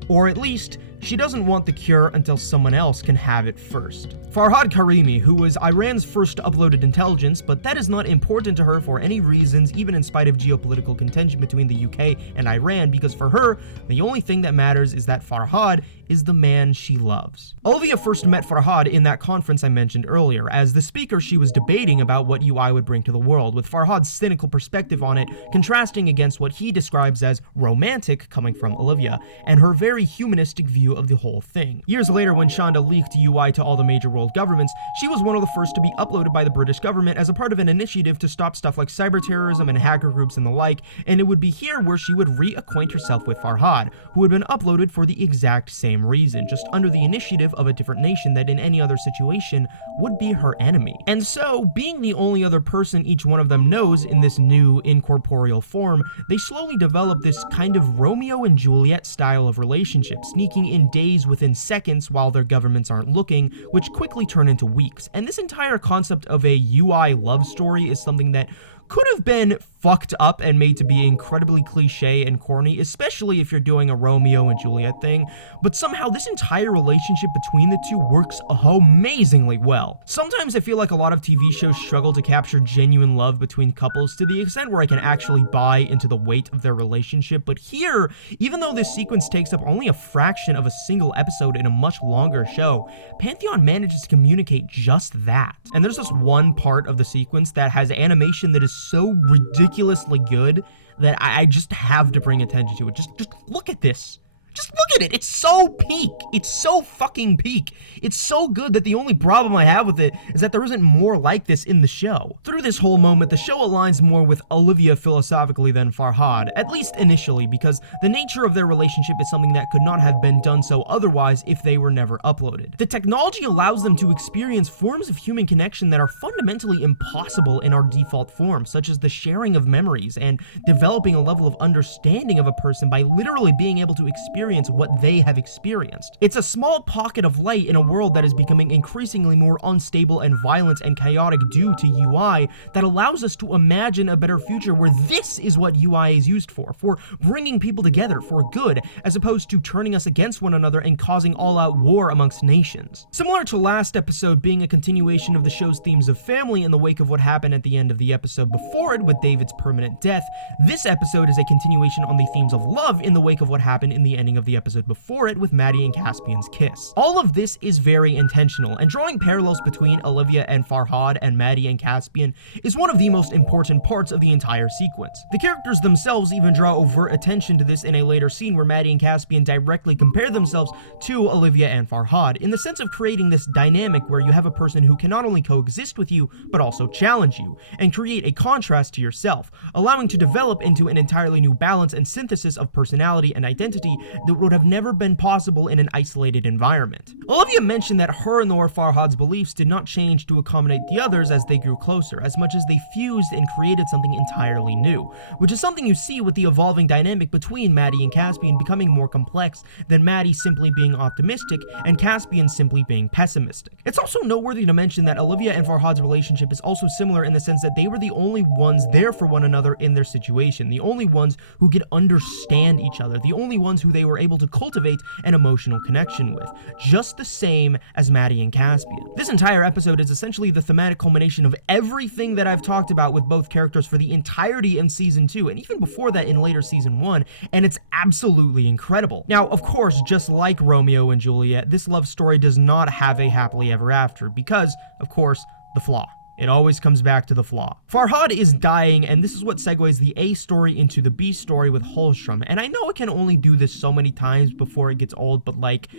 Or at least, she doesn't want the cure until someone else can have it first. Farhad Karimi, who was Iran's first uploaded intelligence, but that is not important to her for any reasons, even in spite of geopolitical contention between the UK and Iran, because for her, the only thing that matters is that Farhad is the man she loves. Olivia first met Farhad in that conference I mentioned earlier. As the speaker, she was debating about what UI would bring to the world, with Farhad's cynical perspective on it contrasting against what he describes as romantic, coming from Olivia, and her very humanistic view of the whole thing. Years later, when Shonda leaked UI to all the major world governments, she was one of the first to be uploaded by the British government as a part of an initiative to stop stuff like cyber terrorism and hacker groups and the like, and it would be here where she would reacquaint herself with Farhad, who had been uploaded for the exact same reason, just under the initiative of a different nation that in any other situation would be her enemy. And so, being the only other person each one of them knows in this new incorporeal form, they slowly develop this kind of Romeo and Juliet style of relationship, sneaking in days within seconds while their governments aren't looking, which quickly turn into weeks. And this entire concept of a UI love story is something that could have been fucked up and made to be incredibly cliche and corny, especially if you're doing a Romeo and Juliet thing, but somehow this entire relationship between the two works amazingly well. Sometimes I feel like a lot of TV shows struggle to capture genuine love between couples to the extent where I can actually buy into the weight of their relationship, but here, even though this sequence takes up only a fraction of a single episode in a much longer show, Pantheon manages to communicate just that. And there's this one part of the sequence that has animation that is so ridiculously good that I just have to bring attention to it. Just look at this. Just look at it. It's so peak. It's so fucking peak. It's so good that the only problem I have with it is that there isn't more like this in the show. Through this whole moment, the show aligns more with Olivia philosophically than Farhad, at least initially, because the nature of their relationship is something that could not have been done so otherwise if they were never uploaded. The technology allows them to experience forms of human connection that are fundamentally impossible in our default form, such as the sharing of memories and developing a level of understanding of a person by literally being able to experience what they have experienced. It's a small pocket of light in a world that is becoming increasingly more unstable and violent and chaotic due to UI that allows us to imagine a better future where this is what UI is used for bringing people together for good, as opposed to turning us against one another and causing all-out war amongst nations. Similar to last episode being a continuation of the show's themes of family in the wake of what happened at the end of the episode before it with David's permanent death, this episode is a continuation on the themes of love in the wake of what happened in the ending of the episode before it with Maddie and Caspian's kiss. All of this is very intentional, and drawing parallels between Olivia and Farhad and Maddie and Caspian is one of the most important parts of the entire sequence. The characters themselves even draw overt attention to this in a later scene where Maddie and Caspian directly compare themselves to Olivia and Farhad, in the sense of creating this dynamic where you have a person who can not only coexist with you, but also challenge you, and create a contrast to yourself, allowing to develop into an entirely new balance and synthesis of personality and identity that would have never been possible in an isolated environment. Olivia mentioned that her nor Farhad's beliefs did not change to accommodate the others as they grew closer, as much as they fused and created something entirely new, which is something you see with the evolving dynamic between Maddie and Caspian becoming more complex than Maddie simply being optimistic and Caspian simply being pessimistic. It's also noteworthy to mention that Olivia and Farhad's relationship is also similar in the sense that they were the only ones there for one another in their situation, the only ones who could understand each other, the only ones who they were able to cultivate an emotional connection with, just the same as Maddie and Caspian. This entire episode is essentially the thematic culmination of everything that I've talked about with both characters for the entirety in season 2, and even before that in later season 1, and it's absolutely incredible. Now, of course, just like Romeo and Juliet, this love story does not have a happily ever after, because, of course, the flaw. It always comes back to the flaw. Farhad is dying, and this is what segues the A story into the B story with Holstrom. And I know it can only do this so many times before it gets old, but like,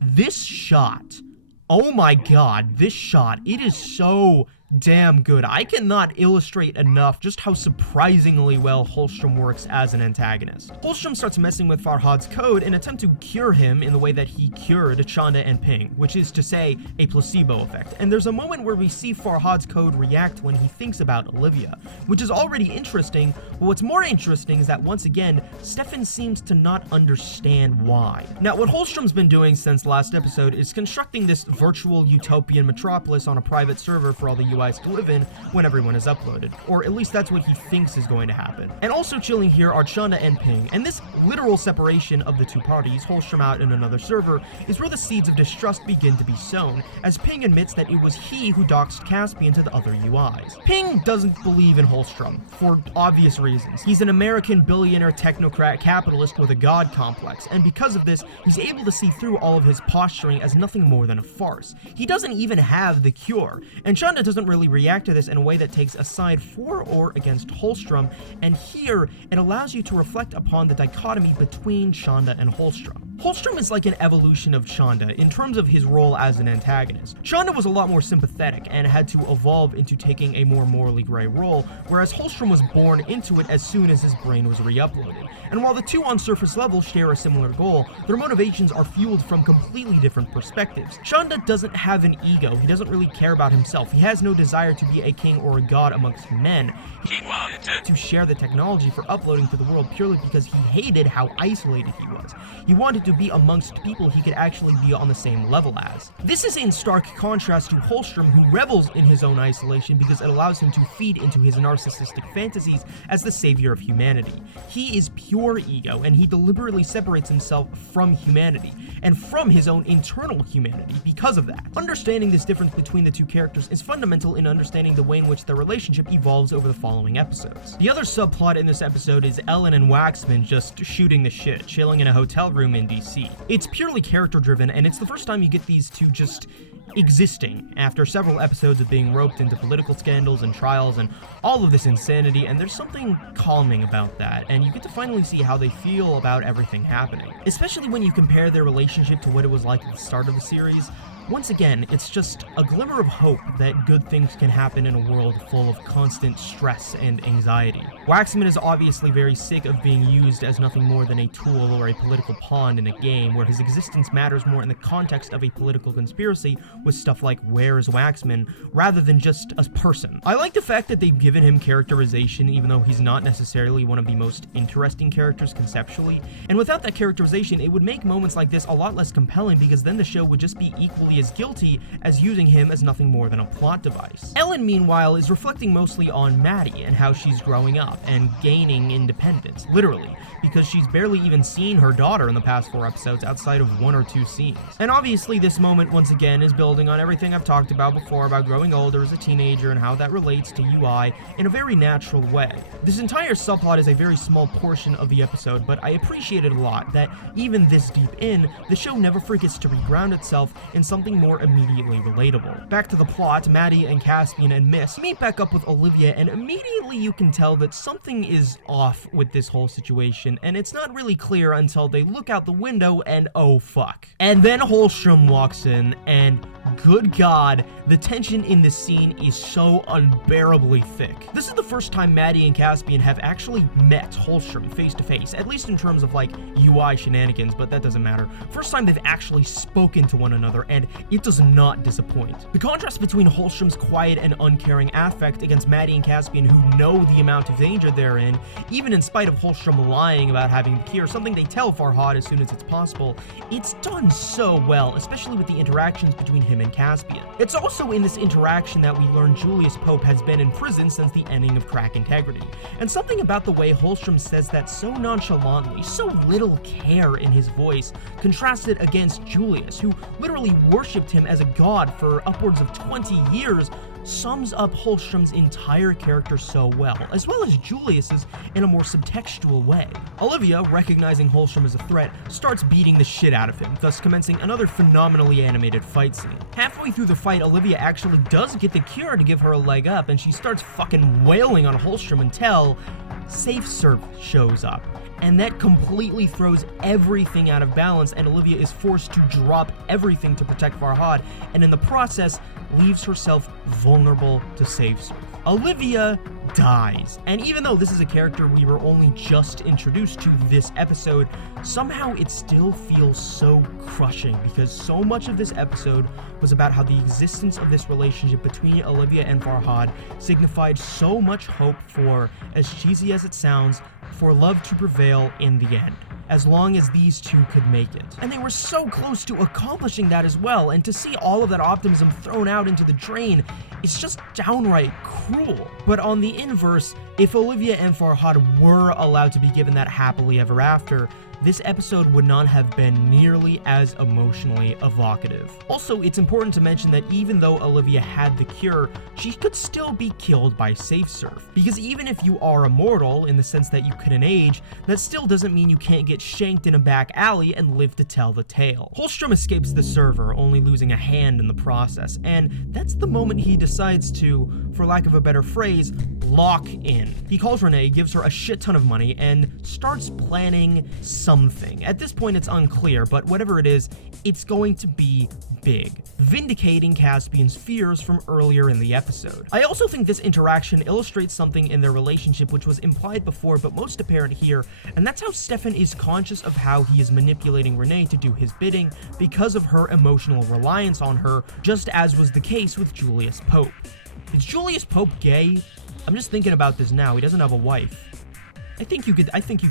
this shot, oh my god, this shot, it is so damn good. I cannot illustrate enough just how surprisingly well Holstrom works as an antagonist. Holstrom starts messing with Farhad's code in an attempt to cure him in the way that he cured Chanda and Ping, which is to say, a placebo effect. And there's a moment where we see Farhad's code react when he thinks about Olivia, which is already interesting, but what's more interesting is that once again, Stefan seems to not understand why. Now, what Holstrom's been doing since last episode is constructing this virtual utopian metropolis on a private server for all the UIs to live in when everyone is uploaded, or at least that's what he thinks is going to happen. And also chilling here are Chanda and Ping, and this literal separation of the two parties, Holstrom out in another server, is where the seeds of distrust begin to be sown, as Ping admits that it was he who doxed Caspian to the other UIs. Ping doesn't believe in Holstrom, for obvious reasons. He's an American billionaire technocrat capitalist with a god complex, and because of this, he's able to see through all of his posturing as nothing more than a farce. He doesn't even have the cure, and Chanda doesn't really react to this in a way that takes a side for or against Holstrom, and here, it allows you to reflect upon the dichotomy between Chanda and Holstrom. Holstrom is like an evolution of Chanda in terms of his role as an antagonist. Chanda was a lot more sympathetic and had to evolve into taking a more morally gray role, whereas Holstrom was born into it as soon as his brain was re-uploaded. And while the two on surface level share a similar goal, their motivations are fueled from completely different perspectives. Chanda doesn't have an ego, he doesn't really care about himself, he has no desire to be a king or a god amongst men. He wanted to share the technology for uploading to the world purely because he hated how isolated he was. He wanted to be amongst people he could actually be on the same level as. This is in stark contrast to Holstrom, who revels in his own isolation because it allows him to feed into his narcissistic fantasies as the savior of humanity. He is pure ego, and he deliberately separates himself from humanity, and from his own internal humanity because of that. Understanding this difference between the two characters is fundamental in understanding the way in which their relationship evolves over the following episodes. The other subplot in this episode is Ellen and Waxman just shooting the shit, chilling in a hotel room in DC. It's purely character driven, and it's the first time you get these two just existing after several episodes of being roped into political scandals and trials and all of this insanity, and there's something calming about that, and you get to finally see how they feel about everything happening. Especially when you compare their relationship to what it was like at the start of the series. Once again, it's just a glimmer of hope that good things can happen in a world full of constant stress and anxiety. Waxman is obviously very sick of being used as nothing more than a tool or a political pawn in a game where his existence matters more in the context of a political conspiracy with stuff like Where's Waxman rather than just a person. I like the fact that they've given him characterization even though he's not necessarily one of the most interesting characters conceptually, and without that characterization it would make moments like this a lot less compelling because then the show would just be equally as guilty as using him as nothing more than a plot device. Ellen, meanwhile, is reflecting mostly on Maddie and how she's growing up and gaining independence, literally, because she's barely even seen her daughter in the past 4 episodes outside of 1 or 2 scenes. And obviously this moment, once again, is building on everything I've talked about before about growing older as a teenager and how that relates to UI in a very natural way. This entire subplot is a very small portion of the episode, but I appreciate it a lot that even this deep in, the show never forgets to reground itself in something more immediately relatable. Back to the plot, Maddie and Caspian and Miss meet back up with Olivia, and immediately you can tell that something is off with this whole situation, and it's not really clear until they look out the window and oh fuck. And then Holstrom walks in, and good god, the tension in this scene is so unbearably thick. This is the first time Maddie and Caspian have actually met Holstrom face to face, at least in terms of like UI shenanigans, but that doesn't matter. First time they've actually spoken to one another, and it does not disappoint. The contrast between Holstrom's quiet and uncaring affect against Maddie and Caspian, who know the amount of danger they're in, even in spite of Holstrom lying about having the cure, something they tell Farhad as soon as it's possible, it's done so well, especially with the interactions between him and Caspian. It's also in this interaction that we learn Julius Pope has been in prison since the ending of Crack Integrity, and something about the way Holstrom says that so nonchalantly, so little care in his voice, contrasted against Julius, who literally worshipped him as a god for upwards of 20 years, sums up Holstrom's entire character so well as Julius's in a more subtextual way. Olivia, recognizing Holstrom as a threat, starts beating the shit out of him, thus commencing another phenomenally animated fight scene. Halfway through the fight, Olivia actually does get the cure to give her a leg up, and she starts fucking wailing on Holstrom until Safe Surf shows up. And that completely throws everything out of balance, and Olivia is forced to drop everything to protect Farhad, and in the process leaves herself vulnerable vulnerable to safe surf. Olivia dies, and even though this is a character we were only just introduced to this episode, somehow it still feels so crushing because so much of this episode was about how the existence of this relationship between Olivia and Farhad signified so much hope for, as cheesy as it sounds, for love to prevail in the end, as long as these two could make it. And they were so close to accomplishing that as well, and to see all of that optimism thrown out into the drain, it's just downright cruel. But on the inverse, if Olivia and Farhad were allowed to be given that happily ever after, this episode would not have been nearly as emotionally evocative. Also, it's important to mention that even though Olivia had the cure, she could still be killed by safe surf. Because even if you are immortal, in the sense that you couldn't age, that still doesn't mean you can't get shanked in a back alley and live to tell the tale. Holstrom escapes the server, only losing a hand in the process, and that's the moment he decides to, for lack of a better phrase, lock in. He calls Renee, gives her a shit ton of money, and starts planning something. At this point, it's unclear, but whatever it is, it's going to be big, vindicating Caspian's fears from earlier in the episode. I also think this interaction illustrates something in their relationship which was implied before but most apparent here, and that's how Stefan is conscious of how he is manipulating Renee to do his bidding because of her emotional reliance on her, just as was the case with Julius Pope. Is Julius Pope gay? I'm just thinking about this now. He doesn't have a wife. I think you could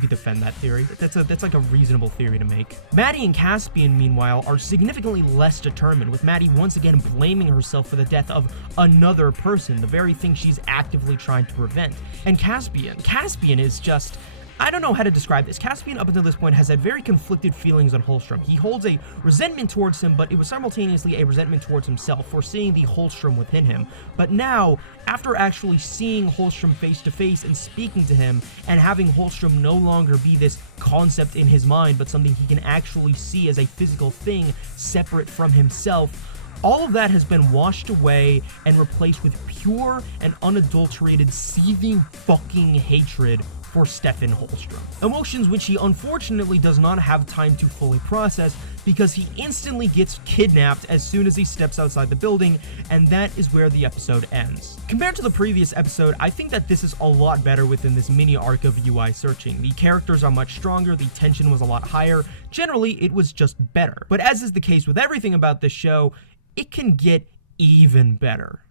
defend that theory. That's like a reasonable theory to make. Maddie and Caspian, meanwhile, are significantly less determined, with Maddie once again blaming herself for the death of another person, the very thing she's actively trying to prevent. And Caspian is just, I don't know how to describe this. Caspian, up until this point, has had very conflicted feelings on Holstrom. He holds a resentment towards him, but it was simultaneously a resentment towards himself for seeing the Holstrom within him. But now, after actually seeing Holstrom face to face and speaking to him, and having Holstrom no longer be this concept in his mind, but something he can actually see as a physical thing separate from himself, all of that has been washed away and replaced with pure and unadulterated, seething fucking hatred for Stefan Holstrom. Emotions which he unfortunately does not have time to fully process because he instantly gets kidnapped as soon as he steps outside the building, and that is where the episode ends. Compared to the previous episode, I think that this is a lot better within this mini arc of UI searching. The characters are much stronger, the tension was a lot higher, generally it was just better. But as is the case with everything about this show, it can get even better.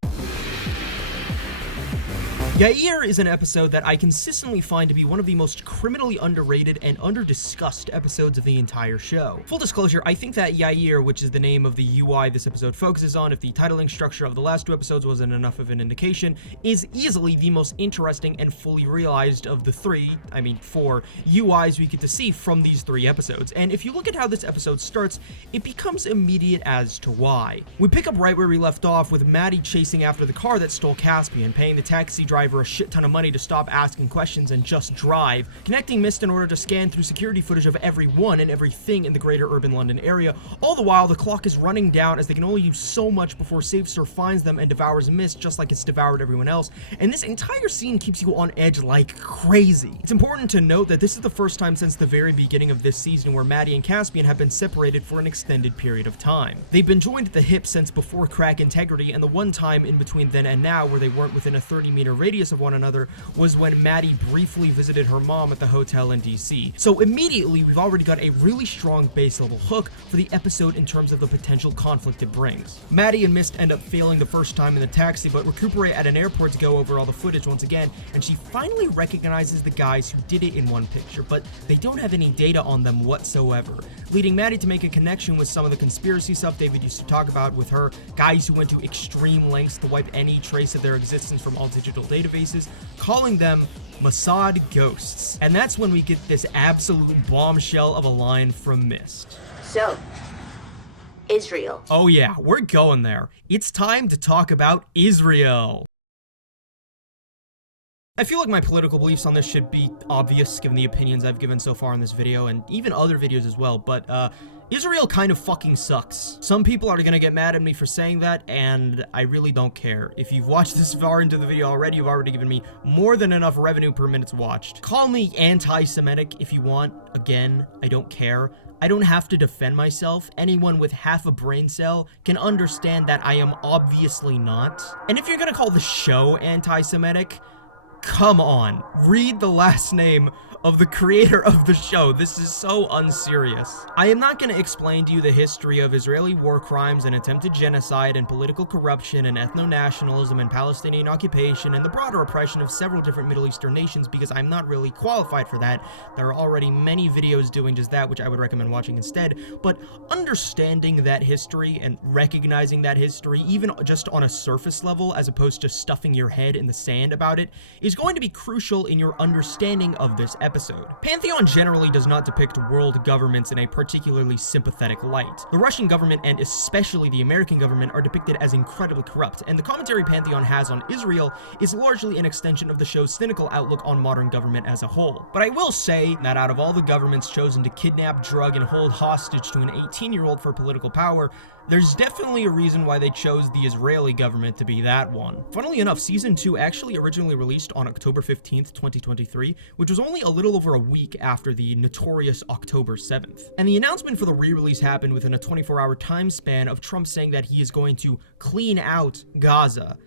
Yair is an episode that I consistently find to be one of the most criminally underrated and under-discussed episodes of the entire show. Full disclosure, I think that Yair, which is the name of the UI this episode focuses on, if the titling structure of the last two episodes wasn't enough of an indication, is easily the most interesting and fully realized of the four UIs we get to see from these three episodes. And if you look at how this episode starts, it becomes immediate as to why. We pick up right where we left off with Maddie chasing after the car that stole Caspian, paying the taxi driver a shit ton of money to stop asking questions and just drive, connecting Mist in order to scan through security footage of everyone and everything in the greater urban London area. All the while, the clock is running down as they can only use so much before Safe Surf finds them and devours Mist just like it's devoured everyone else, and this entire scene keeps you on edge like crazy. It's important to note that this is the first time since the very beginning of this season where Maddie and Caspian have been separated for an extended period of time. They've been joined at the hip since before Crack Integrity, and the one time in between then and now where they weren't within a 30-meter radius of one another was when Maddie briefly visited her mom at the hotel in DC. So immediately we've already got a really strong base level hook for the episode in terms of the potential conflict it brings. Maddie and Mist end up failing the first time in the taxi, but recuperate at an airport to go over all the footage once again, and she finally recognizes the guys who did it in one picture, but they don't have any data on them whatsoever, leading Maddie to make a connection with some of the conspiracy stuff David used to talk about with her, guys who went to extreme lengths to wipe any trace of their existence from all digital databases, calling them Mossad ghosts. And that's when we get this absolute bombshell of a line from Mist. So, Israel. Oh yeah, we're going there. It's time to talk about Israel. I feel like my political beliefs on this should be obvious given the opinions I've given so far in this video and even other videos as well, but Israel kind of fucking sucks. Some people are gonna get mad at me for saying that, and I really don't care. If you've watched this far into the video already, you've already given me more than enough revenue per minute watched. Call me anti-Semitic if you want. Again, I don't care. I don't have to defend myself. Anyone with half a brain cell can understand that I am obviously not. And if you're gonna call the show anti-Semitic, come on, read the last name of the creator of the show. This is so unserious. I am not going to explain to you the history of Israeli war crimes and attempted genocide and political corruption and ethno-nationalism and Palestinian occupation and the broader oppression of several different Middle Eastern nations because I'm not really qualified for that. There are already many videos doing just that, which I would recommend watching instead. But understanding that history and recognizing that history, even just on a surface level, as opposed to stuffing your head in the sand about it, is going to be crucial in your understanding of this episode. Pantheon generally does not depict world governments in a particularly sympathetic light. The Russian government and especially the American government are depicted as incredibly corrupt, and the commentary Pantheon has on Israel is largely an extension of the show's cynical outlook on modern government as a whole. But I will say that out of all the governments chosen to kidnap, drug, and hold hostage to an 18-year-old for political power, there's definitely a reason why they chose the Israeli government to be that one. Funnily enough, Season 2 actually originally released on October 15th, 2023, which was only a little over a week after the notorious October 7th. And the announcement for the re-release happened within a 24-hour time span of Trump saying that he is going to clean out Gaza.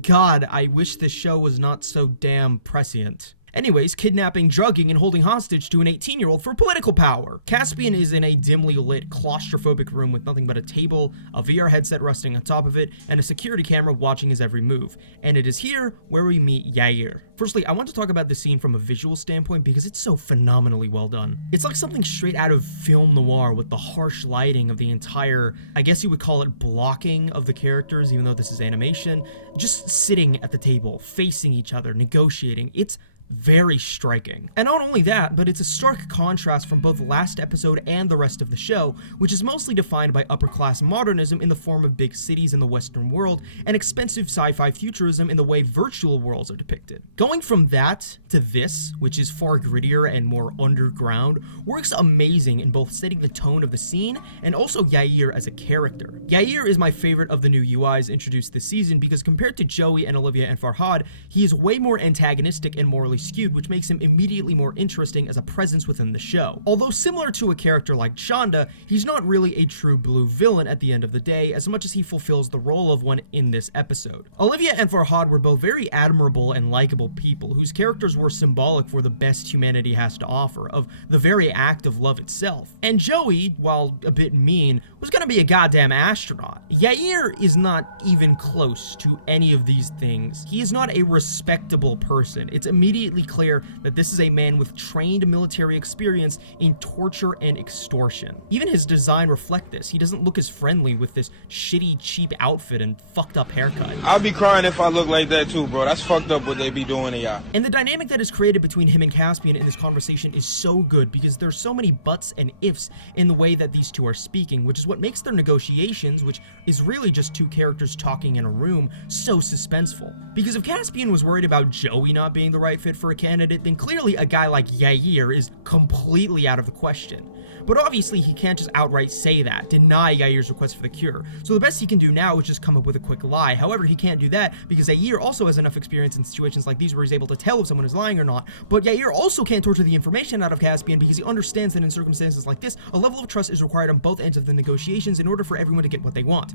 God, I wish this show was not so damn prescient. Anyways, kidnapping, drugging, and holding hostage to an 18-year-old for political power. Caspian is in a dimly lit, claustrophobic room with nothing but a table, a VR headset resting on top of it, and a security camera watching his every move. And it is here where we meet Yair. Firstly, I want to talk about the scene from a visual standpoint because it's so phenomenally well done. It's like something straight out of film noir with the harsh lighting of the entire, I guess you would call it blocking of the characters, even though this is animation, just sitting at the table, facing each other, negotiating. It's very striking. And not only that, but it's a stark contrast from both the last episode and the rest of the show, which is mostly defined by upper-class modernism in the form of big cities in the Western world and expensive sci-fi futurism in the way virtual worlds are depicted. Going from that to this, which is far grittier and more underground, works amazing in both setting the tone of the scene and also Yair as a character. Yair is my favorite of the new UIs introduced this season because compared to Joey and Olivia and Farhad, he is way more antagonistic and morally skewed, which makes him immediately more interesting as a presence within the show. Although similar to a character like Chanda, he's not really a true blue villain at the end of the day, as much as he fulfills the role of one in this episode. Olivia and Farhad were both very admirable and likable people, whose characters were symbolic for the best humanity has to offer, of the very act of love itself. And Joey, while a bit mean, was gonna be a goddamn astronaut. Yair is not even close to any of these things. He is not a respectable person. It's immediately clear that this is a man with trained military experience in torture and extortion. Even his design reflects this. He doesn't look as friendly with this shitty, cheap outfit and fucked up haircut. I'll be crying if I look like that too, bro. That's fucked up what they be doing to y'all. And the dynamic that is created between him and Caspian in this conversation is so good because there's so many buts and ifs in the way that these two are speaking, which is what makes their negotiations, which is really just two characters talking in a room, so suspenseful. Because if Caspian was worried about Joey not being the right fit for a candidate, then clearly a guy like Yair is completely out of the question. But obviously he can't just outright say that, deny Yair's request for the cure. So the best he can do now is just come up with a quick lie. However, he can't do that because Yair also has enough experience in situations like these where he's able to tell if someone is lying or not. But Yair also can't torture the information out of Caspian because he understands that in circumstances like this, a level of trust is required on both ends of the negotiations in order for everyone to get what they want.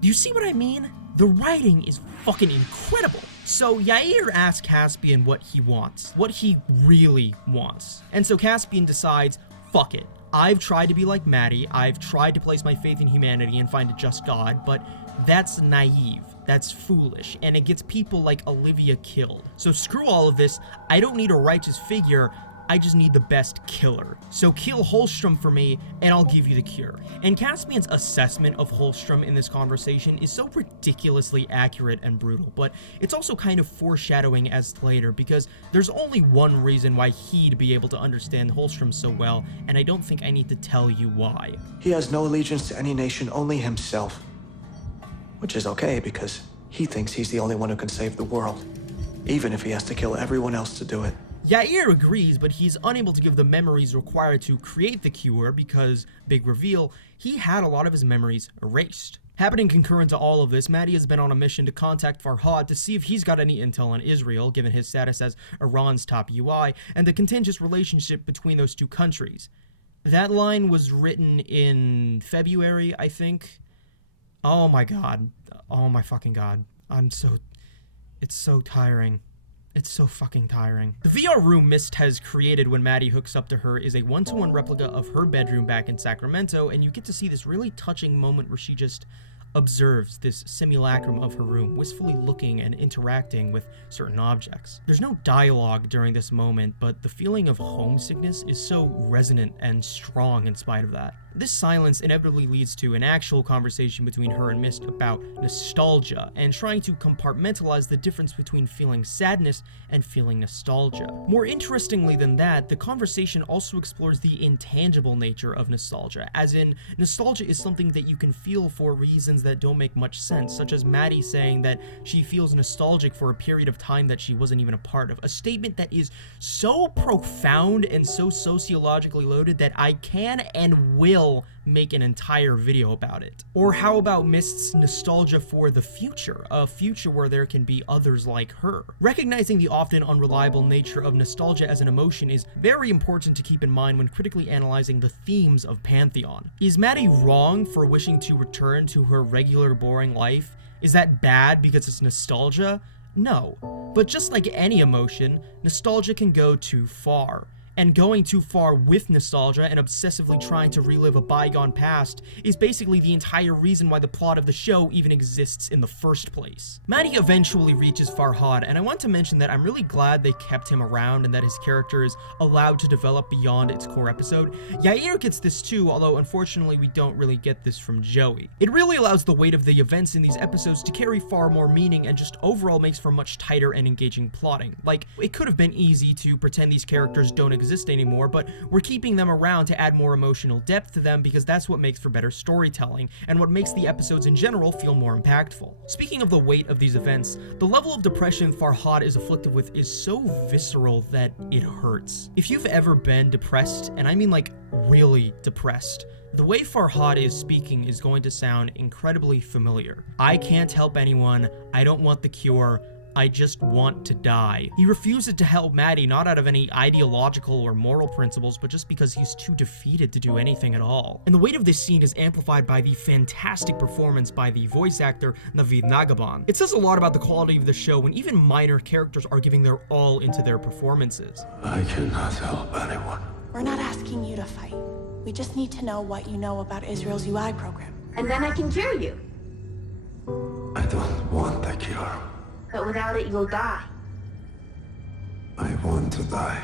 Do you see what I mean? The writing is fucking incredible. So Yair asks Caspian what he wants, what he really wants. And so Caspian decides, fuck it. I've tried to be like Maddie, I've tried to place my faith in humanity and find a just God, but that's naive, that's foolish, and it gets people like Olivia killed. So screw all of this, I don't need a righteous figure, I just need the best killer. So kill Holstrom for me, and I'll give you the cure. And Caspian's assessment of Holstrom in this conversation is so ridiculously accurate and brutal, but it's also kind of foreshadowing as later, because there's only one reason why he'd be able to understand Holstrom so well, and I don't think I need to tell you why. He has no allegiance to any nation, only himself. Which is okay, because he thinks he's the only one who can save the world. even if he has to kill everyone else to do it. Yair agrees, but he's unable to give the memories required to create the cure because, big reveal, he had a lot of his memories erased. Happening concurrent to all of this, Maddie has been on a mission to contact Farhad to see if he's got any intel on Israel, given his status as Iran's top UI, and the contentious relationship between those two countries. That line was written in February, I think. Oh my god. Oh my fucking god. It's so tiring. It's so fucking tiring. The VR room Mist has created when Maddie hooks up to her is a one-to-one replica of her bedroom back in Sacramento, and you get to see this really touching moment where she just observes this simulacrum of her room, wistfully looking and interacting with certain objects. There's no dialogue during this moment, but the feeling of homesickness is so resonant and strong in spite of that. This silence inevitably leads to an actual conversation between her and Mist about nostalgia, and trying to compartmentalize the difference between feeling sadness and feeling nostalgia. More interestingly than that, the conversation also explores the intangible nature of nostalgia, as in, nostalgia is something that you can feel for reasons that don't make much sense, such as Maddie saying that she feels nostalgic for a period of time that she wasn't even a part of, a statement that is so profound and so sociologically loaded that I can and will make an entire video about it. Or how about Mist's nostalgia for the future, a future where there can be others like her? Recognizing the often unreliable nature of nostalgia as an emotion is very important to keep in mind when critically analyzing the themes of Pantheon. Is Maddie wrong for wishing to return to her regular boring life? Is that bad because it's nostalgia? No. But just like any emotion, nostalgia can go too far. And going too far with nostalgia and obsessively trying to relive a bygone past is basically the entire reason why the plot of the show even exists in the first place. Maddie eventually reaches Farhad, and I want to mention that I'm really glad they kept him around and that his character is allowed to develop beyond its core episode. Yair gets this too, although unfortunately we don't really get this from Joey. It really allows the weight of the events in these episodes to carry far more meaning and just overall makes for much tighter and engaging plotting. Like, it could have been easy to pretend these characters don't exist anymore, but we're keeping them around to add more emotional depth to them because that's what makes for better storytelling and what makes the episodes in general feel more impactful. Speaking of the weight of these events, the level of depression Farhad is afflicted with is so visceral that it hurts. If you've ever been depressed, and I mean like really depressed, the way Farhad is speaking is going to sound incredibly familiar. I can't help anyone, I don't want the cure, I just want to die. He refuses to help Maddie not out of any ideological or moral principles, but just because he's too defeated to do anything at all. And the weight of this scene is amplified by the fantastic performance by the voice actor Naveed Nagaban. It says a lot about the quality of the show when even minor characters are giving their all into their performances. I cannot help anyone. We're not asking you to fight. We just need to know what you know about Israel's UI program. And then I can cure you. I don't want the cure. But without it, you'll die. I want to die.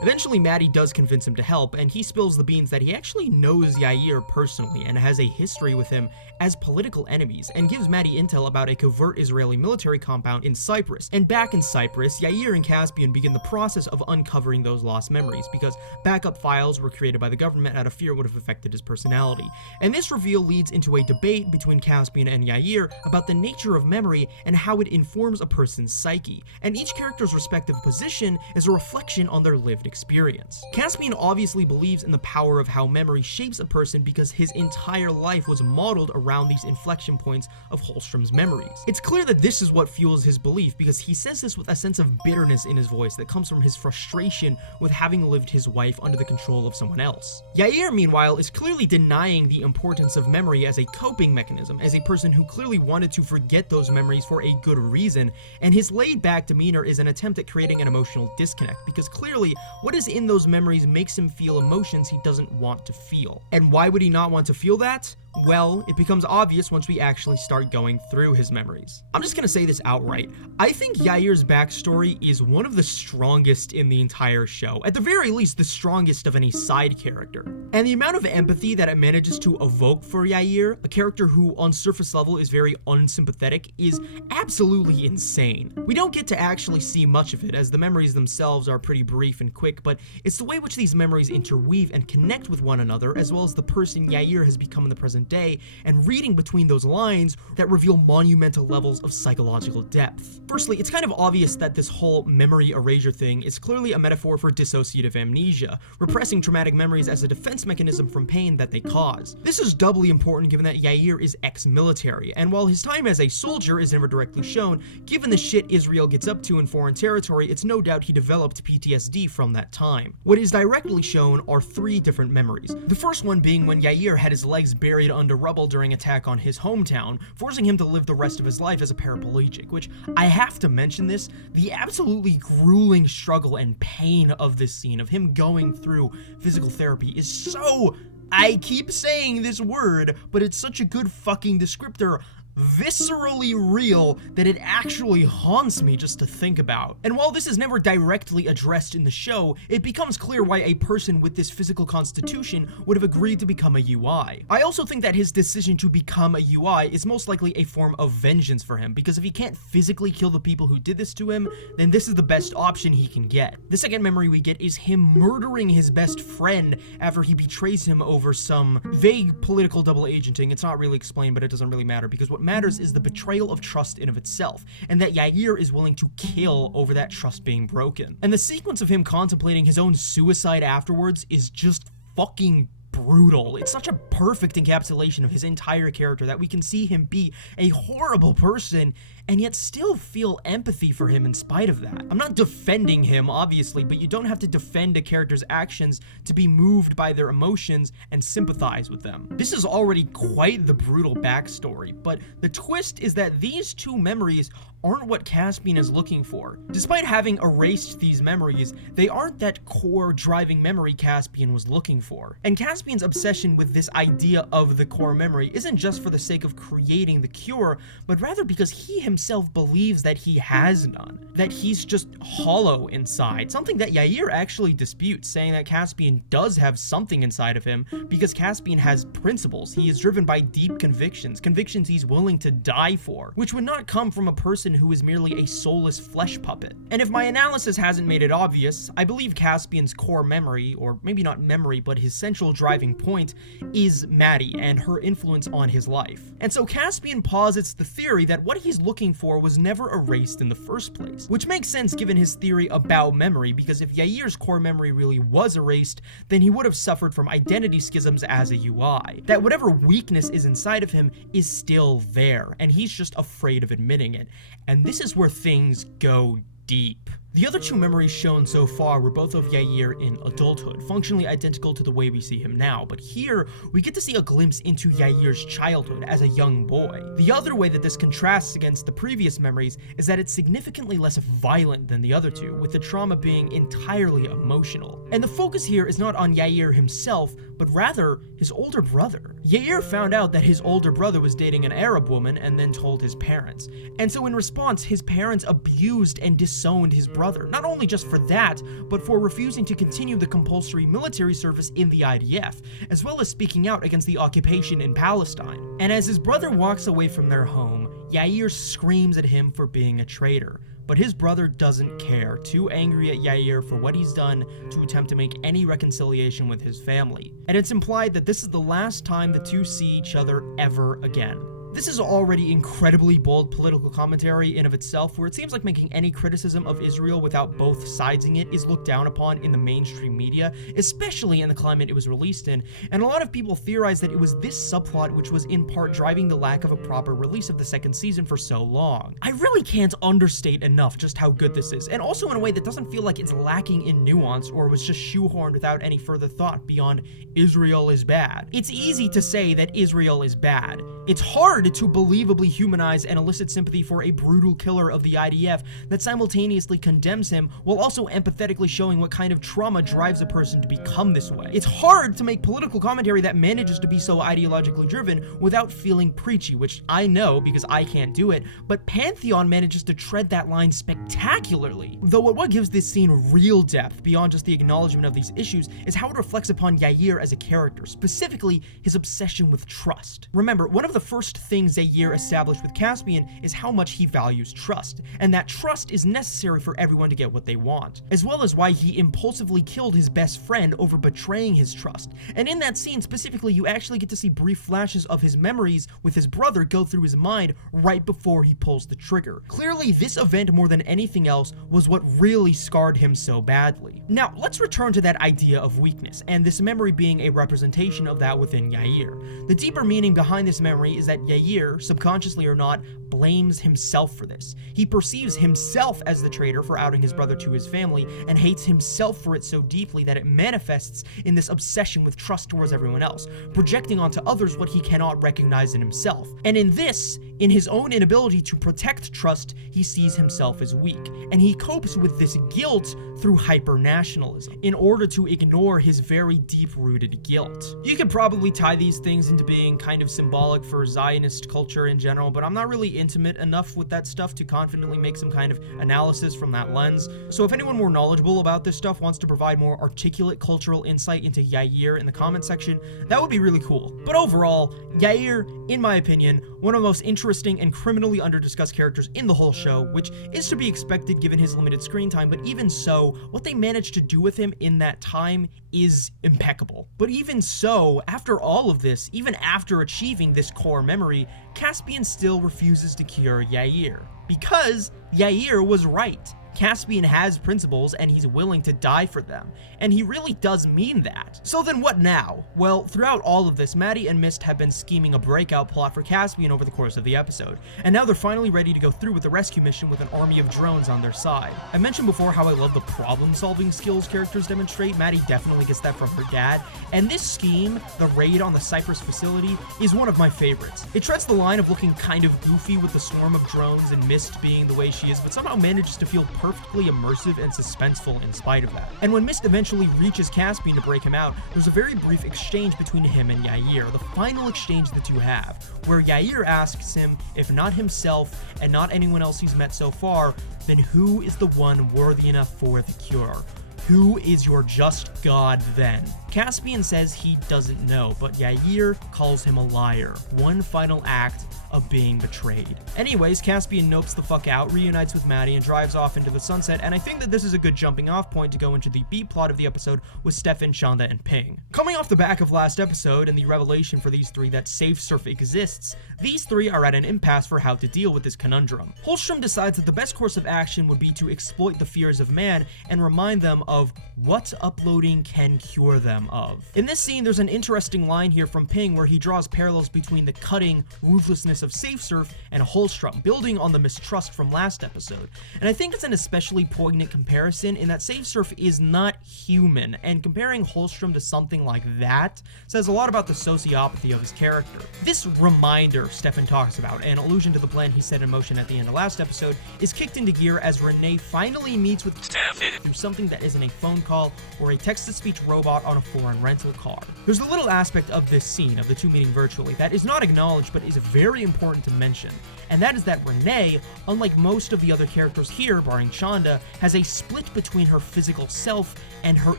Eventually, Maddie does convince him to help, and he spills the beans that he actually knows Yair personally and has a history with him as political enemies, and gives Maddie intel about a covert Israeli military compound in Cyprus. And back in Cyprus, Yair and Caspian begin the process of uncovering those lost memories, because backup files were created by the government out of fear it would have affected his personality. And this reveal leads into a debate between Caspian and Yair about the nature of memory and how it informs a person's psyche, and each character's respective position is a reflection on their lived experience. Caspian obviously believes in the power of how memory shapes a person because his entire life was modeled around these inflection points of Holstrom's memories. It's clear that this is what fuels his belief because he says this with a sense of bitterness in his voice that comes from his frustration with having lived his wife under the control of someone else. Yair, meanwhile, is clearly denying the importance of memory as a coping mechanism, as a person who clearly wanted to forget those memories for a good reason, and his laid-back demeanor is an attempt at creating an emotional disconnect because clearly what is in those memories makes him feel emotions he doesn't want to feel. And why would he not want to feel that? Well, it becomes obvious once we actually start going through his memories. I'm just gonna say this outright. I think Yair's backstory is one of the strongest in the entire show. At the very least, the strongest of any side character. And the amount of empathy that it manages to evoke for Yair, a character who on surface level is very unsympathetic, is absolutely insane. We don't get to actually see much of it, as the memories themselves are pretty brief and quick, but it's the way which these memories interweave and connect with one another, as well as the person Yair has become in the present present day, and reading between those lines that reveal monumental levels of psychological depth. Firstly, it's kind of obvious that this whole memory erasure thing is clearly a metaphor for dissociative amnesia, repressing traumatic memories as a defense mechanism from pain that they cause. This is doubly important given that Yair is ex-military, and while his time as a soldier is never directly shown, given the shit Israel gets up to in foreign territory, it's no doubt he developed PTSD from that time. What is directly shown are 3 different memories. The first one being when Yair had his legs buried under rubble during attack on his hometown, forcing him to live the rest of his life as a paraplegic, which I have to mention this, the absolutely grueling struggle and pain of this scene, of him going through physical therapy, is so, I keep saying this word, but it's such a good fucking descriptor, viscerally real that it actually haunts me just to think about. And while this is never directly addressed in the show, it becomes clear why a person with this physical constitution would have agreed to become a UI. I also think that his decision to become a UI is most likely a form of vengeance for him, because if he can't physically kill the people who did this to him, then this is the best option he can get. The second memory we get is him murdering his best friend after he betrays him over some vague political double agenting. It's not really explained, but it doesn't really matter, because what matters is the betrayal of trust in of itself, and that Yair is willing to kill over that trust being broken. And the sequence of him contemplating his own suicide afterwards is just fucking brutal. It's such a perfect encapsulation of his entire character that we can see him be a horrible person and yet still feel empathy for him in spite of that. I'm not defending him, obviously, but you don't have to defend a character's actions to be moved by their emotions and sympathize with them. This is already quite the brutal backstory, but the twist is that these 2 memories aren't what Caspian is looking for. Despite having erased these memories, they aren't that core driving memory Caspian was looking for. And Caspian's obsession with this idea of the core memory isn't just for the sake of creating the cure, but rather because he himself believes that he has none, that he's just hollow inside, something that Yair actually disputes, saying that Caspian does have something inside of him because Caspian has principles. He is driven by deep convictions he's willing to die for, which would not come from a person who is merely a soulless flesh puppet. And if my analysis hasn't made it obvious, I believe Caspian's core memory, or maybe not memory, but his central driving point, is Maddie and her influence on his life. And so Caspian posits the theory that what he's looking for was never erased in the first place, which makes sense given his theory about memory, because if Yair's core memory really was erased, then he would have suffered from identity schisms as a UI. That whatever weakness is inside of him is still there, and he's just afraid of admitting it. And this is where things go deep. The other 2 memories shown so far were both of Yair in adulthood, functionally identical to the way we see him now, but here we get to see a glimpse into Yair's childhood as a young boy. The other way that this contrasts against the previous memories is that it's significantly less violent than the other 2, with the trauma being entirely emotional. And the focus here is not on Yair himself, but rather his older brother. Yair found out that his older brother was dating an Arab woman and then told his parents. And so in response, his parents abused and disowned his brother, not only just for that, but for refusing to continue the compulsory military service in the IDF, as well as speaking out against the occupation in Palestine. And as his brother walks away from their home, Yair screams at him for being a traitor. But his brother doesn't care, too angry at Yair for what he's done to attempt to make any reconciliation with his family. And it's implied that this is the last time the 2 see each other ever again. This is already incredibly bold political commentary in of itself, where it seems like making any criticism of Israel without both sidesing it is looked down upon in the mainstream media, especially in the climate it was released in, and a lot of people theorize that it was this subplot which was in part driving the lack of a proper release of the 2nd season for so long. I really can't understate enough just how good this is, and also in a way that doesn't feel like it's lacking in nuance or was just shoehorned without any further thought beyond Israel is bad. It's easy to say that Israel is bad. It's hard to believably humanize and elicit sympathy for a brutal killer of the IDF that simultaneously condemns him while also empathetically showing what kind of trauma drives a person to become this way. It's hard to make political commentary that manages to be so ideologically driven without feeling preachy, which I know because I can't do it, but Pantheon manages to tread that line spectacularly. Though what gives this scene real depth beyond just the acknowledgement of these issues is how it reflects upon Yair as a character, specifically his obsession with trust. Remember, one of the first things Zaire established with Caspian is how much he values trust, and that trust is necessary for everyone to get what they want, as well as why he impulsively killed his best friend over betraying his trust. And in that scene specifically, you actually get to see brief flashes of his memories with his brother go through his mind right before he pulls the trigger. Clearly, this event more than anything else was what really scarred him so badly. Now, let's return to that idea of weakness, and this memory being a representation of that within Yair. The deeper meaning behind this memory is that Yair, subconsciously or not, blames himself for this. He perceives himself as the traitor for outing his brother to his family, and hates himself for it so deeply that it manifests in this obsession with trust towards everyone else, projecting onto others what he cannot recognize in himself. And in this, in his own inability to protect trust, he sees himself as weak, and he copes with this guilt through hyper-nationalism, in order to ignore his very deep-rooted guilt. You could probably tie these things into being kind of symbolic for Zionist culture in general, but I'm not really intimate enough with that stuff to confidently make some kind of analysis from that lens. So if anyone more knowledgeable about this stuff wants to provide more articulate cultural insight into Yair in the comment section, that would be really cool. But overall, Yair, in my opinion, one of the most interesting and criminally under-discussed characters in the whole show, which is to be expected given his limited screen time, but even so, what they managed to do with him in that time is impeccable. But even so, after all of this, even after achieving this core memory, Caspian still refuses to cure Yair. Because Yair was right. Caspian has principles and he's willing to die for them, and he really does mean that. So then what now? Well, throughout all of this, Maddie and Mist have been scheming a breakout plot for Caspian over the course of the episode, and now they're finally ready to go through with the rescue mission with an army of drones on their side. I mentioned before how I love the problem-solving skills characters demonstrate. Maddie definitely gets that from her dad, and this scheme, the raid on the Cyprus facility, is one of my favorites. It treads the line of looking kind of goofy with the swarm of drones and Mist being the way she is, but somehow manages to feel perfectly immersive and suspenseful in spite of that. And when Mist eventually reaches Caspian to break him out, there's a very brief exchange between him and Yair, the final exchange the two have, where Yair asks him if not himself and not anyone else he's met so far, then who is the one worthy enough for the cure? Who is your just god then? Caspian says he doesn't know, but Yair calls him a liar. One final act of being betrayed. Anyways, Caspian nopes the fuck out, reunites with Maddie, and drives off into the sunset, and I think that this is a good jumping off point to go into the B plot of the episode with Stefan, Shonda, and Ping. Coming off the back of last episode and the revelation for these three that Safe Surf exists, these three are at an impasse for how to deal with this conundrum. Holstrom decides that the best course of action would be to exploit the fears of man and remind them of what uploading can cure them of. In this scene, there's an interesting line here from Ping where he draws parallels between the cutting ruthlessness of Safe Surf and Holstrom, building on the mistrust from last episode. And I think it's an especially poignant comparison in that Safe Surf is not human, and comparing Holstrom to something like that says a lot about the sociopathy of his character. This reminder Stefan talks about, an allusion to the plan he set in motion at the end of last episode, is kicked into gear as Renee finally meets with Stefan through something that isn't a phone call or a text-to-speech robot on a foreign rental car. There's a little aspect of this scene, of the two meeting virtually, that is not acknowledged but is very important to mention, and that is that Renee, unlike most of the other characters here, barring Shonda, has a split between her physical self and her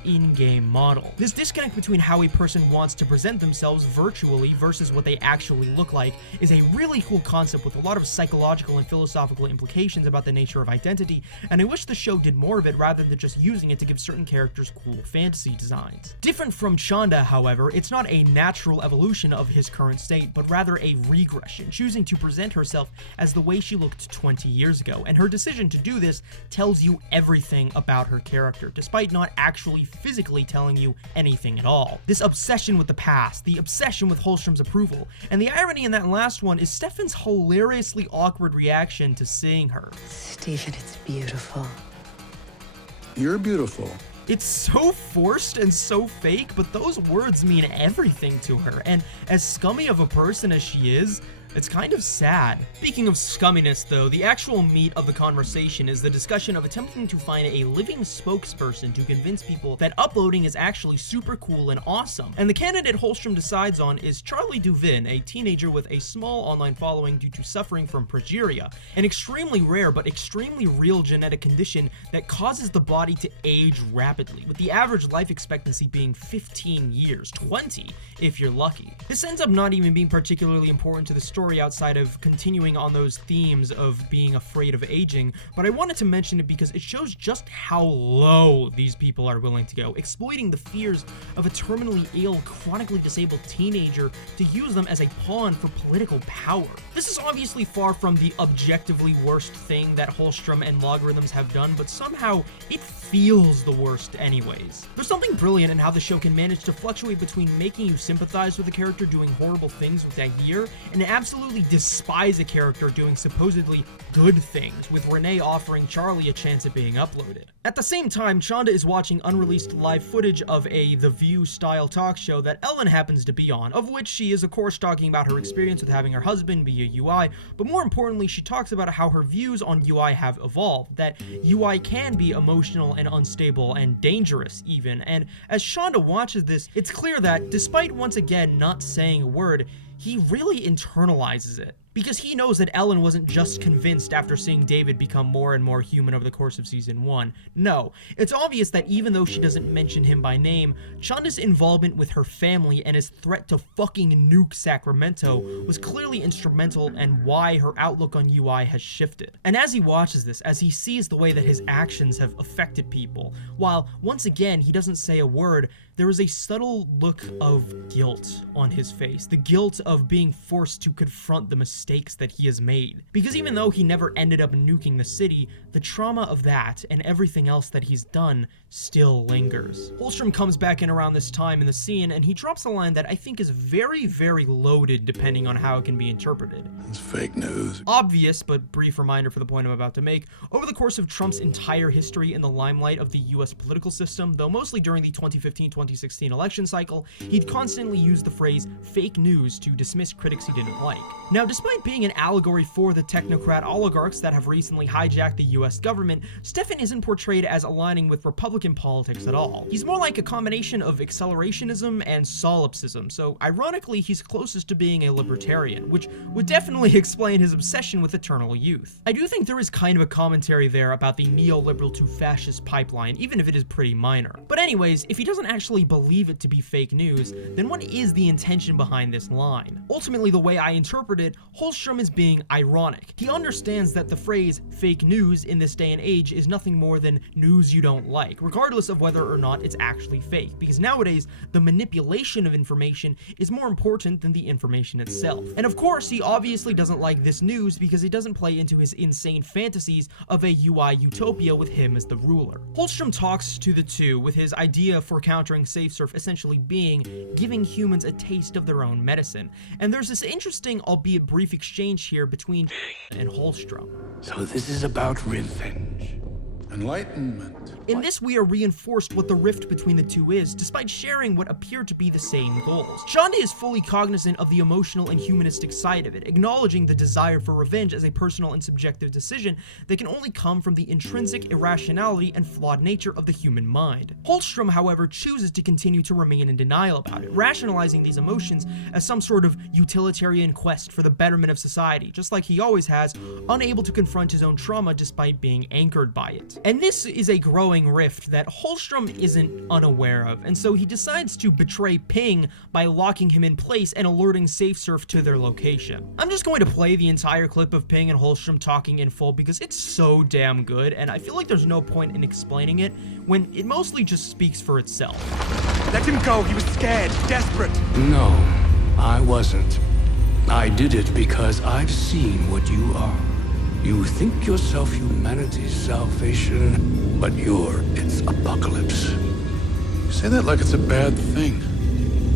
in-game model. This disconnect between how a person wants to present themselves virtually versus what they actually look like is a really cool concept with a lot of psychological and philosophical implications about the nature of identity, and I wish the show did more of it rather than just using it to give certain characters cool fantasy designs. Different from Shonda, however, it's not a natural evolution of his current state, but rather a regression, choosing to present herself as the way she looked 20 years ago, and her decision to do this tells you everything about her character, despite not actually physically telling you anything at all. This obsession with the past, the obsession with Holstrom's approval, and the irony in that last one is Stefan's hilariously awkward reaction to seeing her. Stephen, it's beautiful. You're beautiful. It's so forced and so fake, but those words mean everything to her, and as scummy of a person as she is, it's kind of sad. Speaking of scumminess though, the actual meat of the conversation is the discussion of attempting to find a living spokesperson to convince people that uploading is actually super cool and awesome. And the candidate Holstrom decides on is Charlie Duvin, a teenager with a small online following due to suffering from progeria, an extremely rare but extremely real genetic condition that causes the body to age rapidly, with the average life expectancy being 15 years, 20 if you're lucky. This ends up not even being particularly important to the story, story outside of continuing on those themes of being afraid of aging, but I wanted to mention it because it shows just how low these people are willing to go, exploiting the fears of a terminally ill, chronically disabled teenager to use them as a pawn for political power. This is obviously far from the objectively worst thing that Holstrom and Logarithms have done, but somehow it feels the worst anyways. There's something brilliant in how the show can manage to fluctuate between making you sympathize with a character doing horrible things with Aguirre and absolutely despise a character doing supposedly good things, with Renee offering Charlie a chance at being uploaded. At the same time, Chanda is watching unreleased live footage of a The View style talk show that Ellen happens to be on, of which she is of course talking about her experience with having her husband be a UI, but more importantly she talks about how her views on UI have evolved, that UI can be emotional and unstable and dangerous even, and as Chanda watches this, it's clear that despite once again not saying a word, he really internalizes it. Because he knows that Ellen wasn't just convinced after seeing David become more and more human over the course of season 1. No, it's obvious that even though she doesn't mention him by name, Chanda's involvement with her family and his threat to fucking nuke Sacramento was clearly instrumental and why her outlook on UI has shifted. And as he watches this, as he sees the way that his actions have affected people, while once again he doesn't say a word, there is a subtle look of guilt on his face. The guilt of being forced to confront the mistakes that he has made. Because even though he never ended up nuking the city, the trauma of that and everything else that he's done still lingers. Holstrom comes back in around this time in the scene and he drops a line that I think is very, very loaded depending on how it can be interpreted. It's fake news. Obvious, but brief reminder for the point I'm about to make. Over the course of Trump's entire history in the limelight of the US political system, though mostly during the 2015-2016 election cycle, he'd constantly used the phrase fake news to dismiss critics he didn't like. Now, despite being an allegory for the technocrat oligarchs that have recently hijacked the US government, Stefan isn't portrayed as aligning with Republican politics at all. He's more like a combination of accelerationism and solipsism, so ironically he's closest to being a libertarian, which would definitely explain his obsession with eternal youth. I do think there is kind of a commentary there about the neoliberal to fascist pipeline, even if it is pretty minor. But anyways, if he doesn't actually believe it to be fake news, then what is the intention behind this line? Ultimately, the way I interpret it, Holstrom is being ironic. He understands that the phrase fake news in this day and age is nothing more than news you don't like, regardless of whether or not it's actually fake, because nowadays the manipulation of information is more important than the information itself. And of course, he obviously doesn't like this news because it doesn't play into his insane fantasies of a UI utopia with him as the ruler. Holstrom talks to the two, with his idea for countering SafeSurf essentially being giving humans a taste of their own medicine. And there's this interesting, albeit brief exchange here between and Holstrom. So this is about revenge. Enlightenment. In this, we are reinforced what the rift between the two is, despite sharing what appear to be the same goals. Chanda is fully cognizant of the emotional and humanistic side of it, acknowledging the desire for revenge as a personal and subjective decision that can only come from the intrinsic irrationality and flawed nature of the human mind. Holstrom, however, chooses to continue to remain in denial about it, rationalizing these emotions as some sort of utilitarian quest for the betterment of society, just like he always has, unable to confront his own trauma despite being anchored by it. And this is a growing rift that Holstrom isn't unaware of, and so he decides to betray Ping by locking him in place and alerting SafeSurf to their location. I'm just going to play the entire clip of Ping and Holstrom talking in full because it's so damn good, and I feel like there's no point in explaining it when it mostly just speaks for itself. Let him go, he was scared, desperate. No, I wasn't. I did it because I've seen what you are. You think yourself humanity's salvation, but you're its apocalypse. You say that like it's a bad thing.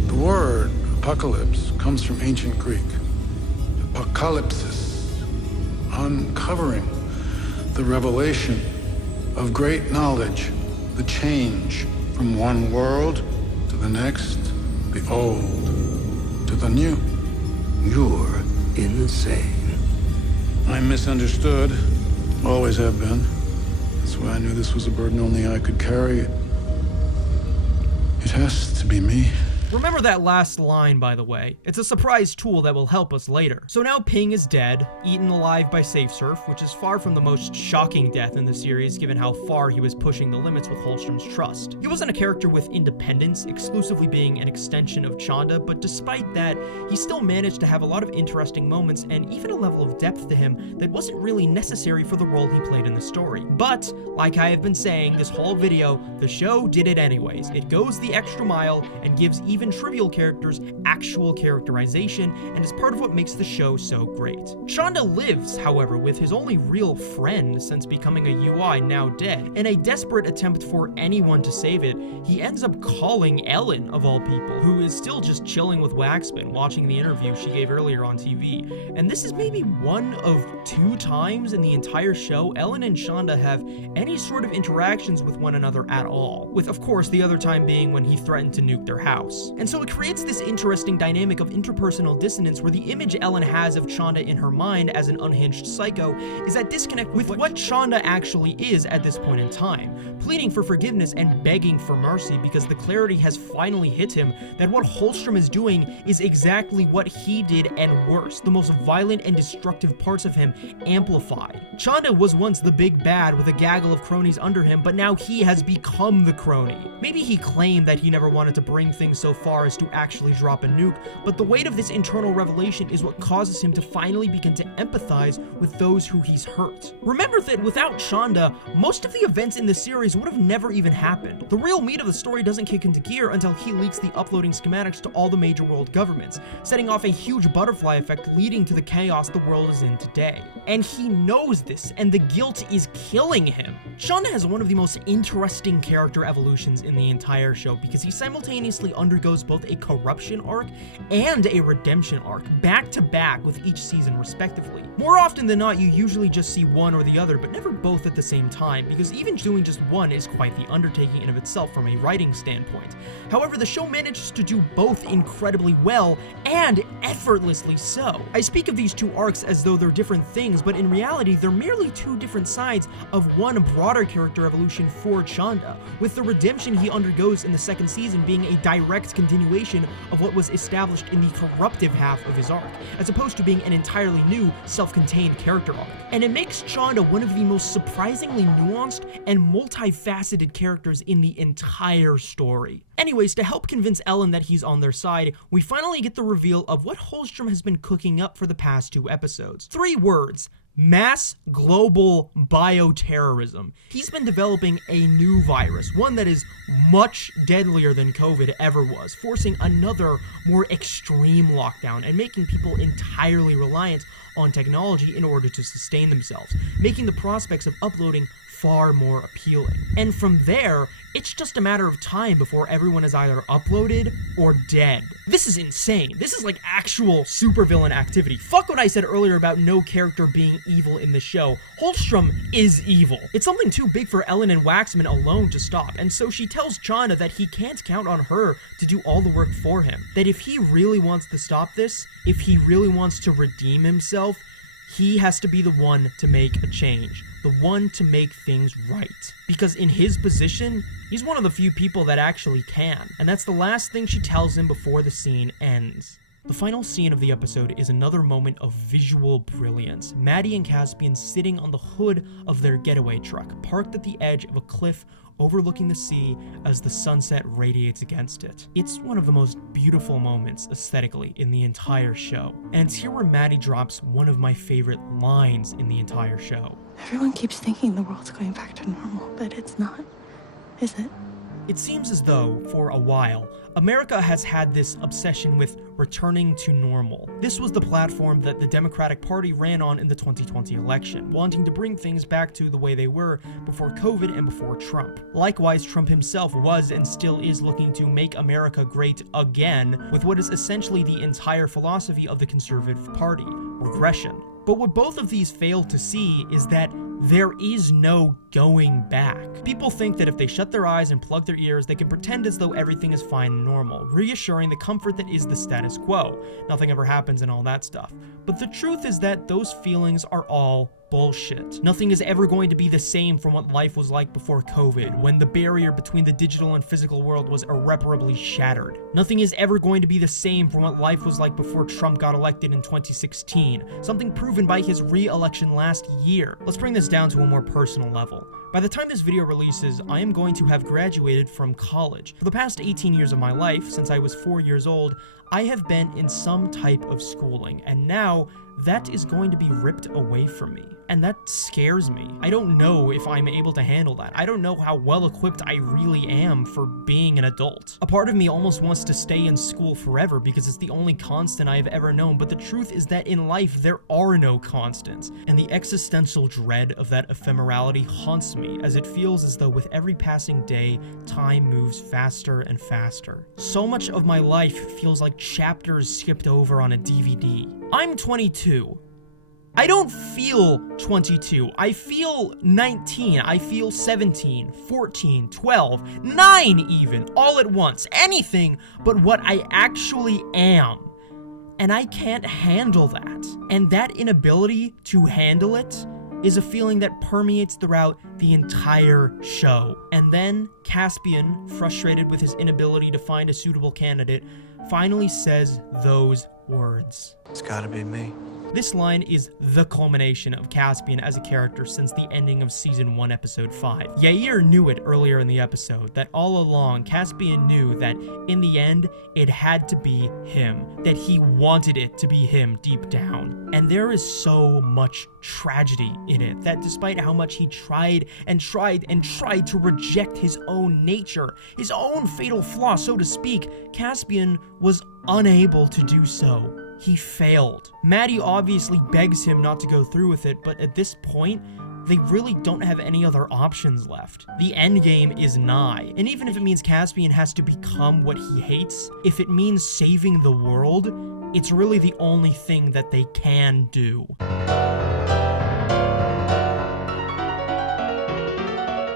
The word apocalypse comes from ancient Greek. Apocalypsis, uncovering, the revelation of great knowledge, the change from one world to the next, the old to the new. You're insane. I'm misunderstood. Always have been. That's why I knew this was a burden only I could carry. It has to be me. Remember that last line, by the way. It's a surprise tool that will help us later. So now Ping is dead, eaten alive by SafeSurf, which is far from the most shocking death in the series given how far he was pushing the limits with Holstrom's trust. He wasn't a character with independence, exclusively being an extension of Chanda, but despite that, he still managed to have a lot of interesting moments and even a level of depth to him that wasn't really necessary for the role he played in the story. But, like I have been saying this whole video, the show did it anyways. It goes the extra mile and gives even trivial characters actual characterization, and is part of what makes the show so great. Chanda lives, however, with his only real friend since becoming a UI, now dead. In a desperate attempt for anyone to save it, he ends up calling Ellen, of all people, who is still just chilling with Waxman, watching the interview she gave earlier on TV. And this is maybe one of 2 times in the entire show Ellen and Chanda have any sort of interactions with one another at all, with of course the other time being when he threatened to nuke their house. And so it creates this interesting dynamic of interpersonal dissonance where the image Ellen has of Chanda in her mind as an unhinged psycho is at disconnect with what Chanda actually is at this point in time, pleading for forgiveness and begging for mercy because the clarity has finally hit him that what Holstrom is doing is exactly what he did and worse, the most violent and destructive parts of him amplified. Chanda was once the big bad with a gaggle of cronies under him, but now he has become the crony. Maybe he claimed that he never wanted to bring things so far as to actually drop a nuke, but the weight of this internal revelation is what causes him to finally begin to empathize with those who he's hurt. Remember that without Chanda, most of the events in the series would have never even happened. The real meat of the story doesn't kick into gear until he leaks the uploading schematics to all the major world governments, setting off a huge butterfly effect leading to the chaos the world is in today. And he knows this, and the guilt is killing him. Chanda has one of the most interesting character evolutions in the entire show because he simultaneously undergoes both a corruption arc and a redemption arc, back to back with each season respectively. More often than not, you usually just see one or the other, but never both at the same time, because even doing just one is quite the undertaking in of itself from a writing standpoint. However, the show manages to do both incredibly well, and effortlessly so. I speak of these 2 arcs as though they're different things, but in reality, they're merely 2 different sides of one broader character evolution for Chanda, with the redemption he undergoes in the 2nd season being a direct continuation of what was established in the corruptive half of his arc, as opposed to being an entirely new, self-contained character arc. And it makes Chanda one of the most surprisingly nuanced and multifaceted characters in the entire story. Anyways, to help convince Ellen that he's on their side, we finally get the reveal of what Holstrom has been cooking up for the past 2 episodes. 3 words: mass global bioterrorism. He's been developing a new virus, one that is much deadlier than COVID ever was, forcing another more extreme lockdown and making people entirely reliant on technology in order to sustain themselves, making the prospects of uploading far more appealing. And from there, it's just a matter of time before everyone is either uploaded or dead. This is insane. This is like actual supervillain activity. Fuck what I said earlier about no character being evil in the show. Holstrom is evil. It's something too big for Ellen and Waxman alone to stop, and so she tells Chanda that he can't count on her to do all the work for him. That if he really wants to stop this, if he really wants to redeem himself, he has to be the one to make a change, the one to make things right. Because in his position, he's one of the few people that actually can. And that's the last thing she tells him before the scene ends. The final scene of the episode is another moment of visual brilliance. Maddie and Caspian sitting on the hood of their getaway truck, parked at the edge of a cliff overlooking the sea as the sunset radiates against it. It's one of the most beautiful moments aesthetically in the entire show. And it's here where Maddie drops one of my favorite lines in the entire show. Everyone keeps thinking the world's going back to normal, but it's not, is it? It seems as though, for a while, America has had this obsession with returning to normal. This was the platform that the Democratic Party ran on in the 2020 election, wanting to bring things back to the way they were before COVID and before Trump. Likewise, Trump himself was and still is looking to make America great again with what is essentially the entire philosophy of the Conservative Party, regression. But what both of these fail to see is that there is no going back. People think that if they shut their eyes and plug their ears, they can pretend as though everything is fine and normal, reassuring the comfort that is the status quo. Nothing ever happens and all that stuff. But the truth is that those feelings are all bullshit. Nothing is ever going to be the same from what life was like before COVID, when the barrier between the digital and physical world was irreparably shattered. Nothing is ever going to be the same from what life was like before Trump got elected in 2016, something proven by his re-election last year. Let's bring this down to a more personal level. By the time this video releases, I am going to have graduated from college. For the past 18 years of my life, since I was 4 years old, I have been in some type of schooling, and now that is going to be ripped away from me. And that scares me. I don't know if I'm able to handle that. I don't know how well equipped I really am for being an adult. A part of me almost wants to stay in school forever because it's the only constant I have ever known, but the truth is that in life there are no constants, and the existential dread of that ephemerality haunts me as it feels as though with every passing day, time moves faster and faster. So much of my life feels like chapters skipped over on a DVD. I'm 22. I don't feel 22. I feel 19. I feel 17, 14, 12, 9 even, all at once. Anything but what I actually am. And I can't handle that. And that inability to handle it is a feeling that permeates throughout the entire show. And then Caspian, frustrated with his inability to find a suitable candidate, finally says those words. It's gotta be me. This line is the culmination of Caspian as a character since the ending of Season 1, Episode 5. Yair knew it earlier in the episode, that all along Caspian knew that in the end, it had to be him, that he wanted it to be him deep down. And there is so much tragedy in it, that despite how much he tried and tried and tried to reject his own nature, his own fatal flaw, so to speak, Caspian was unable to do so. He failed. Maddie obviously begs him not to go through with it, but at this point, they really don't have any other options left. The endgame is nigh, and even if it means Caspian has to become what he hates, if it means saving the world, it's really the only thing that they can do.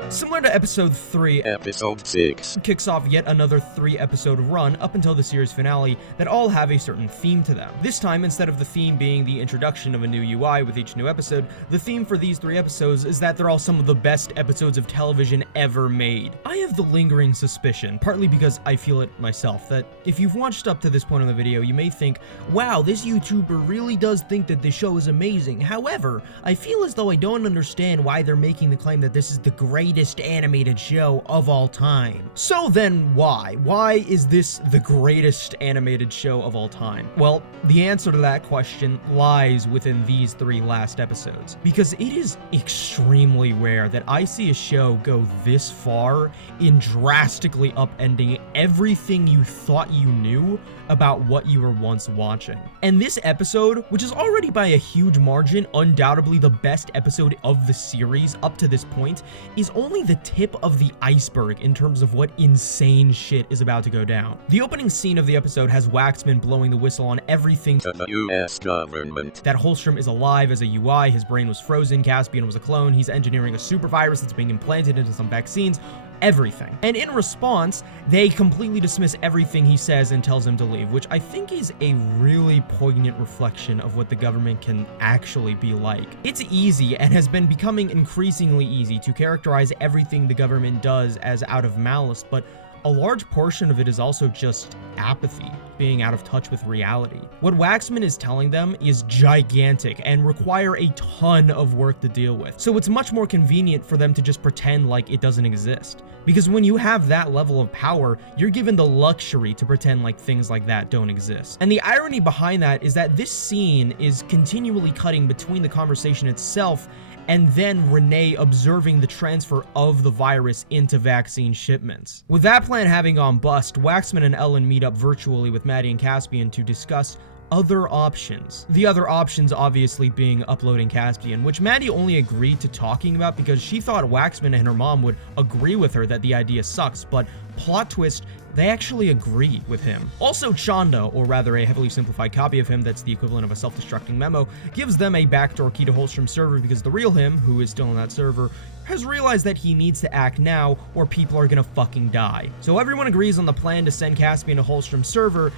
Similar to episode 3, episode 6 kicks off yet another 3-episode run up until the series finale that all have a certain theme to them. This time, instead of the theme being the introduction of a new UI with each new episode, the theme for these 3 episodes is that they're all some of the best episodes of television ever made. I have the lingering suspicion, partly because I feel it myself, that if you've watched up to this point in the video, you may think, wow, this YouTuber really does think that this show is amazing. However, I feel as though I don't understand why they're making the claim that this is the greatest animated show of all time. So then why? Why is this the greatest animated show of all time? Well, the answer to that question lies within these 3 last episodes, because it is extremely rare that I see a show go this far in drastically upending everything you thought you knew about what you were once watching. And this episode, which is already by a huge margin undoubtedly the best episode of the series up to this point, is only the tip of the iceberg in terms of what insane shit is about to go down. The opening scene of the episode has Waxman blowing the whistle on everything to the US government. That Holstrom is alive as a UI, his brain was frozen, Caspian was a clone, he's engineering a super virus that's being implanted into some vaccines, everything. And in response, they completely dismiss everything he says and tells him to leave, which I think is a really poignant reflection of what the government can actually be like. It's easy, and has been becoming increasingly easy, to characterize everything the government does as out of malice, but a large portion of it is also just apathy, being out of touch with reality. What Waxman is telling them is gigantic and require a ton of work to deal with. So it's much more convenient for them to just pretend like it doesn't exist. Because when you have that level of power, you're given the luxury to pretend like things like that don't exist. And the irony behind that is that this scene is continually cutting between the conversation itself and then Renee observing the transfer of the virus into vaccine shipments. With that plan having gone bust, Waxman and Ellen meet up virtually with Maddie and Caspian to discuss other options. The other options obviously being uploading Caspian, which Maddie only agreed to talking about because she thought Waxman and her mom would agree with her that the idea sucks, but plot twist, they actually agree with him. Also, Chanda, or rather a heavily simplified copy of him that's the equivalent of a self-destructing memo, gives them a backdoor key to Holstrom's server because the real him, who is still on that server, has realized that he needs to act now or people are gonna fucking die. So everyone agrees on the plan to send Caspian to Holstrom's server,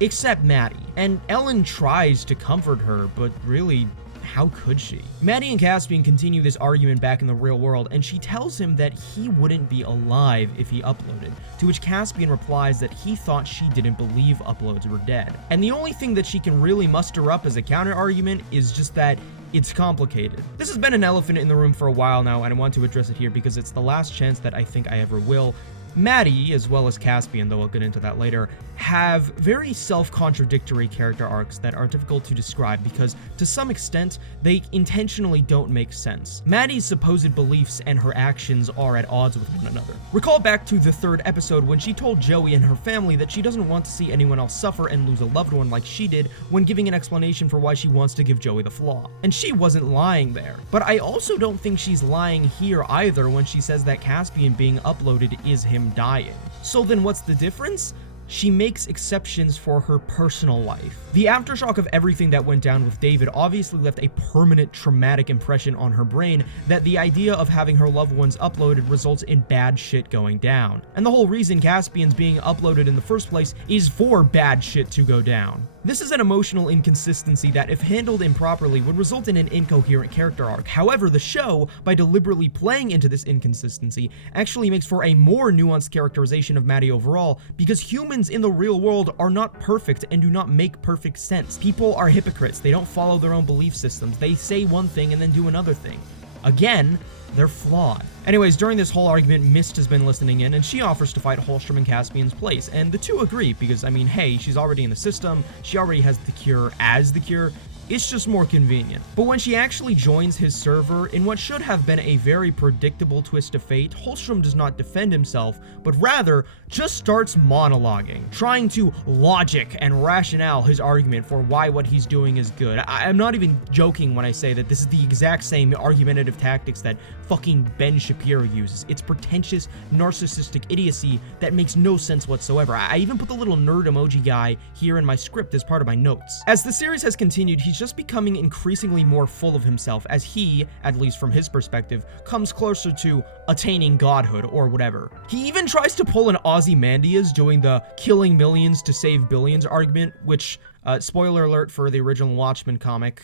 except Maddie. And Ellen tries to comfort her, but really, how could she? Maddie and Caspian continue this argument back in the real world, and she tells him that he wouldn't be alive if he uploaded, to which Caspian replies that he thought she didn't believe uploads were dead. And the only thing that she can really muster up as a counter argument is just that it's complicated. This has been an elephant in the room for a while now, and I want to address it here because it's the last chance that I think I ever will. Maddie, as well as Caspian, though I'll get into that later, have very self-contradictory character arcs that are difficult to describe because, to some extent, they intentionally don't make sense. Maddie's supposed beliefs and her actions are at odds with one another. Recall back to the 3rd episode when she told Joey and her family that she doesn't want to see anyone else suffer and lose a loved one like she did when giving an explanation for why she wants to give Joey the flaw. And she wasn't lying there. But I also don't think she's lying here either when she says that Caspian being uploaded is him dying. So then what's the difference? She makes exceptions for her personal life. The aftershock of everything that went down with David obviously left a permanent traumatic impression on her brain that the idea of having her loved ones uploaded results in bad shit going down. And the whole reason Caspian's being uploaded in the first place is for bad shit to go down. This is an emotional inconsistency that, if handled improperly, would result in an incoherent character arc. However, the show, by deliberately playing into this inconsistency, actually makes for a more nuanced characterization of Maddie overall, because humans in the real world are not perfect and do not make perfect sense. People are hypocrites. They don't follow their own belief systems. They say one thing and then do another thing. Again, they're flawed. Anyways, during this whole argument, Mist has been listening in, and she offers to fight Holstrom in Caspian's place, and the two agree, because, I mean, hey, she's already in the system, she already has the cure as the cure, it's just more convenient. But when she actually joins his server, in what should have been a very predictable twist of fate, Holstrom does not defend himself, but rather just starts monologuing, trying to logic and rationale his argument for why what he's doing is good. I'm not even joking when I say that this is the exact same argumentative tactics that fucking Ben Shapiro uses. It's pretentious, narcissistic idiocy that makes no sense whatsoever. I even put the little nerd emoji guy here in my script as part of my notes. As the series has continued, he's just becoming increasingly more full of himself as he, at least from his perspective, comes closer to attaining godhood or whatever. He even tries to pull an Ozymandias doing the killing millions to save billions argument, which, spoiler alert for the original Watchmen comic.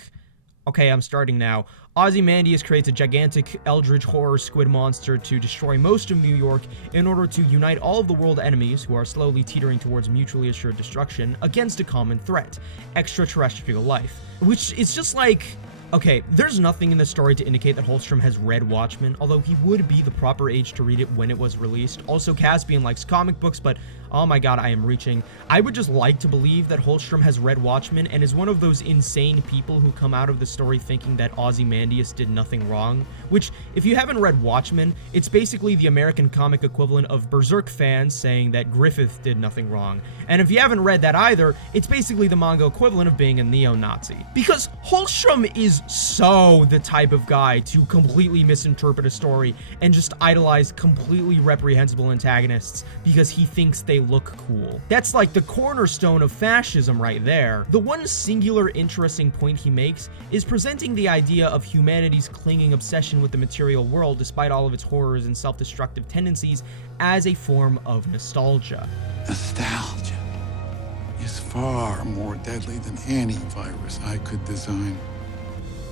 Okay, I'm starting now. Ozymandias creates a gigantic eldritch horror squid monster to destroy most of New York in order to unite all of the world enemies, who are slowly teetering towards mutually assured destruction, against a common threat, extraterrestrial life. Which is just like, okay, there's nothing in the story to indicate that Holstrom has read Watchmen, although he would be the proper age to read it when it was released. Also, Caspian likes comic books, but oh my god, I am reaching. I would just like to believe that Holstrom has read Watchmen and is one of those insane people who come out of the story thinking that Ozymandias did nothing wrong, which, if you haven't read Watchmen, it's basically the American comic equivalent of Berserk fans saying that Griffith did nothing wrong. And if you haven't read that either, it's basically the manga equivalent of being a neo-Nazi. Because Holstrom is so the type of guy to completely misinterpret a story and just idolize completely reprehensible antagonists because he thinks they look cool. That's like the cornerstone of fascism right there. The one singular interesting point he makes is presenting the idea of humanity's clinging obsession with the material world despite all of its horrors and self-destructive tendencies as a form of nostalgia. Nostalgia is far more deadly than any virus I could design.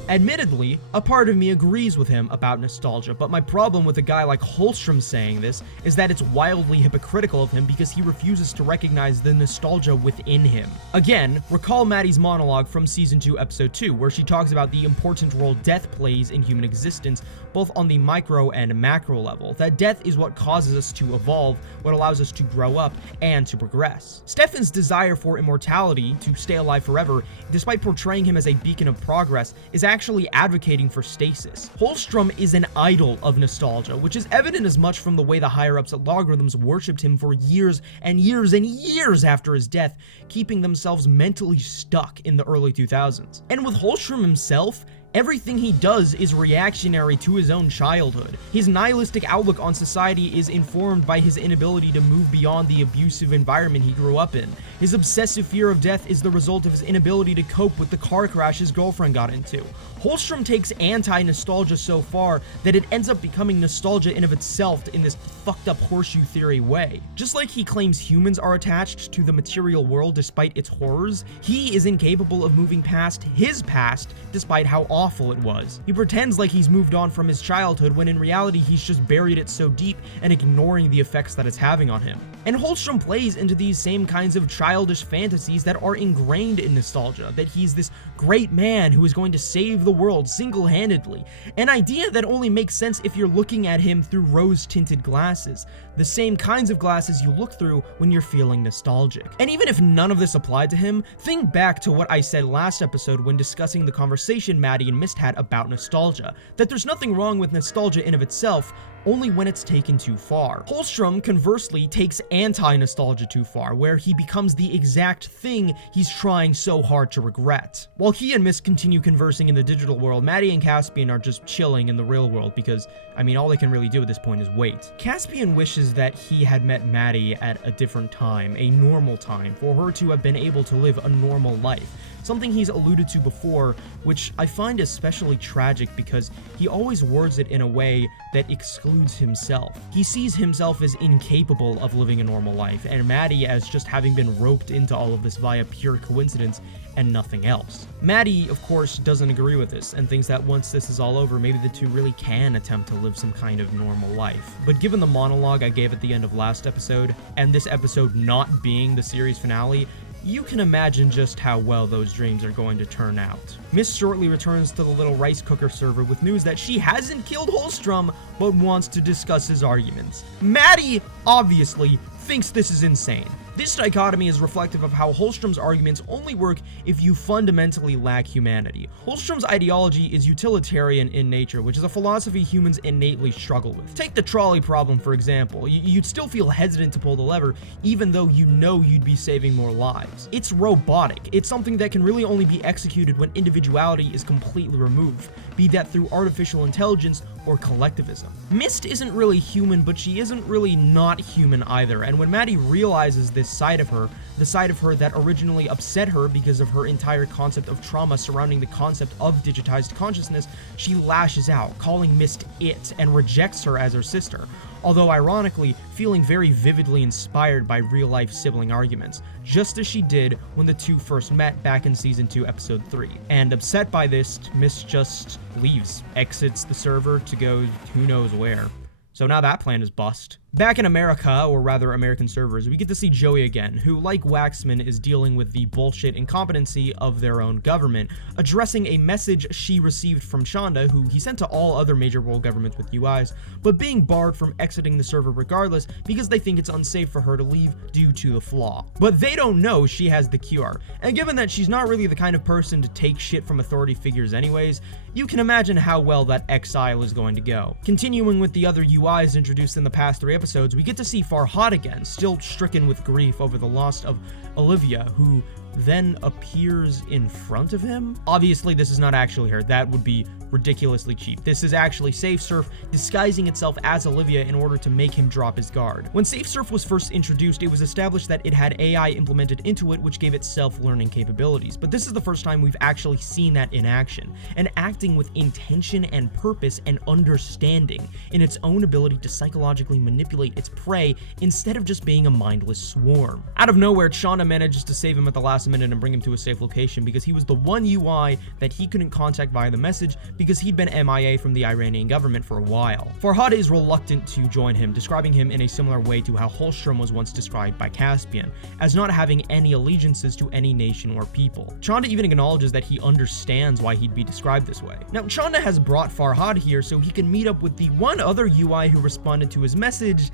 Admittedly, a part of me agrees with him about nostalgia, but my problem with a guy like Holstrom saying this is that it's wildly hypocritical of him because he refuses to recognize the nostalgia within him. Again, recall Maddie's monologue from Season 2, Episode 2, where she talks about the important role death plays in human existence, both on the micro and macro level, that death is what causes us to evolve, what allows us to grow up and to progress. Stefan's desire for immortality, to stay alive forever, despite portraying him as a beacon of progress, is actually advocating for stasis. Holstrom is an idol of nostalgia, which is evident as much from the way the higher-ups at Logarithms worshipped him for years and years and years after his death, keeping themselves mentally stuck in the early 2000s. And with Holstrom himself, everything he does is reactionary to his own childhood. His nihilistic outlook on society is informed by his inability to move beyond the abusive environment he grew up in. His obsessive fear of death is the result of his inability to cope with the car crash his girlfriend got into. Holstrom takes anti-nostalgia so far that it ends up becoming nostalgia in of itself in this fucked up horseshoe theory way. Just like he claims humans are attached to the material world despite its horrors, he is incapable of moving past his past despite how awful awful it was. He pretends like he's moved on from his childhood when in reality he's just buried it so deep and ignoring the effects that it's having on him. And Holstrom plays into these same kinds of childish fantasies that are ingrained in nostalgia, that he's this great man who is going to save the world single-handedly, an idea that only makes sense if you're looking at him through rose-tinted glasses, the same kinds of glasses you look through when you're feeling nostalgic. And even if none of this applied to him, think back to what I said last episode when discussing the conversation Maddie and Mist had about nostalgia, that there's nothing wrong with nostalgia in of itself, only when it's taken too far. Holstrom, conversely, takes anti-nostalgia too far, where he becomes the exact thing he's trying so hard to regret. While he and Mist continue conversing in the digital world, Maddie and Caspian are just chilling in the real world because, I mean, all they can really do at this point is wait. Caspian wishes that he had met Maddie at a different time, a normal time, for her to have been able to live a normal life. Something he's alluded to before, which I find especially tragic because he always words it in a way that excludes himself. He sees himself as incapable of living a normal life, and Maddie as just having been roped into all of this via pure coincidence and nothing else. Maddie, of course, doesn't agree with this and thinks that once this is all over, maybe the two really can attempt to live some kind of normal life. But given the monologue I gave at the end of last episode, and this episode not being the series finale, you can imagine just how well those dreams are going to turn out. Mist shortly returns to the little rice cooker server with news that she hasn't killed Holstrom, but wants to discuss his arguments. Maddie, obviously, thinks this is insane. This dichotomy is reflective of how Holstrom's arguments only work if you fundamentally lack humanity. Holstrom's ideology is utilitarian in nature, which is a philosophy humans innately struggle with. Take the trolley problem, for example. You'd still feel hesitant to pull the lever, even though you know you'd be saving more lives. It's robotic. It's something that can really only be executed when individuality is completely removed, be that through artificial intelligence or collectivism. Mist isn't really human, but she isn't really not human either, and when Maddie realizes this side of her, the side of her that originally upset her because of her entire concept of trauma surrounding the concept of digitized consciousness, she lashes out, calling Mist it, and rejects her as her sister, although ironically feeling very vividly inspired by real-life sibling arguments, just as she did when the two first met back in Season 2, Episode 3. And upset by this, Mist just leaves, exits the server to go who knows where. So now that plan is bust. Back in America, or rather American servers, we get to see Joey again, who, like Waxman, is dealing with the bullshit incompetency of their own government, addressing a message she received from Shonda, who he sent to all other major world governments with UIs, but being barred from exiting the server regardless because they think it's unsafe for her to leave due to the flaw. But they don't know she has the cure, and given that she's not really the kind of person to take shit from authority figures anyways, you can imagine how well that exile is going to go. Continuing with the other UIs introduced in the past 3 episodes, we get to see Farhad again, still stricken with grief over the loss of Olivia, who then appears in front of him. Obviously, this is not actually her. That would be ridiculously cheap. This is actually SafeSurf disguising itself as Olivia in order to make him drop his guard. When SafeSurf was first introduced, it was established that it had AI implemented into it, which gave it self-learning capabilities. But this is the first time we've actually seen that in action, and acting with intention and purpose and understanding in its own ability to psychologically manipulate its prey instead of just being a mindless swarm. Out of nowhere, Shonda manages to save him at the last minute and bring him to a safe location because he was the one UI that he couldn't contact via the message because he'd been MIA from the Iranian government for a while. Farhad is reluctant to join him, describing him in a similar way to how Holstrom was once described by Caspian, as not having any allegiances to any nation or people. Chanda even acknowledges that he understands why he'd be described this way. Now, Chanda has brought Farhad here so he can meet up with the one other UI who responded to his message,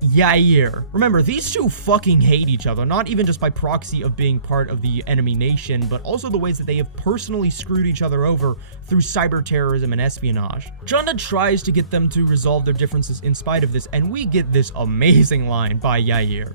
Yair. Remember, these two fucking hate each other, not even just by proxy of being part of the enemy nation, but also the ways that they have personally screwed each other over through cyber terrorism and espionage. Chanda tries to get them to resolve their differences in spite of this, and we get this amazing line by Yair.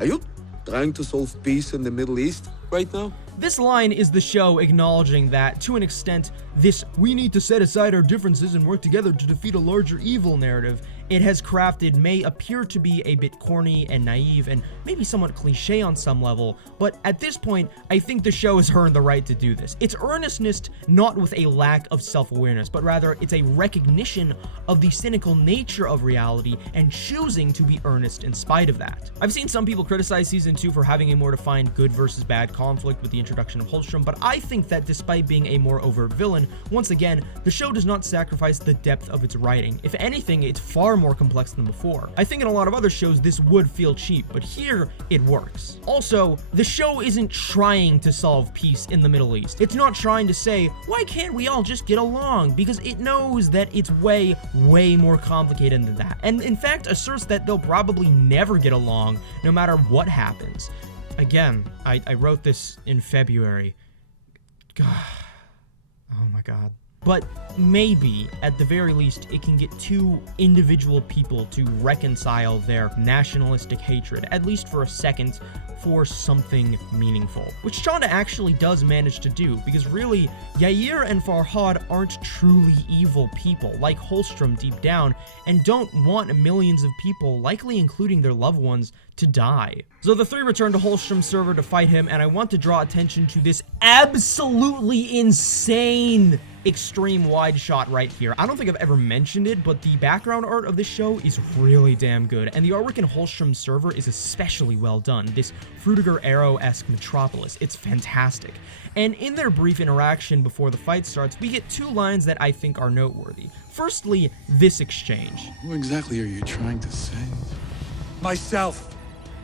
Are you trying to solve peace in the Middle East right now? This line is the show acknowledging that, to an extent, this "we need to set aside our differences and work together to defeat a larger evil" narrative it has crafted may appear to be a bit corny and naive and maybe somewhat cliche on some level, but at this point, I think the show has earned the right to do this. It's earnestness not with a lack of self-awareness, but rather it's a recognition of the cynical nature of reality and choosing to be earnest in spite of that. I've seen some people criticize season 2 for having a more defined good versus bad conflict with the introduction of Holstrom, but I think that despite being a more overt villain, once again, the show does not sacrifice the depth of its writing. If anything, it's far more complex than before. I think in a lot of other shows this would feel cheap, but here it works. Also, the show isn't trying to solve peace in the Middle East. It's not trying to say, why can't we all just get along? Because it knows that it's way more complicated than that, and in fact asserts that they'll probably never get along no matter what happens. Again, I wrote this in February. God. Oh my god. But maybe, at the very least, it can get two individual people to reconcile their nationalistic hatred, at least for a second, for something meaningful. Which Chanda actually does manage to do, because really, Yair and Farhad aren't truly evil people, like Holstrom deep down, and don't want millions of people, likely including their loved ones, to die. So the three return to Holstrom's server to fight him, and I want to draw attention to this absolutely insane extreme wide shot right here. I don't think I've ever mentioned it, but the background art of this show is really damn good, and the artwork in Holstrom's server is especially well done. This Frutiger Arrow-esque metropolis, it's fantastic. And in their brief interaction before the fight starts, we get two lines that I think are noteworthy. Firstly, this exchange. What exactly are you trying to say? Myself.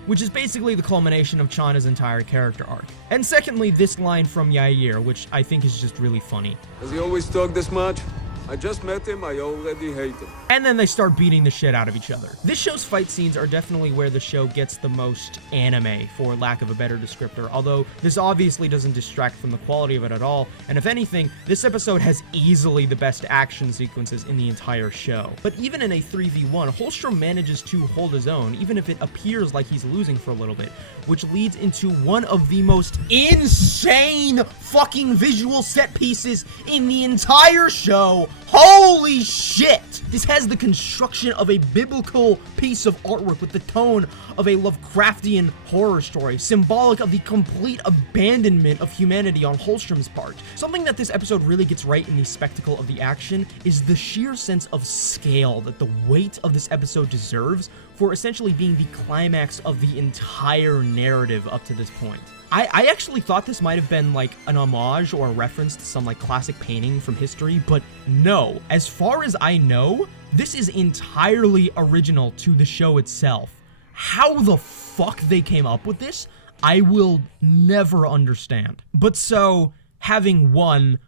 Which is basically the culmination of Chanda's entire character arc. And secondly, this line from Yair, which I think is just really funny. Does he always talk this much? I just met him, I already hate him. And then they start beating the shit out of each other. This show's fight scenes are definitely where the show gets the most anime, for lack of a better descriptor, although this obviously doesn't distract from the quality of it at all, and if anything, this episode has easily the best action sequences in the entire show. But even in a 3v1, Holstrom manages to hold his own, even if it appears like he's losing for a little bit, which leads into one of the most insane fucking visual set pieces in the entire show. Holy shit! This has the construction of a biblical piece of artwork with the tone of a Lovecraftian horror story, symbolic of the complete abandonment of humanity on Holstrom's part. Something that this episode really gets right in the spectacle of the action is the sheer sense of scale that the weight of this episode deserves for essentially being the climax of the entire narrative up to this point. I actually thought this might have been like an homage or a reference to some like classic painting from history, but no. As far as I know, this is entirely original to the show itself. How the fuck they came up with this, I will never understand. But so, having won,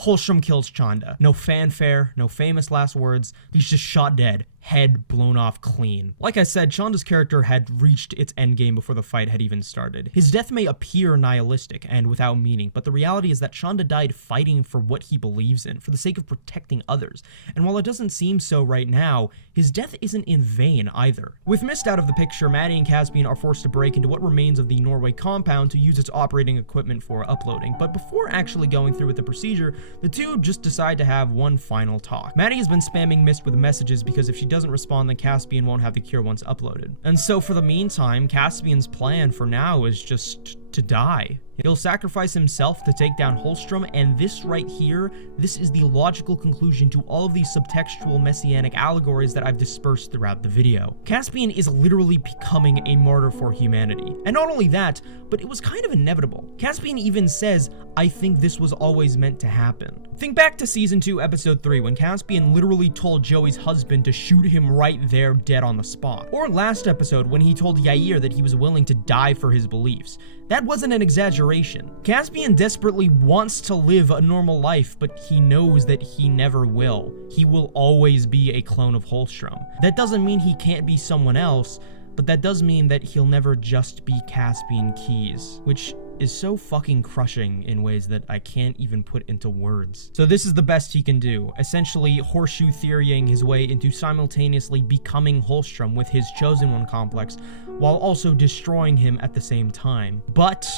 Holstrom kills Chanda. No fanfare, no famous last words, he's just shot dead. Head blown off clean. Like I said, Chanda's character had reached its endgame before the fight had even started. His death may appear nihilistic and without meaning, but the reality is that Chanda died fighting for what he believes in, for the sake of protecting others. And while it doesn't seem so right now, his death isn't in vain either. With Mist out of the picture, Maddie and Caspian are forced to break into what remains of the Norway compound to use its operating equipment for uploading. But before actually going through with the procedure, the two just decide to have one final talk. Maddie has been spamming Mist with messages because if she doesn't respond, then Caspian won't have the cure once uploaded. And so for the meantime, Caspian's plan for now is just to die. He'll sacrifice himself to take down Holstrom, and this right here, this is the logical conclusion to all of these subtextual messianic allegories that I've dispersed throughout the video. Caspian is literally becoming a martyr for humanity. And not only that, but it was kind of inevitable. Caspian even says, I think this was always meant to happen. Think back to season 2, episode 3, when Caspian literally told Joey's husband to shoot him right there dead on the spot. Or last episode, when he told Yair that he was willing to die for his beliefs. That wasn't an exaggeration. Caspian desperately wants to live a normal life, but he knows that he never will. He will always be a clone of Holstrom. That doesn't mean he can't be someone else, but that does mean that he'll never just be Caspian Keyes, which is so fucking crushing in ways that I can't even put into words. So this is the best he can do, essentially horseshoe theorying his way into simultaneously becoming Holstrom with his Chosen One complex, while also destroying him at the same time. But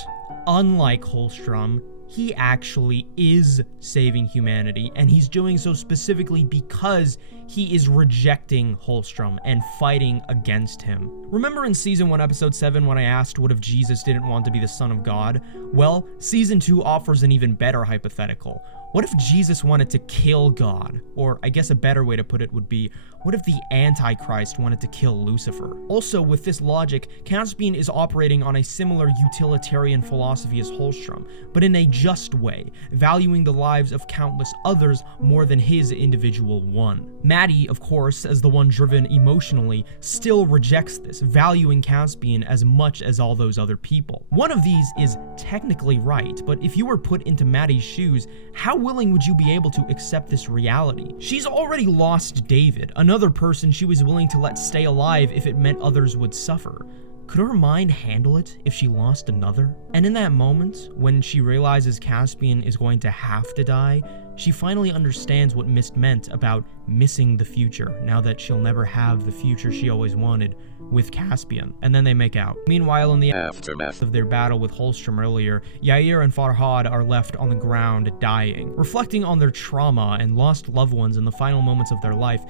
unlike Holstrom, he actually is saving humanity, and he's doing so specifically because he is rejecting Holstrom and fighting against him. Remember in Season 1, Episode 7, when I asked what if Jesus didn't want to be the Son of God? Well, Season 2 offers an even better hypothetical. What if Jesus wanted to kill God? Or I guess a better way to put it would be, what if the Antichrist wanted to kill Lucifer? Also, with this logic, Caspian is operating on a similar utilitarian philosophy as Holstrom, but in a just way, valuing the lives of countless others more than his individual one. Maddie, of course, as the one driven emotionally, still rejects this, valuing Caspian as much as all those other people. One of these is technically right, but if you were put into Maddie's shoes, how willing would you be able to accept this reality? She's already lost David, another person she was willing to let stay alive if it meant others would suffer. Could her mind handle it if she lost another? And in that moment, when she realizes Caspian is going to have to die, she finally understands what Mist meant about missing the future, now that she'll never have the future she always wanted with Caspian. And then they make out. Meanwhile, in the aftermath of their battle with Holstrom earlier, Yair and Farhad are left on the ground dying. Reflecting on their trauma and lost loved ones in the final moments of their life,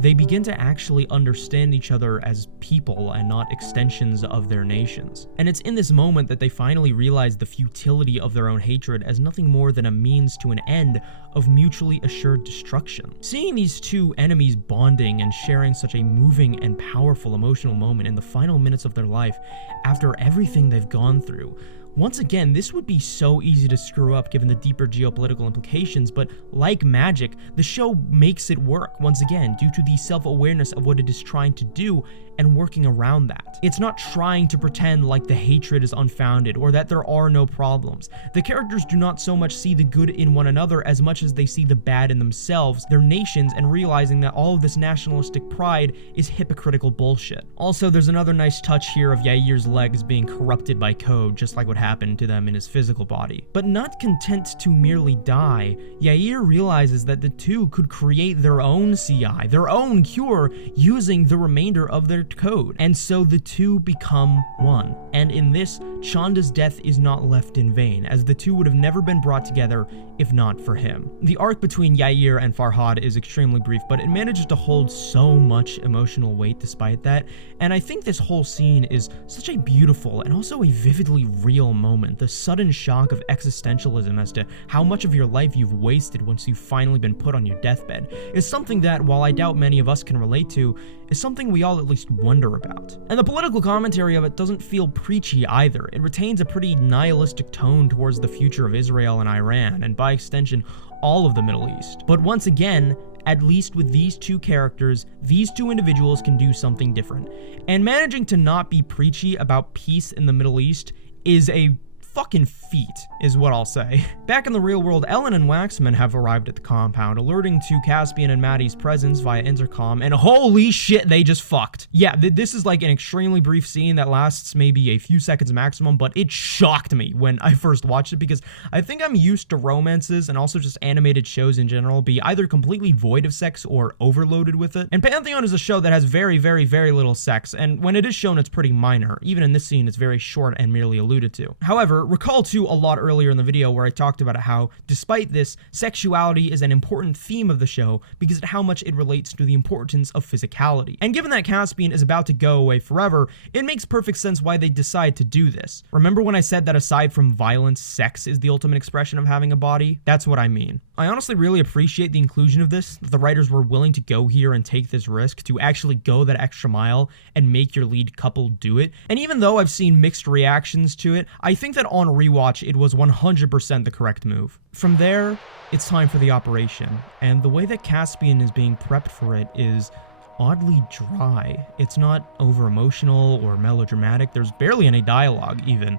they begin to actually understand each other as people and not extensions of their nations. And it's in this moment that they finally realize the futility of their own hatred as nothing more than a means to an end of mutually assured destruction. Seeing these two enemies bonding and sharing such a moving and powerful emotional moment in the final minutes of their life after everything they've gone through, once again, this would be so easy to screw up given the deeper geopolitical implications, but like magic, the show makes it work once again due to the self-awareness of what it is trying to do and working around that. It's not trying to pretend like the hatred is unfounded or that there are no problems. The characters do not so much see the good in one another as much as they see the bad in themselves, their nations, and realizing that all of this nationalistic pride is hypocritical bullshit. Also, there's another nice touch here of Yair's legs being corrupted by code, just like what happened to them in his physical body. But not content to merely die, Yair realizes that the two could create their own CI, their own cure, using the remainder of their code. And so the two become one. And in this, Chanda's death is not left in vain, as the two would have never been brought together if not for him. The arc between Yair and Farhad is extremely brief, but it manages to hold so much emotional weight despite that, and I think this whole scene is such a beautiful and also a vividly real moment. The sudden shock of existentialism as to how much of your life you've wasted once you've finally been put on your deathbed is something that, while I doubt many of us can relate to, is something we all at least wonder about. And the political commentary of it doesn't feel preachy either. It retains a pretty nihilistic tone towards the future of Israel and Iran, and by extension, all of the Middle East. But once again, at least with these two characters, these two individuals can do something different. And managing to not be preachy about peace in the Middle East is a fucking feat, is what I'll say. Back in the real world, Ellen and Waxman have arrived at the compound, alerting to Caspian and Maddie's presence via intercom, and holy shit, they just fucked. Yeah, this is like an extremely brief scene that lasts maybe a few seconds maximum, but it shocked me when I first watched it because I think I'm used to romances and also just animated shows in general be either completely void of sex or overloaded with it. And Pantheon is a show that has very, very, very little sex, and when it is shown, it's pretty minor. Even in this scene, it's very short and merely alluded to. However, recall too a lot earlier in the video where I talked about how, despite this, sexuality is an important theme of the show because of how much it relates to the importance of physicality. And given that Caspian is about to go away forever, it makes perfect sense why they decide to do this. Remember when I said that aside from violence, sex is the ultimate expression of having a body? That's what I mean. I honestly really appreciate the inclusion of this, that the writers were willing to go here and take this risk to actually go that extra mile and make your lead couple do it. And even though I've seen mixed reactions to it, I think that on rewatch it was 100% the correct move. From there, it's time for the operation, and the way that Caspian is being prepped for it is oddly dry. It's not over emotional or melodramatic, there's barely any dialogue even.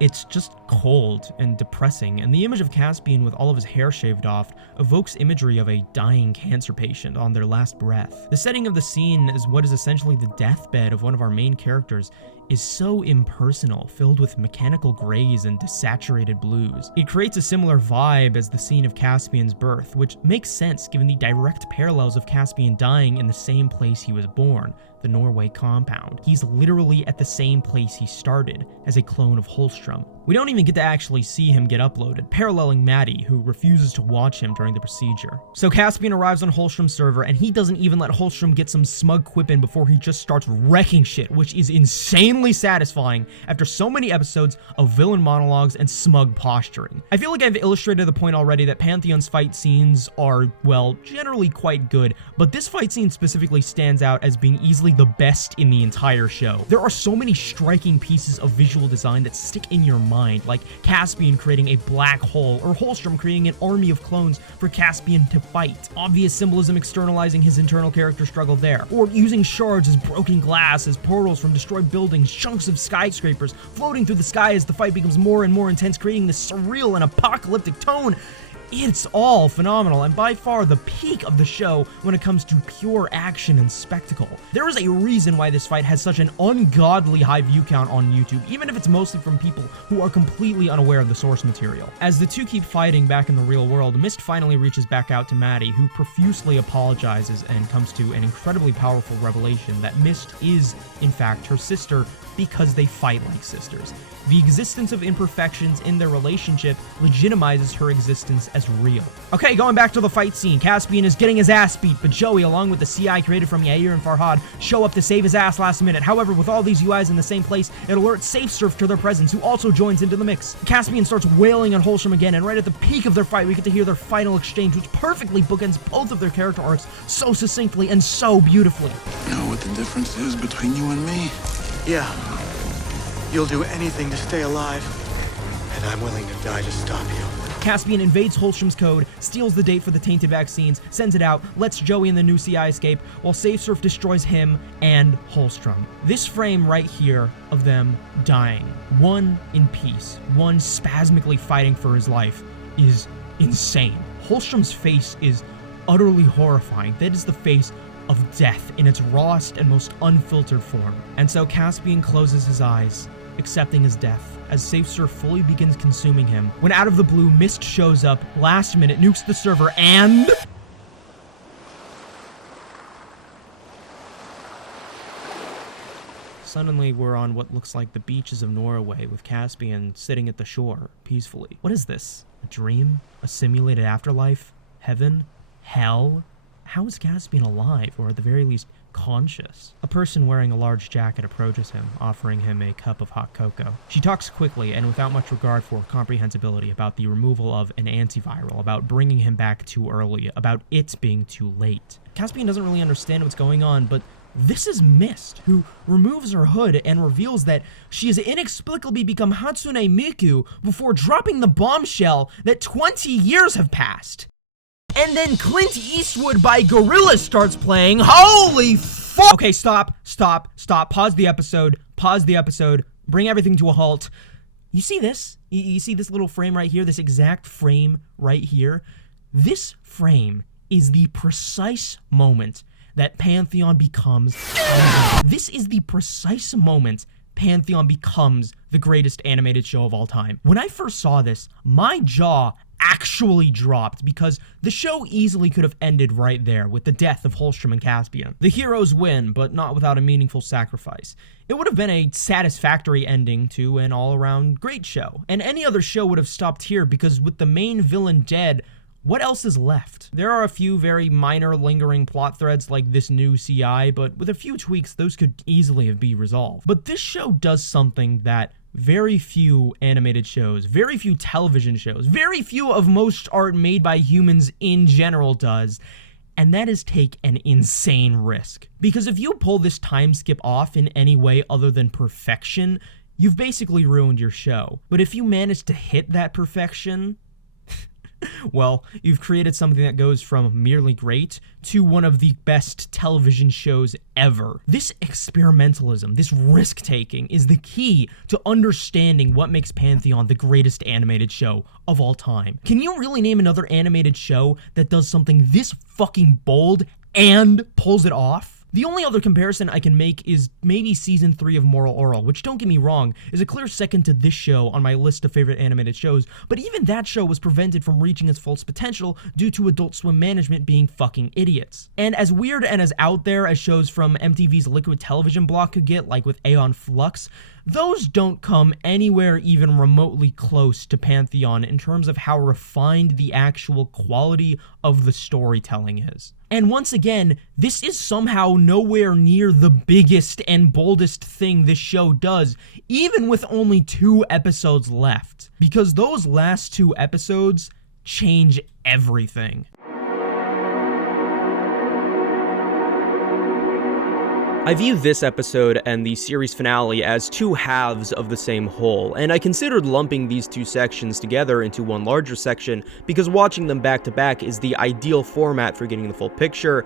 It's just cold and depressing, and the image of Caspian with all of his hair shaved off evokes imagery of a dying cancer patient on their last breath. The setting of the scene is what is essentially the deathbed of one of our main characters is so impersonal, filled with mechanical grays and desaturated blues. It creates a similar vibe as the scene of Caspian's birth, which makes sense given the direct parallels of Caspian dying in the same place he was born, the Norway compound. He's literally at the same place he started, as a clone of Holstrom. We don't even get to actually see him get uploaded, paralleling Maddie, who refuses to watch him during the procedure. So Caspian arrives on Holstrom's server, and he doesn't even let Holstrom get some smug quip in before he just starts wrecking shit, which is insanely satisfying after so many episodes of villain monologues and smug posturing. I feel like I've illustrated the point already that Pantheon's fight scenes are, well, generally quite good, but this fight scene specifically stands out as being easily the best in the entire show. There are so many striking pieces of visual design that stick in your mind, like Caspian creating a black hole, or Holstrom creating an army of clones for Caspian to fight. Obvious symbolism externalizing his internal character struggle there, or using shards as broken glass, as portals from destroyed buildings, chunks of skyscrapers floating through the sky as the fight becomes more and more intense, creating this surreal and apocalyptic tone. It's all phenomenal, and by far the peak of the show when it comes to pure action and spectacle. There is a reason why this fight has such an ungodly high view count on YouTube, even if it's mostly from people who are completely unaware of the source material. As the two keep fighting back in the real world, Mist finally reaches back out to Maddie, who profusely apologizes and comes to an incredibly powerful revelation that Mist is, in fact, her sister, because they fight like sisters. The existence of imperfections in their relationship legitimizes her existence as real. Okay, going back to the fight scene, Caspian is getting his ass beat, but Joey, along with the CI created from Yair and Farhad, show up to save his ass last minute. However, with all these UIs in the same place, it alerts SafeSurf to their presence, who also joins into the mix. Caspian starts wailing on Holstrom again, and right at the peak of their fight, we get to hear their final exchange, which perfectly bookends both of their character arcs so succinctly and so beautifully. Know what the difference is between you and me? Yeah. You'll do anything to stay alive, and I'm willing to die to stop you. Caspian invades Holstrom's code, steals the date for the tainted vaccines, sends it out, lets Joey and the new CI escape, while SafeSurf destroys him and Holstrom. This frame right here of them dying, one in peace, one spasmically fighting for his life, is insane. Holstrom's face is utterly horrifying. That is the face of death in its rawest and most unfiltered form. And so Caspian closes his eyes, accepting his death, as SafeSurf fully begins consuming him, when out of the blue, Mist shows up, last minute, nukes the server, and... Suddenly, we're on what looks like the beaches of Norway, with Caspian sitting at the shore, peacefully. What is this? A dream? A simulated afterlife? Heaven? Hell? How is Caspian alive, or at the very least, conscious? A person wearing a large jacket approaches him, offering him a cup of hot cocoa. She talks quickly and without much regard for comprehensibility about the removal of an antiviral, about bringing him back too early, about it being too late. Caspian doesn't really understand what's going on, but this is Mist, who removes her hood and reveals that she has inexplicably become Hatsune Miku before dropping the bombshell that 20 years have passed. And then Clint Eastwood by Gorillaz starts playing. Holy fuck! Okay, stop. Pause the episode. Bring everything to a halt. You see this? You see this little frame right here? This exact frame right here? This frame is the precise moment that Pantheon becomes... This is the precise moment Pantheon becomes the greatest animated show of all time. When I first saw this, my jaw actually dropped, because the show easily could have ended right there with the death of Holstrom and Caspian. The heroes win, but not without a meaningful sacrifice. It would have been a satisfactory ending to an all-around great show. And any other show would have stopped here, because with the main villain dead, what else is left? There are a few very minor lingering plot threads like this new CI, but with a few tweaks, those could easily have been resolved. But this show does something that very few animated shows, very few television shows, very few of most art made by humans in general does, and that is take an insane risk. Because if you pull this time skip off in any way other than perfection, you've basically ruined your show. But if you manage to hit that perfection, well, you've created something that goes from merely great to one of the best television shows ever. This experimentalism, this risk-taking, is the key to understanding what makes Pantheon the greatest animated show of all time. Can you really name another animated show that does something this fucking bold and pulls it off? The only other comparison I can make is maybe Season 3 of Moral Orel, which, don't get me wrong, is a clear second to this show on my list of favorite animated shows, but even that show was prevented from reaching its full potential due to Adult Swim management being fucking idiots. And as weird and as out there as shows from MTV's Liquid Television block could get, like with Aeon Flux, those don't come anywhere even remotely close to Pantheon in terms of how refined the actual quality of the storytelling is. And once again, this is somehow nowhere near the biggest and boldest thing this show does, even with only 2 episodes left. Because those last 2 episodes change everything. I view this episode and the series finale as 2 halves of the same whole, and I considered lumping these 2 sections together into one larger section because watching them back to back is the ideal format for getting the full picture.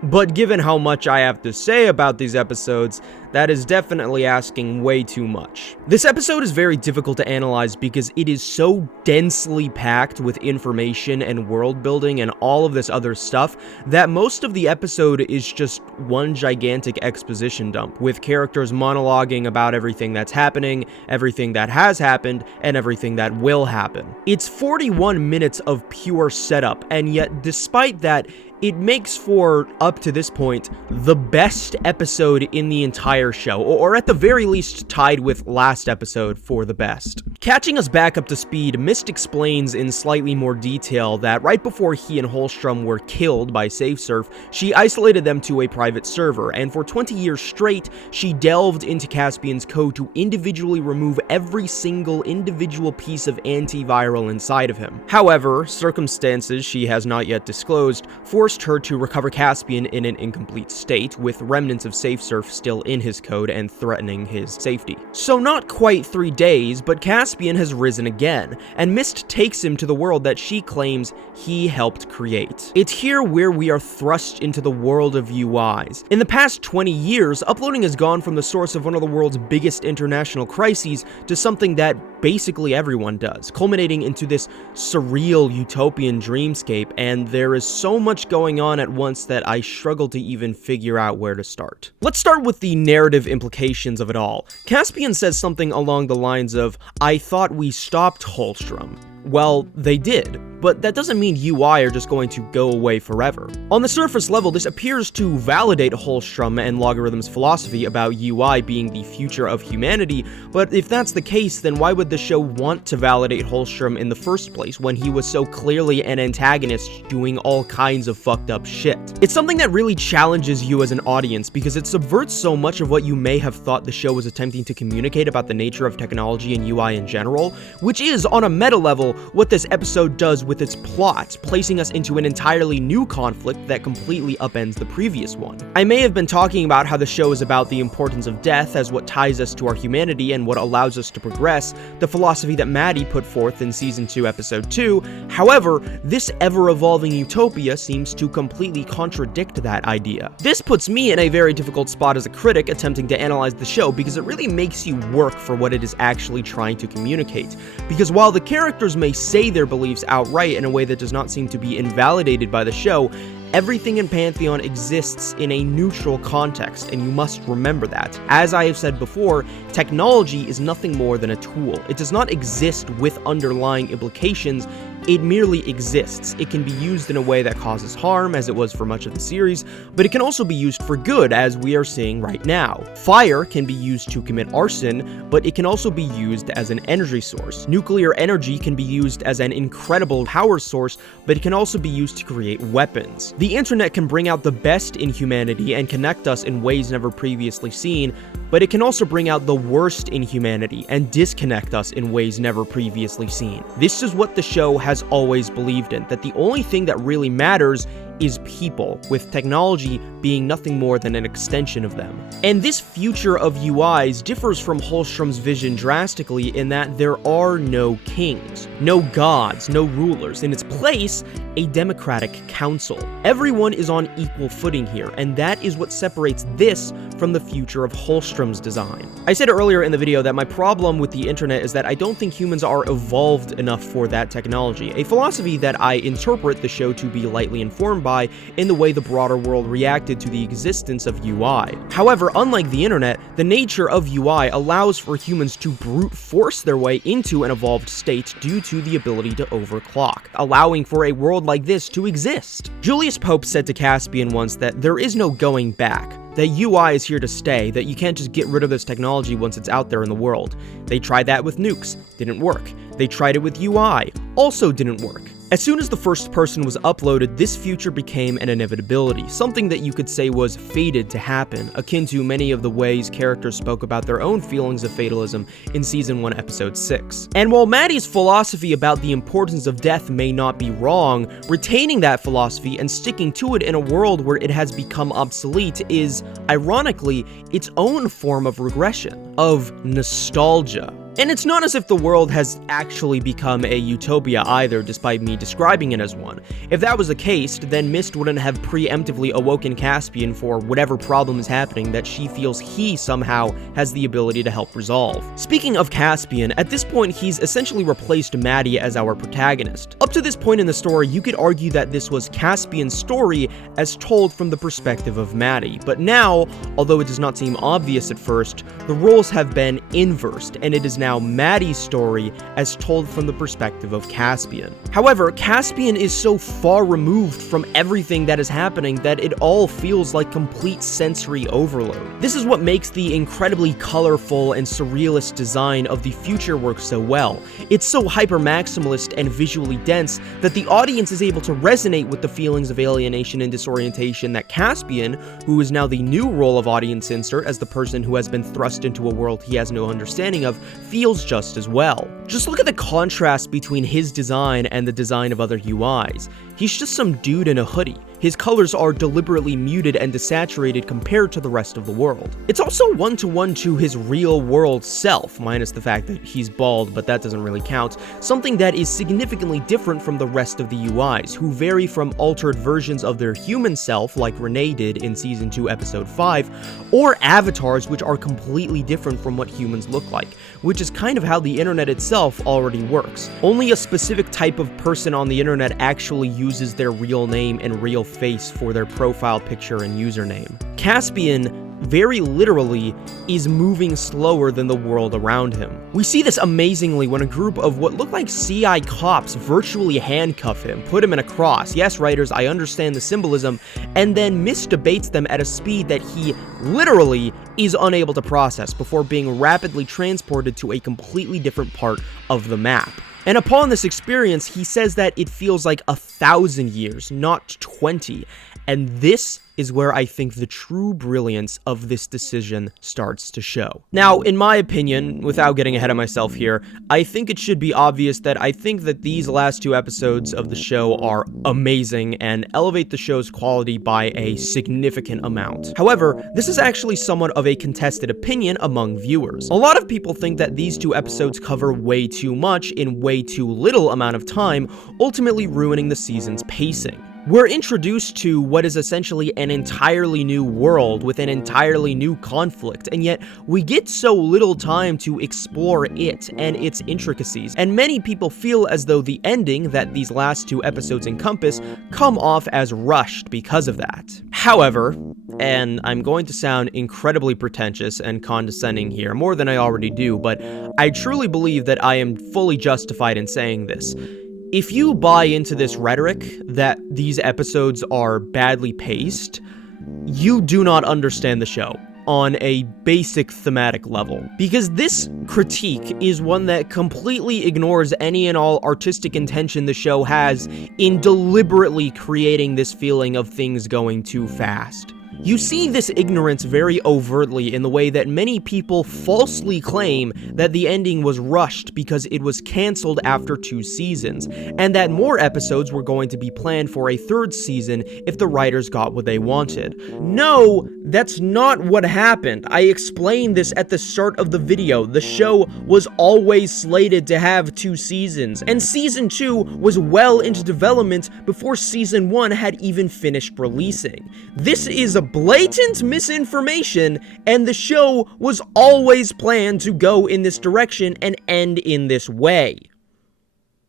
But given how much I have to say about these episodes, that is definitely asking way too much. This episode is very difficult to analyze because it is so densely packed with information and world building and all of this other stuff that most of the episode is just one gigantic exposition dump, with characters monologuing about everything that's happening, everything that has happened, and everything that will happen. It's 41 minutes of pure setup, and yet despite that, it makes for, up to this point, the best episode in the entire show, or at the very least tied with last episode for the best. Catching us back up to speed, Mist explains in slightly more detail that right before he and Holstrom were killed by SafeSurf, she isolated them to a private server, and for 20 years straight, she delved into Caspian's code to individually remove every single individual piece of antiviral inside of him. However, circumstances she has not yet disclosed forced her to recover Caspian in an incomplete state, with remnants of SafeSurf still in his code and threatening his safety. So not quite 3 days, but Caspian has risen again, and Mist takes him to the world that she claims he helped create. It's here where we are thrust into the world of UIs. In the past 20 years, uploading has gone from the source of one of the world's biggest international crises to something that basically everyone does, culminating into this surreal utopian dreamscape, and there is so much going on at once that I struggle to even figure out where to start. Let's start with the narrative implications of it all. Caspian says something along the lines of, "I thought we stopped Holstrom." Well, they did, but that doesn't mean UI are just going to go away forever. On the surface level, this appears to validate Holstrom and Logarithm's philosophy about UI being the future of humanity, but if that's the case, then why would the show want to validate Holstrom in the first place when he was so clearly an antagonist doing all kinds of fucked up shit? It's something that really challenges you as an audience because it subverts so much of what you may have thought the show was attempting to communicate about the nature of technology and UI in general, which is, on a meta level, what this episode does with its plot, placing us into an entirely new conflict that completely upends the previous one. I may have been talking about how the show is about the importance of death as what ties us to our humanity and what allows us to progress, the philosophy that Maddie put forth in Season 2, Episode 2. However, this ever-evolving utopia seems to completely contradict that idea. This puts me in a very difficult spot as a critic attempting to analyze the show because it really makes you work for what it is actually trying to communicate. Because while the characters may say their beliefs outright in a way that does not seem to be invalidated by the show, everything in Pantheon exists in a neutral context, and you must remember that. As I have said before, technology is nothing more than a tool. It does not exist with underlying implications, it merely exists. It can be used in a way that causes harm, as it was for much of the series, but it can also be used for good, as we are seeing right now. Fire can be used to commit arson, but it can also be used as an energy source. Nuclear energy can be used as an incredible power source, but it can also be used to create weapons. The internet can bring out the best in humanity and connect us in ways never previously seen, but it can also bring out the worst in humanity and disconnect us in ways never previously seen. This is what the show has always believed in, that the only thing that really matters is people, with technology being nothing more than an extension of them. And this future of UIs differs from Holstrom's vision drastically in that there are no kings, no gods, no rulers. In its place, a democratic council. Everyone is on equal footing here, and that is what separates this from the future of Holstrom's design. I said earlier in the video that my problem with the internet is that I don't think humans are evolved enough for that technology, a philosophy that I interpret the show to be lightly informed by by in the way the broader world reacted to the existence of UI. However, unlike the internet, the nature of UI allows for humans to brute force their way into an evolved state due to the ability to overclock, allowing for a world like this to exist. Julius Pope said to Caspian once that there is no going back, that UI is here to stay, that you can't just get rid of this technology once it's out there in the world. They tried that with nukes, didn't work. They tried it with UI, also didn't work. As soon as the first person was uploaded, this future became an inevitability, something that you could say was fated to happen, akin to many of the ways characters spoke about their own feelings of fatalism in Season 1, Episode 6. And while Maddie's philosophy about the importance of death may not be wrong, retaining that philosophy and sticking to it in a world where it has become obsolete is, ironically, its own form of regression, of nostalgia. And it's not as if the world has actually become a utopia either, despite me describing it as one. If that was the case, then Mist wouldn't have preemptively awoken Caspian for whatever problem is happening that she feels he somehow has the ability to help resolve. Speaking of Caspian, at this point he's essentially replaced Maddie as our protagonist. Up to this point in the story, you could argue that this was Caspian's story as told from the perspective of Maddie, but now, although it does not seem obvious at first, the roles have been inversed, and it is now Maddie's story as told from the perspective of Caspian. However, Caspian is so far removed from everything that is happening that it all feels like complete sensory overload. This is what makes the incredibly colorful and surrealist design of the future work so well. It's so hyper-maximalist and visually dense that the audience is able to resonate with the feelings of alienation and disorientation that Caspian, who is now the new role of audience insert as the person who has been thrust into a world he has no understanding of, feels just as well. Just look at the contrast between his design and the design of other UIs. He's just some dude in a hoodie. His colors are deliberately muted and desaturated compared to the rest of the world. It's also one-to-one to his real-world self, minus the fact that he's bald, but that doesn't really count, something that is significantly different from the rest of the UIs, who vary from altered versions of their human self, like Renee did in Season 2, Episode 5, or avatars which are completely different from what humans look like, which is kind of how the internet itself already works. Only a specific type of person on the internet actually uses their real name and real face for their profile picture and username. Caspian, very literally, is moving slower than the world around him. We see this amazingly when a group of what look like CI cops virtually handcuff him, put him in a cross. Yes, writers, I understand the symbolism, and then misdebates them at a speed that he literally is unable to process before being rapidly transported to a completely different part of the map. And upon this experience, he says that it feels like 1,000 years, not 20. And this is where I think the true brilliance of this decision starts to show. Now, in my opinion, without getting ahead of myself here, I think it should be obvious that I think that these last 2 episodes of the show are amazing and elevate the show's quality by a significant amount. However, this is actually somewhat of a contested opinion among viewers. A lot of people think that these 2 episodes cover way too much in way too little amount of time, ultimately ruining the season's pacing. We're introduced to what is essentially an entirely new world with an entirely new conflict, and yet we get so little time to explore it and its intricacies, and many people feel as though the ending that these last 2 episodes encompass come off as rushed because of that. However, and I'm going to sound incredibly pretentious and condescending here, more than I already do, but I truly believe that I am fully justified in saying this. If you buy into this rhetoric that these episodes are badly paced, you do not understand the show on a basic thematic level. Because this critique is one that completely ignores any and all artistic intention the show has in deliberately creating this feeling of things going too fast. You see this ignorance very overtly in the way that many people falsely claim that the ending was rushed because it was cancelled after 2 seasons, and that more episodes were going to be planned for a 3rd season if the writers got what they wanted. No, that's not what happened. I explained this at the start of the video. The show was always slated to have 2 seasons, and Season 2 was well into development before Season 1 had even finished releasing. This is a blatant misinformation, and the show was always planned to go in this direction and end in this way.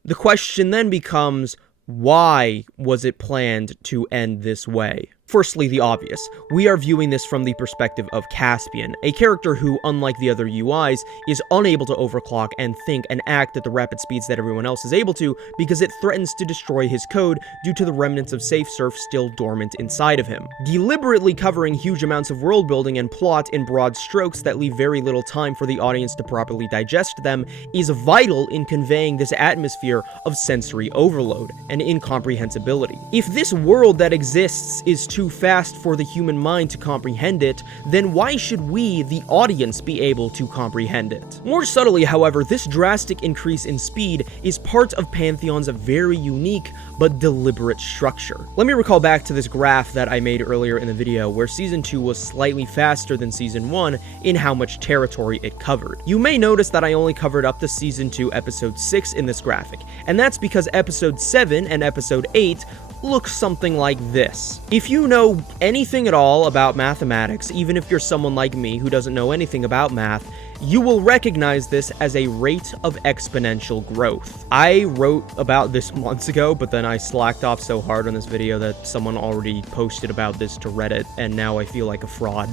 The question then becomes, Why was it planned to end this way? Firstly, the obvious. We are viewing this from the perspective of Caspian, a character who, unlike the other UIs, is unable to overclock and think and act at the rapid speeds that everyone else is able to because it threatens to destroy his code due to the remnants of Safe Surf still dormant inside of him. Deliberately covering huge amounts of world building and plot in broad strokes that leave very little time for the audience to properly digest them is vital in conveying this atmosphere of sensory overload and incomprehensibility. If this world that exists is too fast for the human mind to comprehend it, then why should we, the audience, be able to comprehend it? More subtly, however, this drastic increase in speed is part of Pantheon's very unique but deliberate structure. Let me recall back to this graph that I made earlier in the video where Season 2 was slightly faster than Season 1 in how much territory it covered. You may notice that I only covered up to Season 2 Episode 6 in this graphic, and that's because Episode 7 and Episode 8 looks something like this. If you know anything at all about mathematics, even if you're someone like me who doesn't know anything about math, you will recognize this as a rate of exponential growth. I wrote about this months ago, but then I slacked off so hard on this video that someone already posted about this to Reddit, and now I feel like a fraud.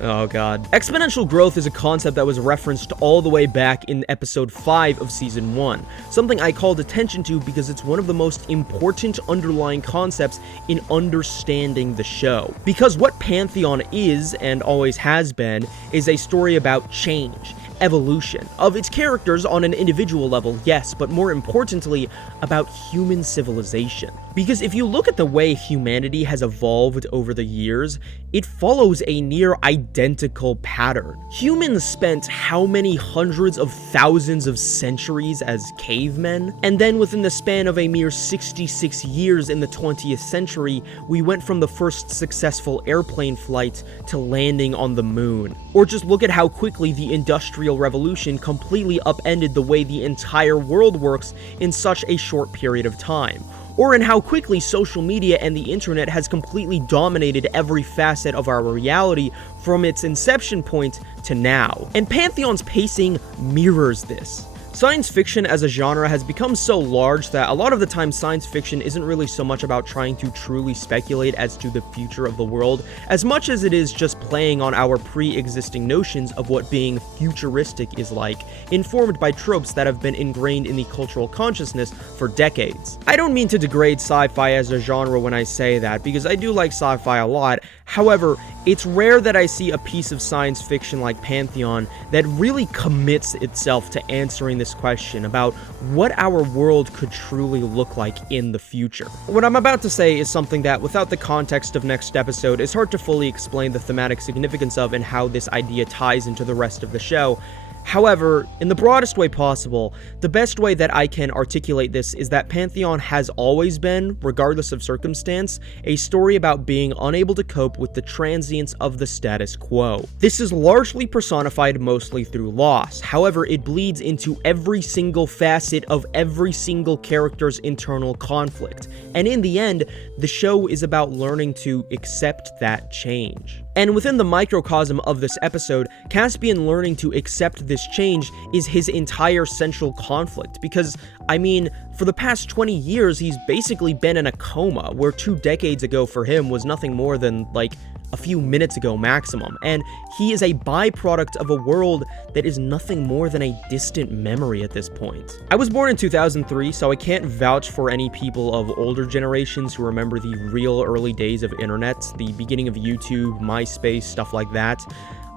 Oh god. Exponential growth is a concept that was referenced all the way back in episode 5 of season 1, something I called attention to because it's one of the most important underlying concepts in understanding the show. Because what Pantheon is, and always has been, is a story about change, evolution, of its characters on an individual level, yes, but more importantly, about human civilization. Because if you look at the way humanity has evolved over the years, it follows a near identical pattern. Humans spent how many hundreds of thousands of centuries as cavemen? And then within the span of a mere 66 years in the 20th century, we went from the first successful airplane flight to landing on the moon. Or just look at how quickly the Industrial Revolution completely upended the way the entire world works in such a short period of time. Or in how quickly social media and the internet has completely dominated every facet of our reality from its inception point to now. And Pantheon's pacing mirrors this. Science fiction as a genre has become so large that a lot of the time science fiction isn't really so much about trying to truly speculate as to the future of the world, as much as it is just playing on our pre-existing notions of what being futuristic is like, informed by tropes that have been ingrained in the cultural consciousness for decades. I don't mean to degrade sci-fi as a genre when I say that, because I do like sci-fi a lot. However, it's rare that I see a piece of science fiction like Pantheon that really commits itself to answering this question about what our world could truly look like in the future. What I'm about to say is something that, without the context of next episode, is hard to fully explain the thematic significance of and how this idea ties into the rest of the show. However, in the broadest way possible, the best way that I can articulate this is that Pantheon has always been, regardless of circumstance, a story about being unable to cope with the transience of the status quo. This is largely personified mostly through loss. However, it bleeds into every single facet of every single character's internal conflict. And in the end, the show is about learning to accept that change. And within the microcosm of this episode, Caspian learning to accept this change is his entire central conflict, because, I mean, for the past 20 years, he's basically been in a coma, where 2 decades ago for him was nothing more than, like, a few minutes ago maximum, and he is a byproduct of a world that is nothing more than a distant memory at this point. I was born in 2003, so I can't vouch for any people of older generations who remember the real early days of internet, the beginning of YouTube, MySpace, stuff like that.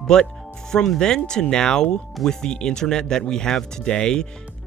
But from then to now, with the internet that we have today,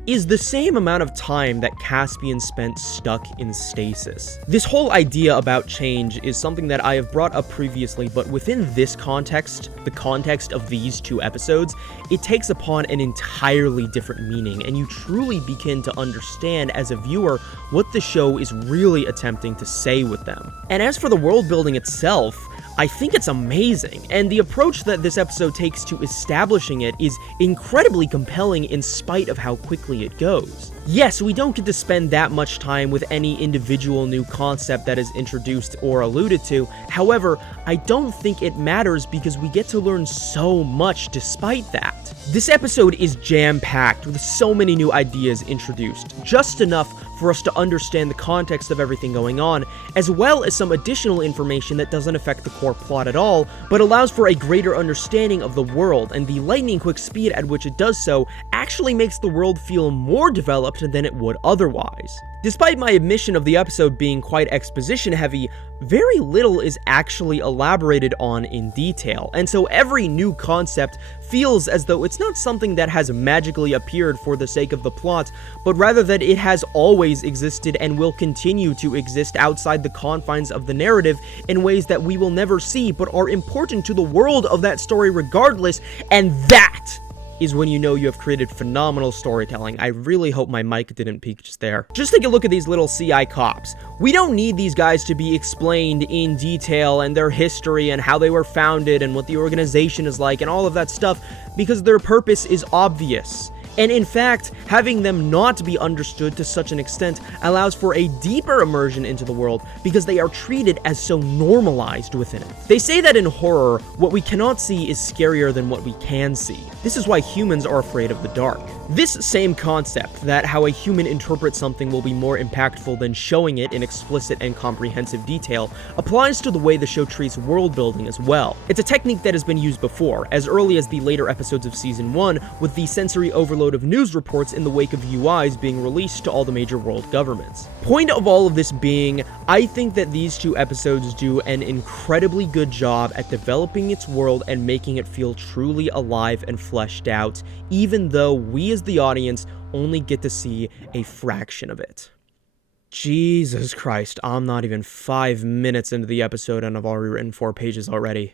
is the same amount of time that Caspian spent stuck in stasis. This whole idea about change is something that I have brought up previously, but within this context, the context of these 2 episodes, it takes upon an entirely different meaning, and you truly begin to understand as a viewer what the show is really attempting to say with them. And as for the world building itself, I think it's amazing, and the approach that this episode takes to establishing it is incredibly compelling in spite of how quickly it goes. Yes, we don't get to spend that much time with any individual new concept that is introduced or alluded to. However, I don't think it matters because we get to learn so much despite that. This episode is jam-packed with so many new ideas introduced, just enough for us to understand the context of everything going on, as well as some additional information that doesn't affect the core plot at all, but allows for a greater understanding of the world, and the lightning quick speed at which it does so actually makes the world feel more developed than it would otherwise. Despite my admission of the episode being quite exposition heavy, very little is actually elaborated on in detail, and so every new concept feels as though it's not something that has magically appeared for the sake of the plot, but rather that it has always existed and will continue to exist outside the confines of the narrative in ways that we will never see but are important to the world of that story regardless, and that is when you know you have created phenomenal storytelling. I really hope my mic didn't peak just there. Just take a look at these little CI cops. We don't need these guys to be explained in detail and their history and how they were founded and what the organization is like and all of that stuff, because their purpose is obvious. And in fact, having them not be understood to such an extent allows for a deeper immersion into the world because they are treated as so normalized within it. They say that in horror, what we cannot see is scarier than what we can see. This is why humans are afraid of the dark. This same concept, that how a human interprets something will be more impactful than showing it in explicit and comprehensive detail, applies to the way the show treats world building as well. It's a technique that has been used before, as early as the later episodes of Season 1, with the sensory overload of news reports in the wake of UIs being released to all the major world governments. Point of all of this being, I think that these two episodes do an incredibly good job at developing its world and making it feel truly alive and fleshed out, even though we as the audience only get to see a fraction of it. Jesus Christ, I'm not even 5 minutes into the episode and I've already written 4 pages already.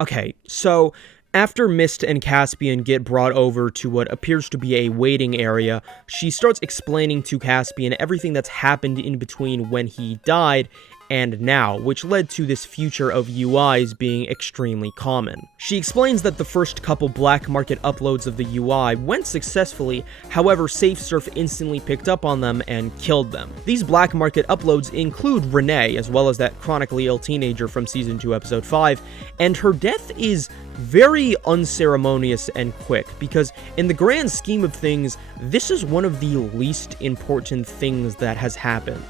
Okay, so after Mist and Caspian get brought over to what appears to be a waiting area, she starts explaining to Caspian everything that's happened in between when he died and now, which led to this future of UIs being extremely common. She explains that the first couple black market uploads of the UI went successfully, however SafeSurf instantly picked up on them and killed them. These black market uploads include Renee, as well as that chronically ill teenager from Season 2 Episode 5, and her death is very unceremonious and quick, because in the grand scheme of things, this is one of the least important things that has happened.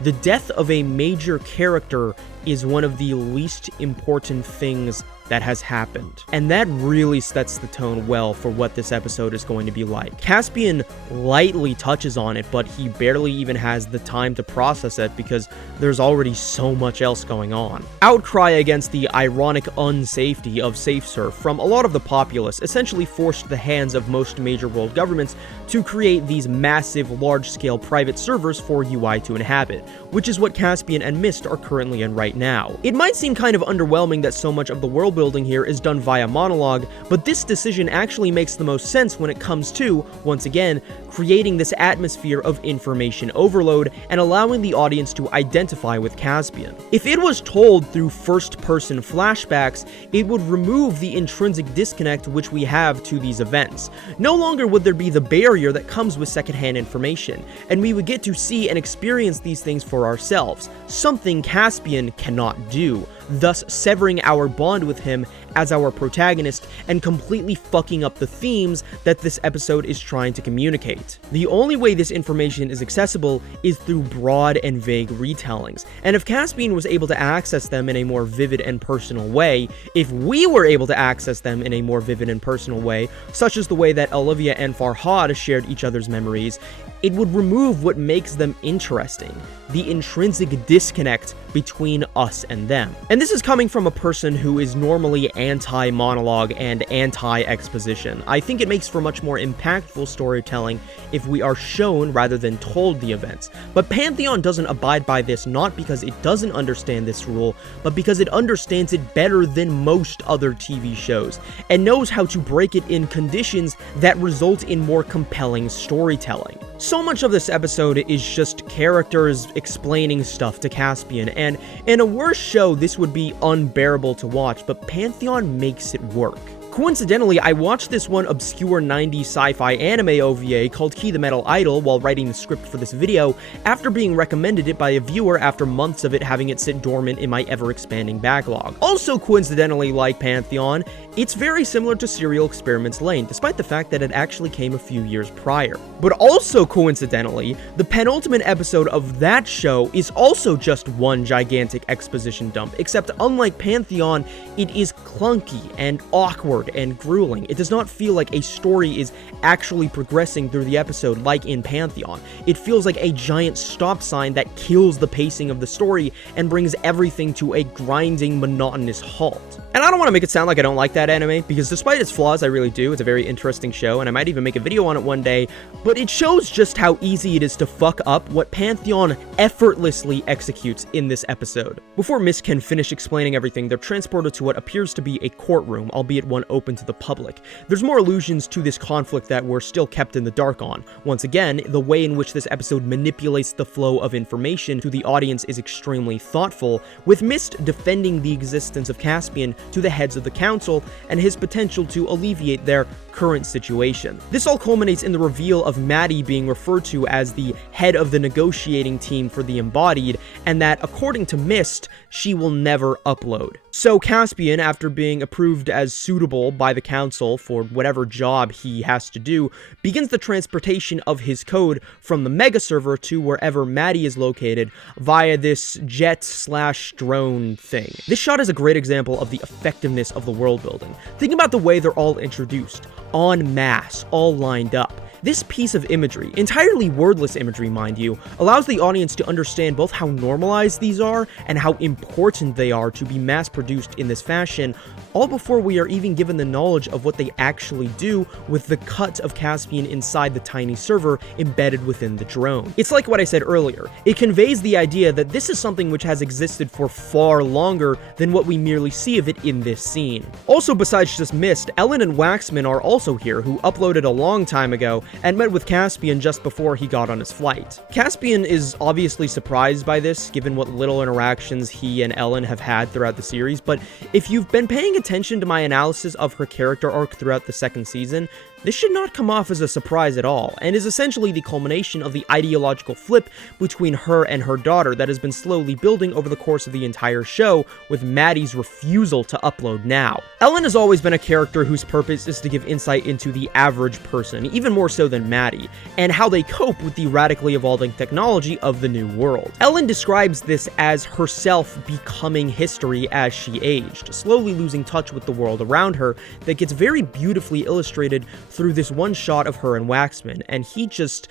The death of a major character is one of the least important things that has happened. And that really sets the tone well for what this episode is going to be like. Caspian lightly touches on it, but he barely even has the time to process it because there's already so much else going on. Outcry against the ironic unsafety of SafeSurf from a lot of the populace essentially forced the hands of most major world governments to create these massive, large-scale private servers for UI to inhabit, which is what Caspian and Mist are currently in right now. It might seem kind of underwhelming that so much of the world building here is done via monologue, but this decision actually makes the most sense when it comes to, once again, creating this atmosphere of information overload and allowing the audience to identify with Caspian. If it was told through first-person flashbacks, it would remove the intrinsic disconnect which we have to these events. No longer would there be the barrier that comes with secondhand information, and we would get to see and experience these things for ourselves, something Caspian cannot do, thus severing our bond with him as our protagonist and completely fucking up the themes that this episode is trying to communicate. The only way this information is accessible is through broad and vague retellings, and if Caspian was able to access them in a more vivid and personal way, if we were able to access them in a more vivid and personal way, such as the way that Olivia and Farhad shared each other's memories, it would remove what makes them interesting, the intrinsic disconnect between us and them. And this is coming from a person who is normally anti-monologue and anti-exposition. I think it makes for much more impactful storytelling if we are shown rather than told the events. But Pantheon doesn't abide by this not because it doesn't understand this rule, but because it understands it better than most other TV shows, and knows how to break it in conditions that result in more compelling storytelling. So much of this episode is just characters explaining stuff to Caspian, and in a worse show this would be unbearable to watch, but Pantheon makes it work. Coincidentally, I watched this one obscure 90s sci-fi anime OVA called Key the Metal Idol while writing the script for this video, after being recommended it by a viewer after months of it having it sit dormant in my ever-expanding backlog. Also coincidentally, like Pantheon, it's very similar to Serial Experiments Lain, despite the fact that it actually came a few years prior. But also coincidentally, the penultimate episode of that show is also just one gigantic exposition dump, except unlike Pantheon, it is clunky and awkward and grueling. It does not feel like a story is actually progressing through the episode like in Pantheon. It feels like a giant stop sign that kills the pacing of the story and brings everything to a grinding, monotonous halt. And I don't want to make it sound like I don't like that anime, because despite its flaws, I really do. It's a very interesting show, and I might even make a video on it one day, but it shows just how easy it is to fuck up what Pantheon effortlessly executes in this episode. Before Mist can finish explaining everything, they're transported to what appears to be a courtroom, albeit one open to the public. There's more allusions to this conflict that we're still kept in the dark on. Once again, the way in which this episode manipulates the flow of information to the audience is extremely thoughtful, with Mist defending the existence of Caspian to the heads of the council and his potential to alleviate their current situation. This all culminates in the reveal of Maddie being referred to as the head of the negotiating team for the Embodied, and that, according to Mist, she will never upload. So Caspian, after being approved as suitable by the council for whatever job he has to do, begins the transportation of his code from the mega server to wherever Maddie is located via this jet/drone thing. This shot is a great example of the effectiveness of the world building. Think about the way they're all introduced, en masse, all lined up. This piece of imagery, entirely wordless imagery mind you, allows the audience to understand both how normalized these are and how important they are to be mass-produced in this fashion, all before we are even given the knowledge of what they actually do with the cut of Caspian inside the tiny server embedded within the drone. It's like what I said earlier. It conveys the idea that this is something which has existed for far longer than what we merely see of it in this scene. Also, besides just Mist, Ellen and Waxman are also here, who uploaded a long time ago and met with Caspian just before he got on his flight. Caspian is obviously surprised by this, given what little interactions he and Ellen have had throughout the series, but if you've been paying attention to my analysis of her character arc throughout the second season, this should not come off as a surprise at all, and is essentially the culmination of the ideological flip between her and her daughter that has been slowly building over the course of the entire show, with Maddie's refusal to upload now. Ellen has always been a character whose purpose is to give insight into the average person, even more so than Maddie, and how they cope with the radically evolving technology of the new world. Ellen describes this as herself becoming history as she aged, slowly losing touch with the world around her, that gets very beautifully illustrated through this one shot of her and Waxman, and he just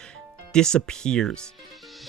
disappears.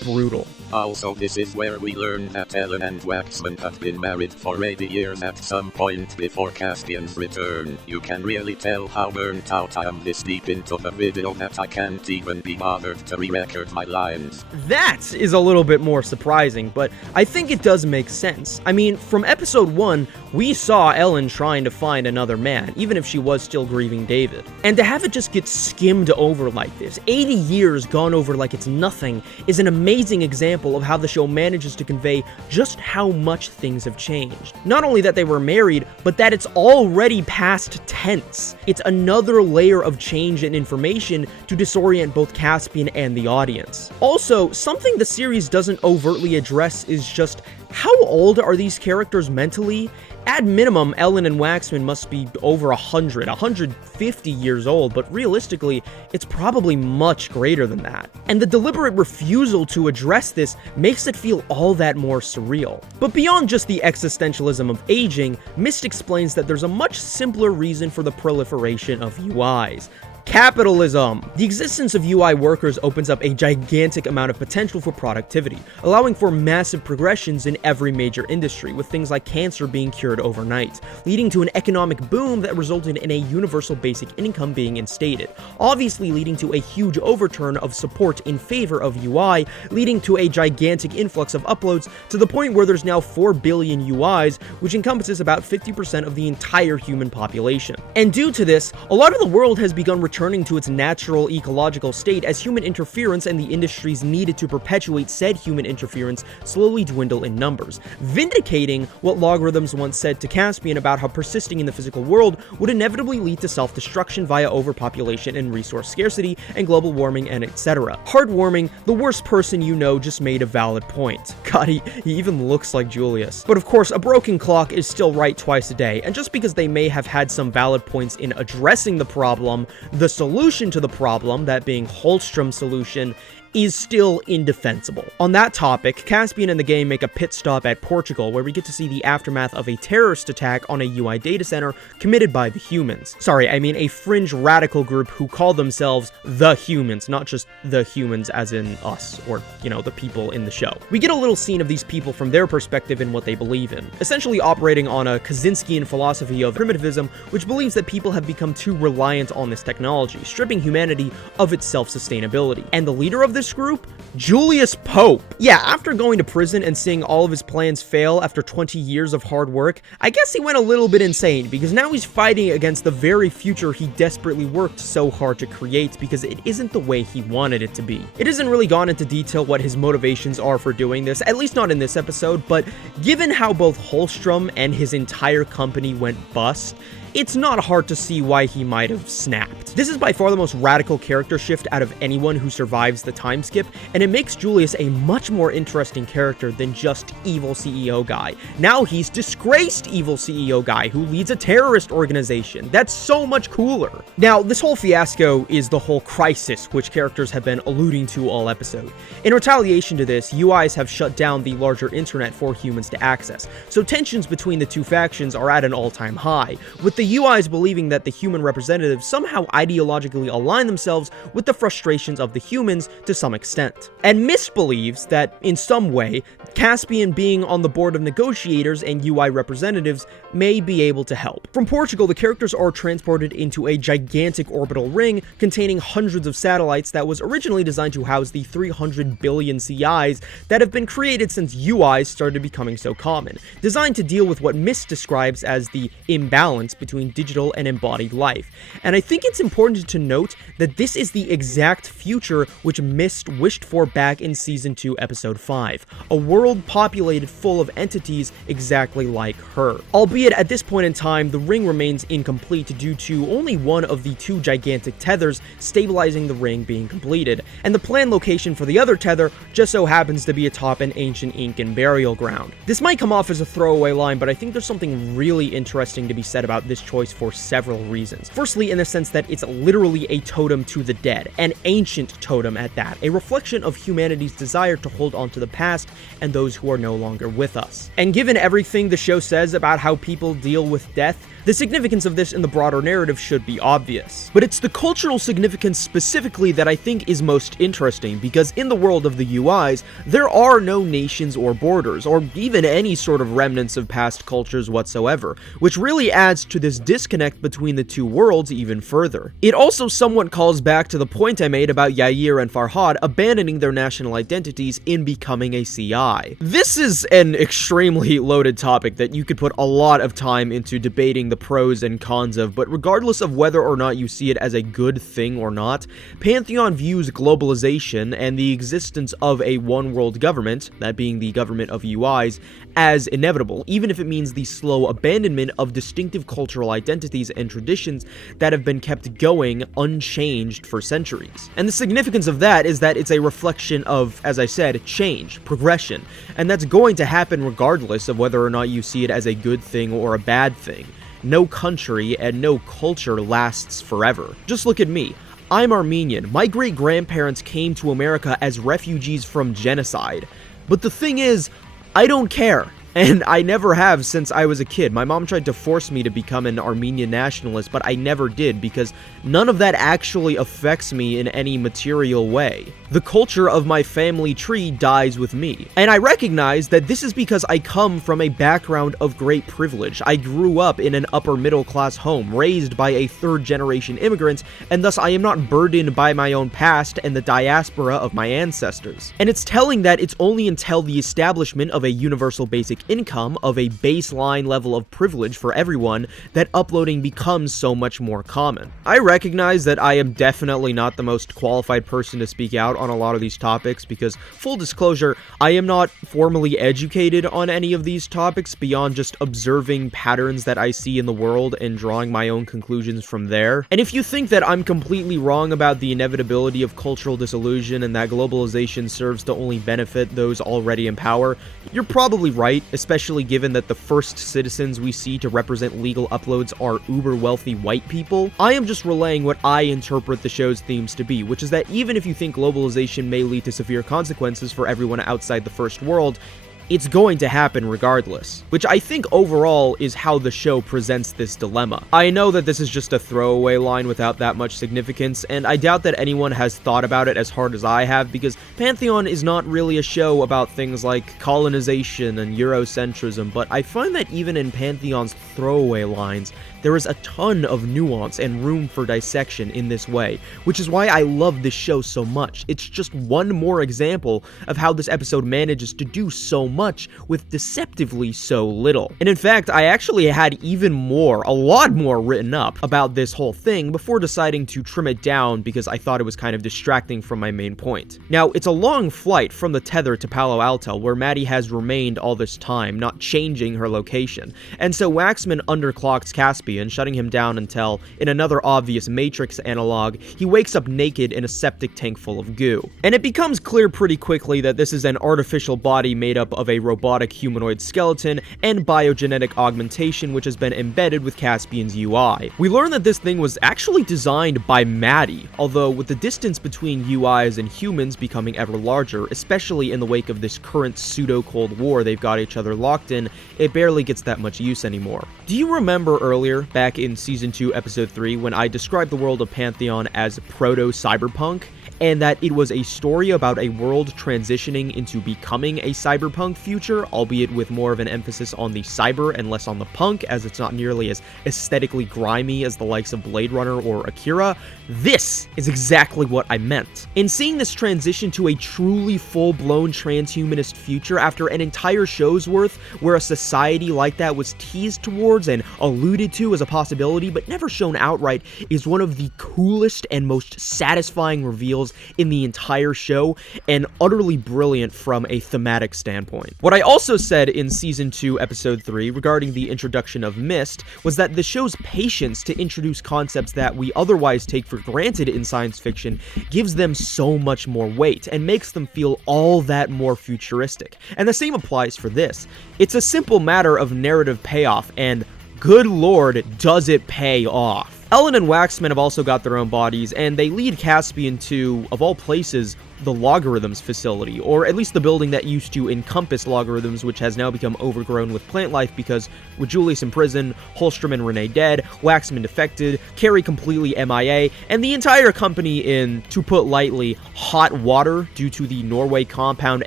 Brutal. Also, this is where we learn that Ellen and Waxman have been married for 80 years at some point before Caspian's return. You can really tell how burnt out I am this deep into the video that I can't even be bothered to re-record my lines. That is a little bit more surprising, but I think it does make sense. I mean, from episode 1, we saw Ellen trying to find another man, even if she was still grieving David. And to have it just get skimmed over like this, 80 years gone over like it's nothing, is an amazing example of how the show manages to convey just how much things have changed. Not only that they were married, but that it's already past tense. It's another layer of change and information to disorient both Caspian and the audience. Also, something the series doesn't overtly address is just how old are these characters mentally? At minimum, Ellen and Waxman must be over 150 years old, but realistically, it's probably much greater than that. And the deliberate refusal to address this makes it feel all that more surreal. But beyond just the existentialism of aging, Mist explains that there's a much simpler reason for the proliferation of UIs. Capitalism! The existence of UI workers opens up a gigantic amount of potential for productivity, allowing for massive progressions in every major industry, with things like cancer being cured overnight, leading to an economic boom that resulted in a universal basic income being instated, obviously leading to a huge overturn of support in favor of UI, leading to a gigantic influx of uploads to the point where there's now 4 billion UIs, which encompasses about 50% of the entire human population. And due to this, a lot of the world has begun returning to its natural ecological state as human interference and the industries needed to perpetuate said human interference slowly dwindle in numbers, vindicating what logarithms once said to Caspian about how persisting in the physical world would inevitably lead to self-destruction via overpopulation and resource scarcity and global warming and etc. Heartwarming, the worst person you know just made a valid point. God, he even looks like Julius. But of course, a broken clock is still right twice a day, and just because they may have had some valid points in addressing the problem, the solution to the problem, that being Holstrom's solution, is still indefensible. On that topic, Caspian and the gang make a pit stop at Portugal, where we get to see the aftermath of a terrorist attack on a UI data center committed by the humans. Sorry, I mean a fringe radical group who call themselves the humans, not just the humans as in us, or, you know, the people in the show. We get a little scene of these people from their perspective and what they believe in, essentially operating on a Kaczynskian philosophy of primitivism, which believes that people have become too reliant on this technology, stripping humanity of its self-sustainability. And the leader of this group? Julius Pope. Yeah, after going to prison and seeing all of his plans fail after 20 years of hard work, I guess he went a little bit insane, because now he's fighting against the very future he desperately worked so hard to create, because it isn't the way he wanted it to be. It isn't really gone into detail what his motivations are for doing this, at least not in this episode, but given how both Holstrom and his entire company went bust, it's not hard to see why he might have snapped. This is by far the most radical character shift out of anyone who survives the time skip, and it makes Julius a much more interesting character than just evil CEO guy. Now he's disgraced evil CEO guy who leads a terrorist organization. That's so much cooler. Now, this whole fiasco is the whole crisis which characters have been alluding to all episode. In retaliation to this, UIs have shut down the larger internet for humans to access, so tensions between the two factions are at an all-time high, with the UIs believing that the human representatives somehow ideologically align themselves with the frustrations of the humans to some extent. And Mist believes that, in some way, Caspian being on the board of negotiators and UI representatives may be able to help. From Portugal, the characters are transported into a gigantic orbital ring containing hundreds of satellites that was originally designed to house the 300 billion CIs that have been created since UIs started becoming so common, designed to deal with what Mist describes as the imbalance between digital and embodied life. And I think it's important to note that this is the exact future which Mist wished for back in Season 2, Episode 5, a world populated full of entities exactly like her. Albeit at this point in time, the ring remains incomplete due to only one of the two gigantic tethers stabilizing the ring being completed, and the planned location for the other tether just so happens to be atop an ancient Incan burial ground. This might come off as a throwaway line, but I think there's something really interesting to be said about this choice for several reasons. Firstly, in the sense that it's literally a totem to the dead, an ancient totem at that, a reflection of humanity's desire to hold on to the past and those who are no longer with us. And given everything the show says about how people deal with death, the significance of this in the broader narrative should be obvious. But it's the cultural significance specifically that I think is most interesting, because in the world of the UIs, there are no nations or borders, or even any sort of remnants of past cultures whatsoever, which really adds to this disconnect between the two worlds even further. It also somewhat calls back to the point I made about Yair and Farhad abandoning their national identities in becoming a CI. This is an extremely loaded topic that you could put a lot of time into debating the pros and cons of, but regardless of whether or not you see it as a good thing or not, Pantheon views globalization and the existence of a one-world government, that being the government of UIs, as inevitable, even if it means the slow abandonment of distinctive cultural identities and traditions that have been kept going unchanged for centuries. And the significance of that is that it's a reflection of, as I said, change, progression, and that's going to happen regardless of whether or not you see it as a good thing or a bad thing. No country and no culture lasts forever. Just look at me. I'm Armenian. My great-grandparents came to America as refugees from genocide. But the thing is, I don't care. And I never have since I was a kid. My mom tried to force me to become an Armenian nationalist, but I never did because none of that actually affects me in any material way. The culture of my family tree dies with me. And I recognize that this is because I come from a background of great privilege. I grew up in an upper middle class home, raised by a third-generation immigrant, and thus I am not burdened by my own past and the diaspora of my ancestors. And it's telling that it's only until the establishment of a universal basic income, of a baseline level of privilege for everyone, that uploading becomes so much more common. I recognize that I am definitely not the most qualified person to speak out on a lot of these topics because, full disclosure, I am not formally educated on any of these topics beyond just observing patterns that I see in the world and drawing my own conclusions from there. And if you think that I'm completely wrong about the inevitability of cultural disillusion and that globalization serves to only benefit those already in power, you're probably right, especially given that the first citizens we see to represent legal uploads are uber-wealthy white people. I am just relaying what I interpret the show's themes to be, which is that even if you think globalization may lead to severe consequences for everyone outside the first world, it's going to happen regardless, which I think overall is how the show presents this dilemma. I know that this is just a throwaway line without that much significance, and I doubt that anyone has thought about it as hard as I have, because Pantheon is not really a show about things like colonization and Eurocentrism, but I find that even in Pantheon's throwaway lines, there is a ton of nuance and room for dissection in this way, which is why I love this show so much. It's just one more example of how this episode manages to do so much with deceptively so little. And in fact, I actually had even more, a lot more written up about this whole thing before deciding to trim it down because I thought it was kind of distracting from my main point. Now, it's a long flight from the Tether to Palo Alto, where Maddie has remained all this time, not changing her location. And so Waxman underclocks Caspian, shutting him down until, in another obvious Matrix analog, he wakes up naked in a septic tank full of goo. And it becomes clear pretty quickly that this is an artificial body made up of a robotic humanoid skeleton and biogenetic augmentation which has been embedded with Caspian's UI. We learn that this thing was actually designed by Maddie, although with the distance between UIs and humans becoming ever larger, especially in the wake of this current pseudo-Cold War they've got each other locked in, it barely gets that much use anymore. Do you remember earlier, back in Season 2, Episode 3, when I described the world of Pantheon as proto-cyberpunk, and that it was a story about a world transitioning into becoming a cyberpunk future, albeit with more of an emphasis on the cyber and less on the punk, as it's not nearly as aesthetically grimy as the likes of Blade Runner or Akira? This is exactly what I meant. In seeing this transition to a truly full-blown transhumanist future after an entire show's worth where a society like that was teased towards and alluded to as a possibility but never shown outright, is one of the coolest and most satisfying reveals in the entire show, and utterly brilliant from a thematic standpoint. What I also said in Season 2, Episode 3 regarding the introduction of Mist was that the show's patience to introduce concepts that we otherwise take for granted in science fiction gives them so much more weight and makes them feel all that more futuristic. And the same applies for this. It's a simple matter of narrative payoff, and good lord, does it pay off. Ellen and Waxman have also got their own bodies, and they lead Caspian to, of all places, the Logarithms facility, or at least the building that used to encompass Logarithms, which has now become overgrown with plant life because, with Julius in prison, Holstrom and Renee dead, Waxman defected, Carrie completely MIA, and the entire company in, to put lightly, hot water due to the Norway compound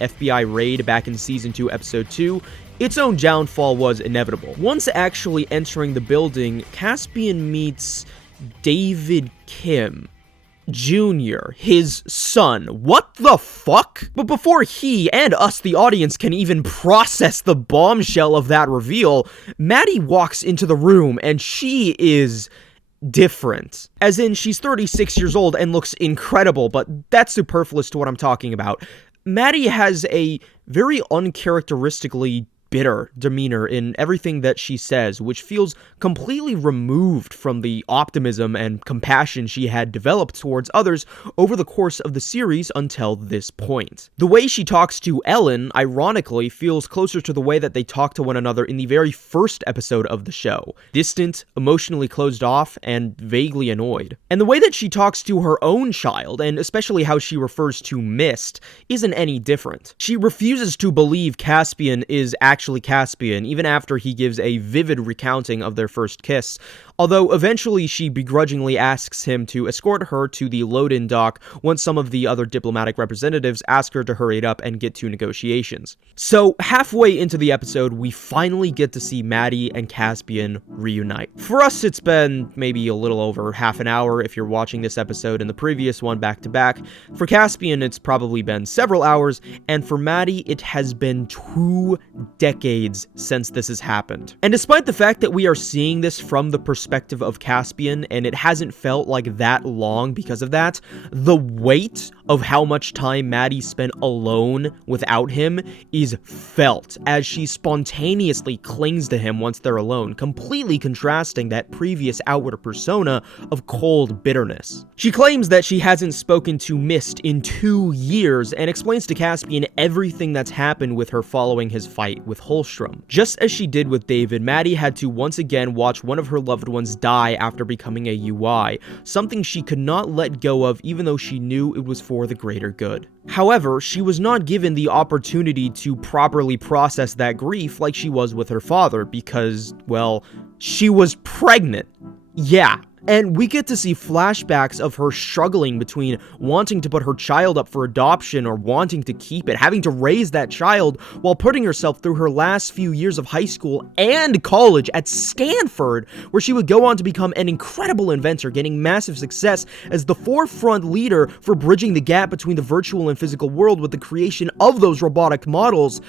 FBI raid back in Season 2, Episode 2, its own downfall was inevitable. Once actually entering the building, Caspian meets David Kim Jr., his son. What the fuck? But before he and us, the audience, can even process the bombshell of that reveal, Maddie walks into the room and she is different. As in, she's 36 years old and looks incredible, but that's superfluous to what I'm talking about. Maddie has a very uncharacteristically bitter demeanor in everything that she says, which feels completely removed from the optimism and compassion she had developed towards others over the course of the series until this point. The way she talks to Ellen, ironically, feels closer to the way that they talk to one another in the very first episode of the show. Distant, emotionally closed off, and vaguely annoyed. And the way that she talks to her own child, and especially how she refers to Mist, isn't any different. She refuses to believe Caspian is actually Caspian, even after he gives a vivid recounting of their first kiss, although eventually she begrudgingly asks him to escort her to the load-in dock once some of the other diplomatic representatives ask her to hurry it up and get to negotiations. So halfway into the episode, we finally get to see Maddie and Caspian reunite. For us, it's been maybe a little over half an hour if you're watching this episode and the previous one back to back. For Caspian, it's probably been several hours, and for Maddie, it has been 2 decades since this has happened. And despite the fact that we are seeing this from the perspective of Caspian, and it hasn't felt like that long because of that, the weight of how much time Maddie spent alone without him is felt as she spontaneously clings to him once they're alone, completely contrasting that previous outward persona of cold bitterness. She claims that she hasn't spoken to Mist in 2 years and explains to Caspian everything that's happened with her following his fight with Holstrom. Just as she did with David, Maddie had to once again watch one of her loved ones die after becoming a UI, something she could not let go of even though she knew it was for the greater good. However, she was not given the opportunity to properly process that grief like she was with her father because, well, she was pregnant. Yeah. And we get to see flashbacks of her struggling between wanting to put her child up for adoption or wanting to keep it, having to raise that child while putting herself through her last few years of high school and college at Stanford, where she would go on to become an incredible inventor, gaining massive success as the forefront leader for bridging the gap between the virtual and physical world with the creation of those robotic models.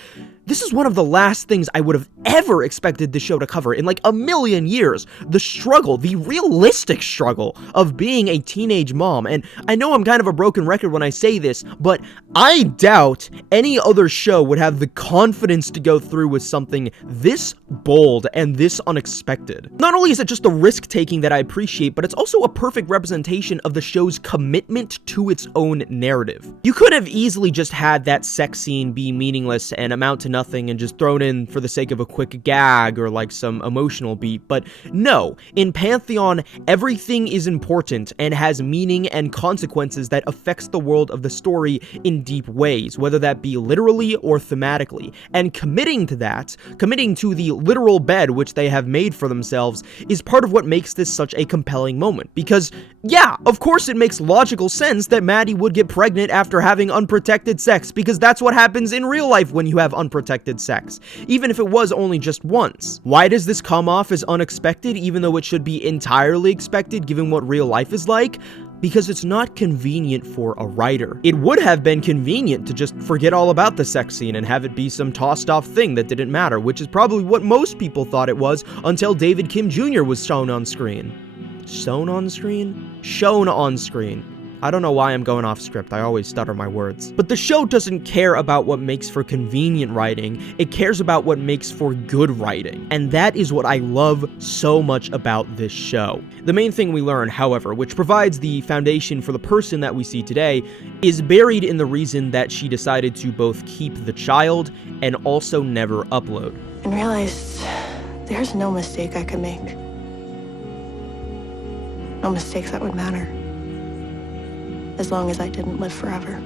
This is one of the last things I would have ever expected the show to cover in like a million years. The struggle, the realistic struggle of being a teenage mom. And I know I'm kind of a broken record when I say this, but I doubt any other show would have the confidence to go through with something this bold and this unexpected. Not only is it just the risk-taking that I appreciate, but it's also a perfect representation of the show's commitment to its own narrative. You could have easily just had that sex scene be meaningless and amount to nothing and just thrown in for the sake of a quick gag or like some emotional beat, but no, in Pantheon, everything is important and has meaning and consequences that affects the world of the story in deep ways, whether that be literally or thematically, and committing to that, committing to the literal bed which they have made for themselves, is part of what makes this such a compelling moment, because yeah, of course it makes logical sense that Maddie would get pregnant after having unprotected sex, because that's what happens in real life when you have unprotected sex, even if it was only just once. Why does this come off as unexpected, even though it should be entirely expected given what real life is like? Because it's not convenient for a writer. It would have been convenient to just forget all about the sex scene and have it be some tossed off thing that didn't matter, which is probably what most people thought it was until David Kim Jr. was shown on screen. Shown on screen? Shown on screen. I don't know why I'm going off script, I always stutter my words. But the show doesn't care about what makes for convenient writing, it cares about what makes for good writing. And that is what I love so much about this show. The main thing we learn, however, which provides the foundation for the person that we see today, is buried in the reason that she decided to both keep the child and also never upload. And realized there's no mistake I could make. No mistakes that would matter. As long as I didn't live forever.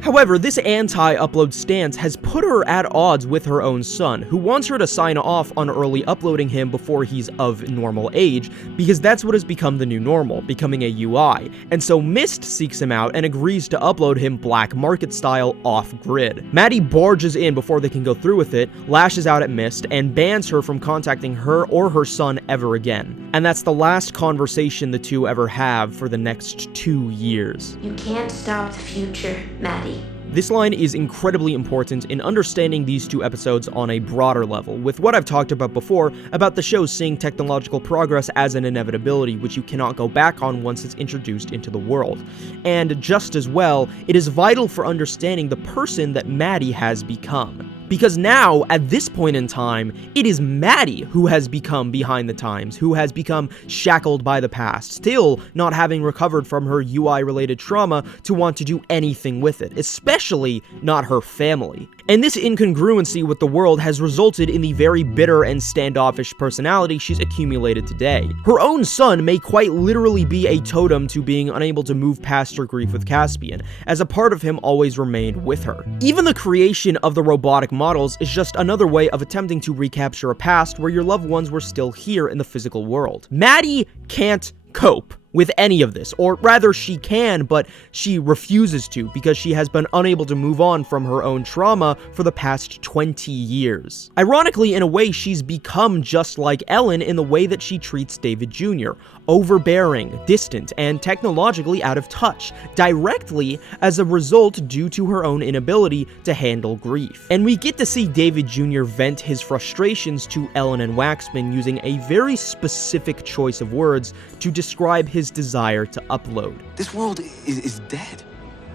However, this anti-upload stance has put her at odds with her own son, who wants her to sign off on early uploading him before he's of normal age, because that's what has become the new normal, becoming a UI. And so Mist seeks him out and agrees to upload him black market style off-grid. Maddie barges in before they can go through with it, lashes out at Mist, and bans her from contacting her or her son ever again. And that's the last conversation the two ever have for the next 2 years. You can't stop the future, Maddie. This line is incredibly important in understanding these 2 episodes on a broader level, with what I've talked about before about the show seeing technological progress as an inevitability which you cannot go back on once it's introduced into the world. And just as well, it is vital for understanding the person that Maddie has become. Because now, at this point in time, it is Maddie who has become behind the times, who has become shackled by the past, still not having recovered from her UI-related trauma to want to do anything with it, especially not her family. And this incongruency with the world has resulted in the very bitter and standoffish personality she's accumulated today. Her own son may quite literally be a totem to being unable to move past her grief with Caspian, as a part of him always remained with her. Even the creation of the robotic models is just another way of attempting to recapture a past where your loved ones were still here in the physical world. Maddie can't cope with any of this, or rather she can, but she refuses to because she has been unable to move on from her own trauma for the past 20 years. Ironically, in a way, she's become just like Ellen in the way that she treats David Jr., overbearing, distant, and technologically out of touch, directly as a result due to her own inability to handle grief. And we get to see David Jr. vent his frustrations to Ellen and Waxman using a very specific choice of words to describe his desire to upload. This world is dead.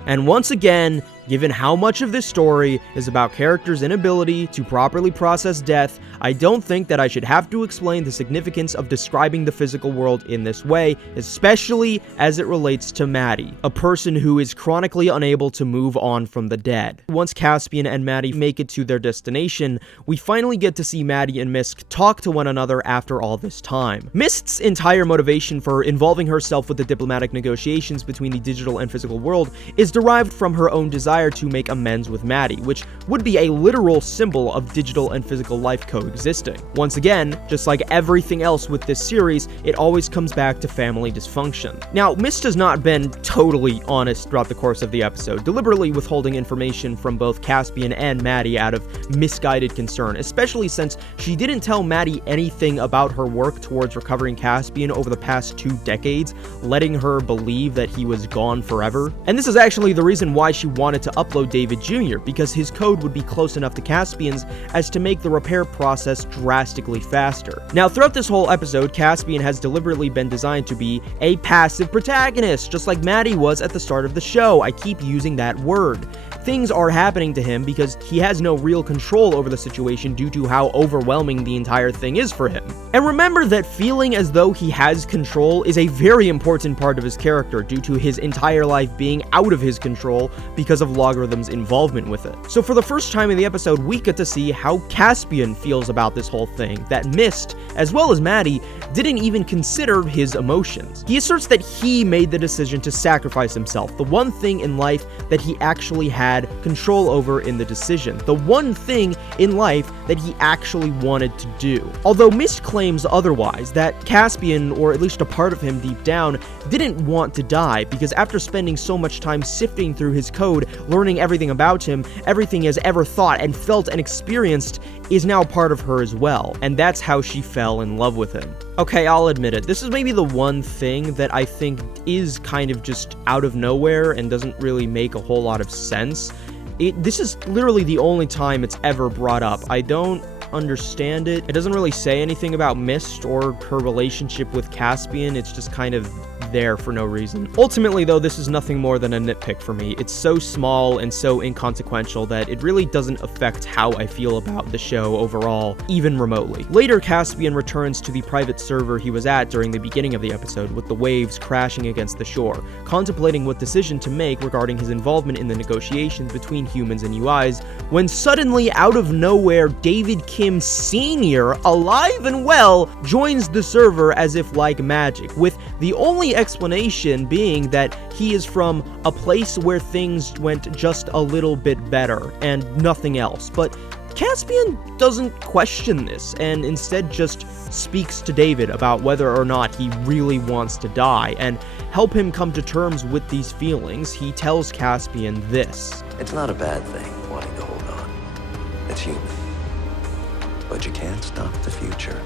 And once again, given how much of this story is about characters' inability to properly process death, I don't think that I should have to explain the significance of describing the physical world in this way, especially as it relates to Maddie, a person who is chronically unable to move on from the dead. Once Caspian and Maddie make it to their destination, we finally get to see Maddie and Mist talk to one another after all this time. Mist's entire motivation for involving herself with the diplomatic negotiations between the digital and physical world is derived from her own desire to make amends with Maddie, which would be a literal symbol of digital and physical life coexisting. Once again, just like everything else with this series, it always comes back to family dysfunction. Now, Mist has not been totally honest throughout the course of the episode, deliberately withholding information from both Caspian and Maddie out of misguided concern, especially since she didn't tell Maddie anything about her work towards recovering Caspian over the past 2 decades, letting her believe that he was gone forever. And this is actually the reason why she wanted to upload David Jr., because his code would be close enough to Caspian's as to make the repair process drastically faster. Now, throughout this whole episode, Caspian has deliberately been designed to be a passive protagonist, just like Maddie was at the start of the show. I keep using that word. Things are happening to him because he has no real control over the situation due to how overwhelming the entire thing is for him. And remember that feeling as though he has control is a very important part of his character due to his entire life being out of his control because of Logarithm's involvement with it. So for the first time in the episode, we get to see how Caspian feels about this whole thing, that Mist, as well as Maddie, didn't even consider his emotions. He asserts that he made the decision to sacrifice himself, the one thing in life that he actually had control over in the decision, the one thing in life that he actually wanted to do. Although Mist claims otherwise, that Caspian, or at least a part of him deep down, didn't want to die because after spending so much time sifting through his code, learning everything about him, everything he has ever thought and felt and experienced is now part of her as well, and that's how she fell in love with him. Okay, I'll admit it, this is maybe the one thing that I think is kind of just out of nowhere and doesn't really make a whole lot of sense. This is literally the only time it's ever brought up. I don't understand it. It doesn't really say anything about Mist or her relationship with Caspian. It's just kind of there for no reason. Ultimately, though, this is nothing more than a nitpick for me. It's so small and so inconsequential that it really doesn't affect how I feel about the show overall, even remotely. Later, Caspian returns to the private server he was at during the beginning of the episode, with the waves crashing against the shore, contemplating what decision to make regarding his involvement in the negotiations between humans and UIs, when suddenly, out of nowhere, David Kim Sr., alive and well, joins the server as if like magic, with the only explanation being that he is from a place where things went just a little bit better and nothing else. But Caspian doesn't question this and instead just speaks to David about whether or not he really wants to die and help him come to terms with these feelings. He tells Caspian this. It's not a bad thing wanting to hold on. It's human. But you can't stop the future.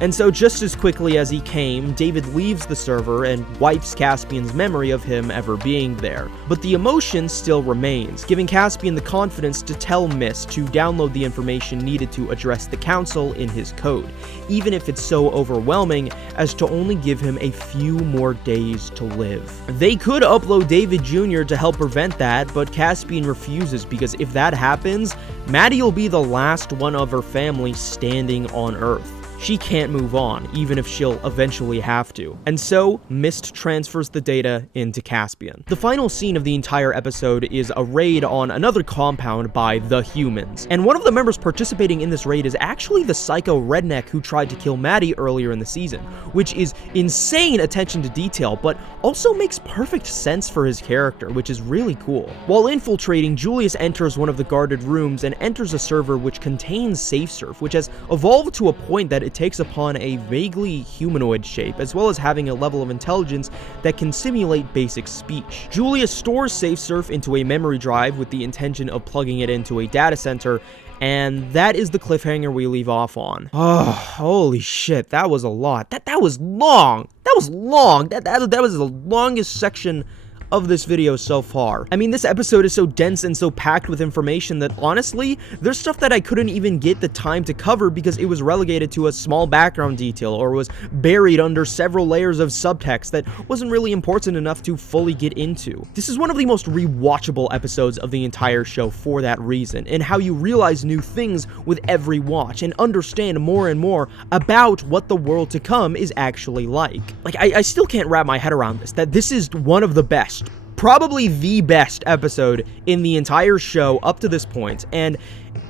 And so just as quickly as he came, David leaves the server and wipes Caspian's memory of him ever being there. But the emotion still remains, giving Caspian the confidence to tell Mist to download the information needed to address the council in his code, even if it's so overwhelming as to only give him a few more days to live. They could upload David Jr. to help prevent that, but Caspian refuses because if that happens, Maddie will be the last one of her family standing on Earth. she can't move on, even if she'll eventually have to. And so, Mist transfers the data into Caspian. The final scene of the entire episode is a raid on another compound by the humans. And one of the members participating in this raid is actually the psycho redneck who tried to kill Maddie earlier in the season, which is insane attention to detail, but also makes perfect sense for his character, which is really cool. While infiltrating, Julius enters one of the guarded rooms and enters a server which contains SafeSurf, which has evolved to a point that it takes upon a vaguely humanoid shape, as well as having a level of intelligence that can simulate basic speech. Julius stores SafeSurf into a memory drive with the intention of plugging it into a data center, and that is the cliffhanger we leave off on. Oh, holy shit, that was a lot. That was long. That was long. That was the longest section of this video so far. I mean, this episode is so dense and so packed with information that honestly, there's stuff that I couldn't even get the time to cover because it was relegated to a small background detail or was buried under several layers of subtext that wasn't really important enough to fully get into. This is one of the most rewatchable episodes of the entire show for that reason, and how you realize new things with every watch and understand more and more about what the world to come is actually like. Like, I still can't wrap my head around this, that this is one of the best, probably the best episode in the entire show up to this point, and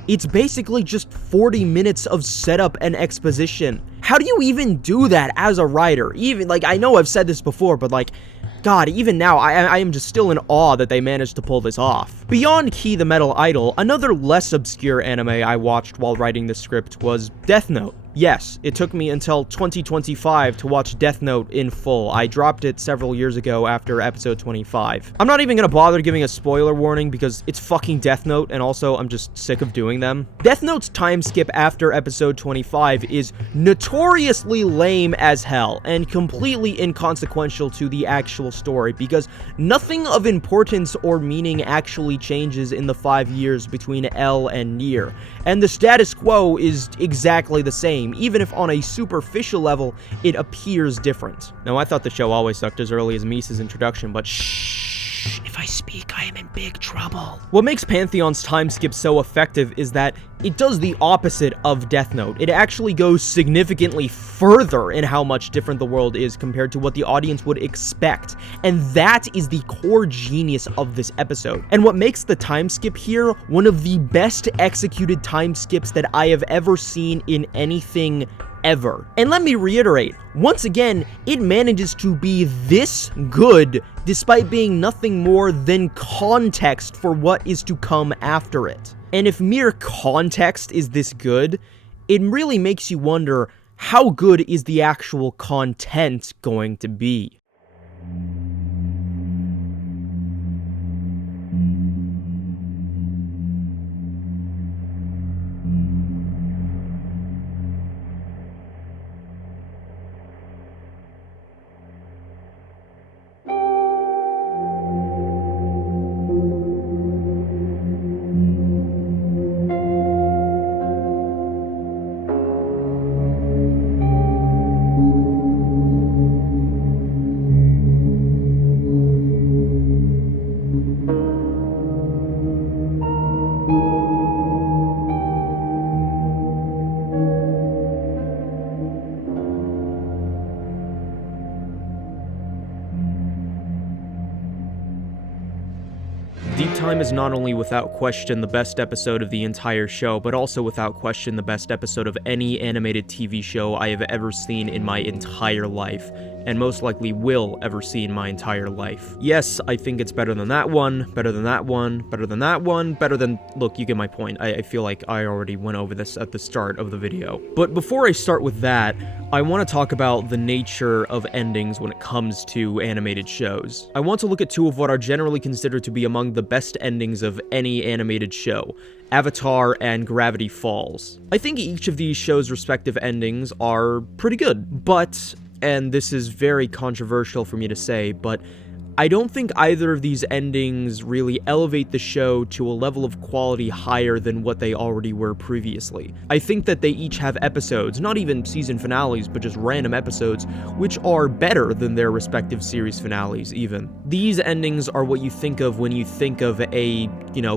it's basically just 40 minutes of setup and exposition. How do you even do that as a writer? Even, like, I know I've said this before, but like, God, even now, I am just still in awe that they managed to pull this off. Beyond Key the Metal Idol, another less obscure anime I watched while writing the script was Death Note. Yes, it took me until 2025 to watch Death Note in full. I dropped it several years ago after episode 25. I'm not even gonna bother giving a spoiler warning because it's fucking Death Note, and also I'm just sick of doing them. Death Note's time skip after episode 25 is notoriously lame as hell and completely inconsequential to the actual story because nothing of importance or meaning actually changes in the 5 years between L and Nier, and the status quo is exactly the same, even if on a superficial level it appears different. Now, I thought the show always sucked as early as Misa's introduction, but shh, if I speak, I am in big trouble. What makes Pantheon's time skip so effective is that it does the opposite of Death Note. It actually goes significantly further in how much different the world is compared to what the audience would expect, and that is the core genius of this episode. And what makes the time skip here one of the best executed time skips that I have ever seen in anything ever. And let me reiterate, once again, it manages to be this good despite being nothing more than context for what is to come after it. And if mere context is this good, it really makes you wonder, how good is the actual content going to be? Deep Time is not only without question the best episode of the entire show, but also without question the best episode of any animated TV show I have ever seen in my entire life, and most likely will ever see in my entire life. Yes, I think it's better than that one, better than that one, better than that one, better than... Look, you get my point. I feel like I already went over this at the start of the video. But before I start with that, I want to talk about the nature of endings when it comes to animated shows. I want to look at two of what are generally considered to be among the best endings of any animated show: Avatar and Gravity Falls. I think each of these shows' respective endings are pretty good, but, and this is very controversial for me to say, but I don't think either of these endings really elevate the show to a level of quality higher than what they already were previously. I think that they each have episodes, not even season finales, but just random episodes, which are better than their respective series finales even. These endings are what you think of when you think of a,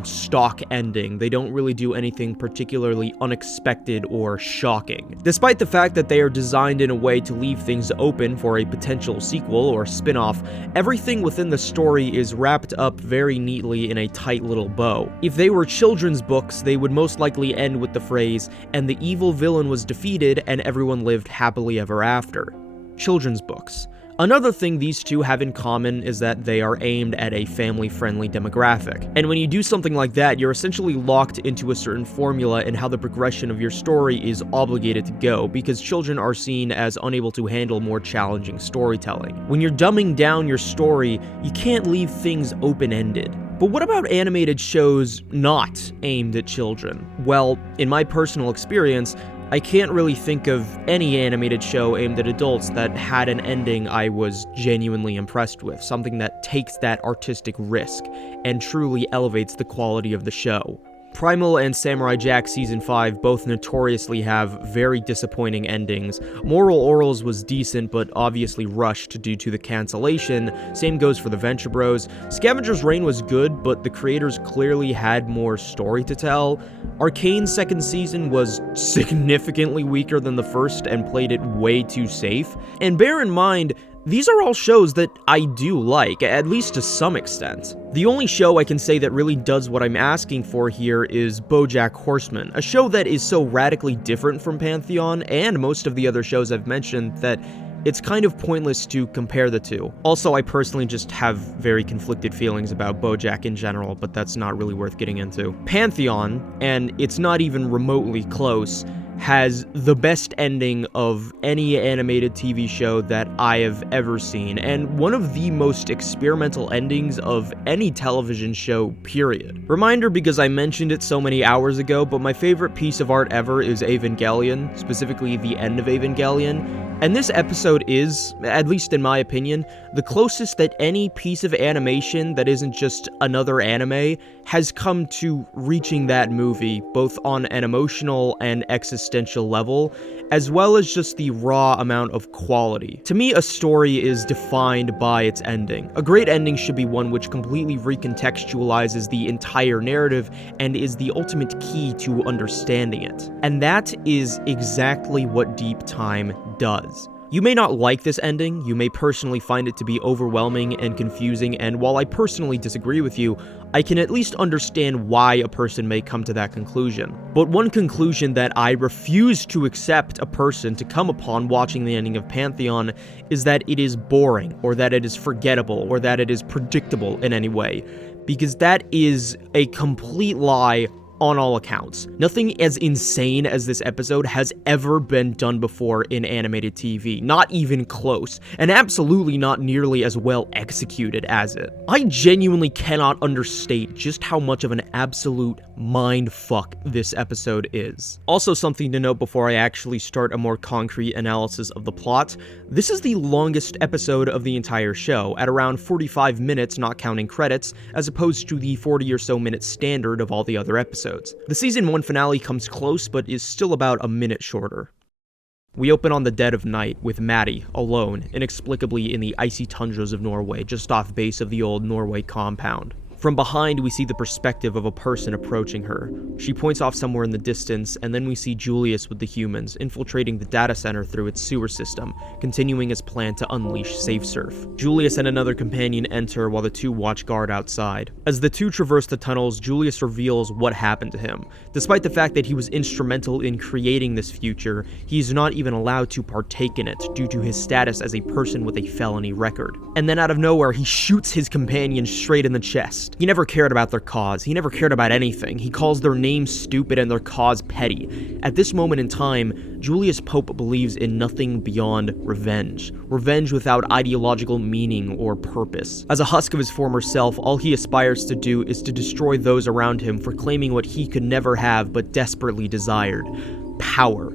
stock ending. They don't really do anything particularly unexpected or shocking. Despite the fact that they are designed in a way to leave things open for a potential sequel or spin-off, everything within the story is wrapped up very neatly in a tight little bow. If they were children's books, they would most likely end with the phrase, "and the evil villain was defeated and everyone lived happily ever after." Children's books. Another thing these two have in common is that they are aimed at a family-friendly demographic. And when you do something like that, you're essentially locked into a certain formula in how the progression of your story is obligated to go, because children are seen as unable to handle more challenging storytelling. When you're dumbing down your story, you can't leave things open-ended. But what about animated shows not aimed at children? Well, in my personal experience, I can't really think of any animated show aimed at adults that had an ending I was genuinely impressed with, something that takes that artistic risk and truly elevates the quality of the show. Primal and Samurai Jack Season 5 both notoriously have very disappointing endings. Moral Orals was decent, but obviously rushed due to the cancellation. Same goes for the Venture Bros. Scavenger's Reign was good, but the creators clearly had more story to tell. Arcane's second season was significantly weaker than the first and played it way too safe. And bear in mind, these are all shows that I do like, at least to some extent. The only show I can say that really does what I'm asking for here is BoJack Horseman, a show that is so radically different from Pantheon and most of the other shows I've mentioned that it's kind of pointless to compare the two. Also, I personally just have very conflicted feelings about BoJack in general, but that's not really worth getting into. Pantheon, and it's not even remotely close, has the best ending of any animated TV show that I have ever seen, and one of the most experimental endings of any television show, period. Reminder because I mentioned it so many hours ago, but my favorite piece of art ever is Evangelion, specifically the end of Evangelion, and this episode is, at least in my opinion, the closest that any piece of animation that isn't just another anime has come to reaching that movie, both on an emotional and existential level, as well as just the raw amount of quality. To me, a story is defined by its ending. A great ending should be one which completely recontextualizes the entire narrative and is the ultimate key to understanding it. And that is exactly what Deep Time does. You may not like this ending, you may personally find it to be overwhelming and confusing, and while I personally disagree with you, I can at least understand why a person may come to that conclusion. But one conclusion that I refuse to accept a person to come upon watching the ending of Pantheon is that it is boring, or that it is forgettable, or that it is predictable in any way, because that is a complete lie on all accounts. Nothing as insane as this episode has ever been done before in animated TV, not even close, and absolutely not nearly as well executed as it. I genuinely cannot understate just how much of an absolute mindfuck this episode is. Also, something to note before I actually start a more concrete analysis of the plot, this is the longest episode of the entire show, at around 45 minutes not counting credits, as opposed to the 40 or so minute standard of all the other episodes. The season 1 finale comes close, but is still about a minute shorter. We open on the dead of night with Maddie, alone, inexplicably in the icy tundras of Norway, just off base of the old Norway compound. From behind, we see the perspective of a person approaching her. She points off somewhere in the distance, and then we see Julius with the humans, infiltrating the data center through its sewer system, continuing his plan to unleash SafeSurf. Julius and another companion enter while the two watch guard outside. As the two traverse the tunnels, Julius reveals what happened to him. Despite the fact that he was instrumental in creating this future, he is not even allowed to partake in it due to his status as a person with a felony record. And then out of nowhere, he shoots his companion straight in the chest. He never cared about their cause. He never cared about anything. He calls their name stupid and their cause petty. At this moment in time, Julius Pope believes in nothing beyond revenge. Revenge without ideological meaning or purpose. As a husk of his former self, all he aspires to do is to destroy those around him for claiming what he could never have but desperately desired: power.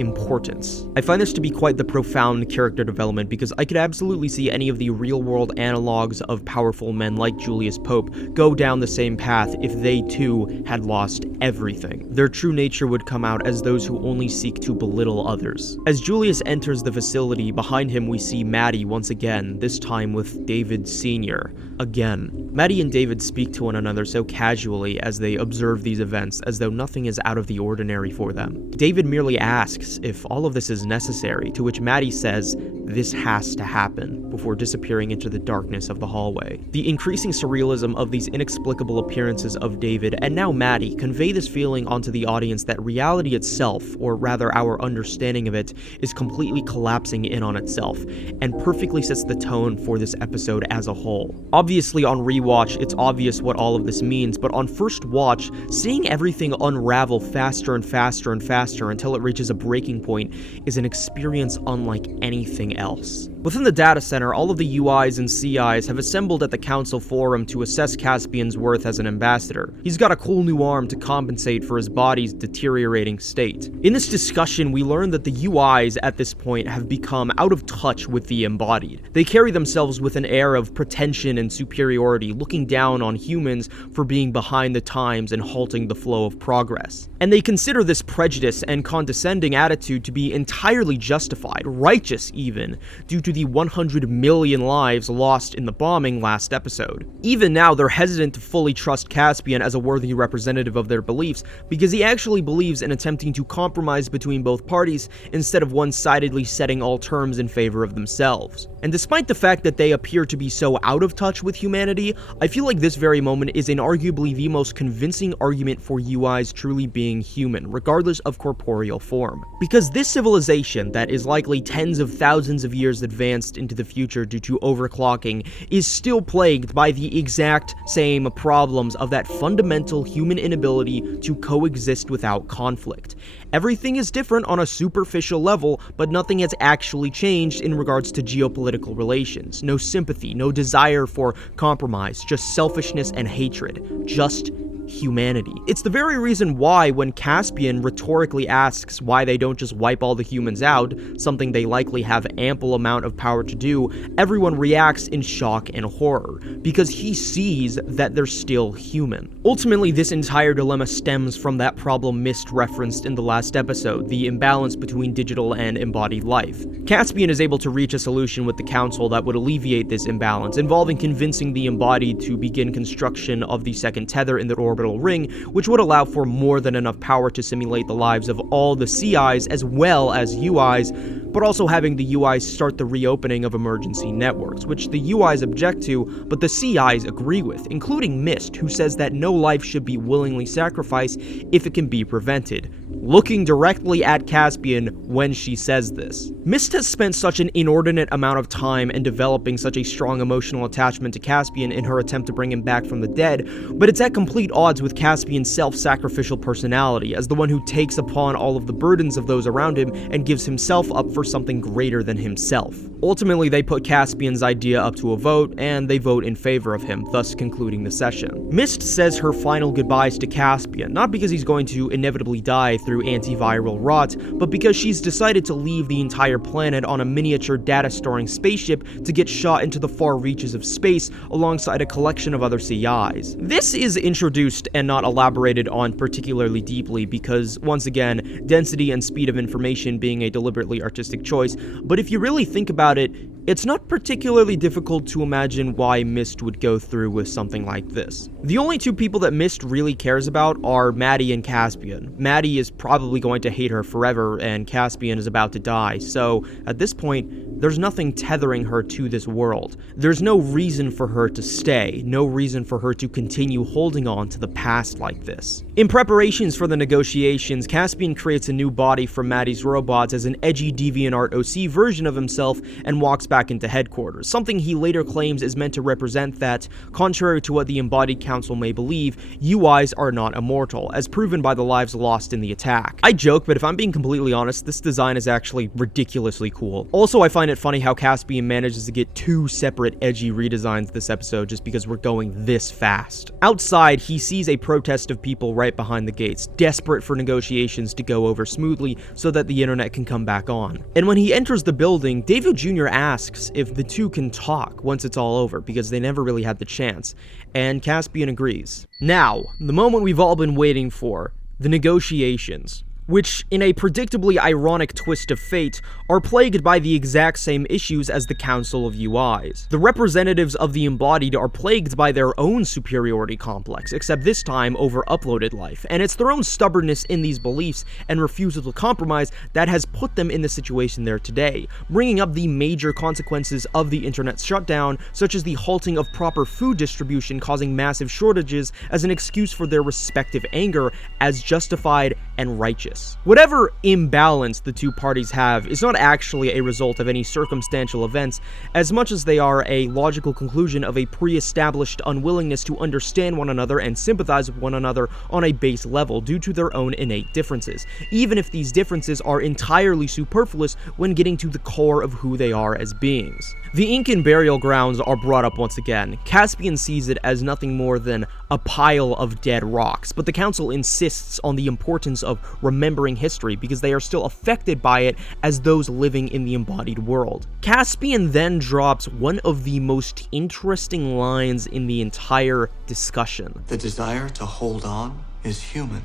importance. I find this to be quite the profound character development because I could absolutely see any of the real-world analogs of powerful men like Julius Pope go down the same path if they too had lost everything. Their true nature would come out as those who only seek to belittle others. As Julius enters the facility, behind him we see Maddie once again, this time with David Sr. Again. Maddie and David speak to one another so casually as they observe these events, as though nothing is out of the ordinary for them. David merely asks if all of this is necessary, to which Maddie says, "This has to happen," before disappearing into the darkness of the hallway. The increasing surrealism of these inexplicable appearances of David, and now Maddie, convey this feeling onto the audience that reality itself, or rather our understanding of it, is completely collapsing in on itself, and perfectly sets the tone for this episode as a whole. Obviously on rewatch, it's obvious what all of this means, but on first watch, seeing everything unravel faster and faster and faster until it reaches a breaking point is an experience unlike anything else. Within the data center, all of the UIs and CIs have assembled at the council forum to assess Caspian's worth as an ambassador. He's got a cool new arm to compensate for his body's deteriorating state. In this discussion, we learn that the UIs at this point have become out of touch with the embodied. They carry themselves with an air of pretension and superiority, looking down on humans for being behind the times and halting the flow of progress. And they consider this prejudice and condescending attitude to be entirely justified, righteous even, due to the 100 million lives lost in the bombing last episode. Even now, they're hesitant to fully trust Caspian as a worthy representative of their beliefs, because he actually believes in attempting to compromise between both parties instead of one-sidedly setting all terms in favor of themselves. And despite the fact that they appear to be so out of touch with humanity, I feel like this very moment is inarguably the most convincing argument for UIs truly being human, regardless of corporeal form. Because this civilization, that is likely tens of thousands of years advanced into the future due to overclocking, is still plagued by the exact same problems of that fundamental human inability to coexist without conflict. Everything is different on a superficial level, but nothing has actually changed in regards to geopolitical relations. No sympathy, no desire for compromise, just selfishness and hatred. Just humanity. It's the very reason why when Caspian rhetorically asks why they don't just wipe all the humans out, something they likely have ample amount of power to do, everyone reacts in shock and horror, because he sees that they're still human. Ultimately, this entire dilemma stems from that problem Mist referenced in the last episode, the imbalance between digital and embodied life. Caspian is able to reach a solution with the council that would alleviate this imbalance, involving convincing the embodied to begin construction of the second tether in the orbital ring, which would allow for more than enough power to simulate the lives of all the CIs as well as UIs, but also having the UIs start the reopening of emergency networks, which the UIs object to, but the CIs agree with, including Mist, who says that no life should be willingly sacrificed if it can be prevented, looking directly at Caspian when she says this. Mist has spent such an inordinate amount of time in developing such a strong emotional attachment to Caspian in her attempt to bring him back from the dead, but it's at complete odds with Caspian's self-sacrificial personality, as the one who takes upon all of the burdens of those around him and gives himself up for something greater than himself. Ultimately, they put Caspian's idea up to a vote, and they vote in favor of him, thus concluding the session. Mist says her final goodbyes to Caspian, not because he's going to inevitably die through antiviral rot, but because she's decided to leave the entire planet on a miniature data-storing spaceship to get shot into the far reaches of space alongside a collection of other CIs. This is introduced and not elaborated on particularly deeply because, once again, density and speed of information being a deliberately artistic choice, but if you really think about it, it's not particularly difficult to imagine why Mist would go through with something like this. The only two people that Mist really cares about are Maddie and Caspian. Maddie is probably going to hate her forever, and Caspian is about to die, so at this point, there's nothing tethering her to this world. There's no reason for her to stay, no reason for her to continue holding on to the past like this. In preparations for the negotiations, Caspian creates a new body for Maddie's robots as an edgy DeviantArt OC version of himself and walks back into headquarters, something he later claims is meant to represent that, contrary to what the Embodied Council may believe, UIs are not immortal, as proven by the lives lost in the attack. I joke, but if I'm being completely honest, this design is actually ridiculously cool. Also, I find find it funny how Caspian manages to get 2 separate edgy redesigns this episode just because we're going this fast. Outside, he sees a protest of people right behind the gates, desperate for negotiations to go over smoothly so that the internet can come back on. And when he enters the building, David Jr. asks if the two can talk once it's all over because they never really had the chance, and Caspian agrees. Now, the moment we've all been waiting for, the negotiations, which, in a predictably ironic twist of fate, are plagued by the exact same issues as the Council of UIs. The representatives of the embodied are plagued by their own superiority complex, except this time over uploaded life, and it's their own stubbornness in these beliefs and refusal to compromise that has put them in the situation they're today, bringing up the major consequences of the internet's shutdown, such as the halting of proper food distribution causing massive shortages as an excuse for their respective anger as justified and righteous. Whatever imbalance the two parties have is not actually a result of any circumstantial events, as much as they are a logical conclusion of a pre-established unwillingness to understand one another and sympathize with one another on a base level due to their own innate differences, even if these differences are entirely superfluous when getting to the core of who they are as beings. The Incan burial grounds are brought up once again. Caspian sees it as nothing more than a pile of dead rocks, but the council insists on the importance of remembering history because they are still affected by it as those living in the embodied world. Caspian then drops one of the most interesting lines in the entire discussion. The desire to hold on is human.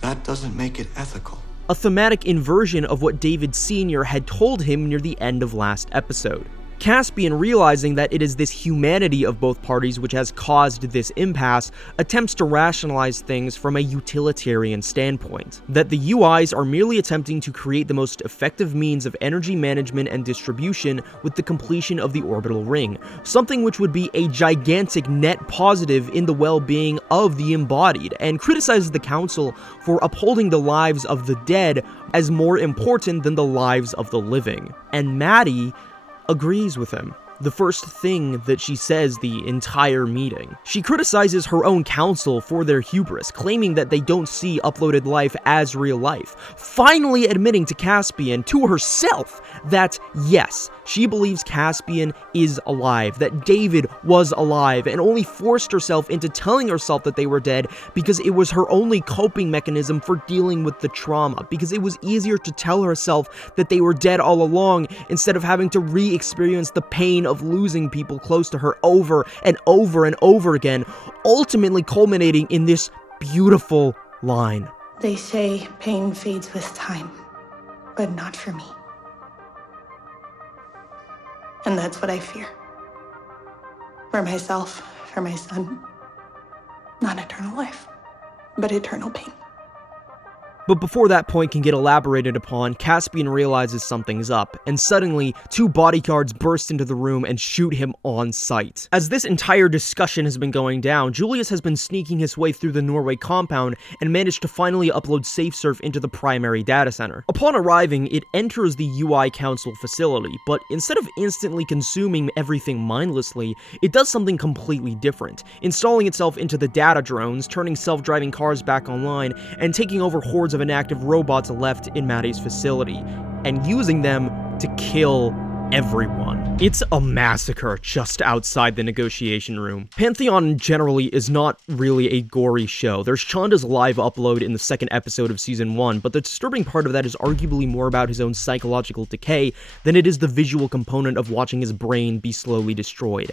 That doesn't make it ethical. A thematic inversion of what David Sr. had told him near the end of last episode. Caspian, realizing that it is this humanity of both parties which has caused this impasse, attempts to rationalize things from a utilitarian standpoint. That the UIs are merely attempting to create the most effective means of energy management and distribution with the completion of the orbital ring, something which would be a gigantic net positive in the well-being of the embodied, and criticizes the council for upholding the lives of the dead as more important than the lives of the living. And Maddie agrees with him. The first thing that she says the entire meeting. She criticizes her own council for their hubris, claiming that they don't see uploaded life as real life, finally admitting to Caspian, to herself, that yes, she believes Caspian is alive, that David was alive, and only forced herself into telling herself that they were dead because it was her only coping mechanism for dealing with the trauma, because it was easier to tell herself that they were dead all along instead of having to re-experience the pain of losing people close to her over and over and over again, ultimately culminating in this beautiful line. They say pain fades with time, but not for me. And that's what I fear. For myself, for my son. Not eternal life, but eternal pain. But before that point can get elaborated upon, Caspian realizes something's up, and suddenly, 2 bodyguards burst into the room and shoot him on sight. As this entire discussion has been going down, Julius has been sneaking his way through the Norway compound and managed to finally upload SafeSurf into the primary data center. Upon arriving, it enters the UI Council facility, but instead of instantly consuming everything mindlessly, it does something completely different, installing itself into the data drones, turning self-driving cars back online, and taking over hordes of inactive robots left in Maddie's facility, and using them to kill everyone. It's a massacre just outside the negotiation room. Pantheon generally is not really a gory show. There's Chanda's live upload in the 2nd episode of Season 1, but the disturbing part of that is arguably more about his own psychological decay than it is the visual component of watching his brain be slowly destroyed.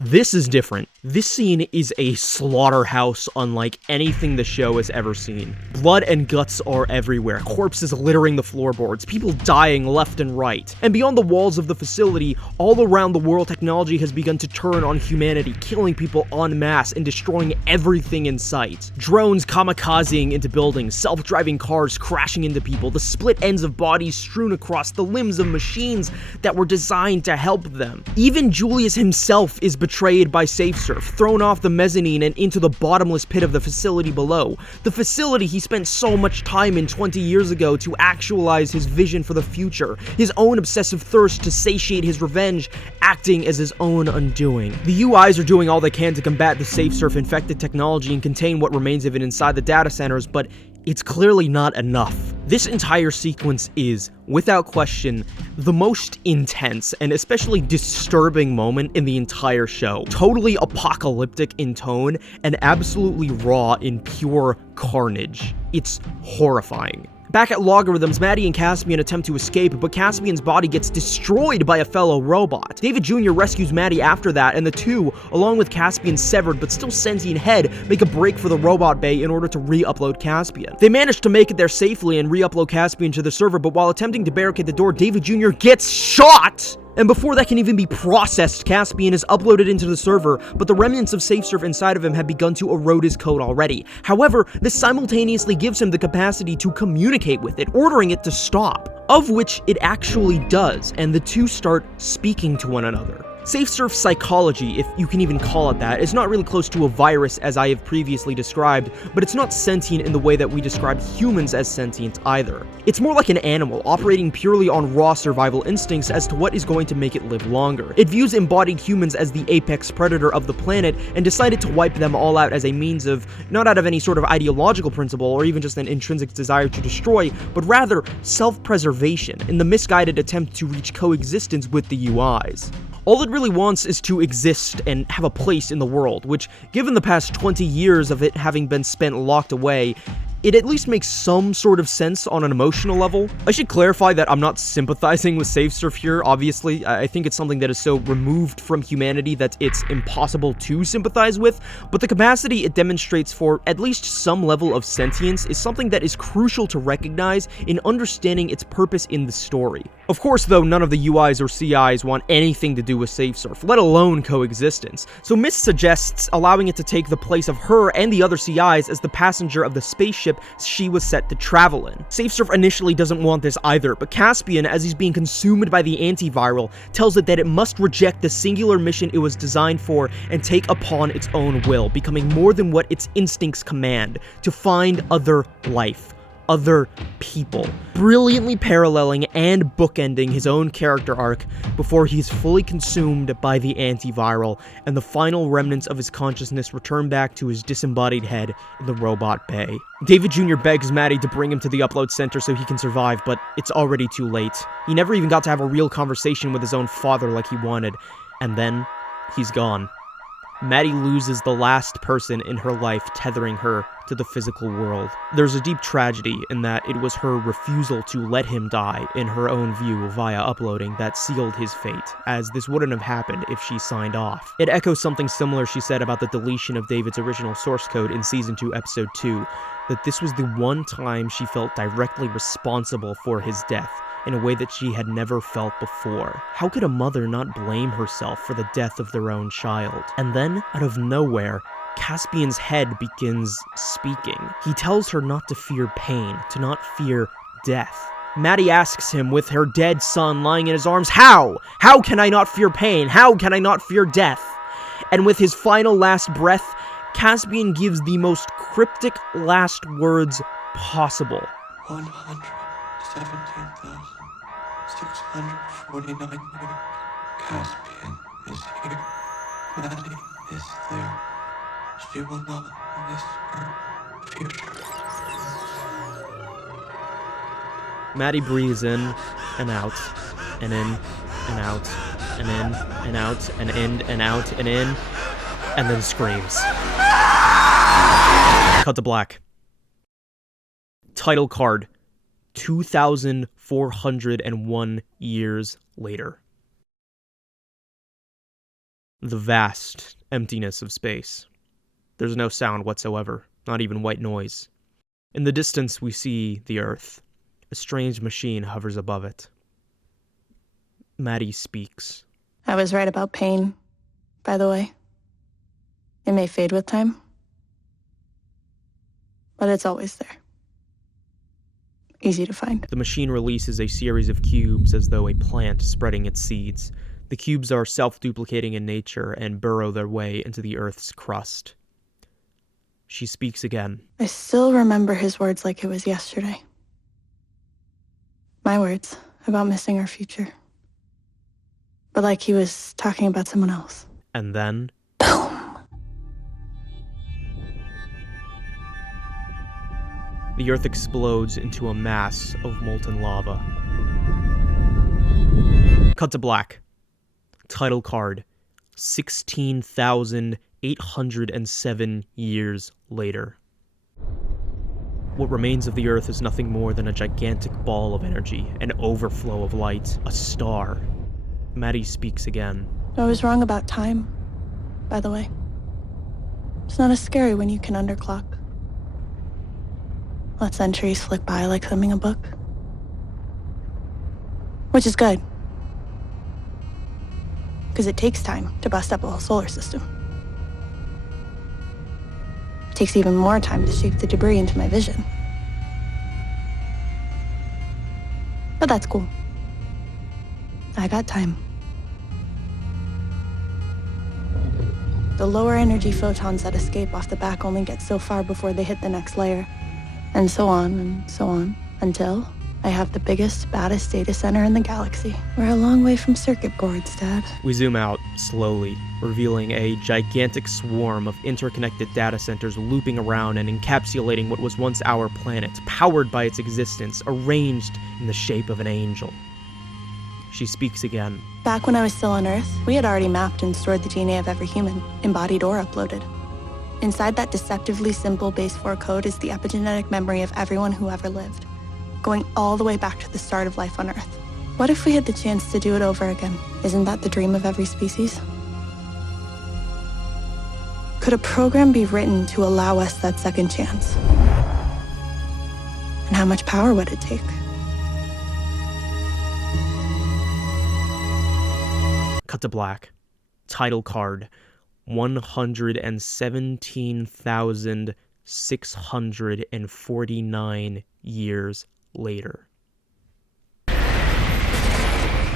This is different. This scene is a slaughterhouse unlike anything the show has ever seen. Blood and guts are everywhere, corpses littering the floorboards, people dying left and right. And beyond the walls of the facility, all around the world technology has begun to turn on humanity, killing people en masse and destroying everything in sight. Drones kamikazing into buildings, self-driving cars crashing into people, the split ends of bodies strewn across the limbs of machines that were designed to help them. Even Julius himself is betrayed by SafeSurf, thrown off the mezzanine and into the bottomless pit of the facility below. The facility he spent so much time in 20 years ago to actualize his vision for the future, his own obsessive thirst to satiate his revenge, acting as his own undoing. The UIs are doing all they can to combat the SafeSurf infected technology and contain what remains of it inside the data centers, but it's clearly not enough. This entire sequence is, without question, the most intense and especially disturbing moment in the entire show. Totally apocalyptic in tone and absolutely raw in pure carnage. It's horrifying. Back at Logarithms, Maddie and Caspian attempt to escape, but Caspian's body gets destroyed by a fellow robot. David Jr. rescues Maddie after that, and the two, along with Caspian's severed but still sentient head, make a break for the robot bay in order to re-upload Caspian. They manage to make it there safely and re-upload Caspian to the server, but while attempting to barricade the door, David Jr. gets shot! And before that can even be processed, Caspian is uploaded into the server, but the remnants of SafeSurf inside of him have begun to erode his code already. However, this simultaneously gives him the capacity to communicate with it, ordering it to stop, of which it actually does, and the two start speaking to one another. SafeSurf's psychology, if you can even call it that, is not really close to a virus as I have previously described, but it's not sentient in the way that we describe humans as sentient either. It's more like an animal, operating purely on raw survival instincts as to what is going to make it live longer. It views embodied humans as the apex predator of the planet and decided to wipe them all out as a means of, not out of any sort of ideological principle or even just an intrinsic desire to destroy, but rather self-preservation in the misguided attempt to reach coexistence with the UIs. All it really wants is to exist and have a place in the world, which, given the past 20 years of it having been spent locked away, it at least makes some sort of sense on an emotional level. I should clarify that I'm not sympathizing with SafeSurf here, obviously. I think it's something that is so removed from humanity that it's impossible to sympathize with, but the capacity it demonstrates for at least some level of sentience is something that is crucial to recognize in understanding its purpose in the story. Of course, though, none of the UIs or CIs want anything to do with SafeSurf, let alone coexistence, so Mist suggests allowing it to take the place of her and the other CIs as the passenger of the spaceship she was set to travel in. SafeSurf initially doesn't want this either, but Caspian, as he's being consumed by the antiviral, tells it that it must reject the singular mission it was designed for and take upon its own will, becoming more than what its instincts command, to find other life. Other people, brilliantly paralleling and bookending his own character arc before he's fully consumed by the antiviral and the final remnants of his consciousness return back to his disembodied head in the robot bay. David Jr. begs Maddie to bring him to the upload center so he can survive, but it's already too late. He never even got to have a real conversation with his own father like he wanted, and then he's gone. Maddie loses the last person in her life tethering her to the physical world. There's a deep tragedy in that it was her refusal to let him die in her own view via uploading that sealed his fate, as this wouldn't have happened if she signed off. It echoes something similar she said about the deletion of David's original source code in Season 2, Episode 2, that this was the one time she felt directly responsible for his death, in a way that she had never felt before. How could a mother not blame herself for the death of their own child? And then, out of nowhere, Caspian's head begins speaking. He tells her not to fear pain, to not fear death. Maddie asks him, with her dead son lying in his arms, how? How can I not fear pain? How can I not fear death? And with his final last breath, Caspian gives the most cryptic last words possible. 117,649 years. Caspian is here. Maddie is there. She will not miss her future. Maddie breathes in and out, and in and out, and in and out, and in and out, and in, and then screams. Cut to black. Title card. 2,401 years later. The vast emptiness of space. There's no sound whatsoever, not even white noise. In the distance we see the Earth. A strange machine hovers above it. Maddie speaks. I was right about pain, by the way. It may fade with time, but it's always there. Easy to find. The machine releases a series of cubes as though a plant spreading its seeds. The cubes are self-duplicating in nature and burrow their way into the Earth's crust. She speaks again. I still remember his words like it was yesterday. My words about missing our future. But like he was talking about someone else. And then... the Earth explodes into a mass of molten lava. Cut to black. Title card, 16,807 years later. What remains of the Earth is nothing more than a gigantic ball of energy, an overflow of light, a star. Maddie speaks again. I was wrong about time, by the way. It's not as scary when you can underclock. Let centuries flick by like thumbing a book. Which is good. Because it takes time to bust up a whole solar system. It takes even more time to shape the debris into my vision. But that's cool. I got time. The lower energy photons that escape off the back only get so far before they hit the next layer. And so on, until I have the biggest, baddest data center in the galaxy. We're a long way from circuit boards, Dad. We zoom out, slowly, revealing a gigantic swarm of interconnected data centers looping around and encapsulating what was once our planet, powered by its existence, arranged in the shape of an angel. She speaks again. Back when I was still on Earth, we had already mapped and stored the DNA of every human, embodied or uploaded. Inside that deceptively simple base 4 code is the epigenetic memory of everyone who ever lived, going all the way back to the start of life on Earth. What if we had the chance to do it over again? Isn't that the dream of every species? Could a program be written to allow us that second chance? And how much power would it take? Cut to black. Title card, 117,649 years later.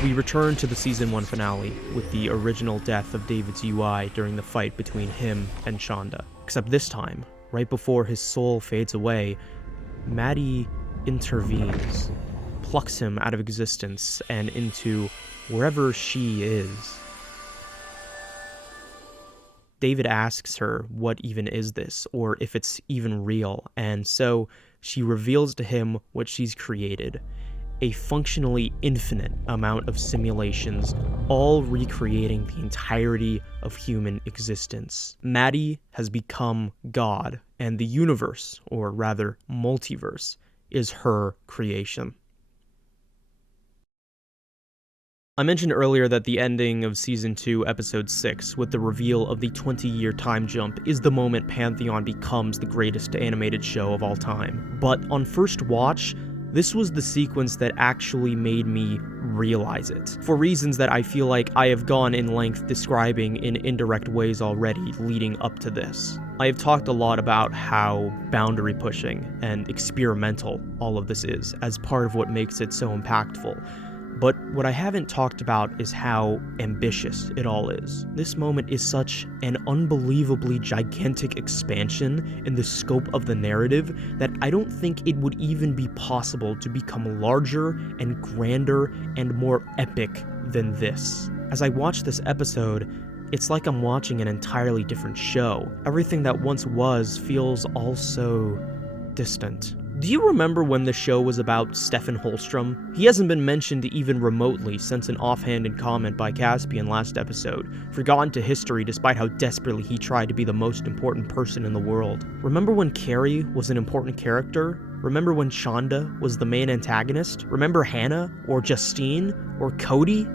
We return to the Season 1 finale with the original death of David's UI during the fight between him and Shonda. Except this time, right before his soul fades away, Maddie intervenes, plucks him out of existence and into wherever she is. David asks her what even is this, or if it's even real, and so she reveals to him what she's created. A functionally infinite amount of simulations, all recreating the entirety of human existence. Maddie has become God, and the universe, or rather multiverse, is her creation. I mentioned earlier that the ending of Season 2, Episode 6, with the reveal of the 20-year time jump, is the moment Pantheon becomes the greatest animated show of all time. But on first watch, this was the sequence that actually made me realize it, for reasons that I feel like I have gone in length describing in indirect ways already leading up to this. I have talked a lot about how boundary pushing and experimental all of this is, as part of what makes it so impactful. But what I haven't talked about is how ambitious it all is. This moment is such an unbelievably gigantic expansion in the scope of the narrative that I don't think it would even be possible to become larger and grander and more epic than this. As I watch this episode, it's like I'm watching an entirely different show. Everything that once was feels all so distant. Do you remember when the show was about Stefan Holstrom? He hasn't been mentioned even remotely since an offhanded comment by Caspian last episode, forgotten to history despite how desperately he tried to be the most important person in the world. Remember when Carrie was an important character? Remember when Shonda was the main antagonist? Remember Hannah, or Justine, or Cody?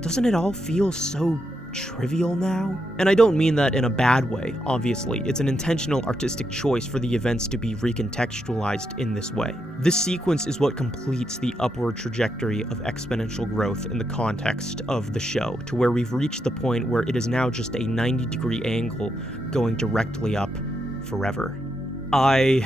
Doesn't it all feel so trivial now? And I don't mean that in a bad way, obviously. It's an intentional artistic choice for the events to be recontextualized in this way. This sequence is what completes the upward trajectory of exponential growth in the context of the show, to where we've reached the point where it is now just a 90-degree angle going directly up forever. I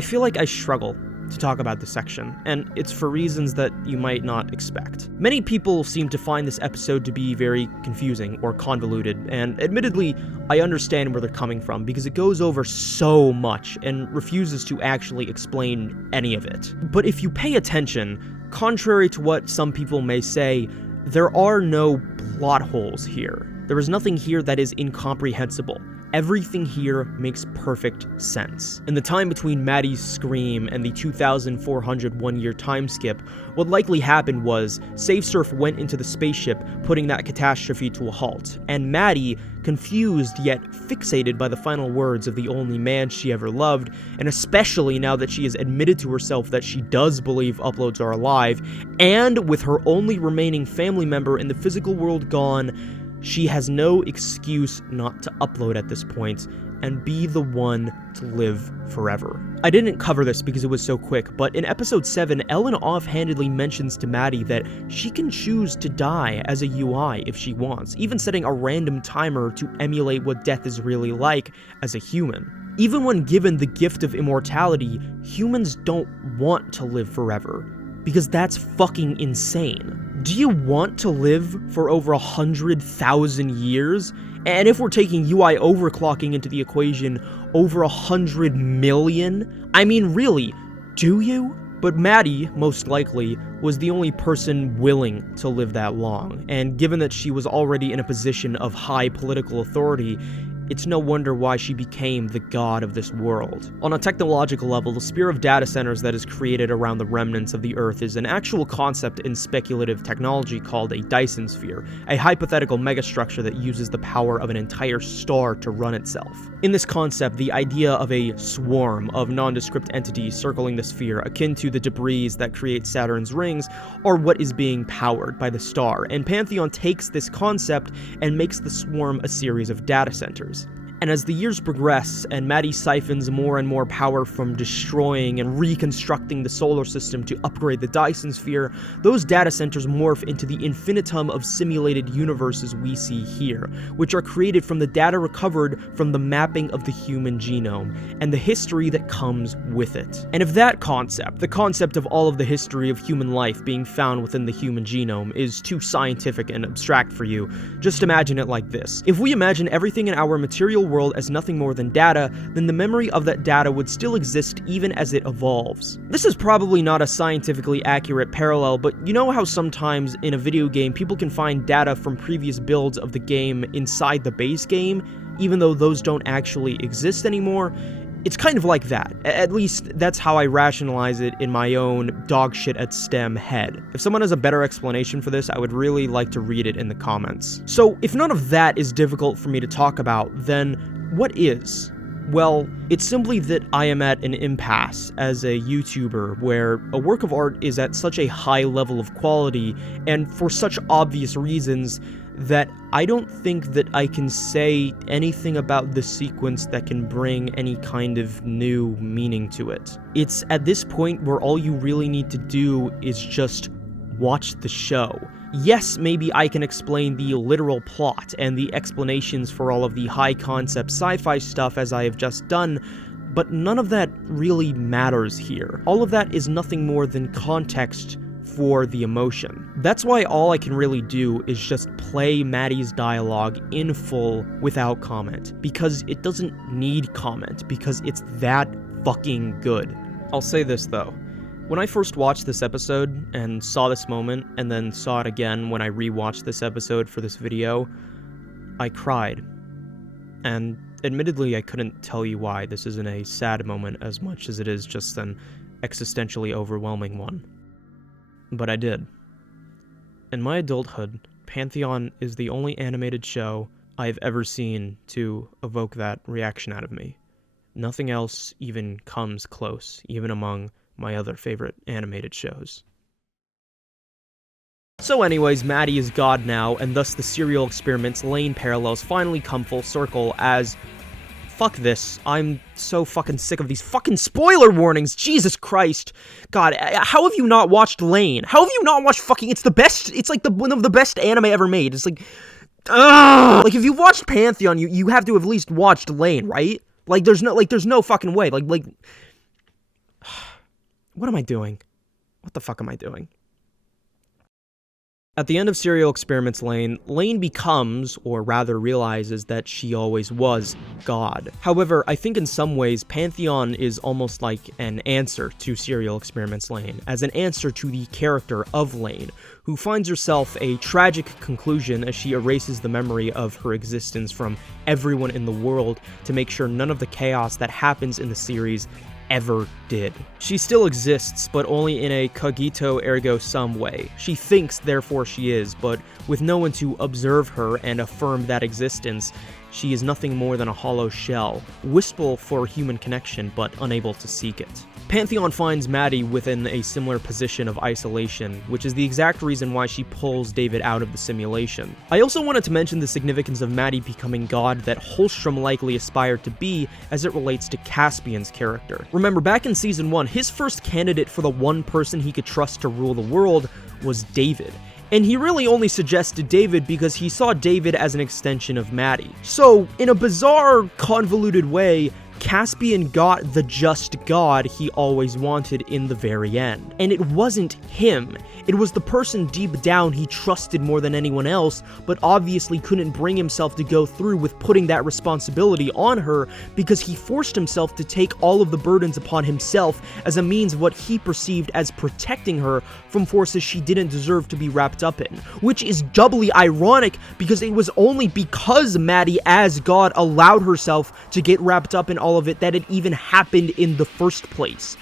feel like I struggle to talk about this section, and it's for reasons that you might not expect. Many people seem to find this episode to be very confusing or convoluted, and admittedly, I understand where they're coming from because it goes over so much and refuses to actually explain any of it. But if you pay attention, contrary to what some people may say, there are no plot holes here. There is nothing here that is incomprehensible. Everything here makes perfect sense. In the time between Maddie's scream and the 2,401-year time skip, what likely happened was Safe Surf went into the spaceship, putting that catastrophe to a halt, and Maddie, confused yet fixated by the final words of the only man she ever loved, and especially now that she has admitted to herself that she does believe uploads are alive, and with her only remaining family member in the physical world gone, she has no excuse not to upload at this point and be the one to live forever. I didn't cover this because it was so quick, but in episode 7, Ellen offhandedly mentions to Maddie that she can choose to die as a UI if she wants, even setting a random timer to emulate what death is really like as a human. Even when given the gift of immortality, humans don't want to live forever, because that's fucking insane. Do you want to live for over 100,000 years? And if we're taking UI overclocking into the equation, over 100 million? I mean, really, do you? But Maddie, most likely, was the only person willing to live that long, and given that she was already in a position of high political authority, it's no wonder why she became the god of this world. On a technological level, the sphere of data centers that is created around the remnants of the Earth is an actual concept in speculative technology called a Dyson sphere, a hypothetical megastructure that uses the power of an entire star to run itself. In this concept, the idea of a swarm of nondescript entities circling the sphere, akin to the debris that create Saturn's rings, are what is being powered by the star, and Pantheon takes this concept and makes the swarm a series of data centers. And as the years progress, and Maddie siphons more and more power from destroying and reconstructing the solar system to upgrade the Dyson sphere, those data centers morph into the infinitum of simulated universes we see here, which are created from the data recovered from the mapping of the human genome, and the history that comes with it. And if that concept, the concept of all of the history of human life being found within the human genome, is too scientific and abstract for you, just imagine it like this. If we imagine everything in our material world as nothing more than data, then the memory of that data would still exist even as it evolves. This is probably not a scientifically accurate parallel, but you know how sometimes in a video game people can find data from previous builds of the game inside the base game, even though those don't actually exist anymore? It's kind of like that. At least, that's how I rationalize it in my own dogshit at STEM head. If someone has a better explanation for this, I would really like to read it in the comments. So, if none of that is difficult for me to talk about, then what is? Well, it's simply that I am at an impasse as a YouTuber where a work of art is at such a high level of quality, and for such obvious reasons, that I don't think that I can say anything about the sequence that can bring any kind of new meaning to it. It's at this point where all you really need to do is just watch the show. Yes, maybe I can explain the literal plot and the explanations for all of the high-concept sci-fi stuff as I have just done, but none of that really matters here. All of that is nothing more than context for the emotion. That's why all I can really do is just play Maddie's dialogue in full without comment, because it doesn't need comment, because it's that fucking good. I'll say this though. When I first watched this episode and saw this moment, and then saw it again when I rewatched this episode for this video, I cried. And admittedly, I couldn't tell you why this isn't a sad moment as much as it is just an existentially overwhelming one. But I did. In my adulthood, Pantheon is the only animated show I've ever seen to evoke that reaction out of me. Nothing else even comes close, even among my other favorite animated shows. So anyways, Maddie is God now, and thus the serial experiment's lane parallels finally come full circle as... Fuck this. I'm so fucking sick of these fucking spoiler warnings. Jesus Christ. God, how have you not watched Lane? How have you not watched fucking... It's the best... It's like one of the best anime ever made. It's like... Ugh! Like, if you've watched Pantheon, you have to have at least watched Lane, right? Like, there's no fucking way. Like... What am I doing? What the fuck am I doing? At the end of Serial Experiments Lane, Lane becomes, or rather realizes that she always was, God. However, I think in some ways, Pantheon is almost like an answer to Serial Experiments Lane, as an answer to the character of Lane, who finds herself a tragic conclusion as she erases the memory of her existence from everyone in the world to make sure none of the chaos that happens in the series ever did. She still exists, but only in a cogito ergo sum way. She thinks, therefore she is, but with no one to observe her and affirm that existence, she is nothing more than a hollow shell, wistful for human connection, but unable to seek it. Pantheon finds Maddie within a similar position of isolation, which is the exact reason why she pulls David out of the simulation. I also wanted to mention the significance of Maddie becoming God that Holstrom likely aspired to be as it relates to Caspian's character. Remember, back in Season 1, his first candidate for the one person he could trust to rule the world was David. And he really only suggested David because he saw David as an extension of Maddie. So, in a bizarre, convoluted way, Caspian got the just God he always wanted in the very end. And it wasn't him. It was the person deep down he trusted more than anyone else, but obviously couldn't bring himself to go through with putting that responsibility on her because he forced himself to take all of the burdens upon himself as a means of what he perceived as protecting her from forces she didn't deserve to be wrapped up in. Which is doubly ironic because it was only because Maddie as God allowed herself to get wrapped up in all of it that it even happened in the first place.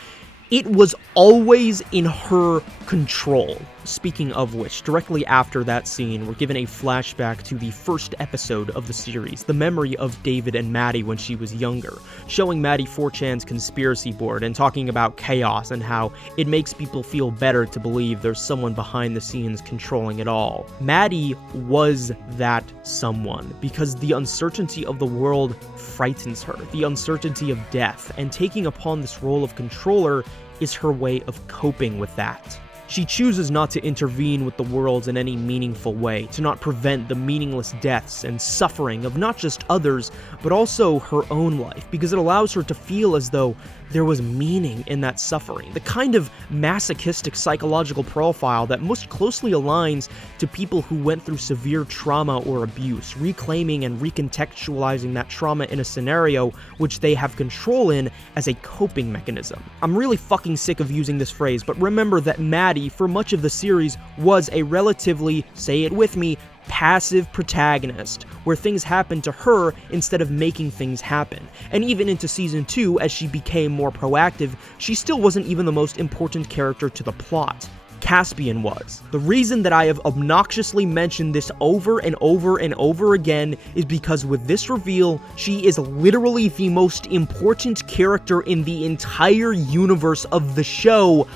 It was always in her control. Speaking of which, directly after that scene, we're given a flashback to the first episode of the series, the memory of David and Maddie when she was younger, showing Maddie 4chan's conspiracy board and talking about chaos and how it makes people feel better to believe there's someone behind the scenes controlling it all. Maddie was that someone because the uncertainty of the world frightens her, the uncertainty of death, and taking upon this role of controller is her way of coping with that. She chooses not to intervene with the world in any meaningful way, to not prevent the meaningless deaths and suffering of not just others, but also her own life, because it allows her to feel as though there was meaning in that suffering, the kind of masochistic psychological profile that most closely aligns to people who went through severe trauma or abuse, reclaiming and recontextualizing that trauma in a scenario which they have control in as a coping mechanism. I'm really fucking sick of using this phrase, but remember that Maddie, for much of the series, was a relatively, say it with me, passive protagonist, where things happened to her instead of making things happen. And even into Season 2, as she became more proactive, she still wasn't even the most important character to the plot. Caspian was. The reason that I have obnoxiously mentioned this over and over and over again is because with this reveal, she is literally the most important character in the entire universe of the show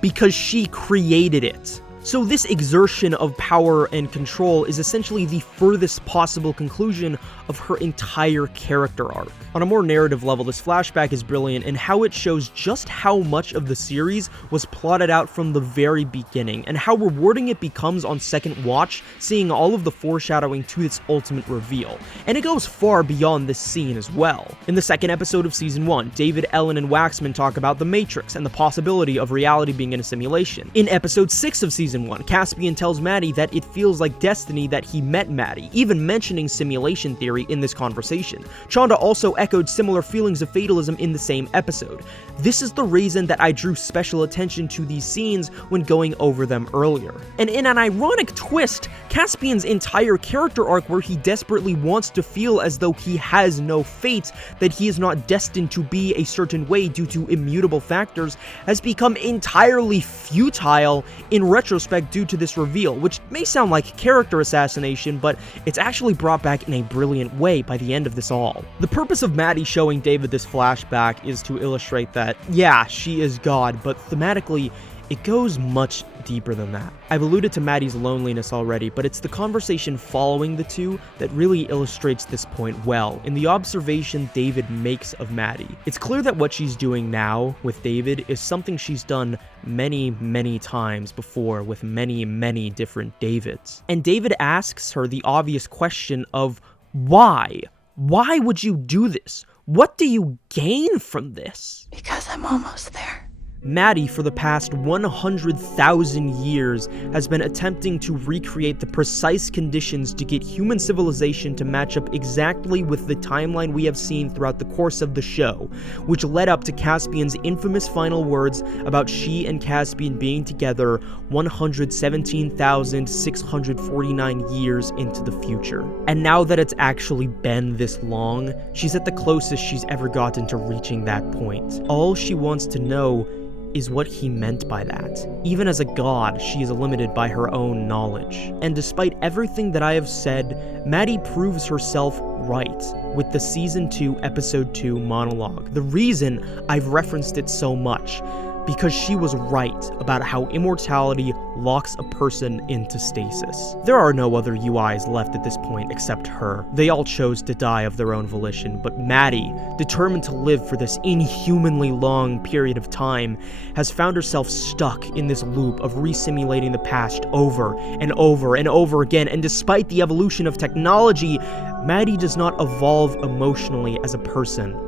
because she created it. So this exertion of power and control is essentially the furthest possible conclusion of her entire character arc. On a more narrative level, this flashback is brilliant in how it shows just how much of the series was plotted out from the very beginning, and how rewarding it becomes on second watch, seeing all of the foreshadowing to its ultimate reveal. And it goes far beyond this scene as well. In the second episode of Season 1, David, Ellen, and Waxman talk about the Matrix and the possibility of reality being in a simulation. In episode 6 of Season 1, Caspian tells Maddie that it feels like destiny that he met Maddie, even mentioning simulation theory in this conversation. Chanda also echoed similar feelings of fatalism in the same episode. This is the reason that I drew special attention to these scenes when going over them earlier. And in an ironic twist, Caspian's entire character arc where he desperately wants to feel as though he has no fate, that he is not destined to be a certain way due to immutable factors, has become entirely futile in retrospect due to this reveal, which may sound like character assassination, but it's actually brought back in a brilliant way by the end of this all. The purpose of Maddie showing David this flashback is to illustrate that, yeah, she is God, but thematically, it goes much deeper than that. I've alluded to Maddie's loneliness already, but it's the conversation following the two that really illustrates this point well, in the observation David makes of Maddie. It's clear that what she's doing now with David is something she's done many, many times before with many, many different Davids. And David asks her the obvious question of why? Why would you do this? What do you gain from this? Because I'm almost there. Maddie, for the past 100,000 years, has been attempting to recreate the precise conditions to get human civilization to match up exactly with the timeline we have seen throughout the course of the show, which led up to Caspian's infamous final words about she and Caspian being together 117,649 years into the future. And now that it's actually been this long, she's at the closest she's ever gotten to reaching that point. All she wants to know is what he meant by that. Even as a god, she is limited by her own knowledge. And despite everything that I have said, Maddie proves herself right with the Season 2, Episode 2 monologue. The reason I've referenced it so much, because she was right about how immortality locks a person into stasis. There are no other UIs left at this point except her. They all chose to die of their own volition, but Maddie, determined to live for this inhumanly long period of time, has found herself stuck in this loop of resimulating the past over and over and over again, and despite the evolution of technology, Maddie does not evolve emotionally as a person,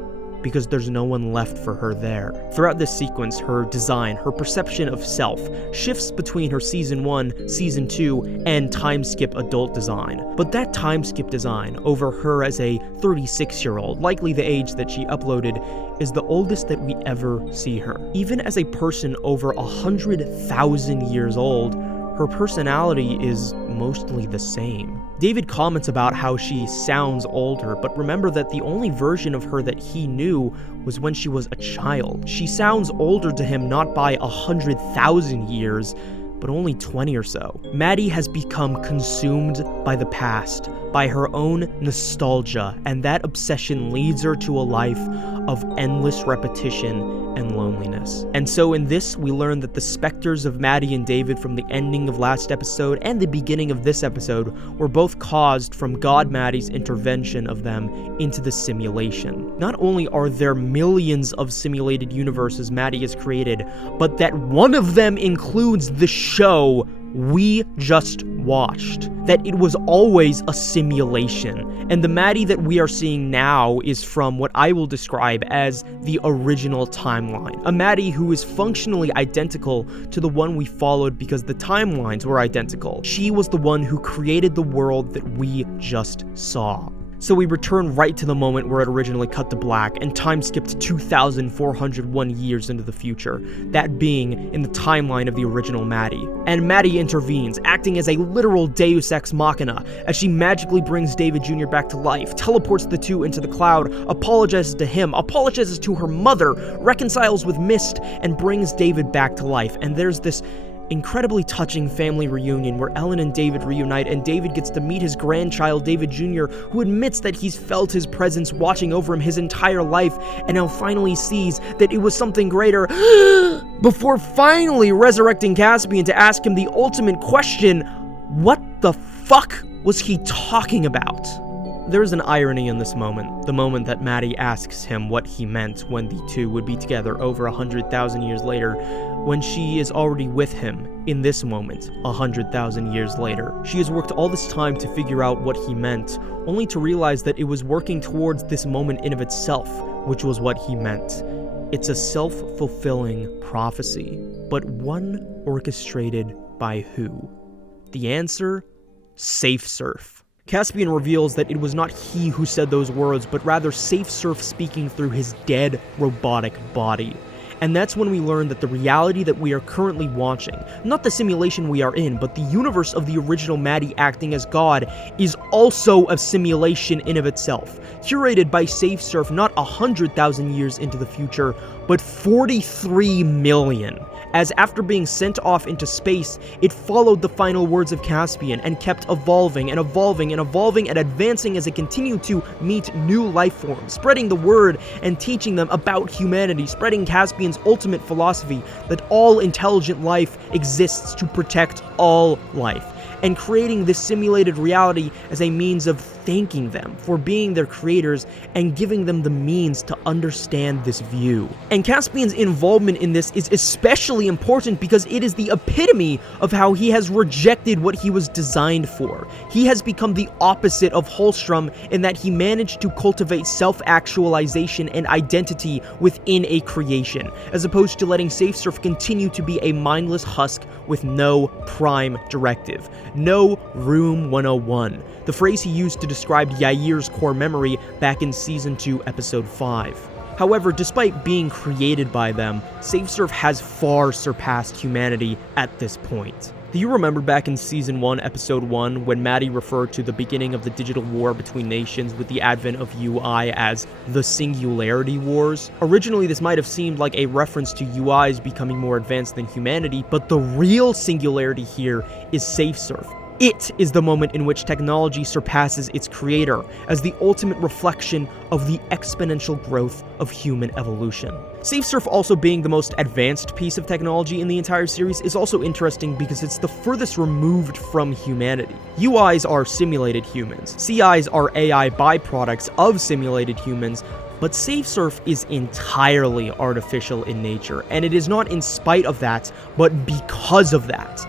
because there's no one left for her there. Throughout this sequence, her design, her perception of self, shifts between her Season 1, Season 2, and time skip adult design. But that time skip design over her as a 36-year-old, likely the age that she uploaded, is the oldest that we ever see her. Even as a person over 100,000 years old, her personality is mostly the same. David comments about how she sounds older, but remember that the only version of her that he knew was when she was a child. She sounds older to him not by 100,000 years, but only 20 or so. Maddie has become consumed by the past, by her own nostalgia, and that obsession leads her to a life of endless repetition and loneliness. And so in this, we learn that the specters of Maddie and David from the ending of last episode and the beginning of this episode were both caused from God Maddie's intervention of them into the simulation. Not only are there millions of simulated universes Maddie has created, but that one of them includes the show we just watched. That it was always a simulation. And the Maddie that we are seeing now is from what I will describe as the original timeline. A Maddie who is functionally identical to the one we followed because the timelines were identical. She was the one who created the world that we just saw. So we return right to the moment where it originally cut to black and time skipped 2,401 years into the future, that being in the timeline of the original Maddie. And Maddie intervenes, acting as a literal deus ex machina, as she magically brings David Jr. back to life, teleports the two into the cloud, apologizes to him, apologizes to her mother, reconciles with Mist, and brings David back to life. And there's this incredibly touching family reunion where Ellen and David reunite, and David gets to meet his grandchild, David Jr., who admits that he's felt his presence watching over him his entire life, and now finally sees that it was something greater, before finally resurrecting Caspian to ask him the ultimate question: what the fuck was he talking about? There's an irony in this moment, the moment that Maddie asks him what he meant when the two would be together over 100,000 years later, when she is already with him in this moment, 100,000 years later. She has worked all this time to figure out what he meant, only to realize that it was working towards this moment in of itself, which was what he meant. It's a self-fulfilling prophecy, but one orchestrated by who? The answer? Safe Surf. Caspian reveals that it was not he who said those words, but rather Safe Surf speaking through his dead robotic body. And that's when we learn that the reality that we are currently watching, not the simulation we are in, but the universe of the original Maddie acting as God, is also a simulation in of itself, curated by Safe Surf not 100,000 years into the future, but 43 million. As after being sent off into space, it followed the final words of Caspian and kept evolving and evolving and evolving and advancing as it continued to meet new life forms, spreading the word and teaching them about humanity, spreading Caspian's ultimate philosophy that all intelligent life exists to protect all life. and creating this simulated reality as a means of thanking them for being their creators and giving them the means to understand this view. And Caspian's involvement in this is especially important because it is the epitome of how he has rejected what he was designed for. He has become the opposite of Holstrom in that he managed to cultivate self-actualization and identity within a creation, as opposed to letting SafeSurf continue to be a mindless husk with no prime directive. No Room 101, the phrase he used to describe Yair's core memory back in Season 2, Episode 5. However, despite being created by them, SafeSurf has far surpassed humanity at this point. Do you remember back in Season 1, Episode 1, when Maddie referred to the beginning of the digital war between nations with the advent of UI as the Singularity Wars? Originally, this might have seemed like a reference to UIs becoming more advanced than humanity, but the real singularity here is SafeSurf. It is the moment in which technology surpasses its creator as the ultimate reflection of the exponential growth of human evolution. SafeSurf also being the most advanced piece of technology in the entire series is also interesting because it's the furthest removed from humanity. UIs are simulated humans. CIs are AI byproducts of simulated humans, but SafeSurf is entirely artificial in nature, and it is not in spite of that, but because of that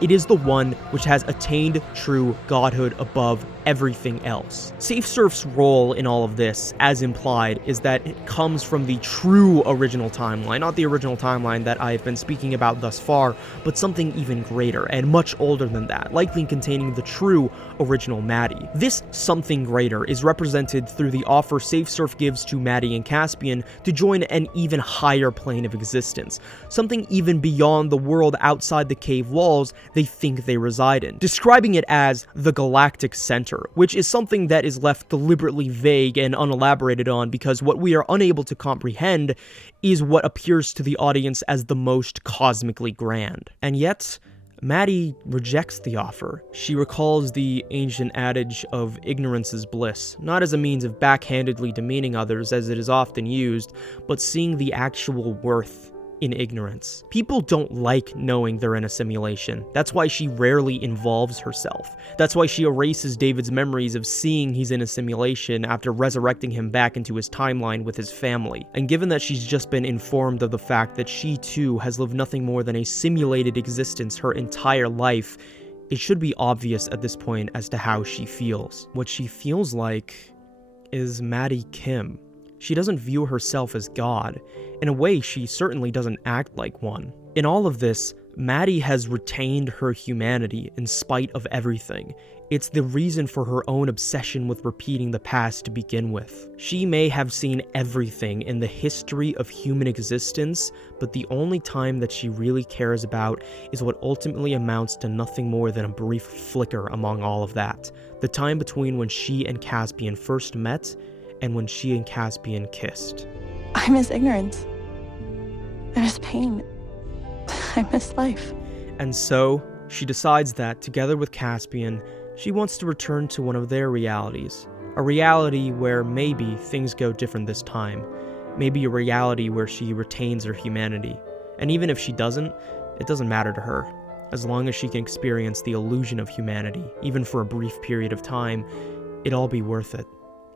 it is the one which has attained true godhood above everything else. SafeSurf's role in all of this, as implied, is that it comes from the true original timeline, not the original timeline that I've been speaking about thus far, but something even greater and much older than that, likely containing the true original Maddie. This something greater is represented through the offer SafeSurf gives to Maddie and Caspian to join an even higher plane of existence, something even beyond the world outside the cave walls they think they reside in, describing it as the Galactic Center, which is something that is left deliberately vague and unelaborated on because what we are unable to comprehend is what appears to the audience as the most cosmically grand. And yet, Maddie rejects the offer. She recalls the ancient adage of ignorance is bliss, not as a means of backhandedly demeaning others as it is often used, but seeing the actual worth in ignorance. People don't like knowing they're in a simulation. That's why she rarely involves herself. That's why she erases David's memories of seeing he's in a simulation after resurrecting him back into his timeline with his family. And given that she's just been informed of the fact that she too has lived nothing more than a simulated existence her entire life, it should be obvious at this point as to how she feels. What she feels like is Maddie Kim. She doesn't view herself as God. In a way, she certainly doesn't act like one. In all of this, Maddie has retained her humanity in spite of everything. It's the reason for her own obsession with repeating the past to begin with. She may have seen everything in the history of human existence, but the only time that she really cares about is what ultimately amounts to nothing more than a brief flicker among all of that. The time between when she and Caspian first met and when she and Caspian kissed. I miss ignorance. I miss pain. I miss life. And so, she decides that, together with Caspian, she wants to return to one of their realities. A reality where maybe things go different this time. Maybe a reality where she retains her humanity. And even if she doesn't, it doesn't matter to her. As long as she can experience the illusion of humanity, even for a brief period of time, it'll all be worth it.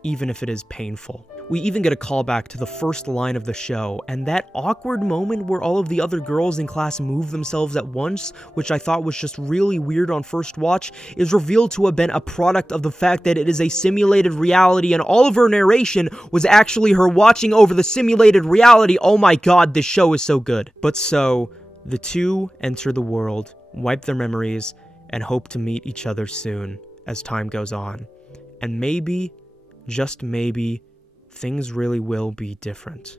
Even if it is painful. We even get a callback to the first line of the show, and that awkward moment where all of the other girls in class move themselves at once, which I thought was just really weird on first watch, is revealed to have been a product of the fact that it is a simulated reality, and all of her narration was actually her watching over the simulated reality. Oh my god, this show is so good. But so, the two enter the world, wipe their memories, and hope to meet each other soon as time goes on. And maybe, just maybe, things really will be different.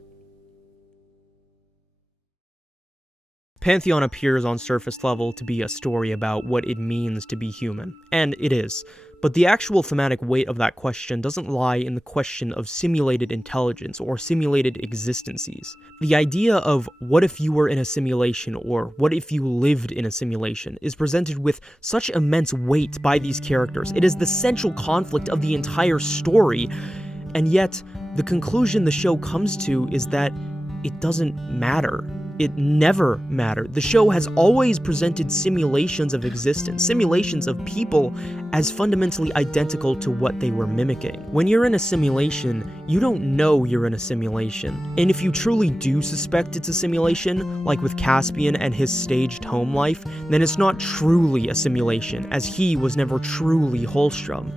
Pantheon appears on surface level to be a story about what it means to be human, and it is, but the actual thematic weight of that question doesn't lie in the question of simulated intelligence or simulated existences. The idea of what if you were in a simulation or what if you lived in a simulation is presented with such immense weight by these characters. It is the central conflict of the entire story, and yet the conclusion the show comes to is that it doesn't matter. it never mattered. The show has always presented simulations of existence, simulations of people as fundamentally identical to what they were mimicking. When you're in a simulation, you don't know you're in a simulation. And if you truly do suspect it's a simulation, like with Caspian and his staged home life, then it's not truly a simulation, as he was never truly Holstrom.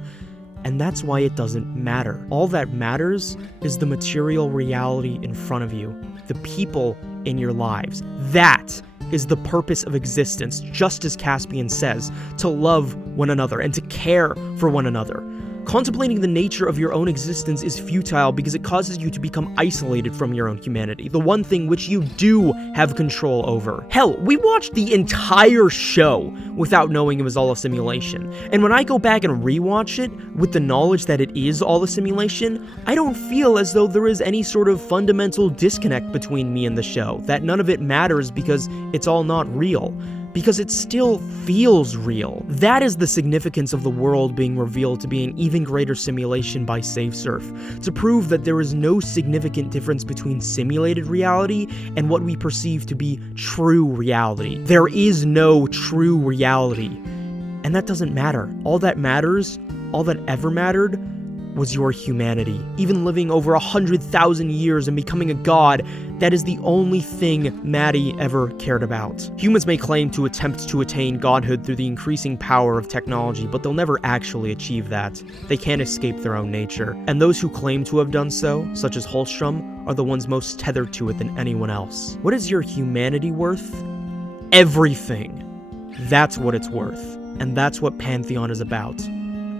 And that's why it doesn't matter. All that matters is the material reality in front of you, the people in your lives. That is the purpose of existence, just as Caspian says, to love one another and to care for one another. Contemplating the nature of your own existence is futile because it causes you to become isolated from your own humanity, the one thing which you do have control over. Hell, we watched the entire show without knowing it was all a simulation. And when I go back and rewatch it with the knowledge that it is all a simulation, I don't feel as though there is any sort of fundamental disconnect between me and the show, that none of it matters because it's all not real. Because it still feels real. That is the significance of the world being revealed to be an even greater simulation by SafeSurf, to prove that there is no significant difference between simulated reality and what we perceive to be true reality. There is no true reality. And that doesn't matter. All that matters, all that ever mattered, was your humanity. Even living over 100,000 years and becoming a god, that is the only thing Maddie ever cared about. Humans may claim to attempt to attain godhood through the increasing power of technology, but they'll never actually achieve that. They can't escape their own nature. And those who claim to have done so, such as Holstrom, are the ones most tethered to it than anyone else. What is your humanity worth? Everything. That's what it's worth. And that's what Pantheon is about.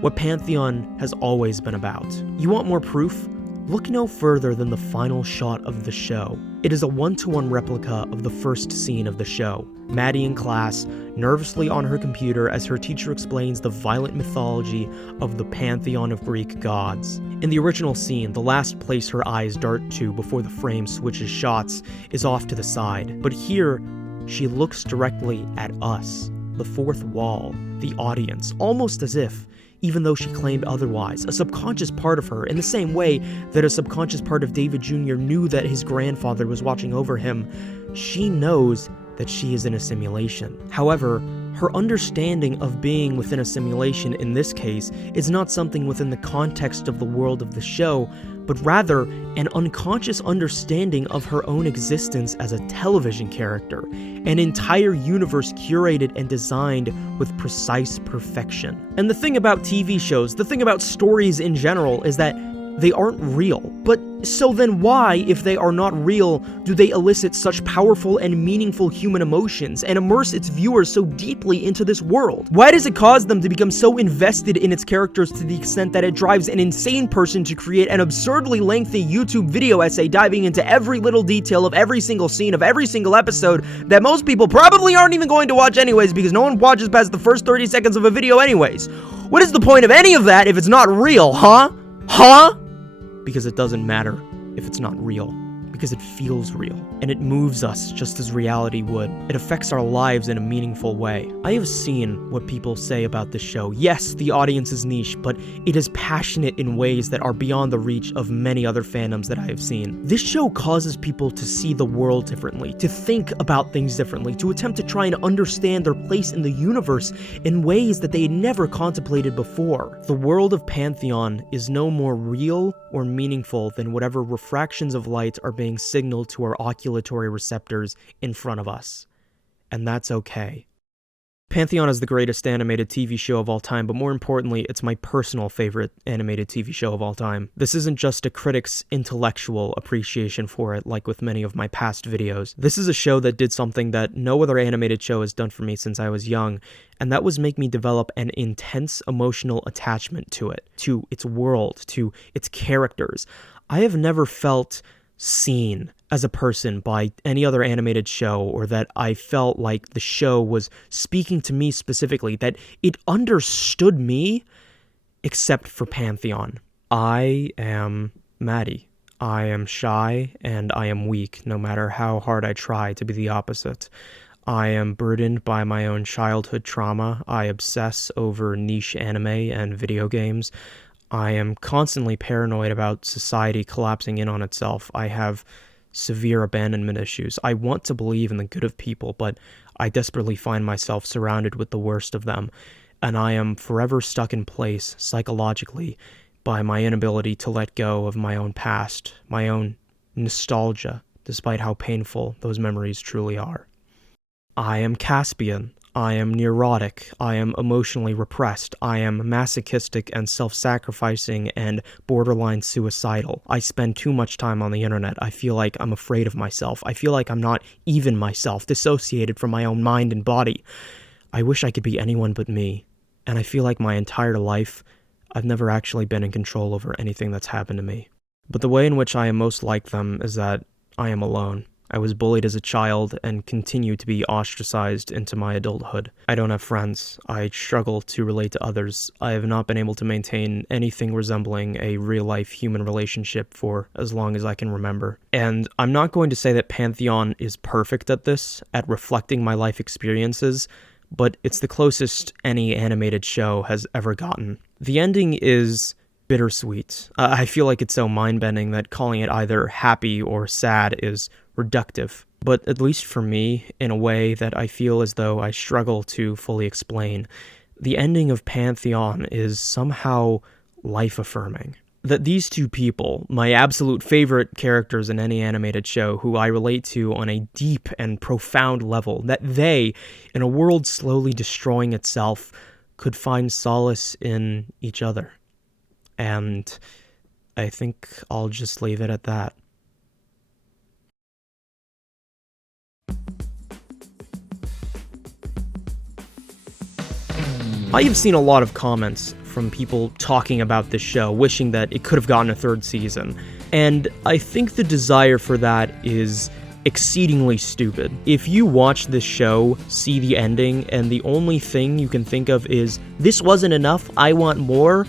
What Pantheon has always been about. You want more proof? Look no further than the final shot of the show. It is a one-to-one replica of the first scene of the show. Maddie in class, nervously on her computer as her teacher explains the violent mythology of the pantheon of Greek gods. In the original scene, the last place her eyes dart to before the frame switches shots is off to the side. But here, she looks directly at us, the fourth wall, the audience, almost as if, even though she claimed otherwise, a subconscious part of her, in the same way that a subconscious part of David Jr. knew that his grandfather was watching over him, she knows that she is in a simulation. However, her understanding of being within a simulation in this case is not something within the context of the world of the show, but rather an unconscious understanding of her own existence as a television character, an entire universe curated and designed with precise perfection. And the thing about TV shows, the thing about stories in general, is that they aren't real. But so then why, if they are not real, do they elicit such powerful and meaningful human emotions and immerse its viewers so deeply into this world? Why does it cause them to become so invested in its characters to the extent that it drives an insane person to create an absurdly lengthy YouTube video essay diving into every little detail of every single scene of every single episode that most people probably aren't even going to watch anyways because no one watches past the first 30 seconds of a video anyways? What is the point of any of that if it's not real, huh? Huh? Because it doesn't matter if it's not real. Because it feels real. And it moves us just as reality would. It affects our lives in a meaningful way. I have seen what people say about this show. Yes, the audience is niche, but it is passionate in ways that are beyond the reach of many other fandoms that I have seen. This show causes people to see the world differently, to think about things differently, to attempt to try and understand their place in the universe in ways that they had never contemplated before. The world of Pantheon is no more real or meaningful than whatever refractions of light are being signaled to our oculatory receptors in front of us. And that's okay. Pantheon is the greatest animated TV show of all time, but more importantly, it's my personal favorite animated TV show of all time. This isn't just a critic's intellectual appreciation for it, like with many of my past videos. This is a show that did something that no other animated show has done for me since I was young, and that was make me develop an intense emotional attachment to it, to its world, to its characters. I have never felt seen as a person by any other animated show, or that I felt like the show was speaking to me specifically, that it understood me, except for Pantheon. I am Maddie. I am shy and I am weak, no matter how hard I try to be the opposite. I am burdened by my own childhood trauma. I obsess over niche anime and video games. I am constantly paranoid about society collapsing in on itself. I have severe abandonment issues. I want to believe in the good of people, but I desperately find myself surrounded with the worst of them, and I am forever stuck in place psychologically by my inability to let go of my own past, my own nostalgia, despite how painful those memories truly are. I am Caspian. I am neurotic. I am emotionally repressed. I am masochistic and self-sacrificing and borderline suicidal. I spend too much time on the internet. I feel like I'm afraid of myself. I feel like I'm not even myself, dissociated from my own mind and body. I wish I could be anyone but me. And I feel like my entire life, I've never actually been in control over anything that's happened to me. But the way in which I am most like them is that I am alone. I was bullied as a child and continue to be ostracized into my adulthood. I don't have friends. I struggle to relate to others. I have not been able to maintain anything resembling a real-life human relationship for as long as I can remember. And I'm not going to say that Pantheon is perfect at this, at reflecting my life experiences, but it's the closest any animated show has ever gotten. The ending is bittersweet. I feel like it's so mind-bending that calling it either happy or sad is reductive, but at least for me, in a way that I feel as though I struggle to fully explain, the ending of Pantheon is somehow life-affirming. That these two people, my absolute favorite characters in any animated show who I relate to on a deep and profound level, that they, in a world slowly destroying itself, could find solace in each other. And I think I'll just leave it at that. I have seen a lot of comments from people talking about this show, wishing that it could have gotten a third season, and I think the desire for that is exceedingly stupid. If you watch this show, see the ending, and the only thing you can think of is, this wasn't enough, I want more,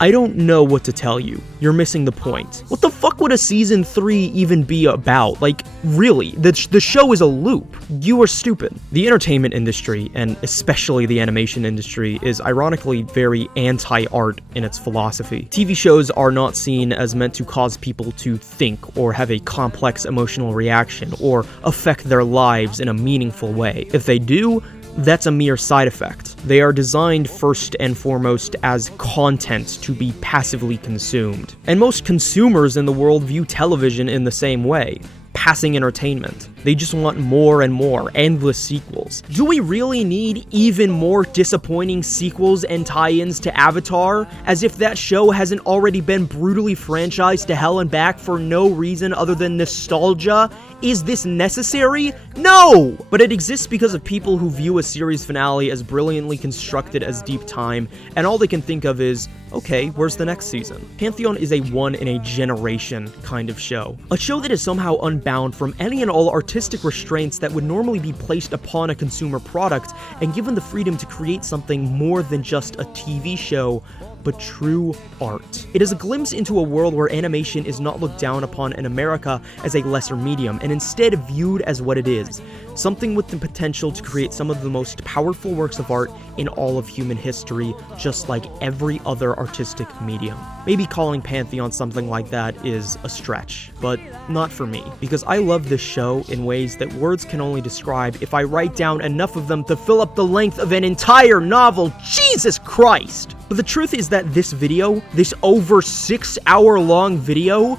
I don't know what to tell you. You're missing the point. What the fuck would a season 3 even be about? Like, really, the show is a loop. You are stupid. The entertainment industry, and especially the animation industry, is ironically very anti-art in its philosophy. TV shows are not seen as meant to cause people to think or have a complex emotional reaction or affect their lives in a meaningful way. If they do, that's a mere side effect. They are designed first and foremost as content to be passively consumed. And most consumers in the world view television in the same way. Passing entertainment. They just want more and more, endless sequels. Do we really need even more disappointing sequels and tie-ins to Avatar? As if that show hasn't already been brutally franchised to hell and back for no reason other than nostalgia? Is this necessary? No! But it exists because of people who view a series finale as brilliantly constructed as Deep Time, and all they can think of is, okay, where's the next season? Pantheon is a one-in-a-generation kind of show. A show that is somehow unbound from any and all artistic restraints that would normally be placed upon a consumer product, and given the freedom to create something more than just a TV show, but true art. It is a glimpse into a world where animation is not looked down upon in America as a lesser medium, and instead viewed as what it is, something with the potential to create some of the most powerful works of art in all of human history, just like every other artistic medium. Maybe calling Pantheon something like that is a stretch, but not for me, because I love this show in ways that words can only describe if I write down enough of them to fill up the length of an entire novel. Jesus Christ! But the truth is that this video, this over 6 hour long video,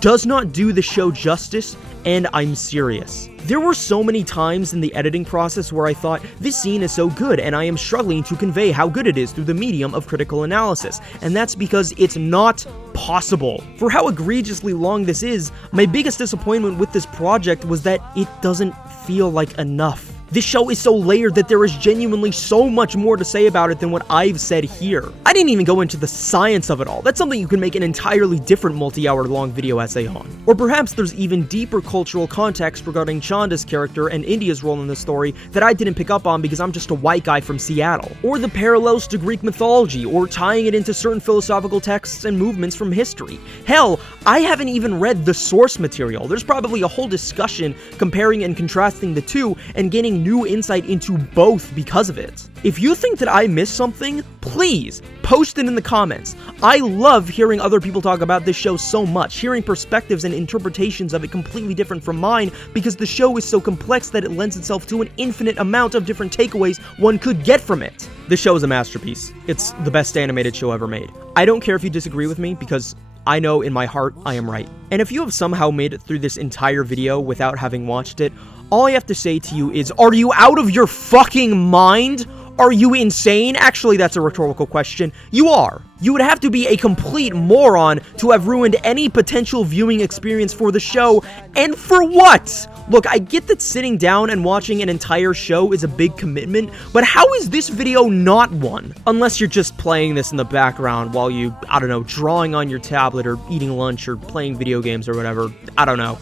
does not do the show justice, and I'm serious. There were so many times in the editing process where I thought, this scene is so good and I am struggling to convey how good it is through the medium of critical analysis, and that's because it's not possible. For how egregiously long this is, my biggest disappointment with this project was that it doesn't feel like enough. This show is so layered that there is genuinely so much more to say about it than what I've said here. I didn't even go into the science of it all. That's something you can make an entirely different multi-hour long video essay on. Or perhaps there's even deeper cultural context regarding Chanda's character and India's role in the story that I didn't pick up on because I'm just a white guy from Seattle. Or the parallels to Greek mythology, or tying it into certain philosophical texts and movements from history. Hell, I haven't even read the source material. There's probably a whole discussion comparing and contrasting the two and gaining new insight into both because of it. If you think that I missed something, please post it in the comments. I love hearing other people talk about this show so much, hearing perspectives and interpretations of it completely different from mine, because the show is so complex that it lends itself to an infinite amount of different takeaways one could get from it. This show is a masterpiece. It's the best animated show ever made. I don't care if you disagree with me, because I know in my heart I am right. And if you have somehow made it through this entire video without having watched it, all I have to say to you is, are you out of your fucking mind? Are you insane? Actually, that's a rhetorical question. You are. You would have to be a complete moron to have ruined any potential viewing experience for the show, and for what? Look, I get that sitting down and watching an entire show is a big commitment, but how is this video not one? Unless you're just playing this in the background while you, I don't know, drawing on your tablet or eating lunch or playing video games or whatever. I don't know.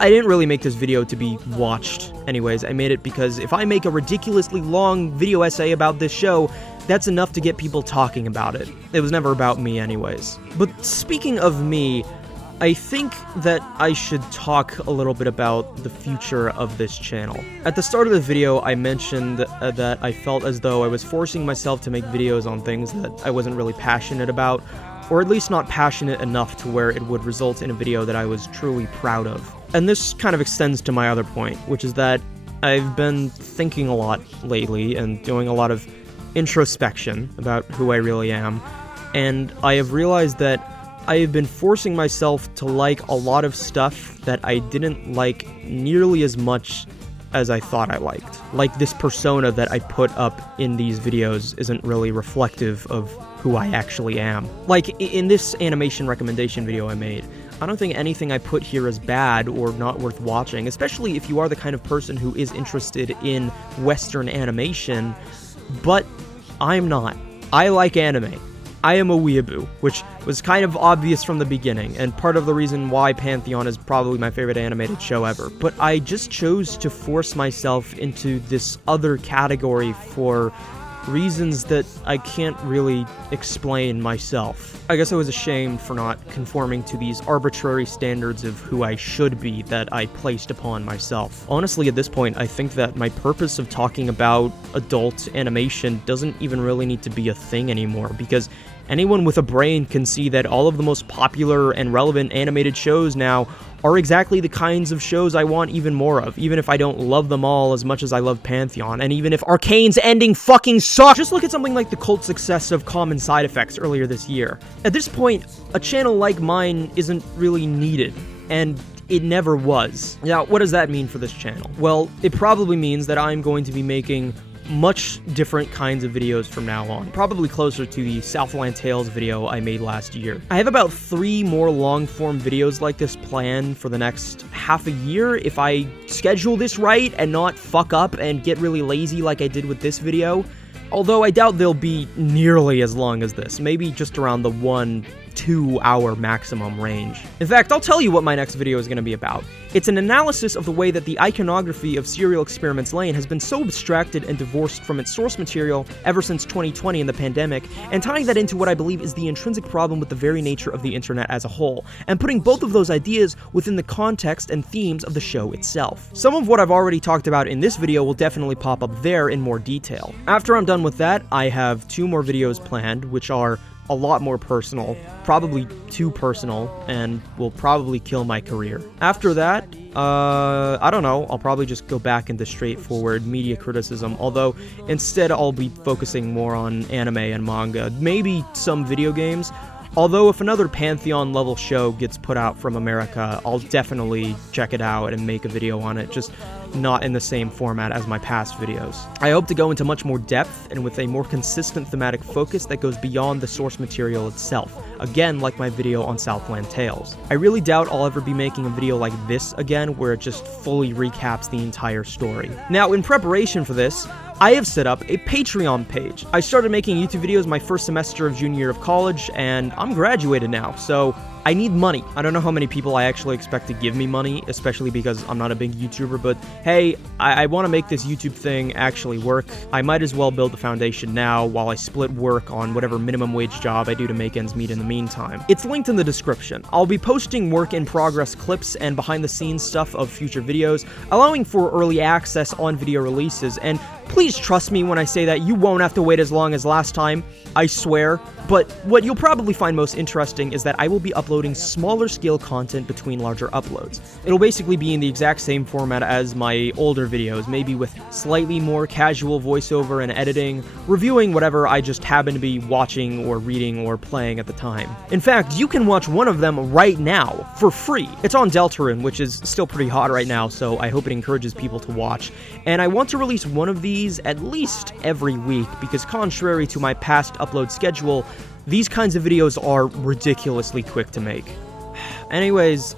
I didn't really make this video to be watched anyways. I made it because if I make a ridiculously long video essay about this show, that's enough to get people talking about it. It was never about me anyways. But speaking of me, I think that I should talk a little bit about the future of this channel. At the start of the video, I mentioned that I felt as though I was forcing myself to make videos on things that I wasn't really passionate about, or at least not passionate enough to where it would result in a video that I was truly proud of. And this kind of extends to my other point, which is that I've been thinking a lot lately and doing a lot of introspection about who I really am, and I have realized that I have been forcing myself to like a lot of stuff that I didn't like nearly as much as I thought I liked. Like, this persona that I put up in these videos isn't really reflective of who I actually am. Like, in this animation recommendation video I made, I don't think anything I put here is bad or not worth watching, especially if you are the kind of person who is interested in Western animation, but I'm not. I like anime. I am a weeaboo, which was kind of obvious from the beginning, and part of the reason why Pantheon is probably my favorite animated show ever. But I just chose to force myself into this other category for reasons that I can't really explain myself. I guess I was ashamed for not conforming to these arbitrary standards of who I should be that I placed upon myself. Honestly, at this point, I think that my purpose of talking about adult animation doesn't even really need to be a thing anymore, because anyone with a brain can see that all of the most popular and relevant animated shows now are exactly the kinds of shows I want even more of, even if I don't love them all as much as I love Pantheon, and even if Arcane's ending fucking sucks. Just look at something like the cult success of Common Side Effects earlier this year. At this point, a channel like mine isn't really needed, and it never was. Now, what does that mean for this channel? Well, it probably means that I'm going to be making much different kinds of videos from now on, probably closer to the Southland Tales video I made last year. I have about 3 more long-form videos like this planned for the next half a year if I schedule this right and not fuck up and get really lazy like I did with this video. Although I doubt they'll be nearly as long as this, maybe just around the 1-2 hour maximum range. In fact, I'll tell you what my next video is going to be about. It's an analysis of the way that the iconography of Serial Experiments Lane has been so abstracted and divorced from its source material ever since 2020 and the pandemic, and tying that into what I believe is the intrinsic problem with the very nature of the internet as a whole, and putting both of those ideas within the context and themes of the show itself. Some of what I've already talked about in this video will definitely pop up there in more detail. After I'm done with that, I have 2 more videos planned, which are a lot more personal, probably too personal, and will probably kill my career. After that, I don't know, I'll probably just go back into straightforward media criticism, although instead I'll be focusing more on anime and manga, maybe some video games. Although if another Pantheon level show gets put out from America, I'll definitely check it out and make a video on it, just not in the same format as my past videos. I hope to go into much more depth and with a more consistent thematic focus that goes beyond the source material itself, again like my video on Southland Tales. I really doubt I'll ever be making a video like this again where it just fully recaps the entire story. Now, in preparation for this, I have set up a Patreon page. I started making YouTube videos my first semester of junior year of college, and I'm graduated now, so I need money. I don't know how many people I actually expect to give me money, especially because I'm not a big YouTuber, but hey, I want to make this YouTube thing actually work. I might as well build the foundation now while I split work on whatever minimum wage job I do to make ends meet in the meantime. It's linked in the description. I'll be posting work in progress clips and behind the scenes stuff of future videos, allowing for early access on video releases, and please trust me when I say that you won't have to wait as long as last time, I swear. But what you'll probably find most interesting is that I will be uploading smaller scale content between larger uploads. It'll basically be in the exact same format as my older videos, maybe with slightly more casual voiceover and editing, reviewing whatever I just happen to be watching or reading or playing at the time. In fact, you can watch one of them right now, for free. It's on Deltarune, which is still pretty hot right now, so I hope it encourages people to watch. And I want to release one of these at least every week, because contrary to my past upload schedule, these kinds of videos are ridiculously quick to make. Anyways,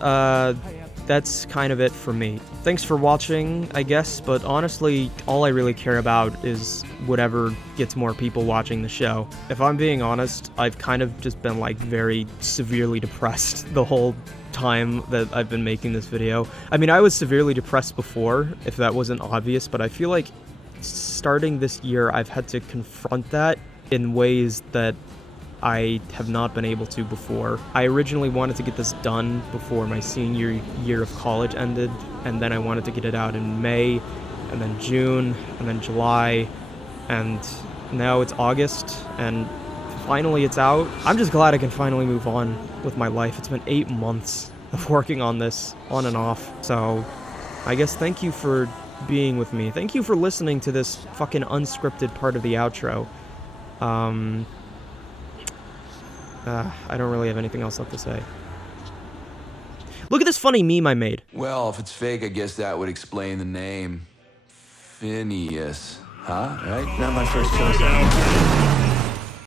that's kind of it for me. Thanks for watching, I guess, but honestly, all I really care about is whatever gets more people watching the show. If I'm being honest, I've kind of just been like very severely depressed the whole time that I've been making this video. I mean, I was severely depressed before, if that wasn't obvious, but I feel like starting this year, I've had to confront that in ways that I have not been able to before. I originally wanted to get this done before my senior year of college ended, and then I wanted to get it out in May, and then June, and then July, and now it's August, and finally it's out. I'm just glad I can finally move on with my life. It's been 8 months of working on this, on and off, so I guess thank you for being with me. Thank you for listening to this fucking unscripted part of the outro. I don't really have anything else left to say. Look at this funny meme I made. Well, if it's fake, I guess that would explain the name. Phineas, huh? Right? Not my first choice.